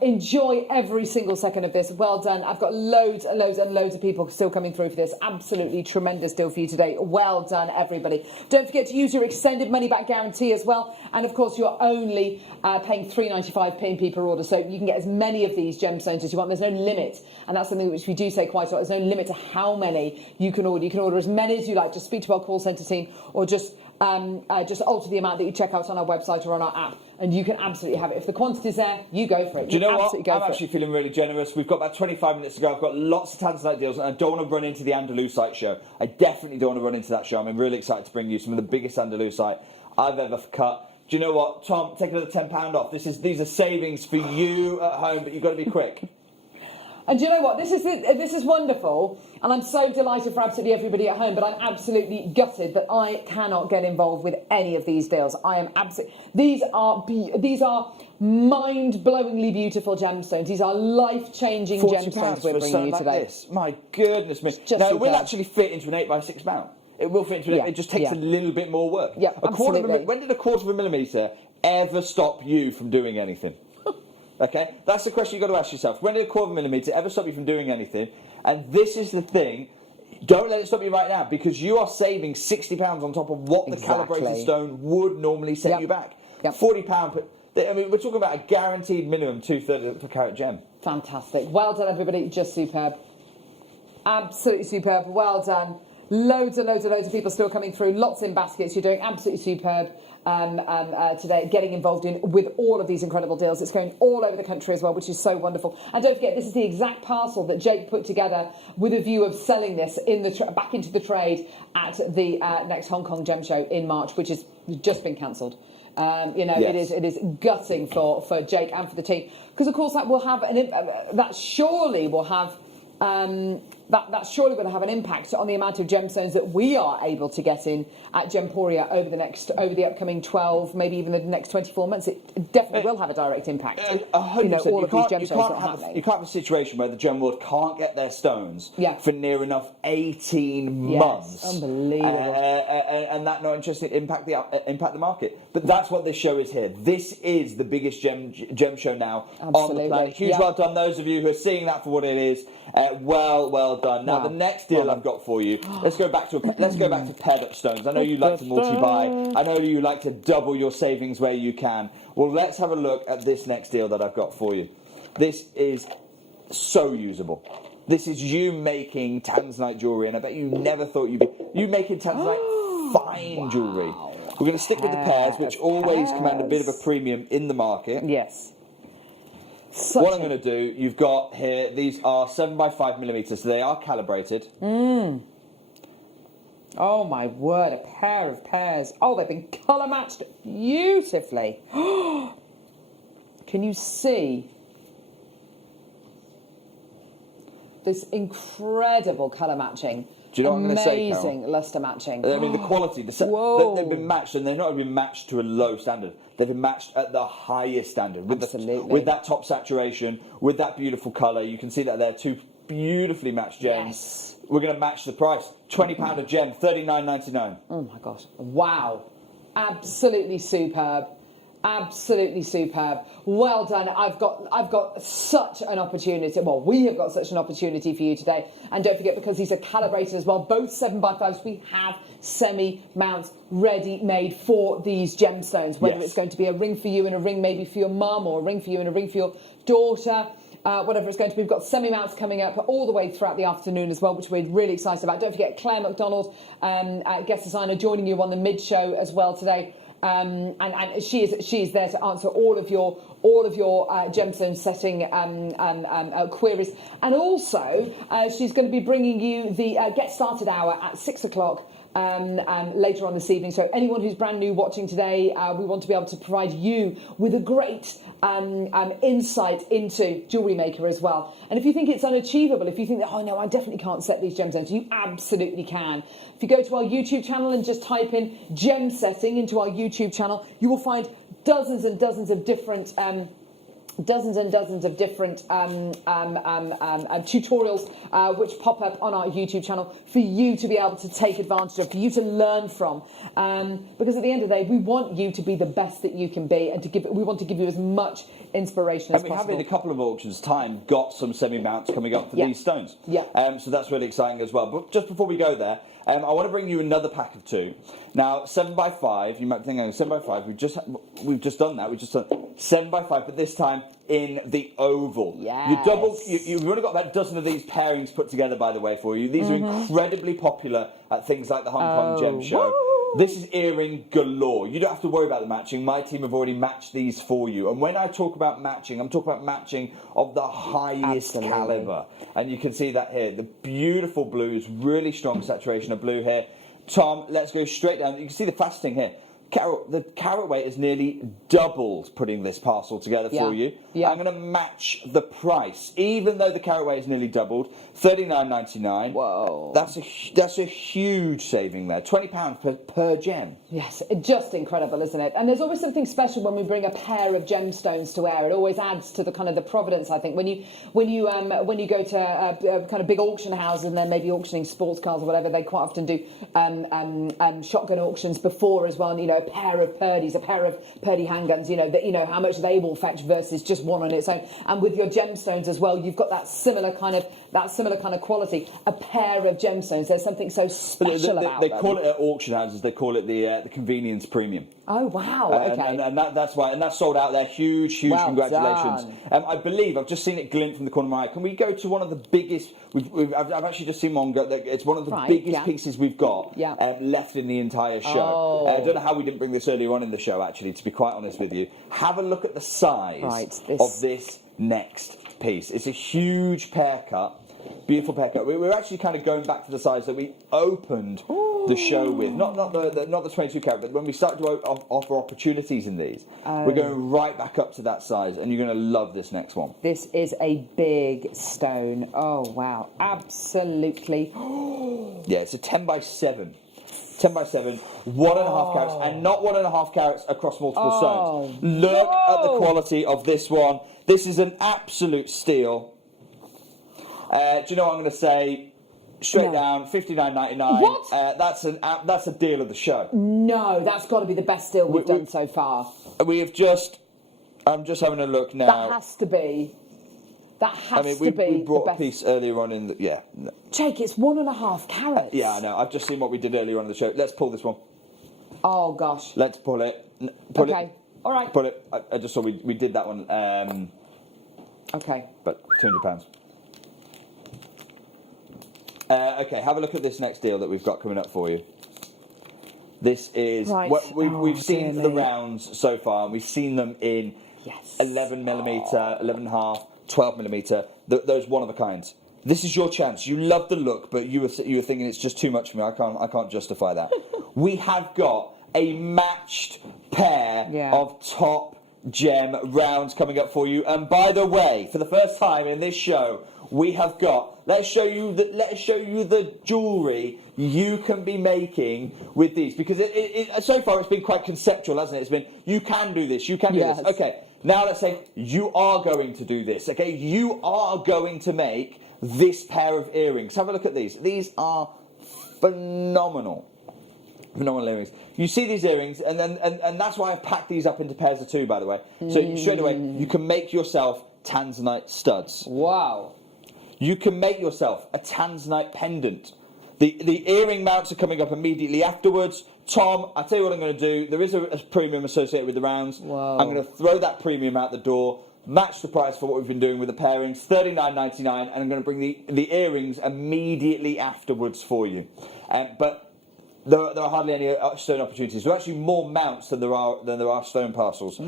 Enjoy every single second of this. Well done. I've got loads and loads and loads of people still coming through for this. Absolutely tremendous deal for you today. Well done, everybody. Don't forget to use your extended money back guarantee as well. And of course, you're only paying £3.95 P&P per order. So you can get as many of these gemstones as you want. There's no limit. And that's something which we do say quite a lot. There's no limit to how many you can order. You can order as many as you like. Just speak to our call centre team, or just alter the amount that you check out on our website or on our app, and you can absolutely have it. If the quantity's there, you go for it. Do you know what? I'm actually feeling really generous. We've got about 25 minutes to go. I've got lots of Tanzanite deals, and I don't want to run into the Andalusite show. I definitely don't want to run into that show. I'm really excited to bring you some of the biggest Andalusite I've ever cut. Do you know what, Tom? Take another £10 off. These are savings for you at home, but you've got to be quick. And do you know what? This is wonderful, and I'm so delighted for absolutely everybody at home. But I'm absolutely gutted that I cannot get involved with any of these deals. I am absolutely. These are mind-blowingly beautiful gemstones. These are life-changing gemstones we're bringing you today. This. My goodness me! Now it will actually fit into an 8x6 mount. It will fit into it. It just takes a little bit more work. Yeah, absolutely. When did a quarter of a millimetre ever stop you from doing anything? Okay, that's the question you've got to ask yourself. When did a quarter of a millimetre ever stop you from doing anything? And this is the thing. Don't let it stop you right now, because you are saving £60 on top of what the calibrated stone would normally set you back. £40. I mean, we're talking about a guaranteed minimum 2/3 per carat gem. Fantastic. Well done, everybody. Just superb. Absolutely superb. Well done. Loads and loads and loads of people still coming through. Lots in baskets. You're doing absolutely superb today, getting involved with all of these incredible deals. It's going all over the country as well, which is so wonderful. And don't forget, this is the exact parcel that Jake put together with a view of selling this in back into the trade at the next Hong Kong Gem Show in March, which has just been cancelled. It is gutting for Jake and for the team, because of course that will have that surely will have. That's surely going to have an impact on the amount of gemstones that we are able to get in at Gemporia over the upcoming 12, maybe even the next 24 months. It definitely will have a direct impact. 100%. All of these gemstones. You can't have a situation where the gem world can't get their stones for near enough 18 months. Unbelievable. And that not interesting impact the market. But that's what this show is here. This is the biggest gem show now on the planet. Huge well done, those of you who are seeing that for what it is. Well done. Now the next deal I've got for you. Let's go back to paired up stones. I know you like to multi-buy. I know you like to double your savings where you can. Well, let's have a look at this next deal that I've got for you. This is so usable. This is you making Tanzanite jewellery, and I bet you never thought you making Tanzanite fine jewellery. We're going to stick with the pairs, which always command a bit of a premium in the market. Yes. What I'm going to do, you've got here, these are 7x5 millimetres, so they are calibrated. Oh my word, a pair of pairs. Oh, they've been colour matched beautifully. Can you see this incredible colour matching? Do you know what I'm going to say, Carol? Amazing lustre matching. I mean, the quality, they've been matched, and they've not been matched to a low standard. They've been matched at the highest standard. With that top saturation, with that beautiful colour. You can see that they're two beautifully matched gems. Yes. We're going to match the price. £20 a gem, $39.99. Oh my gosh. Wow. Absolutely superb. Absolutely superb. Well done. I've got such an opportunity. Well, we have got such an opportunity for you today. And don't forget, because these are calibrated as well, both 7x5s, we have semi-mounts ready-made for these gemstones. Whether it's going to be a ring for you and a ring maybe for your mum, or a ring for you and a ring for your daughter, whatever it's going to be. We've got semi-mounts coming up all the way throughout the afternoon as well, which we're really excited about. Don't forget, Claire McDonald, guest designer, joining you on the mid-show as well today. and she is there to answer all of your gemstone setting queries. And also, she's going to be bringing you the Get Started Hour at 6 o'clock. Later on this evening. So anyone who's brand new watching today, we want to be able to provide you with a great insight into Jewellery Maker as well. And if you think it's unachievable, if you think that, oh no, I definitely can't set these gemstones, you absolutely can. If you go to our YouTube channel and just type in gem setting into our YouTube channel, you will find dozens and dozens of different tutorials which pop up on our YouTube channel for you to be able to take advantage of, for you to learn from. Because at the end of the day, we want you to be the best that you can be, and we want to give you as much inspiration as possible. And we have in a couple of auctions' time got some semi-mounts coming up for these stones. Yeah. So that's really exciting as well. But just before we go there, I want to bring you another pack of 2. Now, 7x5, you might be thinking, 7x5, we've just done that. We've just done 7x5, but this time in the oval. Yes. You've only got about a dozen of these pairings put together, by the way, for you. These are incredibly popular at things like the Hong Kong Gem Show. Woo! This is earring galore. You don't have to worry about the matching. My team have already matched these for you. And when I talk about matching, I'm talking about matching of the highest caliber. And you can see that here. The beautiful blues, really strong saturation of blue here. Tom, let's go straight down. You can see the faceting here. The carat weight is nearly doubled putting this parcel together for you. Yeah. I'm going to match the price, even though the carat weight is nearly doubled. $39.99. Whoa. That's a huge saving there. £20 per gem. Yes, just incredible, isn't it? And there's always something special when we bring a pair of gemstones to wear. It always adds to the kind of the provenance, I think. When you go to kind of big auction houses and they're maybe auctioning sports cars or whatever, they quite often do shotgun auctions before as well. And, you know, a pair of Purdy's, a pair of Purdy handguns. You know how much they will fetch versus just one on its own. And with your gemstones as well, you've got that similar kind of quality. A pair of gemstones. There's something so special about them. They call it at auction houses. They call it the convenience premium. Oh wow! Okay, and that's why, and that's sold out there. Huge well congratulations! I believe I've just seen it glint from the corner of my eye. Can we go to one of the biggest? I've actually just seen one go. It's one of the biggest pieces we've got left in the entire show. Oh. I don't know how we didn't bring this earlier on in the show. Actually, to be quite honest with you, have a look at the size of this next piece. It's a huge pear cut. Beautiful pear cut. We're actually kind of going back to the size that we opened the show with. Not the 22 carat, but when we start to offer opportunities in these, we're going right back up to that size, and you're going to love this next one. This is a big stone. Oh wow, absolutely. Yeah, it's a 10x7. 10x7, 1.5 carats, and not 1.5 carats across multiple stones. Look at the quality of this one. This is an absolute steal. Do you know what I'm going to say? Straight down, $59.99. What? That's a deal of the show. No, that's got to be the best deal we've done so far. We have just. I'm just having a look now. That has to be. We brought a piece earlier on in the. Yeah. No. Jake, it's 1.5 carats. Yeah, I know. I've just seen what we did earlier on in the show. Let's pull this one. Oh gosh. Let's pull it. Okay. All right. Pull it. I just saw we did that one. Okay. But £200. Okay, have a look at this next deal that we've got coming up for you. This is we've seen the rounds so far. We've seen them in 11mm, 11.5, 12mm. Those one of a kinds. This is your chance. You love the look, but you were thinking it's just too much for me. I can't justify that. We have got a matched pair of top gem rounds coming up for you. And by the way, for the first time in this show, we have got. Let's show you the jewellery you can be making with these, because so far it's been quite conceptual, hasn't it? It's been you can do this, you can do this. Okay, now let's say you are going to do this. Okay, you are going to make this pair of earrings. Have a look at these. These are phenomenal. Phenomenal earrings. You see these earrings, and that's why I've packed these up into pairs of 2, by the way. So straight away, you can make yourself tanzanite studs. Wow. You can make yourself a tanzanite pendant. The earring mounts are coming up immediately afterwards. Tom, I'll tell you what I'm going to do. There is a premium associated with the rounds. Whoa. I'm going to throw that premium out the door, match the price for what we've been doing with the pairings, $39.99, and I'm going to bring the earrings immediately afterwards for you. But there are hardly any stone opportunities. There are actually more mounts than there are stone parcels.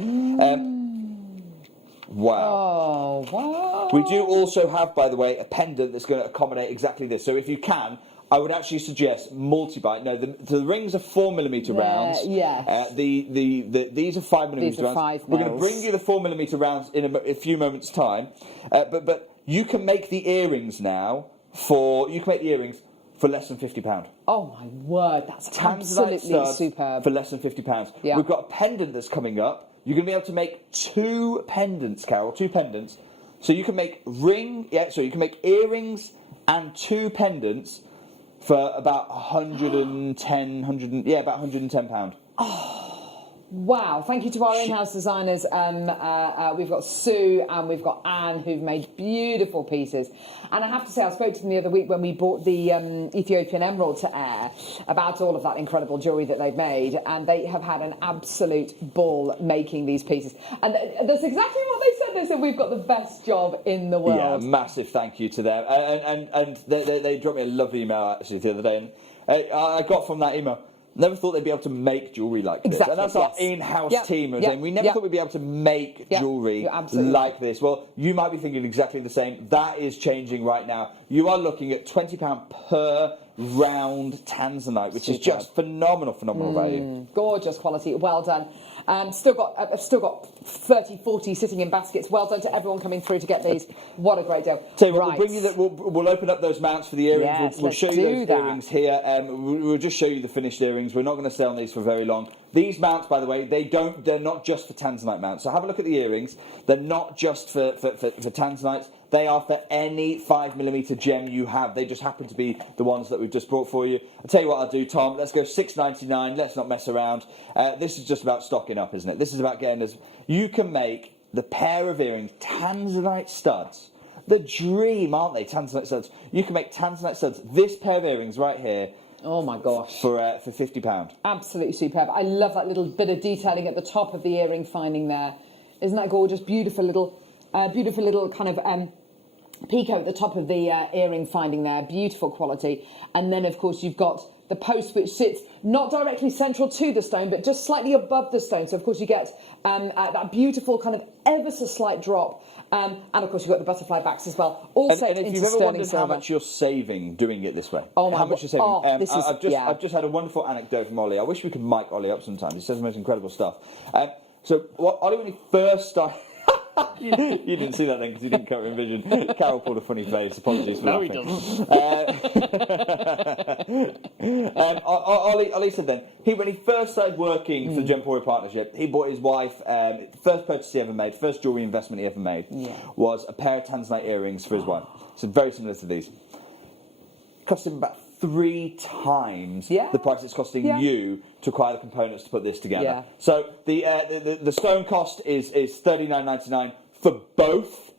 Wow. Oh, wow. We do also have, by the way, a pendant that's going to accommodate exactly this. So if you can, I would actually suggest multi-bite. No, the rings are 4mm rounds. Yes. These are 5mm These are rounds. 5 We're going to mils. bring you the 4mm rounds in a few moments' time. But you can make the earrings now for less than £50. Oh my word, that's Tanzanite absolutely studs superb. for less than £50. Yeah. We've got a pendant that's coming up. You're going to be able to make 2 pendants, Carol, 2 pendants. So you can make you can make earrings and 2 pendants for about about £110. Wow, thank you to our in-house designers. We've got Sue and we've got Anne who've made beautiful pieces. And I have to say, I spoke to them the other week when we brought the Ethiopian emerald to air about all of that incredible jewellery that they've made. And they have had an absolute ball making these pieces. And that's exactly what they said. They said, we've got the best job in the world. Yeah, massive thank you to them. And they dropped me a lovely email actually the other day. And I got from that email, never thought they'd be able to make jewellery like this. Exactly, And that's our in-house team. Yep, We never yep. thought we'd be able to make Yep, jewellery you're absolutely like this. Well, you might be thinking exactly the same. That is changing right now. You are looking at £20 per round Tanzanite, which is just phenomenal value. Gorgeous quality. Well done. I've still got 30, 40 sitting in baskets. Well done to everyone coming through to get these. What a great deal. So we'll bring you we'll open up those mounts for the earrings. Yes, we'll let's show you do those that. earrings here. We'll just show you the finished earrings. We're not going to stay on these for very long. These mounts, by the way, they're not just for Tanzanite mounts. So have a look at the earrings. They're not just for Tanzanites. They are for any 5mm gem you have. They just happen to be the ones that we've just brought for you. I'll tell you what I'll do, Tom. Let's go $6.99. Let's not mess around. This is just about stocking up, isn't it? This is about getting us. You can make the pair of earrings, Tanzanite studs. The dream, aren't they? Tanzanite studs. You can make Tanzanite studs. This pair of earrings right here. Oh my gosh. For £50. Absolutely superb. I love that little bit of detailing at the top of the earring finding there. Isn't that gorgeous? Beautiful little kind of picot at the top of the earring finding there. Beautiful quality. And then, of course, you've got the post which sits not directly central to the stone, but just slightly above the stone. So, of course, you get that beautiful kind of ever so slight drop. And, of course, you've got the butterfly backs as well. All set and if into you've ever sterling wondered silver. how much you're saving doing it this way, Oh my how much you're saving. I've Just had a wonderful anecdote from Ollie. I wish we could mic Ollie up sometimes. He says the most incredible stuff. So Ollie, when he first started... you didn't see that then because you didn't cover in vision. Carol pulled a funny face. Apologies for laughing. He doesn't. Ollie said then, when he first started working for the Gemporia Partnership, he bought his wife, first purchase he ever made, first jewellery investment he ever made, was a pair of Tanzanite earrings for his wife. So very similar to these. Cost him about 3 times the price it's costing you to acquire the components to put this together. Yeah. So the stone cost is $39.99 for both.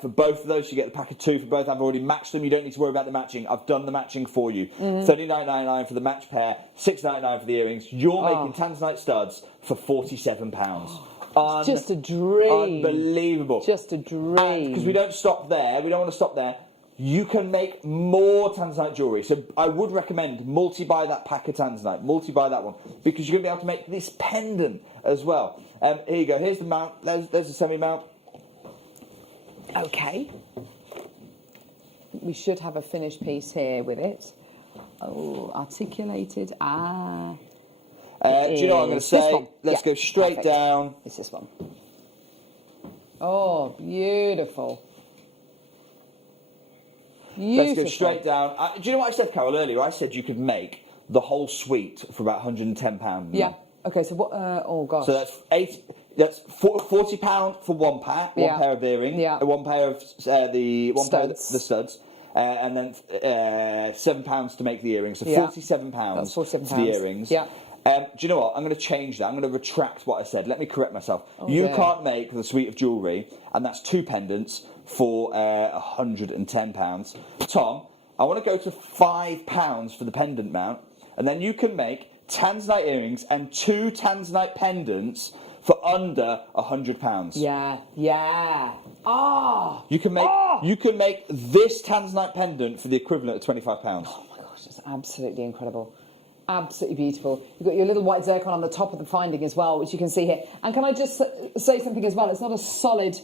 For both of those, you get the pack of 2 for both. I've already matched them. You don't need to worry about the matching. I've done the matching for you. $39.99 for the match pair, $6.99 for the earrings. You're making Tanzanite studs for £47. Just a dream. Unbelievable. Just a dream. Because we don't stop there. We don't want to stop there. You can make more Tanzanite jewellery. So I would recommend multi-buy that pack of Tanzanite. Multi-buy that one. Because you're going to be able to make this pendant as well. Here you go. Here's the mount. There's the semi-mount. Okay. We should have a finished piece here with it. Oh, articulated. Do you know what I'm going to say? Let's go straight down. It's this one. Oh, beautiful. Let's go straight down. Do you know what I said, Carol, earlier? I said you could make the whole suite for about £110. Yeah. Okay, so what... oh, gosh. So that's £40 for one pack, one pair of earrings, one pair of the studs, and then £7 to make the earrings. So £47 for the earrings. Yeah. Do you know what? I'm going to change that. I'm going to retract what I said. Let me correct myself. You can't make the suite of jewellery, and that's 2 pendants for £110. Tom, I want to go to £5 for the pendant mount, and then you can make Tanzanite earrings and 2 Tanzanite pendants for under £100. Yeah. Oh! You can make this Tanzanite pendant for the equivalent of £25. Oh my gosh, it's absolutely incredible. Absolutely beautiful. You've got your little white zircon on the top of the finding as well, which you can see here. And can I just say something as well? It's not a solid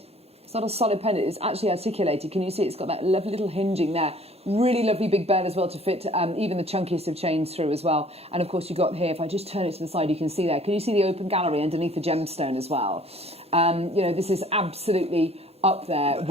pendant. It's actually articulated. Can you see? It's got that lovely little hinging there. Really lovely big bell as well to fit even the chunkiest of chains through as well. And of course you've got here, if I just turn it to the side, you can see there. Can you see the open gallery underneath the gemstone as well? You know, this is absolutely up there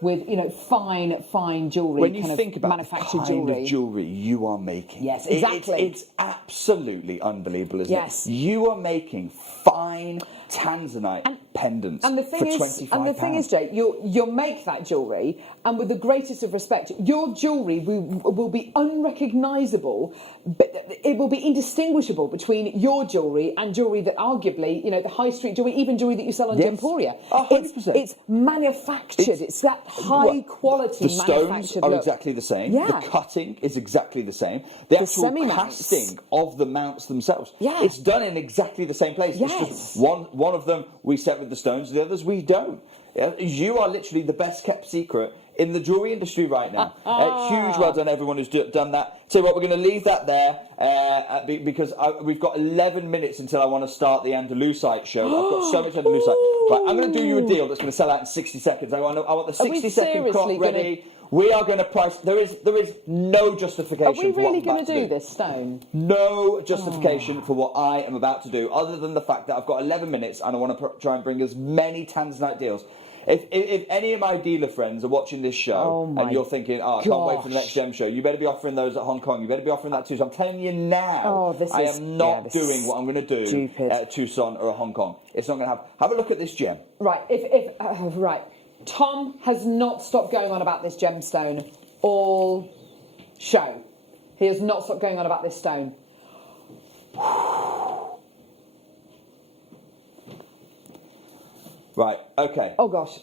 with you know, fine jewellery. When you think about manufactured the kind of jewellery you are making, yes, exactly, it's absolutely unbelievable, isn't yes. it? You are making fine tanzanite pendants and the thing for is, £25. and the thing is, Jake, you'll make that jewellery, and with the greatest of respect, your jewellery will be unrecognisable, but it will be indistinguishable between your jewellery and jewellery that arguably, you know, the high street jewellery, even jewellery that you sell on Emporia. 100%. It's manufactured. It's that high quality. The stones are exactly the same. Yeah. The cutting is exactly the same. The actual casting of the mounts themselves. Yeah. It's done in exactly the same place. Yes. It's just one of them we set with the stones, the others we don't. You are literally the best kept secret in the jewellery industry right now. Huge well done everyone who's done that. So what, we're going to leave that there because we've got 11 minutes until I want to start the Andalusite show. I've got so much Andalusite. Right, I'm going to do you a deal that's going to sell out in 60 seconds. I want the 60-second clock ready. We are going to price. There is no justification. Are we for what really I'm going about to do this stone? No justification for what I am about to do, other than the fact that I've got 11 minutes and I want to try and bring as many Tanzanite deals. If any of my dealer friends are watching this show and you're thinking, I can't wait for the next gem show, you better be offering those at Hong Kong. You better be offering that too. So I'm telling you now, I am not doing what I'm going to do at Tucson or Hong Kong. It's not going to happen. Have a look at this gem. Right. Right. Tom has not stopped going on about this gemstone all show. He has not stopped going on about this stone. Right, okay. Oh gosh.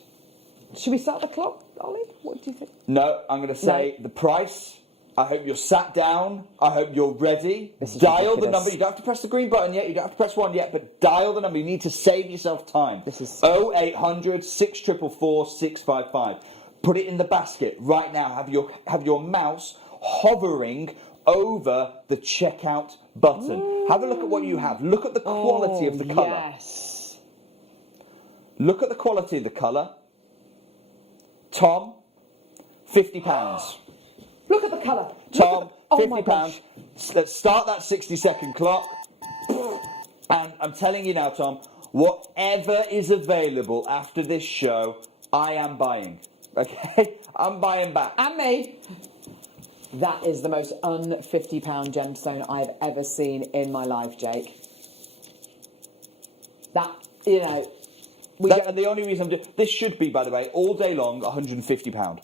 Should we start the clock, Ollie? What do you think? No, I'm going to say the price. I hope you're sat down. I hope you're ready. Dial the number. You don't have to press the green button yet. You don't have to press 1 yet, but dial the number. You need to save yourself time. This is 0800 644 655. Put it in the basket right now. Have your mouse hovering over the checkout button. Have a look at what you have. Look at the quality of the colour. Yes. Look at the quality of the colour. Tom, £50. Look at the colour. Tom, £50. Let's start that 60-second clock. And I'm telling you now, Tom, whatever is available after this show, I am buying. Okay? I'm buying back. And me. That is the most un-£50 gemstone I've ever seen in my life, Jake. That, you know... And the only reason I'm doing... This should be, by the way, all day long, £150.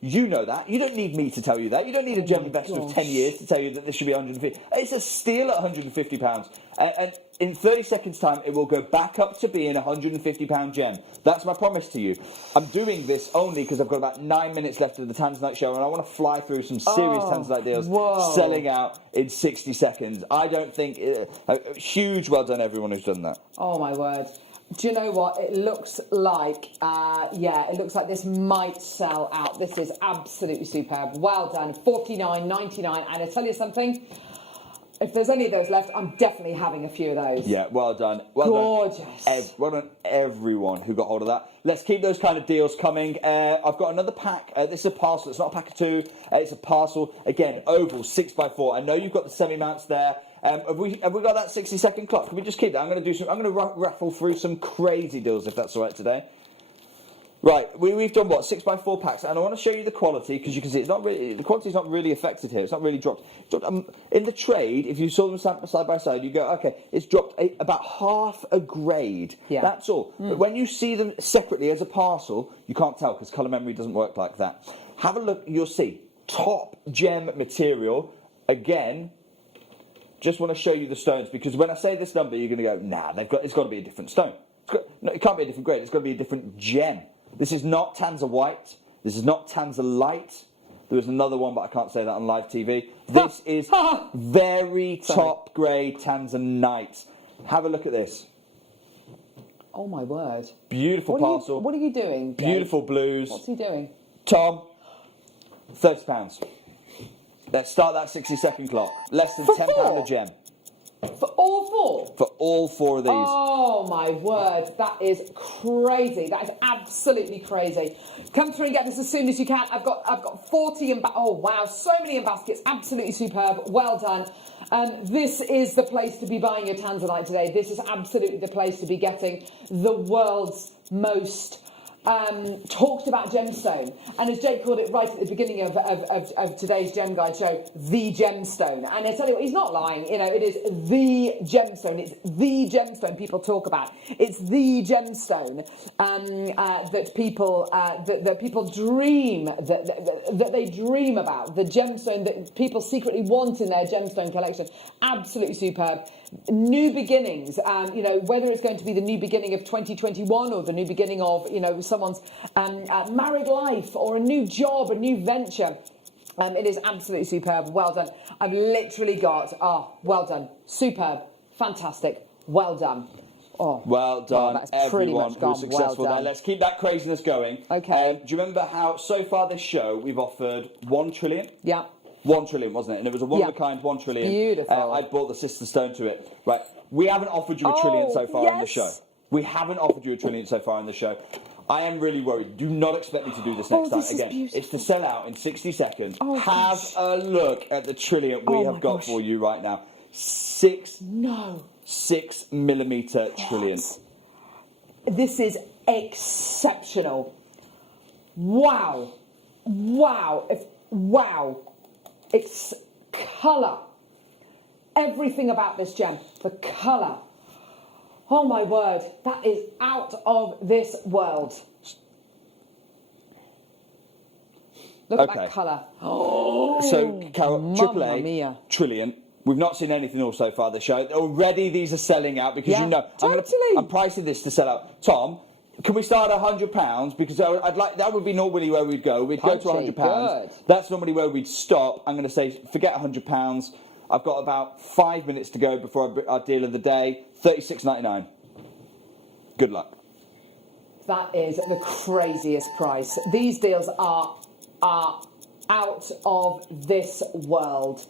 You know that. You don't need me to tell you that. You don't need a gem investor of 10 years to tell you that this should be £150. It's a steal at £150. And in 30 seconds' time, it will go back up to being a £150 gem. That's my promise to you. I'm doing this only because I've got about 9 minutes left of the Tanzanite show, and I want to fly through some serious Tanzanite deals selling out in 60 seconds. I don't think... huge well done, everyone who's done that. Oh, my word. Do you know what? It looks like, it looks like this might sell out. This is absolutely superb. Well done. $49.99. And I tell you something, if there's any of those left, I'm definitely having a few of those. Yeah, well done. Well Gorgeous. Done. Well done, everyone who got hold of that. Let's keep those kind of deals coming. I've got another pack. This is a parcel. It's not a pack of two. It's a parcel. Again, oval, 6x4. I know you've got the semi-mounts there. Have we got that 60-second clock? Can we just keep that? I'm going to raffle through some crazy deals if that's all right today. Right, we've done what, 6x4 packs, and I want to show you the quality because you can see the quality's not really affected here. It's not really dropped. In the trade, if you saw them side by side, you go, okay, it's dropped about half a grade. Yeah. That's all. But when you see them separately as a parcel, you can't tell because colour memory doesn't work like that. Have a look. You'll see top gem material again. Just want to show you the stones because when I say this number, you're going to go, nah, it's got to be a different stone. No, it can't be a different grade. It's got to be a different gem. This is not Tanza White. This is not Tanza Light. There was another one, but I can't say that on live TV. This is very top grade Tanzanite. Have a look at this. Oh my word! Beautiful parcel. What are you doing? Beautiful blues. What's he doing? Tom, £30. Let's start that 60-second clock. Less than For £10 4? a gem. For all 4? For all 4 of these. Oh my word, that is crazy. That is absolutely crazy. Come through and get this as soon as you can. I've got 40 in oh wow, so many in baskets. Absolutely superb. Well done. This is the place to be buying your tanzanite today. This is absolutely the place to be getting the world's most talked about gemstone, and as Jake called it right at the beginning of today's Gem Guide show, the gemstone. And I tell you what, he's not lying. You know, it is the gemstone. It's the gemstone people talk about. It's the gemstone that people dream that they dream about. The gemstone that people secretly want in their gemstone collection. Absolutely superb. New beginnings, you know, whether it's going to be the new beginning of 2021 or the new beginning of, you know, someone's married life or a new job, a new venture. It is absolutely superb. Well done. I've literally got, well done. Superb. Fantastic. Well done. Oh, well done, that's everyone pretty much who's successful well there. Let's keep that craziness going. Okay. Do you remember how, so far this show, we've offered 1 trillion? Yeah. 1 trillion, wasn't it? And it was a one-of-a-kind 1 trillion. Beautiful. I bought the sister stone to it. Right. We haven't offered you a trillion so far in the show. We haven't offered you a trillion so far in the show. I am really worried. Do not expect me to do this next time again. Beautiful. It's to sell out in 60 seconds. Have a look at the trillion we have got for you right now. 6 millimetre trillion. This is exceptional. Wow. Wow. Wow. It's colour. Everything about this gem. The colour. Oh my word. That is out of this world. Look at that colour. Oh, so, Carol, Mamma mia. trillion. We've not seen anything else so far this show. Already these are selling out because you know I'm pricing this to sell out. Tom, can we start at £100? Because I'd like that would be normally where we'd go. We'd go to £100. Good. That's normally where we'd stop. I'm going to say forget £100. I've got about 5 minutes to go before our deal of the day. $36.99. Good luck. That is the craziest price. These deals are out of this world.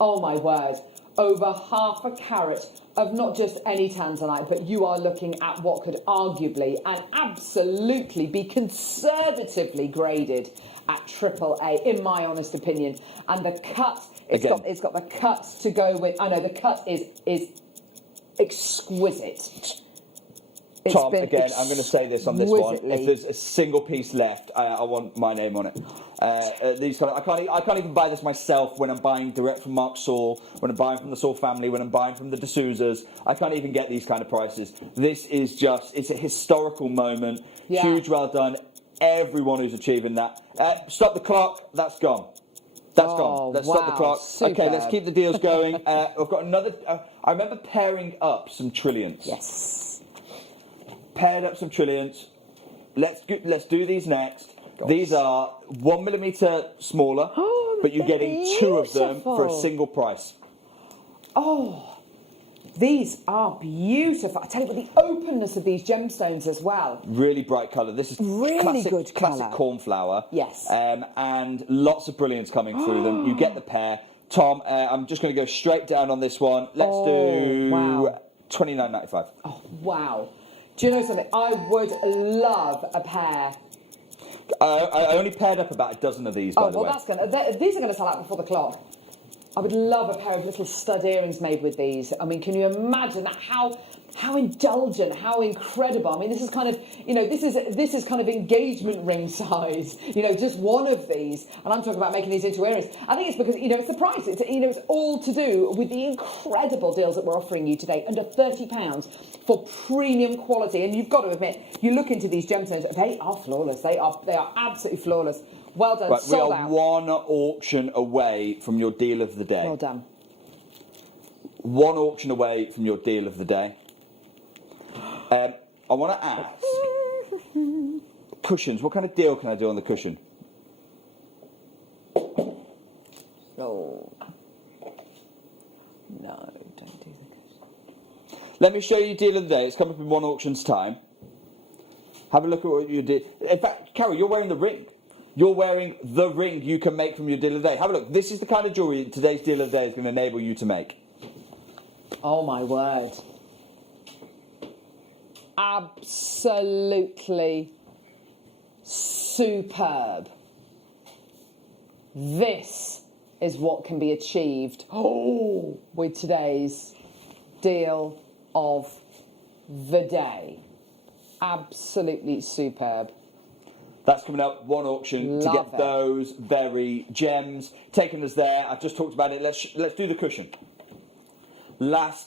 Oh my word. Over half a carat of not just any tanzanite, but you are looking at what could arguably and absolutely be conservatively graded at AAA, in my honest opinion. And the cut, it's got the cut to go with. I know the cut is exquisite. Tom, again, I'm going to say this on this one. If there's a single piece left, I want my name on it. I can't even buy this myself when I'm buying direct from Mark Saul, when I'm buying from the Saul family, when I'm buying from the D'Souza's. I can't even get these kind of prices. This is just, it's a historical moment. Yeah. Huge well done. Everyone who's achieving that. Stop the clock. That's gone. That's gone. Let's stop the clock. Super. Okay, let's keep the deals going. I've got another. I remember pairing up some trillions. Yes. Paired up some trillions. Let's do these next. Gosh. These are 1 millimetre smaller, but you're getting beautiful. 2 of them for a single price. Oh, these are beautiful. I tell you what, the openness of these gemstones as well. Really bright colour. This is really good colour. Classic cornflower. Yes. And lots of brilliance coming through them. You get the pair. Tom, I'm just going to go straight down on this one. Let's do $29.95. Oh, wow. Do you know something? I would love a pair. I only paired up about a dozen of these, by the way. These are going to sell out before the clock. I would love a pair of little stud earrings made with these. I mean, can you imagine that? How indulgent, how incredible. I mean, this is kind of, you know, this is kind of engagement ring size, you know, just one of these. And I'm talking about making these into earrings. I think it's because, you know, it's the price. It's, you know, it's all to do with the incredible deals that we're offering you today. Under £30 for premium quality. And you've got to admit, you look into these gemstones, they are flawless. They are absolutely flawless. Well done. Right, we are one auction away from your deal of the day. Well done. One auction away from your deal of the day. I want to ask, cushions, what kind of deal can I do on the cushion? Oh. No, don't do the cushion. Let me show you deal of the day. It's come up in one auction's time. Have a look at what you did. In fact, Carol, you're wearing the ring. you're wearing the ring you can make from your deal of the day. Have a look. This is the kind of jewellery today's deal of the day is going to enable you to make. Oh my word. Absolutely superb. This is what can be achieved with today's deal of the day. Absolutely superb. That's coming up, one auction to get those very gems. Taking us there, I've just talked about it. Let's do the cushion. Last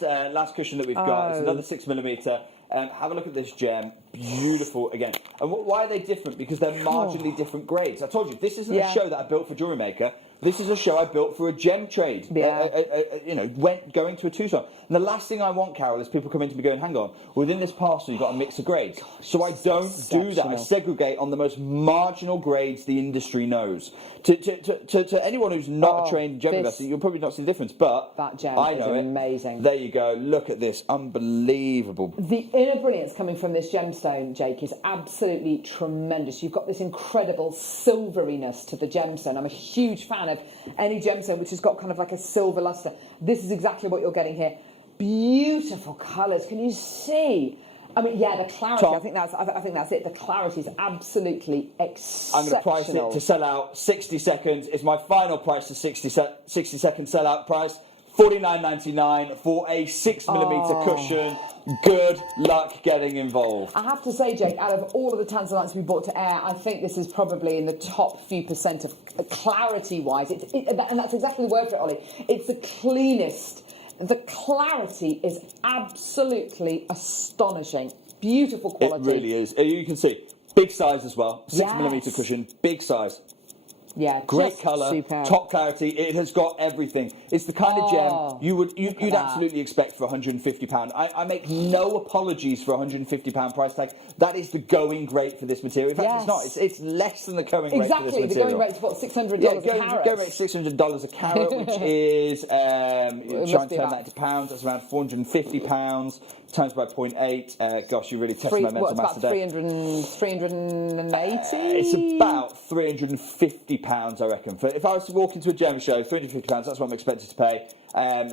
cushion that we've got is another 6mm. Have a look at this gem, beautiful again. And why are they different? Because they're marginally different grades. I told you, this isn't a show that I built for Jewellery Maker. This is a show I built for a gem trade. Going to a two-stone. And the last thing I want, Carol, is people coming to me going, hang on, within this parcel you've got a mix of grades. So I don't do that. I segregate on the most marginal grades the industry knows. To anyone who's not a trained gem investor, you'll probably not see the difference, but that gem I know is it. Amazing. There you go. Look at this. Unbelievable. The inner brilliance coming from this gemstone, Jake, is absolutely tremendous. You've got this incredible silveriness to the gemstone. I'm a huge fan of any gemstone which has got kind of like a silver luster. This is exactly what you're getting here. Beautiful colours. Can you see? I mean, yeah, the clarity. Tom, I think that's it. The clarity is absolutely exceptional. I'm going to price it to sell out 60 seconds. It's my final price to 60-second sellout price. $49.99 for a 6mm cushion. Good luck getting involved. I have to say, Jake, out of all of the tanzanites we brought to air, I think this is probably in the top few percent of clarity-wise. And that's exactly the word for it, Ollie. It's the cleanest. The clarity is absolutely astonishing. Beautiful quality. It really is. You can see, big size as well. 6mm cushion, big size. Yeah, great colour, superb. Top clarity. It has got everything. It's the kind of gem you'd absolutely expect for £150. I make no apologies for £150 price tag. That is the going rate for this material. In fact, it's not. It's less than the going rate for this material. Exactly. The going rate's what, $600 a carat. Going rate $600 a carat, which is trying to turn that into pounds. That's around £450. Times by 0.8. Gosh, you really tested my mental maths today. 380? It's about £350, I reckon. If I was to walk into a gem show, £350, that's what I'm expected to pay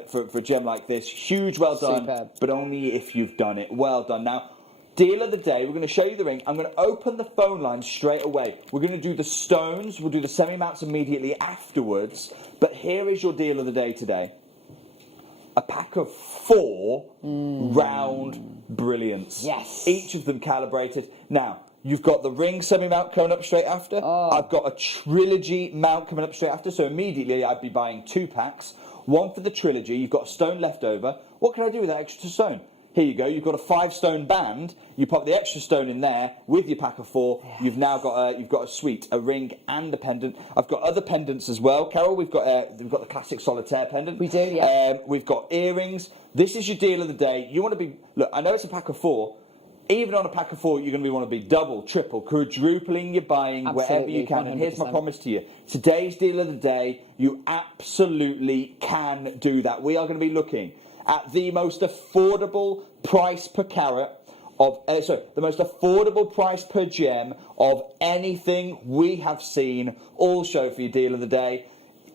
for a gem like this. Huge, well done, but only if you've done it. Well done. Now, deal of the day, we're going to show you the ring. I'm going to open the phone line straight away. We're going to do the stones. We'll do the semi-mounts immediately afterwards. But here is your deal of the day today. A pack of 4 round brilliants. Yes. Each of them calibrated. Now, you've got the ring semi-mount coming up straight after. I've got a trilogy mount coming up straight after. So immediately I'd be buying 2 packs. One for the trilogy. You've got a stone left over. What can I do with that extra stone? Here you go. You've got a 5-stone band. You pop the extra stone in there with your pack of 4. Yes. You've now got a suite, a ring and a pendant. I've got other pendants as well, Carol. We've got the classic solitaire pendant. We do, yeah. We've got earrings. This is your deal of the day. You want to be I know it's a pack of 4. Even on a pack of 4, you're going to want to be double, triple, quadrupling your buying wherever you can. 100%. And here's my promise to you: today's deal of the day, you absolutely can do that. We are going to be looking at the most affordable price per carat of, the most affordable price per gem of anything we have seen all show for your deal of the day.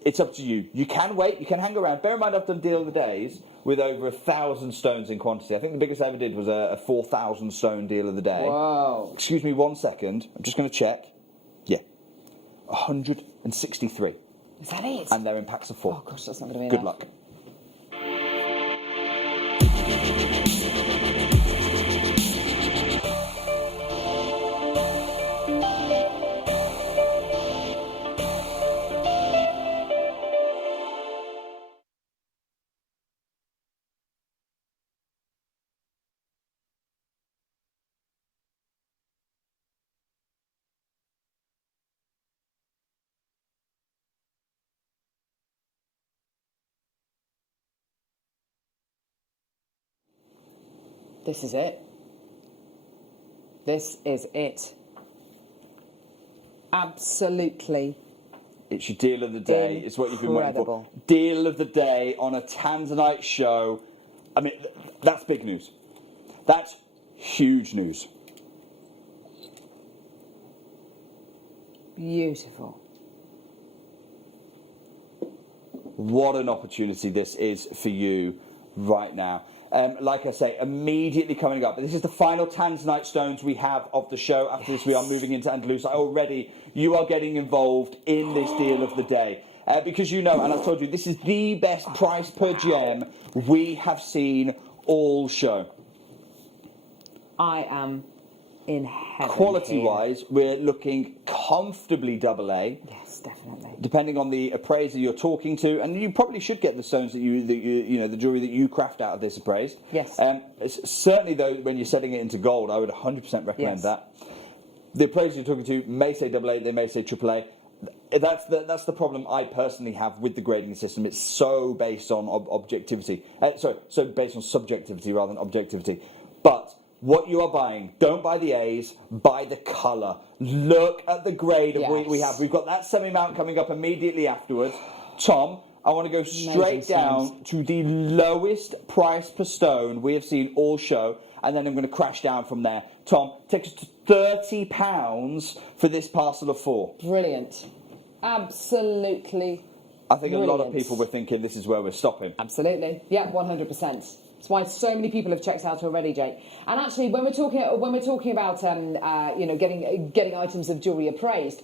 It's up to you. You can wait, you can hang around. Bear in mind, I've done deal of the days with over 1,000 stones in quantity. I think the biggest I ever did was a 4,000 stone deal of the day. Wow. Excuse me 1 second. I'm just going to check. Yeah. 163. Is that it? And they're in packs of 4. Oh gosh, that's not going to be Good enough. luck. This is it. This is it. Absolutely. It's your deal of the day. Incredible. It's what you've been waiting for. Deal of the day on a Tanzanite show. I mean, that's big news. That's huge news. Beautiful. What an opportunity this is for you right now. Like I say, immediately coming up. This is the final tanzanite stones we have of the show. After this, we are moving into Andalusia. Already, you are getting involved in this deal of the day. Because you know, and I've told you, this is the best price per gem we have seen all show. I am in heaven. Quality-wise, we're looking comfortably AA. Yes, definitely. Depending on the appraiser you're talking to, and you probably should get the stones that you know, the jewellery that you craft out of this appraised. Yes. It's certainly, though, when you're setting it into gold, I would 100% recommend that. The appraiser you're talking to may say AA, they may say AAA. That's the problem I personally have with the grading system. It's so based on objectivity. So based on subjectivity rather than objectivity. But what you are buying, don't buy the A's, buy the colour. Look at the grade of what we have. We've got that semi-mount coming up immediately afterwards. Tom, I want to go straight down to the lowest price per stone we have seen all show, and then I'm going to crash down from there. Tom, take us to £30 for this parcel of 4. Brilliant. Absolutely. I think a lot of people were thinking this is where we're stopping. Absolutely. Yeah, 100%. That's why so many people have checked out already, Jake. And actually, when we're talking about you know, getting items of jewellery appraised,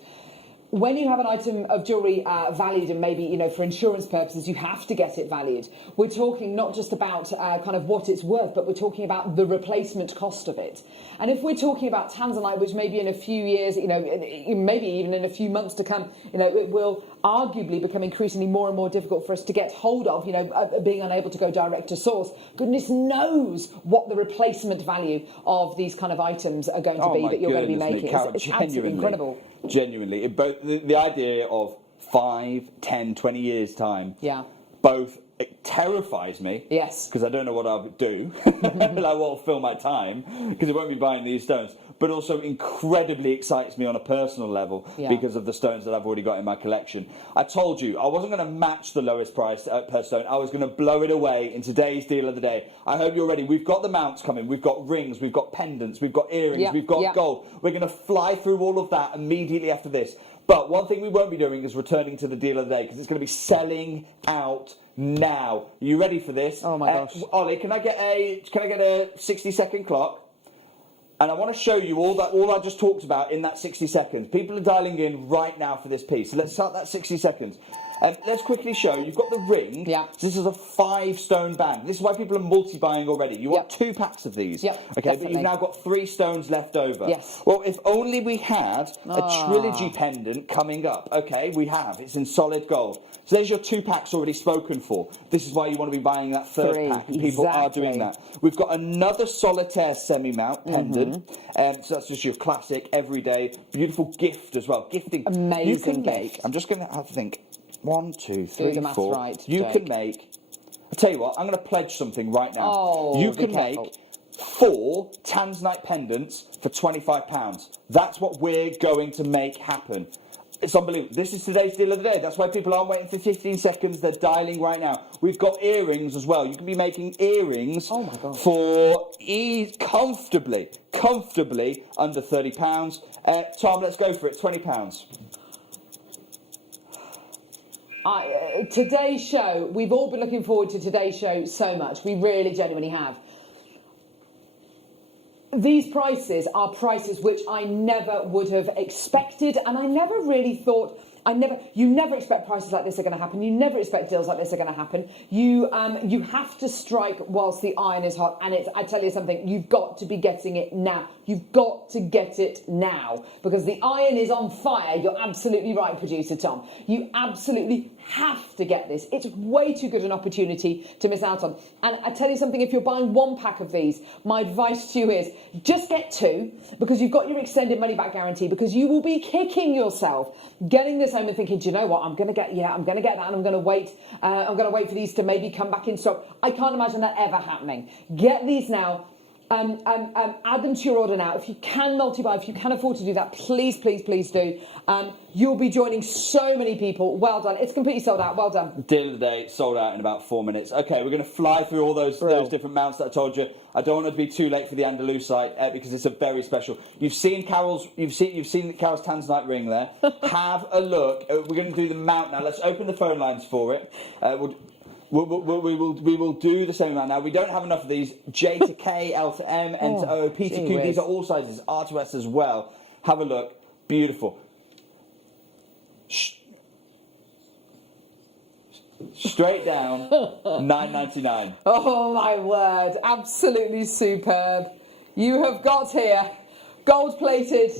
when you have an item of jewellery valued, and maybe, you know, for insurance purposes, you have to get it valued. We're talking not just about kind of what it's worth, but we're talking about the replacement cost of it. And if we're talking about tanzanite, which maybe in a few years, you know, maybe even in a few months to come, you know, it will arguably become increasingly more and more difficult for us to get hold of, you know, being unable to go direct to source. Goodness knows what the replacement value of these kind of items are going to be that you're going to be making. It's absolutely incredible. Genuinely. The idea of 5, 10, 20 years' time, both it terrifies me, because I don't know what I'll do, like what will fill my time, because I won't be buying these stones, but also incredibly excites me on a personal level because of the stones that I've already got in my collection. I told you, I wasn't going to match the lowest price per stone, I was going to blow it away in today's deal of the day. I hope you're ready. We've got the mounts coming, we've got rings, we've got pendants, we've got earrings, we've got gold. We're going to fly through all of that immediately after this. But one thing we won't be doing is returning to the deal of the day, because it's going to be selling out now. Are you ready for this? Oh my gosh. Ollie, can I get a 60-second clock? And I want to show you all I just talked about in that 60 seconds. People are dialing in right now for this piece. So let's start that 60 seconds. Let's quickly show, you've got the ring. So this is a 5-stone band. This is why people are multi-buying already. You want 2 packs of these. Okay, definitely. but you've now got 3 stones left over. Yes. Well, if only we had a trilogy pendant coming up. Okay, we have. It's in solid gold. So there's your 2 packs already spoken for. This is why you want to be buying that 3rd pack. And people are doing that. We've got another solitaire semi-mount pendant. So that's just your classic, everyday, beautiful gift as well. Gifting. Amazing you can make, gift. I'm just going to have to think. 1, 2, 3, 4. Right, you Jake. can make. I'll tell you what. I'm going to pledge something right now. Oh, you can make 4 tanzanite pendants for £25. That's what we're going to make happen. It's unbelievable. This is today's deal of the day. That's why people aren't waiting for 15 seconds. They're dialing right now. We've got earrings as well. You can be making earrings for comfortably under £30. Tom, let's go for it. £20. Today's show, we've all been looking forward to today's show so much. We really genuinely have. These prices are prices which I never would have expected, and I never really thought. You never expect prices like this are going to happen. You never expect deals like this are going to happen. You have to strike whilst the iron is hot. And I tell you something, you've got to be getting it now. You've got to get it now, because the iron is on fire. You're absolutely right, producer Tom. You absolutely have to get this. It's way too good an opportunity to miss out on. And I tell you something, if you're buying 1 pack of these, my advice to you is just get 2, because you've got your extended money back guarantee, because you will be kicking yourself getting this home and thinking, do you know what, I'm going to get that, and I'm going to wait for these to maybe come back in stock. I can't imagine that ever happening. Get these now. add them to your order now. If you can multi-buy, if you can afford to do that, please, please, please do. You'll be joining so many people. Well done. It's completely sold out. Well done. Deal of the day, sold out in about 4 minutes. Okay, we're going to fly through all those different mounts that I told you. I don't want it to be too late for the Andalou site because it's a very special. You've seen Carol's Tanzanite ring there. Have a look. We're going to do the mount now. Let's open the phone lines for it. We will do the same amount now. We don't have enough of these. J to K, L to M, N to O, P to Q. These are all sizes. R to S as well. Have a look. Beautiful. Straight down, $9.99. Oh my word! Absolutely superb. You have got here gold-plated.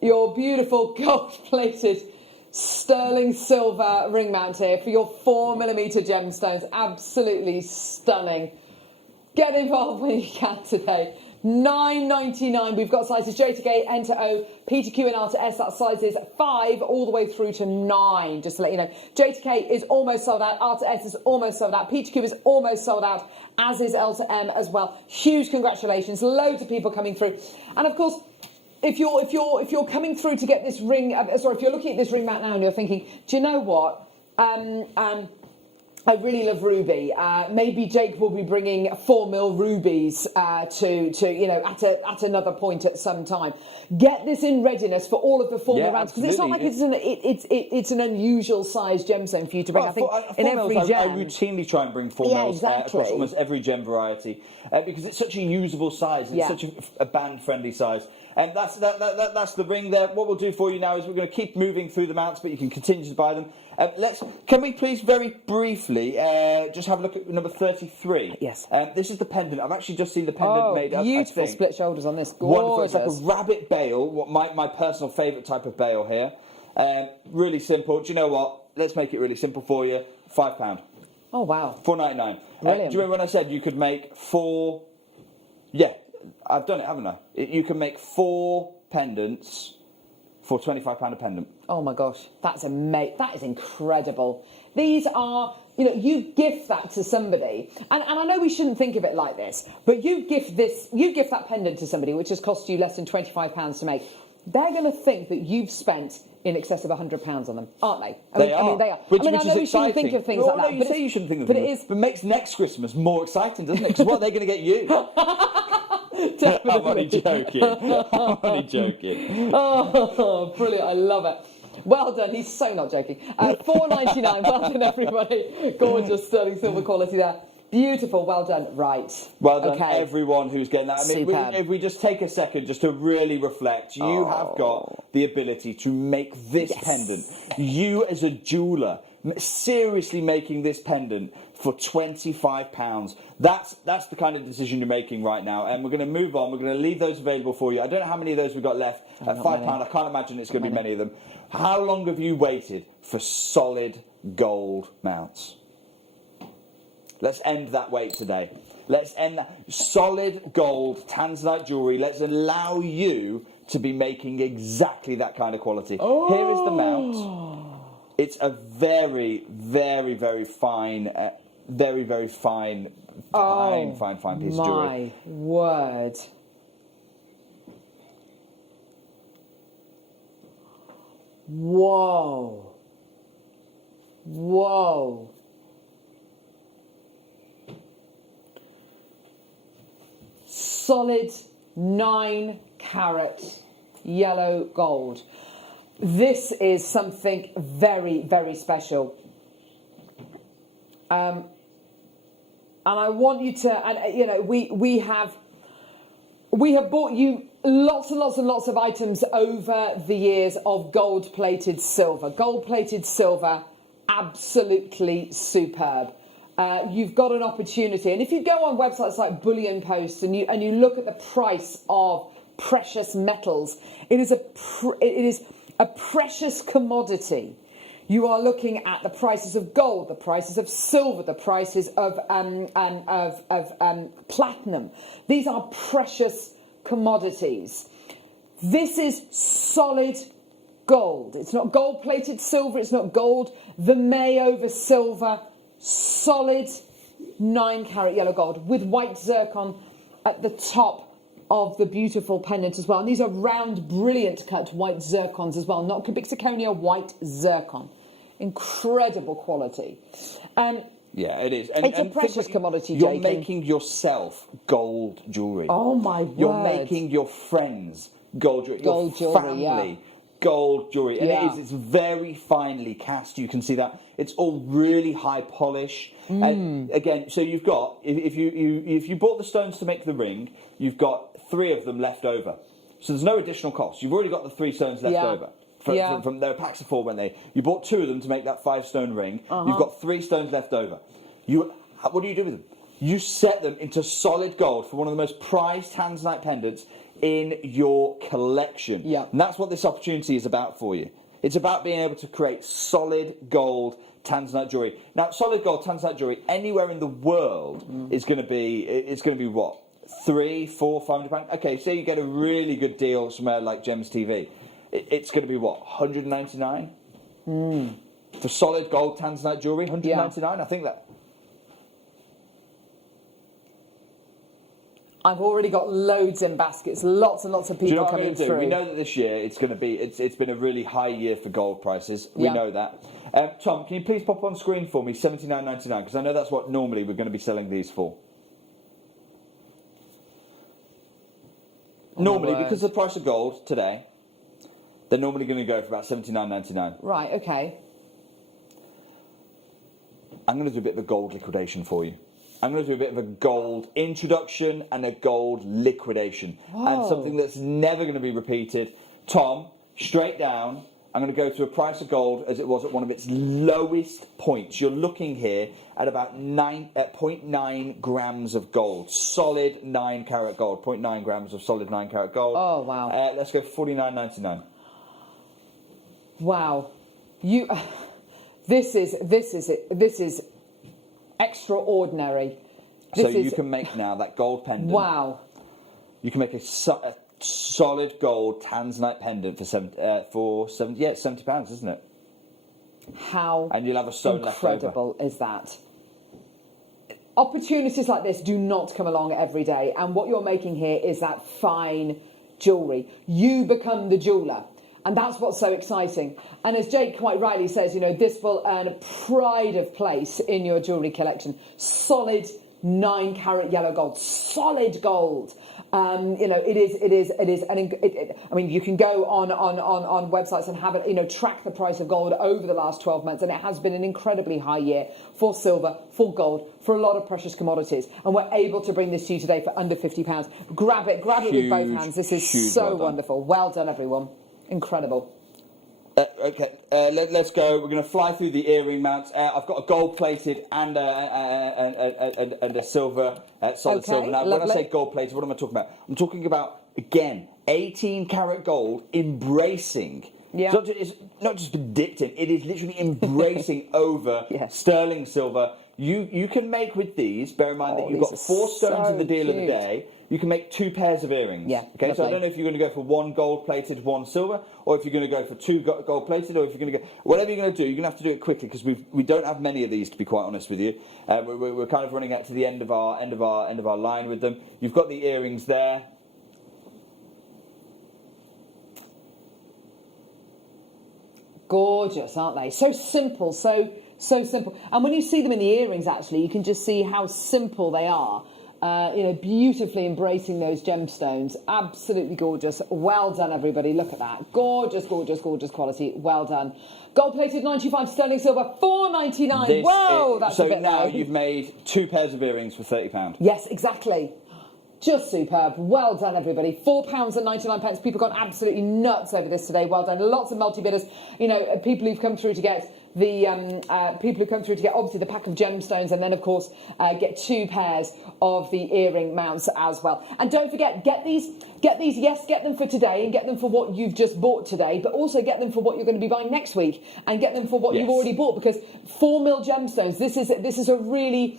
Your beautiful gold-plated sterling silver ring mount here for your 4mm gemstones. Absolutely stunning. Get involved when you can today. $9.99. We've got sizes J to K, N to O, P to Q and R to S. That's sizes 5 all the way through to 9, just to let you know. J to K is almost sold out. R to S is almost sold out. P to Q is almost sold out, as is L to M as well. Huge congratulations. Loads of people coming through. And of course, if you're coming through to get this ring, if you're looking at this ring mount now and you're thinking, do you know what? I really love ruby. Maybe Jake will be bringing 4mm rubies at another point at some time. Get this in readiness for all of the 4mm rounds, because it's not like it's an unusual size gemstone for you to bring. I think in every gem. I routinely try and bring 4mm across almost every gem variety because it's such a usable size. It's such a band-friendly size. And that's the ring there. What we'll do for you now is we're going to keep moving through the mounts, but you can continue to buy them. Can we please very briefly just have a look at number 33? Yes. This is the pendant. I've actually just seen the pendant made up. Beautiful split shoulders on this. Gorgeous. Wonderful. It's like a rabbit bail, my personal favourite type of bail here. Really simple. Do you know what? Let's make it really simple for you. £5. Oh, wow. $4.99. Brilliant. Do you remember when I said you could make 4... Yeah. I've done it, haven't I? You can make 4 pendants for £25 a pendant. Oh my gosh, that's amazing. That is incredible. These are, you gift that to somebody, and I know we shouldn't think of it like this, but you gift that pendant to somebody, which has cost you less than £25 to make. They're going to think that you've spent in excess of £100 on them, aren't they? They are. They are. Which I know is we shouldn't think of things like that. You say you shouldn't think of things, but it makes next Christmas more exciting, doesn't it? Because what are they going to get you? I'm only joking. I'm only joking. Oh, brilliant. I love it. Well done. He's so not joking. $4.99. Well done, everybody. Gorgeous sterling silver quality there. Beautiful. Well done. Right. Well done, everyone who's getting that. I mean, if we just take a second just to really reflect, you have got the ability to make this pendant. You as a jeweller, seriously making this pendant for £25. That's the kind of decision you're making right now. And we're going to move on. We're going to leave those available for you. I don't know how many of those we've got left at £5. I can't imagine it's going to be many of them. How long have you waited for solid gold mounts? Let's end that wait today. Let's end that. Solid gold Tanzanite jewellery. Let's allow you to be making exactly that kind of quality. Here is the mount. It's a very, very, very fine, very, very fine piece of jewellery. My word. Whoa. Whoa. Solid 9-carat yellow gold. This is something very, very special. And I want you to, and we have bought you lots and lots and lots of items over the years of gold-plated silver. Gold-plated silver, absolutely superb. You've got an opportunity, and if you go on websites like Bullion Posts and you look at the price of precious metals, it is a precious commodity. You are looking at the prices of gold, the prices of silver, the prices of platinum. These are precious commodities. This is solid gold. It's not gold-plated silver. It's not gold vermeil over silver. Solid 9-carat yellow gold with white zircon at the top of the beautiful pendant as well. And these are round, brilliant cut white zircons as well, not cubic zirconia, white zircon. Incredible quality. Yeah, it is. It's a precious commodity, You're Jake. making yourself gold jewellery. Oh my word. You're making your friends gold jewellery. Gold your jewellery, family gold jewellery. And Yeah. it's very finely cast. You can see that. It's all really high polish. And again, so you've got, if you bought the stones to make the ring, you've got 3 of them left over. So there's no additional cost. You've already got the 3 stones left over. From their packs of 4, weren't they? You bought 2 of them to make that 5-stone ring. You've got 3 stones left over. What do you do with them? You set them into solid gold for one of the most prized tanzanite pendants in your collection. Yeah. And that's what this opportunity is about for you. It's about being able to create solid gold tanzanite jewellery. Now, solid gold tanzanite jewellery anywhere in the world is going to be what? £300, £400, £500? Okay, say you get a really good deal somewhere like Gems TV. It's going to be what, £199? For solid gold tanzanite jewellery, £199? I think that. I've already got loads in baskets, lots and lots of people Do you know what coming I'm going to do? through. We know that this year it's going to be, it's been a really high year for gold prices. We Yeah. know that. Tom, can you please pop on screen for me $79.99? Because I know that's what normally we're going to be selling these for. Normally, because of the price of gold today, they're normally going to go for about $79.99. Right, okay. I'm going to do a bit of a gold liquidation for you. I'm going to do a bit of a gold introduction and a gold liquidation. And something that's never going to be repeated. Tom, straight down, I'm going to go to a price of gold as it was at one of its lowest points. You're looking here at about 0.9 grams of gold. Solid 9 carat gold. 0.9 grams of solid 9 carat gold. Oh, wow. Let's go $49.99. Wow. This is extraordinary. You can make now that gold pendant. Wow. You can make a solid gold tanzanite pendant for it's £70, isn't it? How And you'll have a stone left over. incredible is that? Opportunities like this do not come along every day, and what you're making here is that fine jewellery. You become the jeweller. And that's what's so exciting. And as Jake quite rightly says, this will earn a pride of place in your jewellery collection. Solid 9 carat yellow gold, solid gold. It is. I mean, you can go on websites and have it, track the price of gold over the last 12 months, and it has been an incredibly high year for silver, for gold, for a lot of precious commodities. And we're able to bring this to you today for under £50. Grab it with both hands. This is so wonderful. Well done, everyone. Incredible. Okay, let's go. We're going to fly through the earring mounts. I've got a gold-plated and a silver, solid silver. Now, when I say gold-plated, what am I talking about? I'm talking about, again, 18-carat gold embracing. Yeah. It's not just predicting, it is literally embracing over sterling silver. You can make with these, bear in mind that you've got 4 stones in the deal of the day. You can make 2 pairs of earrings. Yeah, okay, lovely. so I don't know if you're going to go for 1 gold-plated, 1 silver, or if you're going to go for 2 gold-plated, or if you're going to go... Whatever you're going to do, you're going to have to do it quickly, because we don't have many of these, to be quite honest with you. We're kind of running out to the end of our line with them. You've got the earrings there. Gorgeous, aren't they? So simple, so simple. And when you see them in the earrings, actually, you can just see how simple they are. Beautifully embracing those gemstones. Absolutely gorgeous. Well done, everybody. Look at that. Gorgeous, gorgeous, gorgeous quality. Well done. Gold-plated 925 sterling silver, $4.99. Whoa, that's a bit So now low. you've made 2 pairs of earrings for £30. Yes, exactly. Just superb. Well done, everybody. £4.99. People gone absolutely nuts over this today. Well done. Lots of multi-bidders. People who've come through to get obviously the pack of gemstones, and then of course get 2 pairs of the earring mounts as well. And don't forget, get these. Yes, get them for today and get them for what you've just bought today, but also get them for what you're going to be buying next week, and get them for what you've already bought, because 4 mil gemstones. This is a really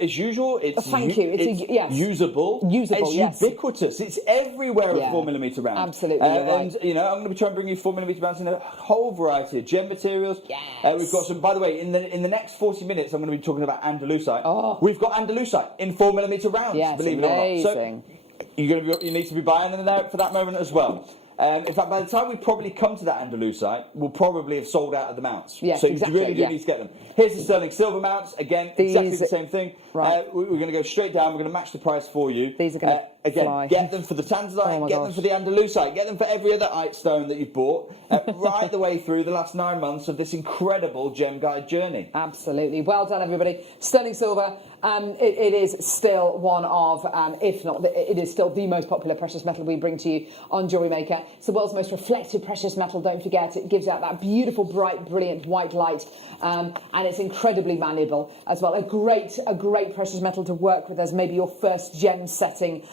It's usual. It's thank you. Yes. Usable. Usable. It's yes. ubiquitous. It's everywhere Yeah. at 4mm round. Absolutely, you're right. And you know, I'm going to be trying to bring you 4mm rounds in a whole variety of gem materials. Yes. We've got some. By the way, in the next 40 minutes, I'm going to be talking about Andalusite. Oh. We've got Andalusite in 4mm rounds. Yes, believe it or not. amazing. So you need to be buying them there for that moment as well. In fact, by the time we probably come to that Andalusite, we'll probably have sold out of the mounts. Yes, so exactly, you really do need to get them. Here's the sterling silver mounts. Again, exactly the same thing. Right. We're going to go straight down. We're going to match the price for you. These are going to fly. Get them for the tanzanite, get them for the Andalusite, get them for every other stone that you've bought, right the way through the last 9 months of this incredible gem guide journey. Absolutely. Well done, everybody. Sterling silver, it is still one of, if not, it is still the most popular precious metal we bring to you on Jewellery Maker. It's the world's most reflective precious metal, don't forget. It gives out that beautiful, bright, brilliant white light, and it's incredibly malleable as well. A great precious metal to work with as maybe your first gem setting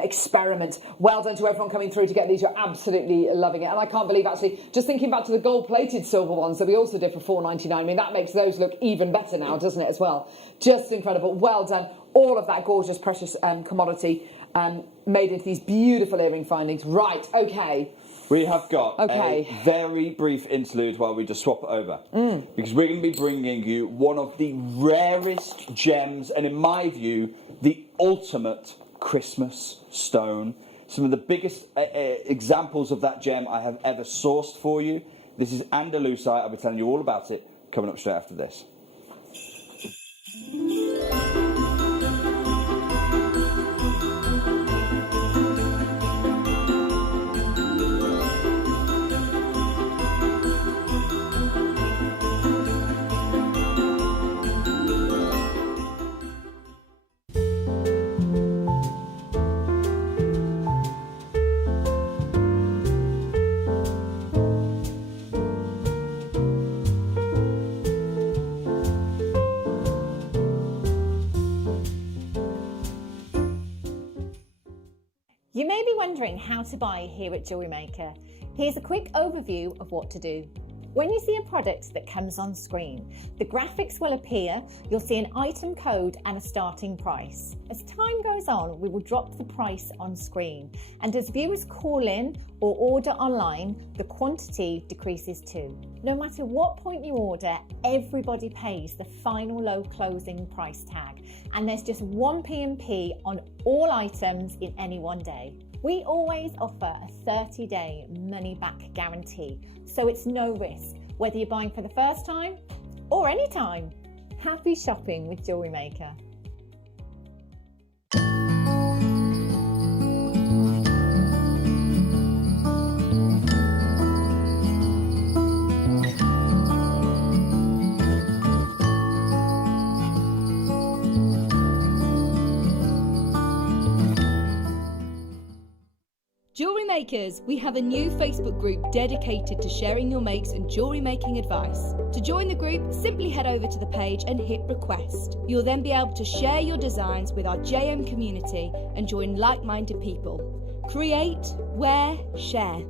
experiment. Well done to everyone coming through to get these. You're absolutely loving it. And I can't believe, actually, just thinking back to the gold-plated silver ones that we also did for $4.99. I mean, that makes those look even better now, doesn't it, as well? Just incredible. Well done. All of that gorgeous precious commodity made into these beautiful earring findings. Right, okay. We have got a very brief interlude while we just swap it over. Because we're going to be bringing you one of the rarest gems, and in my view, the ultimate Christmas stone. Some of the biggest examples of that gem I have ever sourced for you. This is Andalusite. I'll be telling you all about it coming up straight after this. You may be wondering how to buy here at Jewellery Maker. Here's a quick overview of what to do. When you see a product that comes on screen, the graphics will appear, you'll see an item code and a starting price. As time goes on, we will drop the price on screen, and as viewers call in or order online, the quantity decreases too. No matter what point you order, everybody pays the final low closing price tag, and there's just 1 P&P on all items in any one day. We always offer a 30-day money-back guarantee, so it's no risk, whether you're buying for the first time or any time. Happy shopping with Jewellery Maker. Jewellery Makers, we have a new Facebook group dedicated to sharing your makes and jewellery making advice. To join the group, simply head over to the page and hit request. You'll then be able to share your designs with our JM community and join like-minded people. Create, wear, share.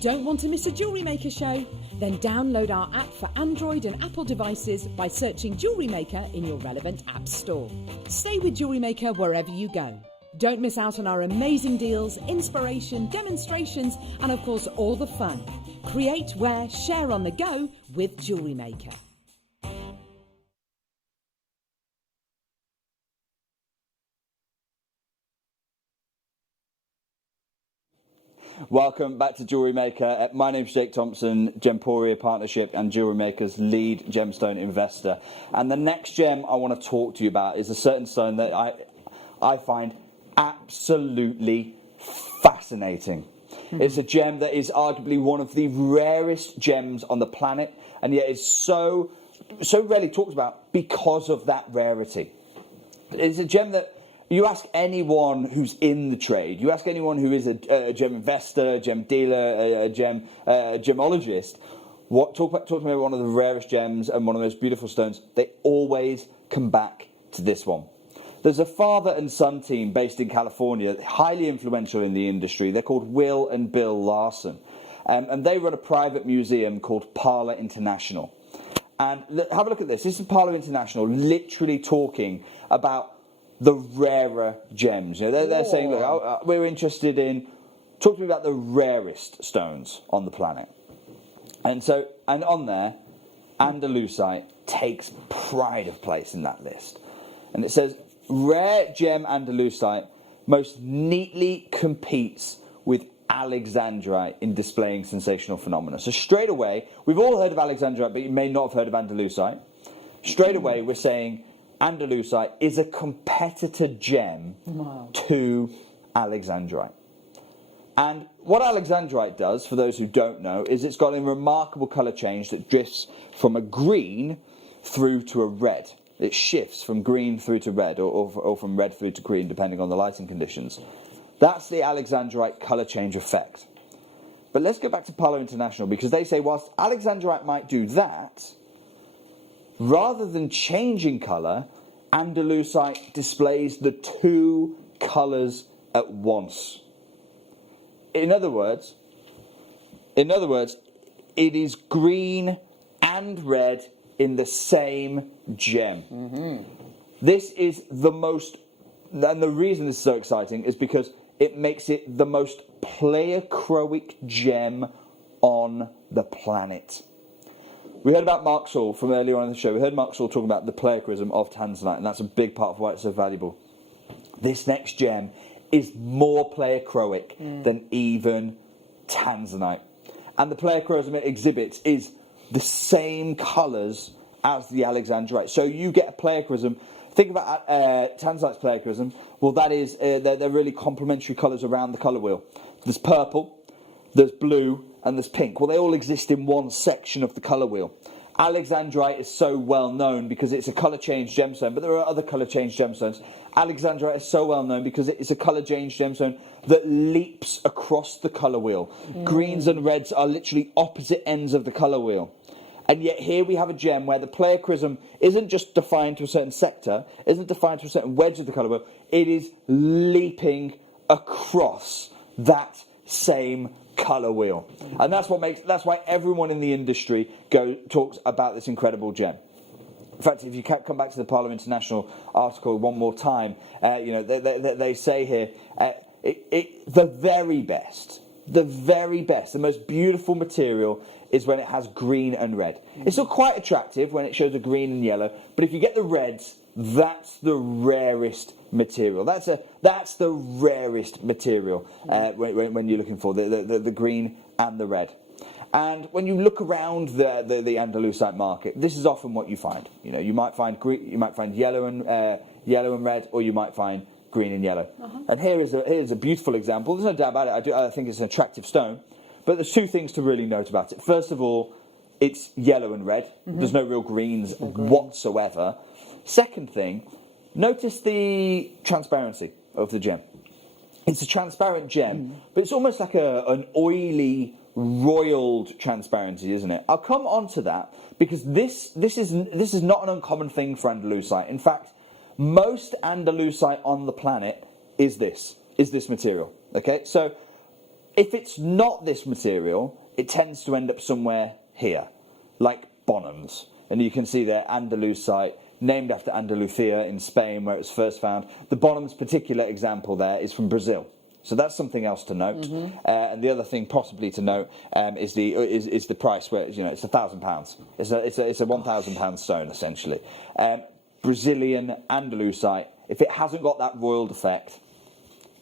Don't want to miss a Jewellery Maker show? Then download our app for Android and Apple devices by searching Jewellery Maker in your relevant app store. Stay with Jewellery Maker wherever you go. Don't miss out on our amazing deals, inspiration, demonstrations, and of course all the fun. Create, wear, share on the go with Jewellery Maker. Welcome back to Jewellery Maker. My name's Jake Thompson, Gemporia Partnership and Jewellery Maker's lead gemstone investor. And the next gem I want to talk to you about is a certain stone that I find absolutely fascinating. It's a gem that is arguably one of the rarest gems on the planet, and yet is so rarely talked about because of that rarity. It's a gem that you ask anyone who's in the trade, you ask anyone who is a gem investor, a gem dealer, a gemologist, talk to me about one of the rarest gems and one of the most beautiful stones, they always come back to this one. There's a father and son team based in California, highly influential in the industry. They're called Will and Bill Larson. And they run a private museum called Parlor International. And have a look at this. This is Parlor International literally talking about the rarer gems. You know, they're saying, look, we're interested in, talk to me about the rarest stones on the planet. And on there, Andalusite takes pride of place in that list. And it says, rare gem Andalusite most neatly competes with Alexandrite in displaying sensational phenomena. So straight away, we've all heard of Alexandrite, but you may not have heard of Andalusite. Straight away, we're saying Andalusite is a competitor gem to Alexandrite. And what Alexandrite does, for those who don't know, is it's got a remarkable colour change that drifts from a green through to a red. It shifts from green through to red, or from red through to green, depending on the lighting conditions. That's the Alexandrite colour change effect. But let's go back to Parlor International, because they say whilst Alexandrite might do that, rather than changing colour, Andalusite displays the two colours at once. In other words, it is green and red in the same gem. This is the most, and the reason this is so exciting is because it makes it the most pleochroic gem on the planet. We heard about Mark Saul from earlier on in the show. We heard Mark Saul talking about the pleochrism of tanzanite, and that's a big part of why it's so valuable. This next gem is more pleochroic than even tanzanite. And the pleochrism it exhibits is the same colours as the Alexandrite. So you get a pleochrism. Think about tanzanite's pleochrism. Well, that is, they're really complementary colours around the colour wheel. There's purple, there's blue, and there's pink. Well, they all exist in one section of the colour wheel. Alexandrite is so well known because it's a colour change gemstone, but there are other colour change gemstones. Alexandrite is so well known because it is a colour change gemstone that leaps across the colour wheel. Greens and reds are literally opposite ends of the colour wheel. And yet here we have a gem where the pleochrism isn't just defined to a certain sector, isn't defined to a certain wedge of the colour wheel, it is leaping across that same colour wheel. And that's why everyone in the industry talks about this incredible gem. In fact, if you come back to the Parlor International article one more time, they say here, the very best, the most beautiful material is when it has green and red. It's still quite attractive when it shows a green and yellow, but if you get the reds, that's the rarest material. That's the rarest material when you're looking for the green and the red. And when you look around the Andalusite market, this is often what you find. You know, you might find yellow and red, or you might find green and yellow. And here's a beautiful example. There's no doubt about it. I think it's an attractive stone. But there's two things to really note about it. First of all, it's yellow and red. There's no real greens whatsoever. Second thing, notice the transparency of the gem. It's a transparent gem, but it's almost like an oily, roiled transparency, isn't it? I'll come on to that because this is not an uncommon thing for Andalusite. In fact, most Andalusite on the planet is this material. Okay, so if it's not this material, it tends to end up somewhere here, like Bonhams. And you can see there Andalusite, named after Andalusia in Spain, where it was first found. The Bonhams particular example there is from Brazil. So that's something else to note. And the other thing possibly to note is the price, where it's £1,000. It's a £1,000 stone essentially. Brazilian Andalusite. If it hasn't got that roiled effect,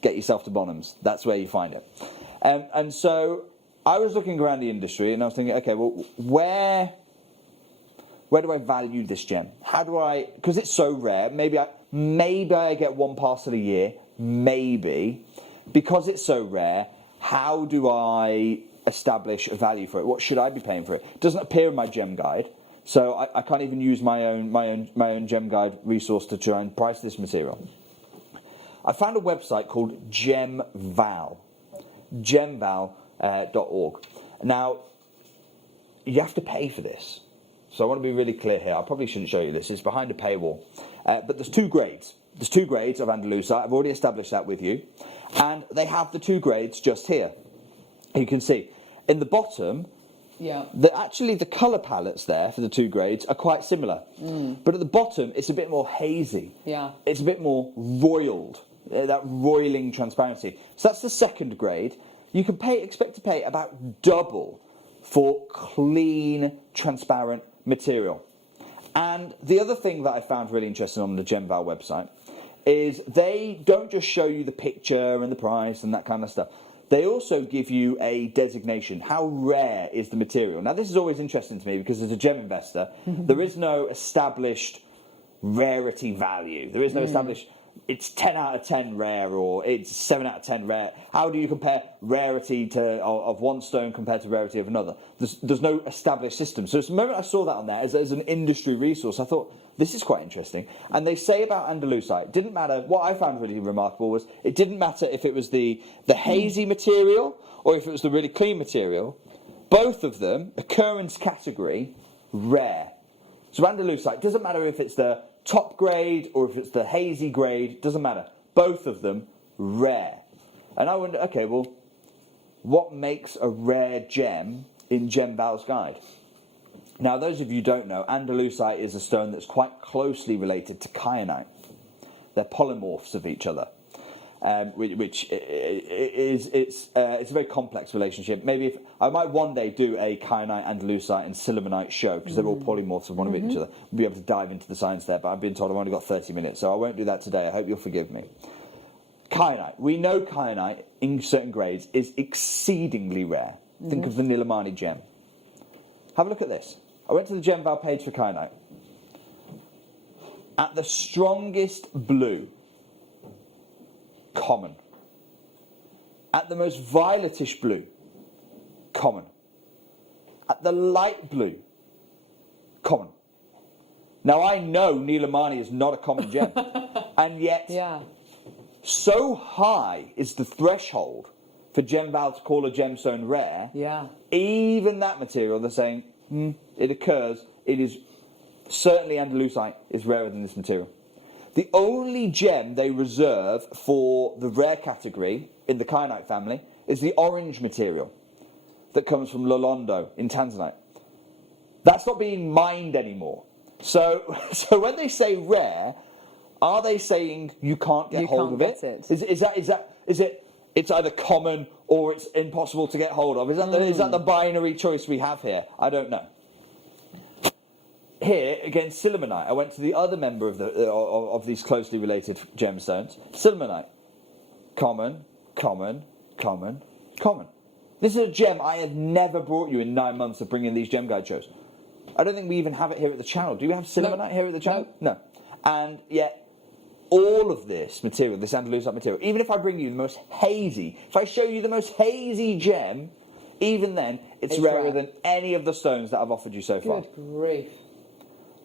get yourself to Bonhams. That's where you find it. And so I was looking around the industry and I was thinking, okay, well, where do I value this gem? How do I? Because it's so rare. Maybe I get one parcel a year. Maybe. Because it's so rare, how do I establish a value for it? What should I be paying for it? It doesn't appear in my gem guide, so I can't even use my own gem guide resource to try and price this material. I found a website called gemval, gemval.org. Now, you have to pay for this. So I want to be really clear here. I probably shouldn't show you this. It's behind a paywall. But there's 2 grades. There's 2 grades of Andalusite. I've already established that with you. And they have the 2 grades just here. You can see. In the bottom, actually the colour palettes there for the 2 grades are quite similar. But at the bottom, it's a bit more hazy. Yeah. It's a bit more roiled. That roiling transparency. So that's the 2nd grade. You can expect to pay about double for clean, transparent material. And the other thing that I found really interesting on the Gemval website is they don't just show you the picture and the price and that kind of stuff. They also give you a designation. How rare is the material? Now, this is always interesting to me because as a gem investor, there is no established rarity value. There is no established, it's 10 out of 10 rare or it's 7 out of 10 rare. How do you compare rarity of one stone compared to rarity of another? There's no established system. So the moment I saw that on there as an industry resource, I thought, this is quite interesting. And they say about Andalusite, it didn't matter, what I found really remarkable was, it didn't matter if it was the hazy material or if it was the really clean material. Both of them, occurrence category, rare. So Andalusite, doesn't matter if it's the top grade or if it's the hazy grade, doesn't matter. Both of them, rare. And I wonder, okay, well, what makes a rare gem in Gemval's guide? Now, those of you who don't know, Andalusite is a stone that's quite closely related to kyanite. They're polymorphs of each other, which is a very complex relationship. Maybe if I might one day do a kyanite, Andalusite, and silimonite show because they're all polymorphs of one of each other. We'll be able to dive into the science there, but I've been told I've only got 30 minutes, so I won't do that today. I hope you'll forgive me. Kyanite. We know kyanite in certain grades is exceedingly rare. Think of the Nilamani gem. Have a look at this. I went to the Gemval page for kyanite. At the strongest blue, common. At the most violetish blue, common. At the light blue, common. Now I know Nilamani is not a common gem, and yet so high is the threshold for Gemval to call a gemstone rare. Even that material, they're saying, it occurs, it is certainly Andalusite is rarer than this material. The only gem they reserve for the rare category in the kyanite family is the orange material that comes from Lolondo in Tanzanite. That's not being mined anymore. So when they say rare, are they saying you can't get hold of it? Is it it's either common or it's impossible to get hold of? Is that the binary choice we have here? I don't know. Here, again, silimonite. I went to the other member of these closely related gemstones. Silimonite. Common, common, common, common. This is a gem I have never brought you in 9 months of bringing these gem guide shows. I don't think we even have it here at the channel. Do you have silimonite here at the channel? No. And yet, all of this material, this Andalusite material, even if I bring you the most hazy, if I show you the most hazy gem, even then, it's rarer than any of the stones that I've offered you so far. Good grief.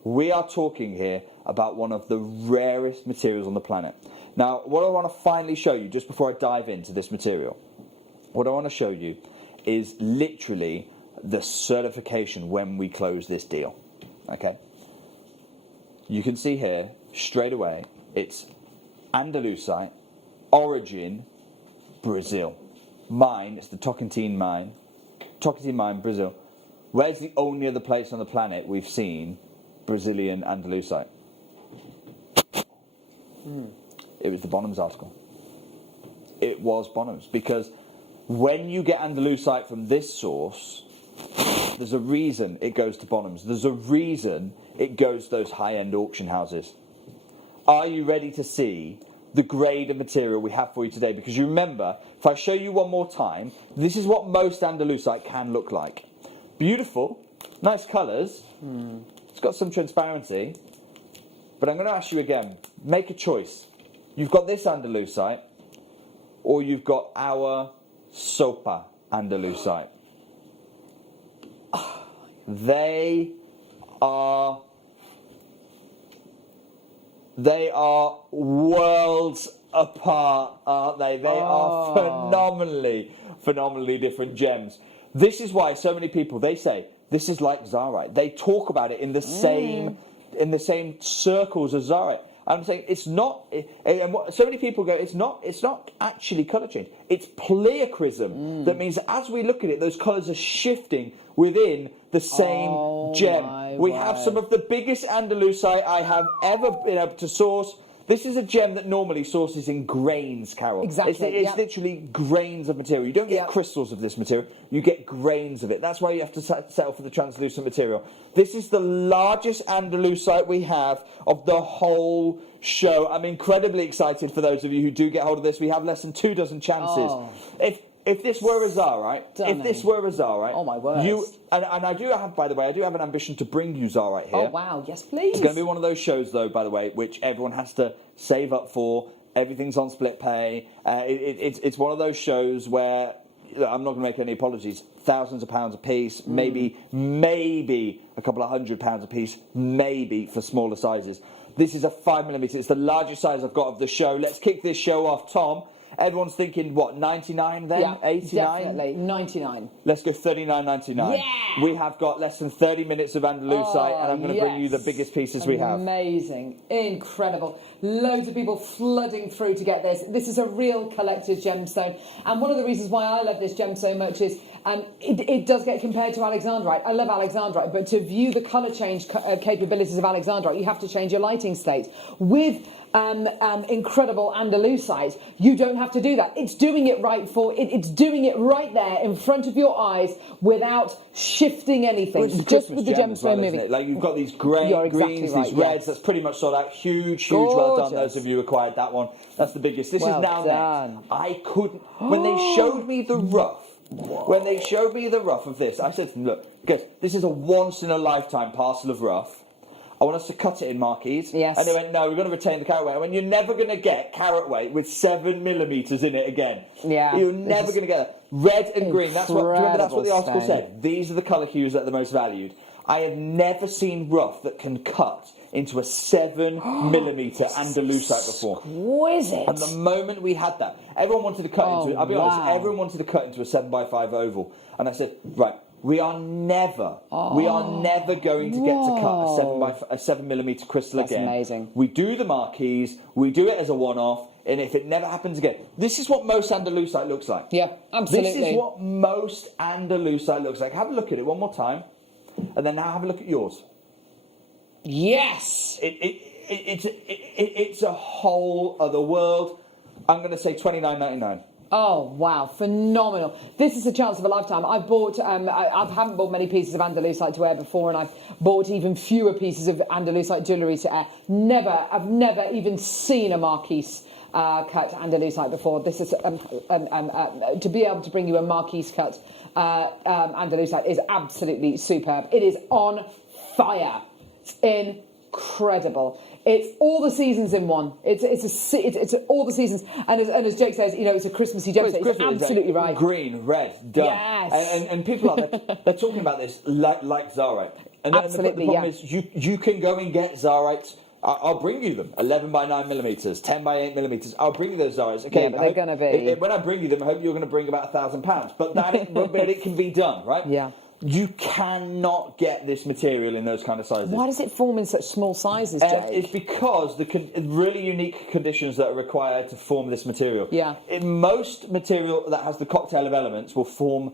We are talking here about one of the rarest materials on the planet. Now, what I want to finally show you, just before I dive into this material, what I want to show you is literally the certification when we close this deal. Okay? You can see here, straight away, it's Andalusite, origin, Brazil. Mine, it's the Tocantins mine. Tocantins mine, Brazil. Where's the only other place on the planet we've seen Brazilian Andalusite? It was the Bonhams article. It was Bonhams, because when you get Andalusite from this source, there's a reason it goes to Bonhams. There's a reason it goes to those high-end auction houses. Are you ready to see the grade of material we have for you today? Because you remember, if I show you one more time, this is what most Andalusite can look like. Beautiful, nice colours. It's got some transparency. But I'm going to ask you again, make a choice. You've got this Andalusite, or you've got our Sopa Andalusite. They are worlds apart, aren't they? They are phenomenally different gems. This is why so many people, they say, this is like Zarite. They talk about it in the same circles as Zarite. I'm saying it's not, and what so many people go, it's not actually colour change. It's pleochrysm. That means that as we look at it, those colours are shifting within the same gem. We have some of the biggest Andalusite I have ever been able to source. This is a gem that normally sources in grains, Carol. Exactly. It's literally grains of material. You don't get crystals of this material. You get grains of it. That's why you have to settle for the translucent material. This is the largest Andalusite we have of the whole show. I'm incredibly excited for those of you who do get hold of this. We have less than 24 chances. If this were a Zarite, oh my word! And I do have, by the way, an ambition to bring you Zarite here. Oh wow, yes please. It's going to be one of those shows, though, by the way, which everyone has to save up for. Everything's on split pay. It's one of those shows where I'm not going to make any apologies. Thousands of pounds a piece, maybe a couple of £100 a piece, maybe for smaller sizes. This is a 5mm. It's the largest size I've got of the show. Let's kick this show off, Tom. Everyone's thinking, what, 99 then? Yeah, 89? definitely. 99. Let's go 39.99. Yeah! We have got less than 30 minutes of Andalusite, and I'm going to bring you the biggest pieces we have. Amazing. Incredible. Loads of people flooding through to get this. This is a real collector's gemstone. And one of the reasons why I love this gem so much is it does get compared to Alexandrite. I love Alexandrite, but to view the colour change capabilities of Alexandrite, you have to change your lighting state. With incredible Andalusite, you don't have to do that. It's doing it right it's doing it right there in front of your eyes without shifting anything. Well, just with the gemstone moving. Like you've got these greens, these reds. That's pretty much sold out. Huge. Well done. Those of you who acquired that one. That's the biggest. This is now next. I couldn't. When they showed me the rough. When they showed me the rough of this, I said to them, look, guys, this is a once in a lifetime parcel of rough. I want us to cut it in marquise. Yes. And they went, no, we're going to retain the carat weight. I went, you're never going to get carat weight with 7mm in it again. Yeah. You're never going to get that. Red and green. That's what. Do you remember that's what the article said? These are the colour hues that are the most valued. I have never seen rough that can cut into a 7mm Andalusite before. Exquisite. And the moment we had that, everyone wanted to cut into it. I'll be honest, everyone wanted to cut into a 7x5 oval. And I said, right, we are never going to get to cut a 7mm crystal again. That's amazing. We do the marquise, we do it as a one-off, and if it never happens again, this is what most Andalusite looks like. Yeah, absolutely. This is what most Andalusite looks like. Have a look at it one more time, and then now have a look at yours. Yes. It's a whole other world. I'm going to say $29.99. Oh wow, phenomenal! This is a chance of a lifetime. I've bought, I haven't bought many pieces of Andalusite to wear before, and I've bought even fewer pieces of Andalusite jewellery to air. I've never even seen a marquise cut Andalusite before. This is to be able to bring you a marquise cut Andalusite is absolutely superb. It is on fire. It's incredible. It's all the seasons in one. It's all the seasons. And as Jake says, you know, it's a Christmassy gemstone. It's absolutely right. Green, red, done. Yes. And people are they're talking about this like Zarite. And absolutely, the problem is you can go and get Zarites. I'll bring you them. 11x9mm, 10x8mm. I'll bring you those Zarites. Okay, yeah, but they're going to be. When I bring you them, I hope you're going to bring about £1,000. But but it can be done, right? Yeah. You cannot get this material in those kind of sizes. Why does it form in such small sizes, Jake? It's because the really unique conditions that are required to form this material. Yeah. Most material that has the cocktail of elements will form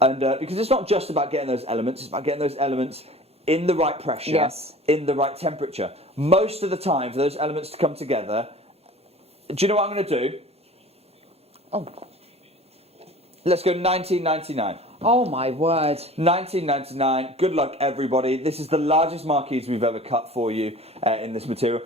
under, because it's not just about getting those elements, it's about getting those elements in the right pressure, in the right temperature. Most of the time, for those elements to come together, do you know what I'm going to do? Oh. Let's go $19.99. Oh my word. $19.99. Good luck, everybody. This is the largest marquise we've ever cut for you in this material.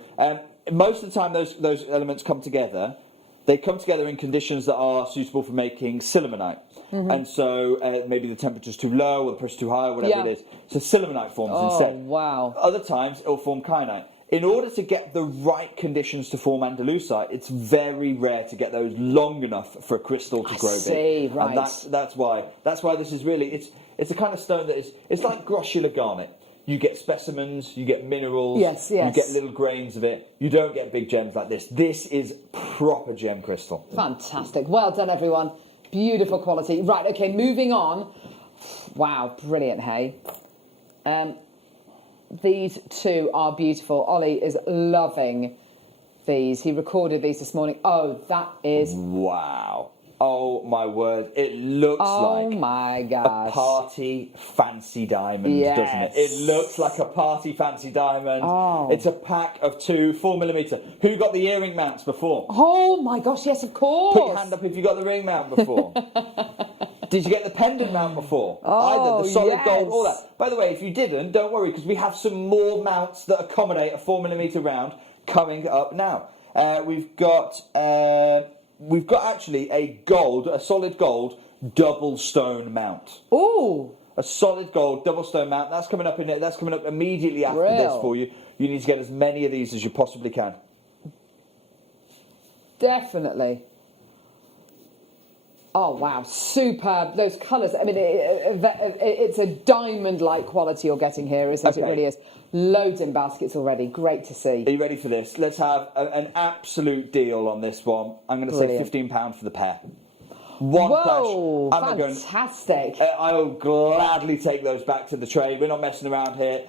Most of the time those elements come together. They come together in conditions that are suitable for making sillimanite. Mm-hmm. And so maybe the temperature's too low or the pressure's too high or whatever it is. So sillimanite forms instead. Oh, wow. Other times it'll form kyanite. In order to get the right conditions to form Andalusite, it's very rare to get those long enough for a crystal to grow big. Right. And that's why this is really, it's a kind of stone that it's like grossular garnet. You get specimens, you get minerals, Yes, yes. you get little grains of it. You don't get big gems like this. This is proper gem crystal. Fantastic. Well done, everyone. Beautiful quality. Right, okay, moving on. Wow, brilliant, hey. These two are beautiful. Ollie is loving these. He recorded these this morning. Oh, that is... Wow. Oh my word, it looks like my gosh. a party fancy diamond, doesn't it? It looks like a party fancy diamond. Oh. It's a pack of 2 4mm. Who got the earring mounts before? Oh my gosh, yes, of course. Put your hand up if you got the ring mount before. Did you get the pendant mount before? Oh, either the solid yes. gold, all that. By the way, if you didn't, don't worry, because we have some more mounts that accommodate a 4mm round coming up now. We've got actually a solid gold double stone mount. Ooh. A solid gold double stone mount. That's coming up That's coming up immediately after this for you. You need to get as many of these as you possibly can. Definitely. Oh wow, superb! Those colours. I mean, it's a diamond-like quality you're getting here, isn't it? It really is. Loads in baskets already. Great to see. Are you ready for this? Let's have an absolute deal on this one. I'm going to say £15 for the pair. Whoa, clash. Fantastic! I'll gladly take those back to the trade. We're not messing around here.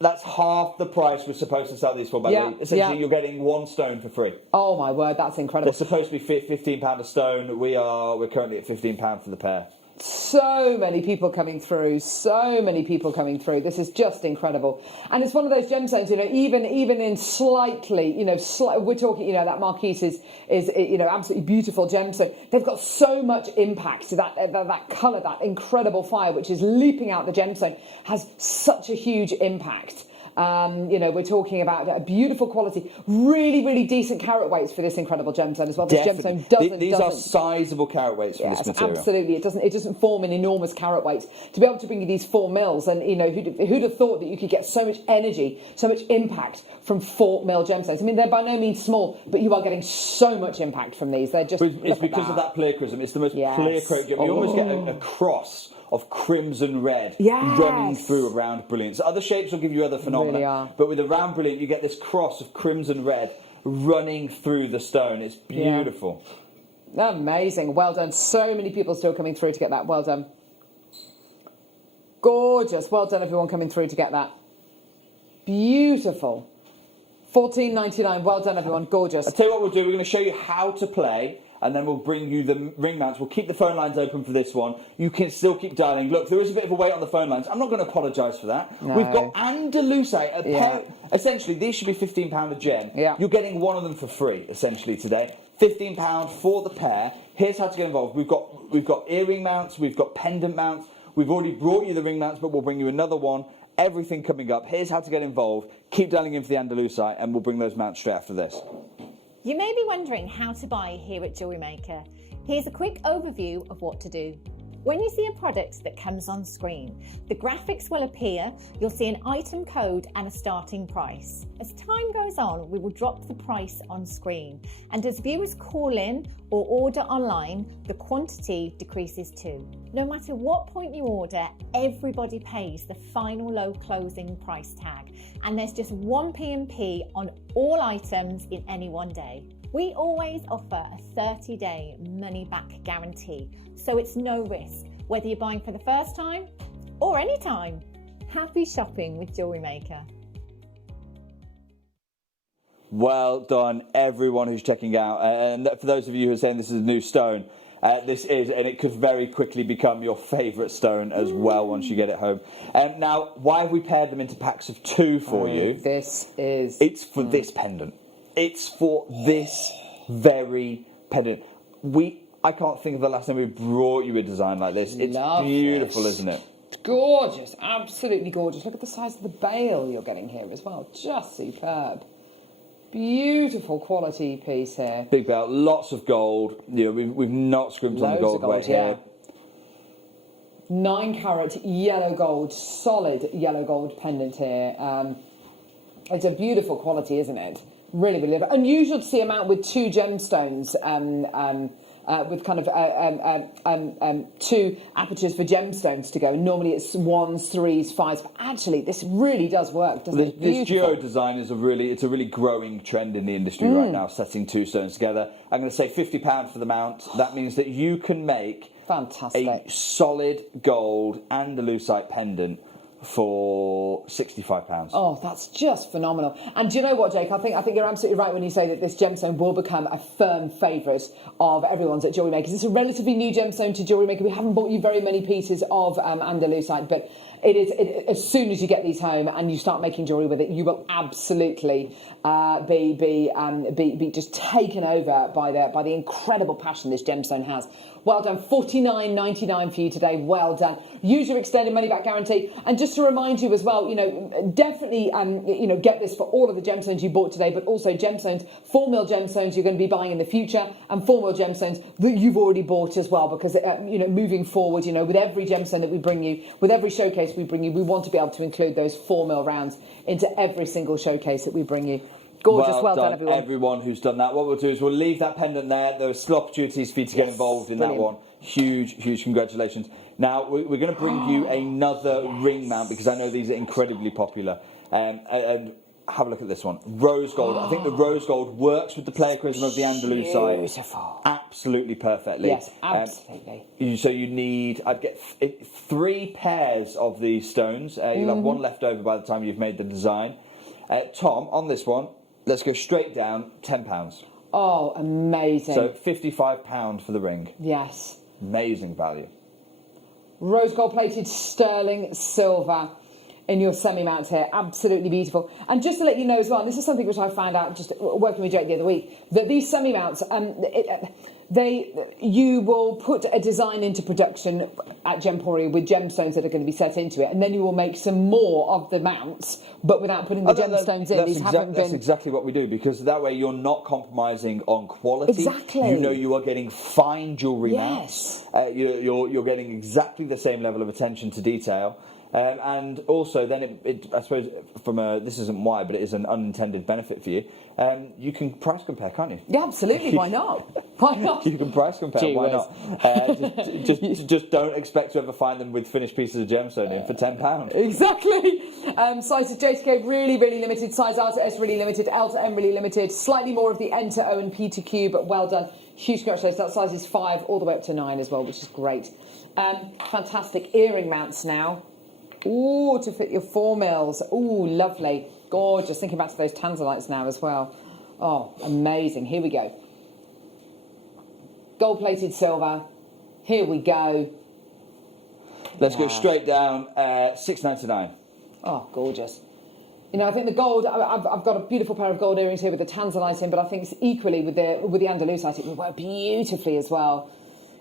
That's half the price we're supposed to sell these for, by the way. Essentially, you're getting 1 stone for free. Oh my word, that's incredible. They're supposed to be £15 a stone. We're currently at £15 for the pair. So many people coming through. So many people coming through. This is just incredible. And it's one of those gemstones, you know, even in slightly, you know, we're talking, you know, that Marquise is you know, absolutely beautiful gemstone. They've got so much impact. That colour, that incredible fire, which is leaping out the gemstone, has such a huge impact. You know, we're talking about a beautiful quality, really, really decent carat weights for this incredible gemstone as well. This gemstone doesn't. These are sizable carat weights for this material. Absolutely, it doesn't form in enormous carat weights. To be able to bring you these 4 mils, and you know, who'd have thought that you could get so much energy, so much impact from 4 mil gemstones? I mean, they're by no means small, but you are getting so much impact from these. They're just. It's because of that pleochrysm. It's the most clear coat gem. You almost get a cross of crimson red running through a round brilliant. So other shapes will give you other phenomena, really but with a round brilliant you get this cross of crimson red running through the stone. It's beautiful. Amazing. Well done. So many people still coming through to get that. Well done. Gorgeous. Well done, everyone coming through to get that. Beautiful. $14.99. Well done, everyone. Gorgeous. I'll tell you what we'll do. We're going to show you how to play, and then we'll bring you the ring mounts. We'll keep the phone lines open for this one. You can still keep dialing. Look, there is a bit of a wait on the phone lines. I'm not going to apologise for that. No. We've got Andalusia, a pair. Essentially, these should be £15 a gem. Yeah. You're getting one of them for free, essentially, today. £15 for the pair. Here's how to get involved. We've got earring mounts. We've got pendant mounts. We've already brought you the ring mounts, but we'll bring you another one. Everything coming up. Here's how to get involved. Keep dialing in for the Andalusia, and we'll bring those mounts straight after this. You may be wondering how to buy here at Jewellery Maker. Here's a quick overview of what to do. When you see a product that comes on screen, the graphics will appear, you'll see an item code and a starting price. As time goes on, we will drop the price on screen, and as viewers call in or order online, the quantity decreases too. No matter what point you order, everybody pays the final low closing price tag, and there's just 1 P&P on all items in any one day. We always offer a 30-day money-back guarantee, so it's no risk, whether you're buying for the first time or any time. Happy shopping with Jewellery Maker. Well done, everyone who's checking out. And for those of you who are saying this is a new stone, this is, and it could very quickly become your favourite stone as well once you get it home. Now, why have we paired them into packs of 2 for you? It's for this pendant. It's for this very pendant. I can't think of the last time we brought you a design like this. It's beautiful, isn't it? Gorgeous, absolutely gorgeous. Look at the size of the bail you're getting here as well. Just superb. Beautiful quality piece here. Big belt, lots of gold. You know, we've not scrimped on the gold weight here. 9 carat yellow gold, solid yellow gold pendant here. It's a beautiful quality, isn't it? Really, really unusual to see a mount with 2 gemstones with kind of 2 apertures for gemstones to go. Normally it's 1s, 3s, 5s, but actually this really does work, doesn't it? This duo design is a really growing trend in the industry right now, setting 2 stones together. I'm going to say £50 for the mount. That means that you can make fantastic a solid gold Andalusite pendant for £65. Oh, that's just phenomenal. And do you know what, Jake? I think you're absolutely right when you say that this gemstone will become a firm favourite of everyone's at Jewellery Makers. It's a relatively new gemstone to Jewellery Maker. We haven't bought you very many pieces of Andalusite, but as soon as you get these home and you start making jewellery with it, you will absolutely be just taken over by the incredible passion this gemstone has. Well done, $49.99 for you today. Well done. Use your extended money back guarantee. And just to remind you as well, definitely get this for all of the gemstones you bought today, but also gemstones, 4mm gemstones you're going to be buying in the future, and 4mm gemstones that you've already bought as well. Because moving forward, with every gemstone that we bring you, with every showcase we bring you, we want to be able to include those 4mm rounds into every single showcase that we bring you. Gorgeous, well done everyone who's done that. What we'll do is we'll leave that pendant there. There are still opportunities for you to get involved in that one. Huge congratulations. Now, we're going to bring you another ring mount because I know these are incredibly popular. And have a look at this one. Rose gold. I think the rose gold works with the player prism of the Andalusite. Beautiful. Absolutely perfectly. Yes, absolutely. So you need, I'd get 3 pairs of these stones. You'll have one left over by the time you've made the design. Tom, on this one, let's go straight down, £10. Oh, amazing. So £55 for the ring. Yes. Amazing value. Rose gold plated sterling silver in your semi-mount here. Absolutely beautiful. And just to let you know as well, and this is something which I found out just working with Jake the other week, that these semi-mounts, you will put a design into production at Gemporia with gemstones that are going to be set into it, and then you will make some more of the mounts, but without putting the gemstones in. That's exactly what we do, because that way you're not compromising on quality. Exactly. You are getting fine jewellery mounts. You're getting exactly the same level of attention to detail. And also, then I suppose this isn't why, but it is an unintended benefit for you. You can price compare, can't you? Yeah, absolutely. Why not? Why not? You can price compare. Why not? Just don't expect to ever find them with finished pieces of gemstone in for £10. Exactly. Sizes J to K really limited. Size R to S really limited. L to M really limited. Slightly more of the N to O and P to Q, but well done. Huge congratulations. That size is 5 all the way up to 9 as well, which is great. Fantastic earring mounts now. Ooh, to fit your 4mm. Ooh, lovely. Gorgeous. Thinking back to those tanzanites now as well. Oh, amazing. Here we go. Gold-plated silver. Here we go. Let's go straight down. $6.99. Oh, gorgeous. I think the gold, I've got a beautiful pair of gold earrings here with the tanzanite in, but I think it's equally with the Andalusite, it will work beautifully as well.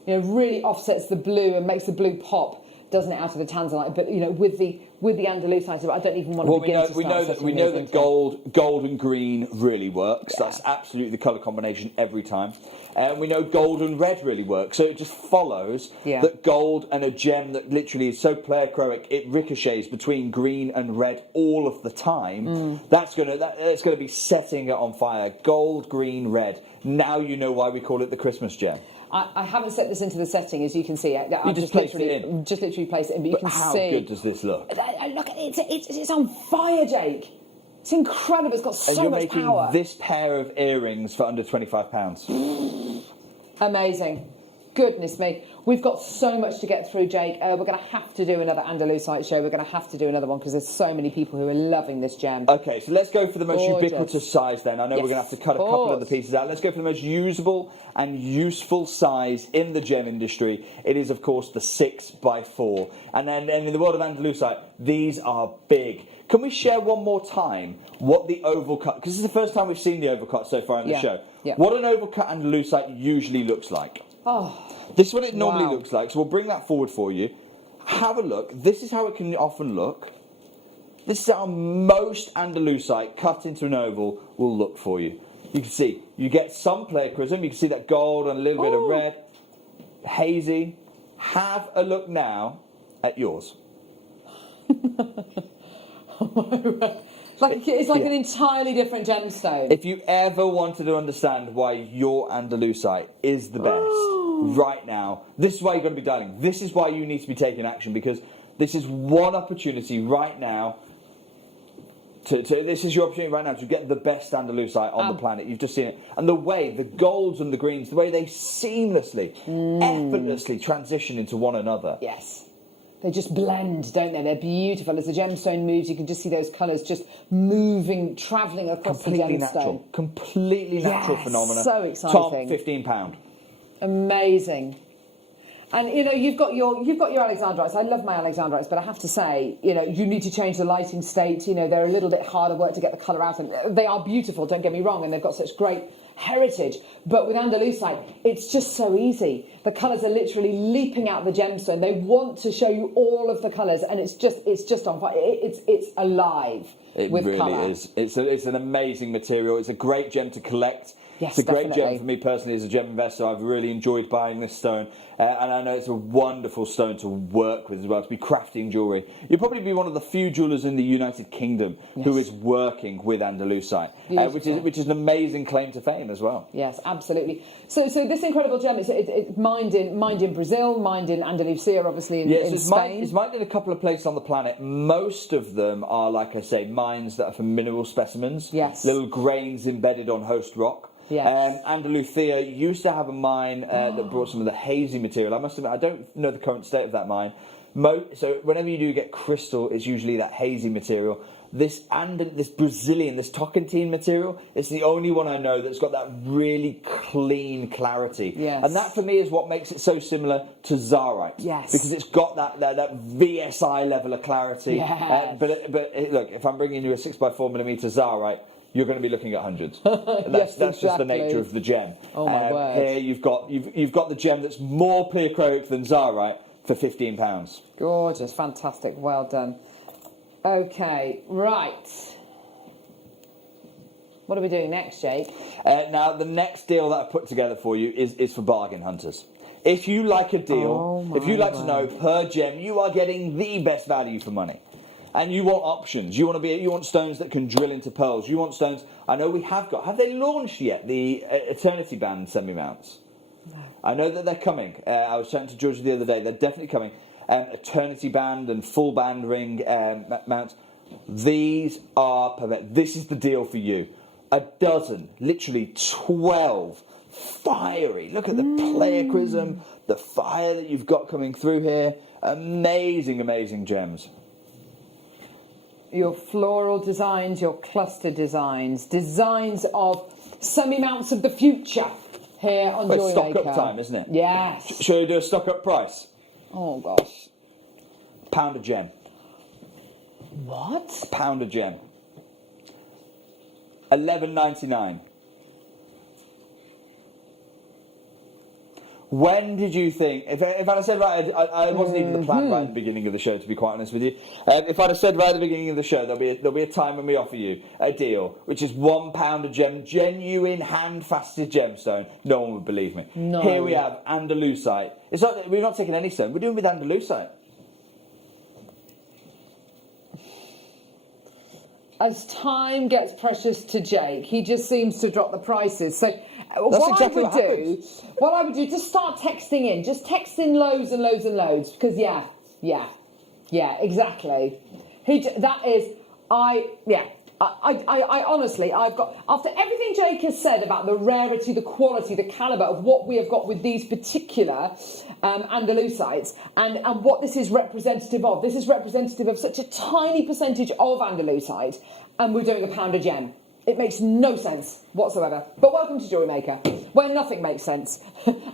Really offsets the blue and makes the blue pop, doesn't it, out of the tanzanite? But with the Andalusite, I don't even want to begin to start. We know that gold and green really works. Yeah. That's absolutely the colour combination every time. And we know gold and red really works. So it just follows that gold and a gem that literally is so pleiochroic, it ricochets between green and red all of the time. It's gonna be setting it on fire. Gold, green, red. Now you know why we call it the Christmas gem. I haven't set this into the setting, as you can see. I've just literally placed it in, but you can see. How good does this look? Look, it's on fire, Jake. It's incredible. It's got so much power. And you're making this pair of earrings for under £25. Amazing. Goodness me. We've got so much to get through, Jake. We're going to have to do another Andalusite show. We're going to have to do another one because there's so many people who are loving this gem. Okay, so let's go for the most ubiquitous size then. I know we're going to have to cut a couple of the pieces out. Let's go for the most usable and useful size in the gem industry. It is, of course, the 6x4. And then in the world of Andalusite, these are big. Can we share one more time what the oval cut, because this is the first time we've seen the oval cut so far in the show. Yeah. What an oval cut Andalusite usually looks like. Oh, this is what it normally looks like, so we'll bring that forward for you. Have a look. This is how it can often look. This is how most Andalusite cut into an oval will look for you. You can see, you get some pleiochroism, you can see that gold and a little bit of red, hazy. Have a look now at yours. It's It's like an entirely different gemstone. If you ever wanted to understand why your Andalusite is the best right now, this is why you've got to be dialing. This is why you need to be taking action, because this is one opportunity right now. This is your opportunity right now to get the best Andalusite on the planet. You've just seen it. And the way, the golds and the greens, the way they seamlessly, effortlessly transition into one another. Yes. They just blend, don't they? They're beautiful. As the gemstone moves, you can just see those colours just moving, travelling across the gemstone. Completely natural phenomena. So exciting. Tom, £15. Amazing. And you know, you've got your Alexandrites. I love my Alexandrites, but I have to say, you know, you need to change the lighting state. You know, they're a little bit harder work to get the colour out, and they are beautiful. Don't get me wrong, and they've got such great heritage. But with Andalusite, it's just so easy. The colours are literally leaping out of the gemstone. They want to show you all of the colours, and it's just on fire. It's alive with really colour. Is. It's an amazing material. It's a great gem to collect. Yes, it's a great definitely. gem for me personally as a gem investor. I've really enjoyed buying this stone, and I know it's a wonderful stone to work with as well, to be crafting jewellery. You'll probably be one of the few jewellers in the United Kingdom who is working with Andalusite, which is an amazing claim to fame as well. Yes, absolutely. So this incredible gem, it's mined in Brazil, mined in Andalusia, obviously in Spain. It's mined in a couple of places on the planet. Most of them are, like I say, mines that are for mineral specimens. Yes. Little grains embedded on host rock. Yes. Andalusia used to have a mine that brought some of the hazy material. I must admit, I don't know the current state of that mine. So whenever you do get crystal, it's usually that hazy material. This Brazilian, this Tocantins material, it's the only one I know that's got that really clean clarity. Yes. And that for me is what makes it so similar to Zarite. Yes. Because it's got that VSI level of clarity. Yes. But look, if I'm bringing you a 6x4mm Zarite, you're going to be looking at hundreds. That's just the nature of the gem. Oh my word! Here you've got the gem that's more pleochroic than Zarite for £15. Gorgeous, fantastic, well done. Okay, right. What are we doing next, Jake? Now the next deal that I put together for you is for bargain hunters. If you like a deal, if you like to know per gem, you are getting the best value for money. And you want options. You want stones that can drill into pearls. You want stones. I know we have got. Have they launched yet the Eternity Band semi-mounts? No. I know that they're coming. I was chatting to George the other day. They're definitely coming. Eternity Band and full band ring mounts. These are perfect. This is the deal for you. A dozen, literally 12 fiery. Look at the pleochrism, the fire that you've got coming through here. Amazing, amazing gems. Your floral designs, your cluster designs, designs of semi-mounts of the future here on Jewellery Stock Maker. up time, isn't it? Yes. Shall we do a stock up price? Oh gosh. £1 a gem. What? £1 a gem. $11.99. When did you think, if I'd have said right, I wasn't even the plan right at the beginning of the show, to be quite honest with you. If I'd have said right at the beginning of the show, there'll be a time when we offer you a deal, which is £1 a gem, genuine hand-faceted gemstone. No one would believe me. No. Here we have Andalusite. We're not taking any stone, we're doing with Andalusite. As time gets precious to Jake, he just seems to drop the prices. So what I would do, just start texting in. Just text in loads and loads and loads. Because yeah, exactly. I honestly, I've got, after everything Jake has said about the rarity, the quality, the calibre of what we have got with these particular Andalusites and what this is representative of. This is representative of such a tiny percentage of Andalusite, and we're doing £1 a gem. It makes no sense whatsoever. But welcome to Jewellery Maker, where nothing makes sense.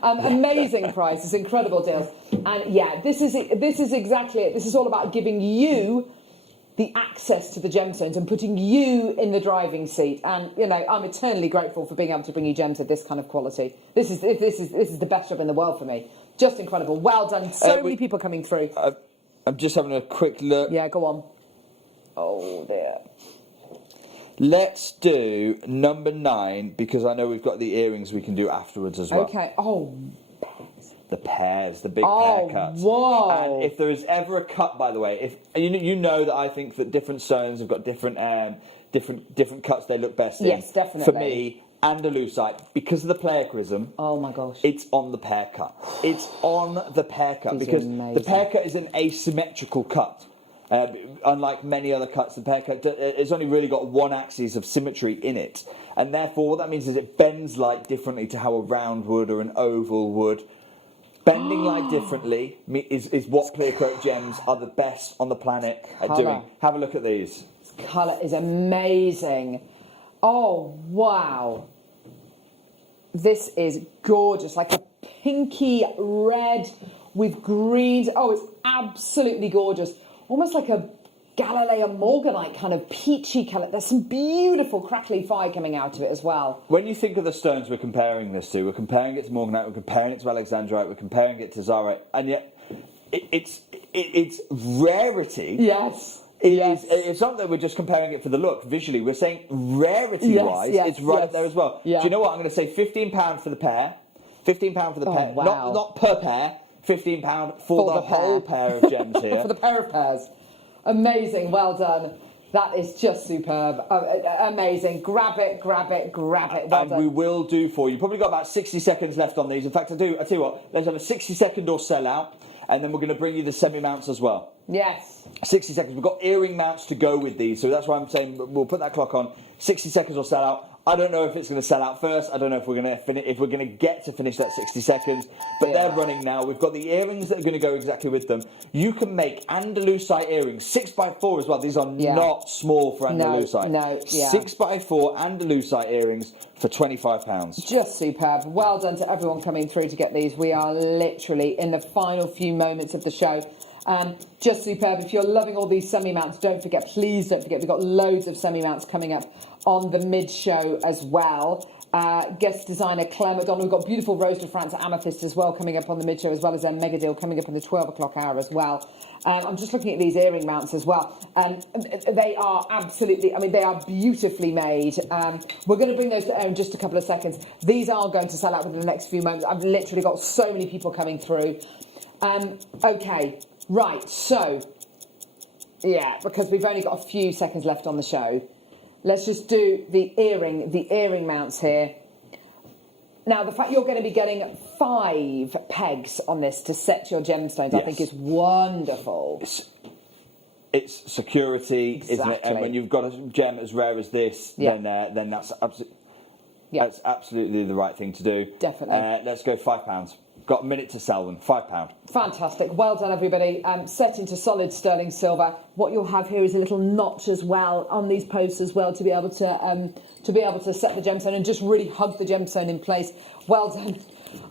Amazing prices, incredible deals. And yeah, this is exactly it. This is all about giving you the access to the gemstones and putting you in the driving seat. And you know, I'm eternally grateful for being able to bring you gems of this kind of quality. This is the best job in the world for me. Just incredible. Well done. So many people coming through. I'm just having a quick look. Yeah, go on. Oh dear. Let's do number 9, because I know we've got the earrings we can do afterwards as well. Okay. Oh. The pairs, the big pair cuts. Whoa. And if there is ever a cut, by the way, if you know that I think that different stones have got different different cuts they look best in. Yes, definitely. For me, Andalusite, because of the player chrism. Oh my gosh. It's on the pear cut. It's on the pear cut These are because amazing. the pear cut is an asymmetrical cut. Unlike many other cuts, the pear cut has only really got one axis of symmetry in it, and therefore what that means is it bends light differently to how a round would or an oval would. Bending light differently is what clear coat gems are the best on the planet at doing. Have a look at these. This colour is amazing. Oh, wow. This is gorgeous, like a pinky red with greens. Oh, it's absolutely gorgeous. Almost like a Galilean Morganite kind of peachy colour. There's some beautiful crackly fire coming out of it as well. When you think of the stones we're comparing this to, we're comparing it to Morganite, we're comparing it to Alexandrite, we're comparing it to Zarite, and yet it's rarity. Yes. It's not that we're just comparing it for the look visually. We're saying rarity-wise, it's right up there as well. Yeah. Do you know what? I'm going to say £15 for the pair. £15 for the pair. Wow. Not per pair. £15 for the whole pair of gems here. For the pair of pairs. Amazing. Well done. That is just superb. Amazing. Grab it. Well done. We will do for you. Probably got about 60 seconds left on these. In fact, I tell you what. Let's have a 60-second or sell out, and then we're going to bring you the semi-mounts as well. Yes. 60 seconds. We've got earring mounts to go with these, so that's why I'm saying we'll put that clock on. 60 seconds or sell out. I don't know if it's going to sell out first. I don't know if we're going to get to finish that 60 seconds. But they're running now. We've got the earrings that are going to go exactly with them. You can make Andalusite earrings 6x4 as well. These are not small for Andalusite. No. 6x4 Andalusite earrings for £25. Just superb. Well done to everyone coming through to get these. We are literally in the final few moments of the show. Just superb. If you're loving all these semi-mounts, please don't forget, we've got loads of semi-mounts coming up on the mid-show as well. Guest designer Claire McDonald. We've got beautiful Rose de France Amethyst as well coming up on the mid-show, as well as a mega deal coming up in the 12 o'clock hour as well. I'm just looking at these earring mounts as well. They are absolutely, they are beautifully made. We're going to bring those to air in just a couple of seconds. These are going to sell out within the next few moments. I've literally got so many people coming through. Okay. Right, so, because we've only got a few seconds left on the show, let's just do the earring mounts here. Now, the fact you're going to be getting 5 pegs on this to set your gemstones, I think is wonderful. It's security, isn't it? And when you've got a gem as rare as this, then that's that's absolutely the right thing to do. Definitely. Let's go £5. Got a minute to sell them. £5. Fantastic. Well done, everybody. Set into solid sterling silver. What you'll have here is a little notch as well on these posts as well to be able to set the gemstone and just really hug the gemstone in place. Well done.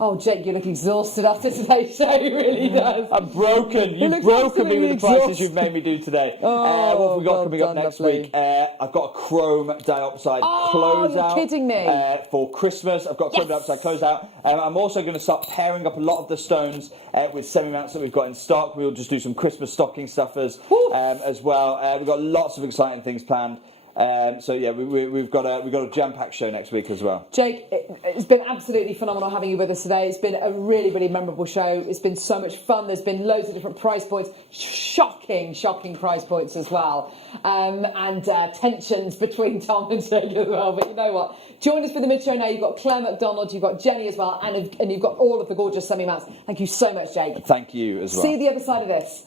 Oh, Jake, you look exhausted after today's show. He really does. I'm broken. You've broken me with the prices you've made me do today. What have we got coming up next week? I've got a chrome dioxide closeout. You're kidding me. For Christmas. I've got a chrome dioxide closeout. I'm also going to start pairing up a lot of the stones with semi-mounts that we've got in stock. We'll just do some Christmas stocking stuffers as well. We've got lots of exciting things planned. We've got a jam-packed show next week as well. Jake, it's been absolutely phenomenal having you with us today. It's been a really, really memorable show. It's been so much fun. There's been loads of different price points, shocking price points as well, and tensions between Tom and Jake as well. But you know what? Join us for the mid-show now. You've got Claire McDonald, you've got Jenny as well, and you've got all of the gorgeous semi-mounts. Thank you so much, Jake. Thank you as well. See you the other side of this.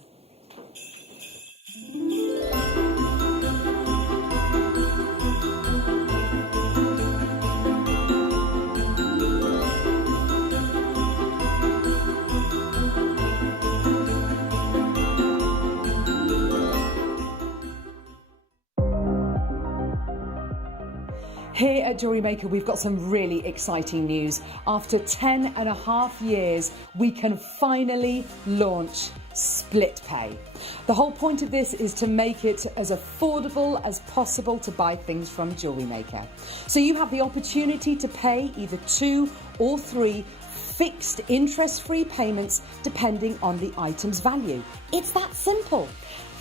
Here at Jewellery Maker, we've got some really exciting news. After 10.5 years, we can finally launch split pay. The whole point of this is to make it as affordable as possible to buy things from Jewellery Maker. So you have the opportunity to pay either 2 or 3 fixed interest-free payments depending on the item's value. It's that simple.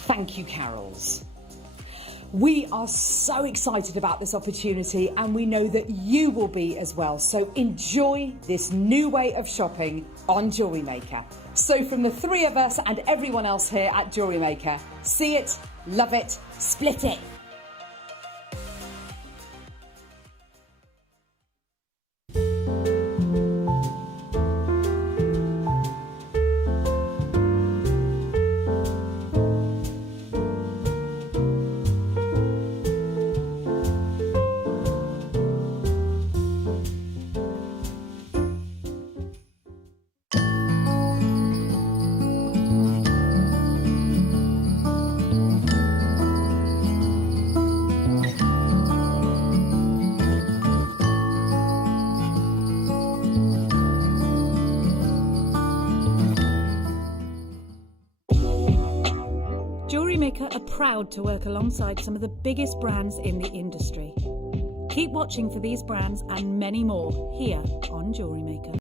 Thank you, Carols. We are so excited about this opportunity and we know that you will be as well. So enjoy this new way of shopping on Jewellery Maker. So from the 3 of us and everyone else here at Jewellery Maker, see it, love it, split it. Jewellery Maker are proud to work alongside some of the biggest brands in the industry. Keep watching for these brands and many more here on Jewellery Maker.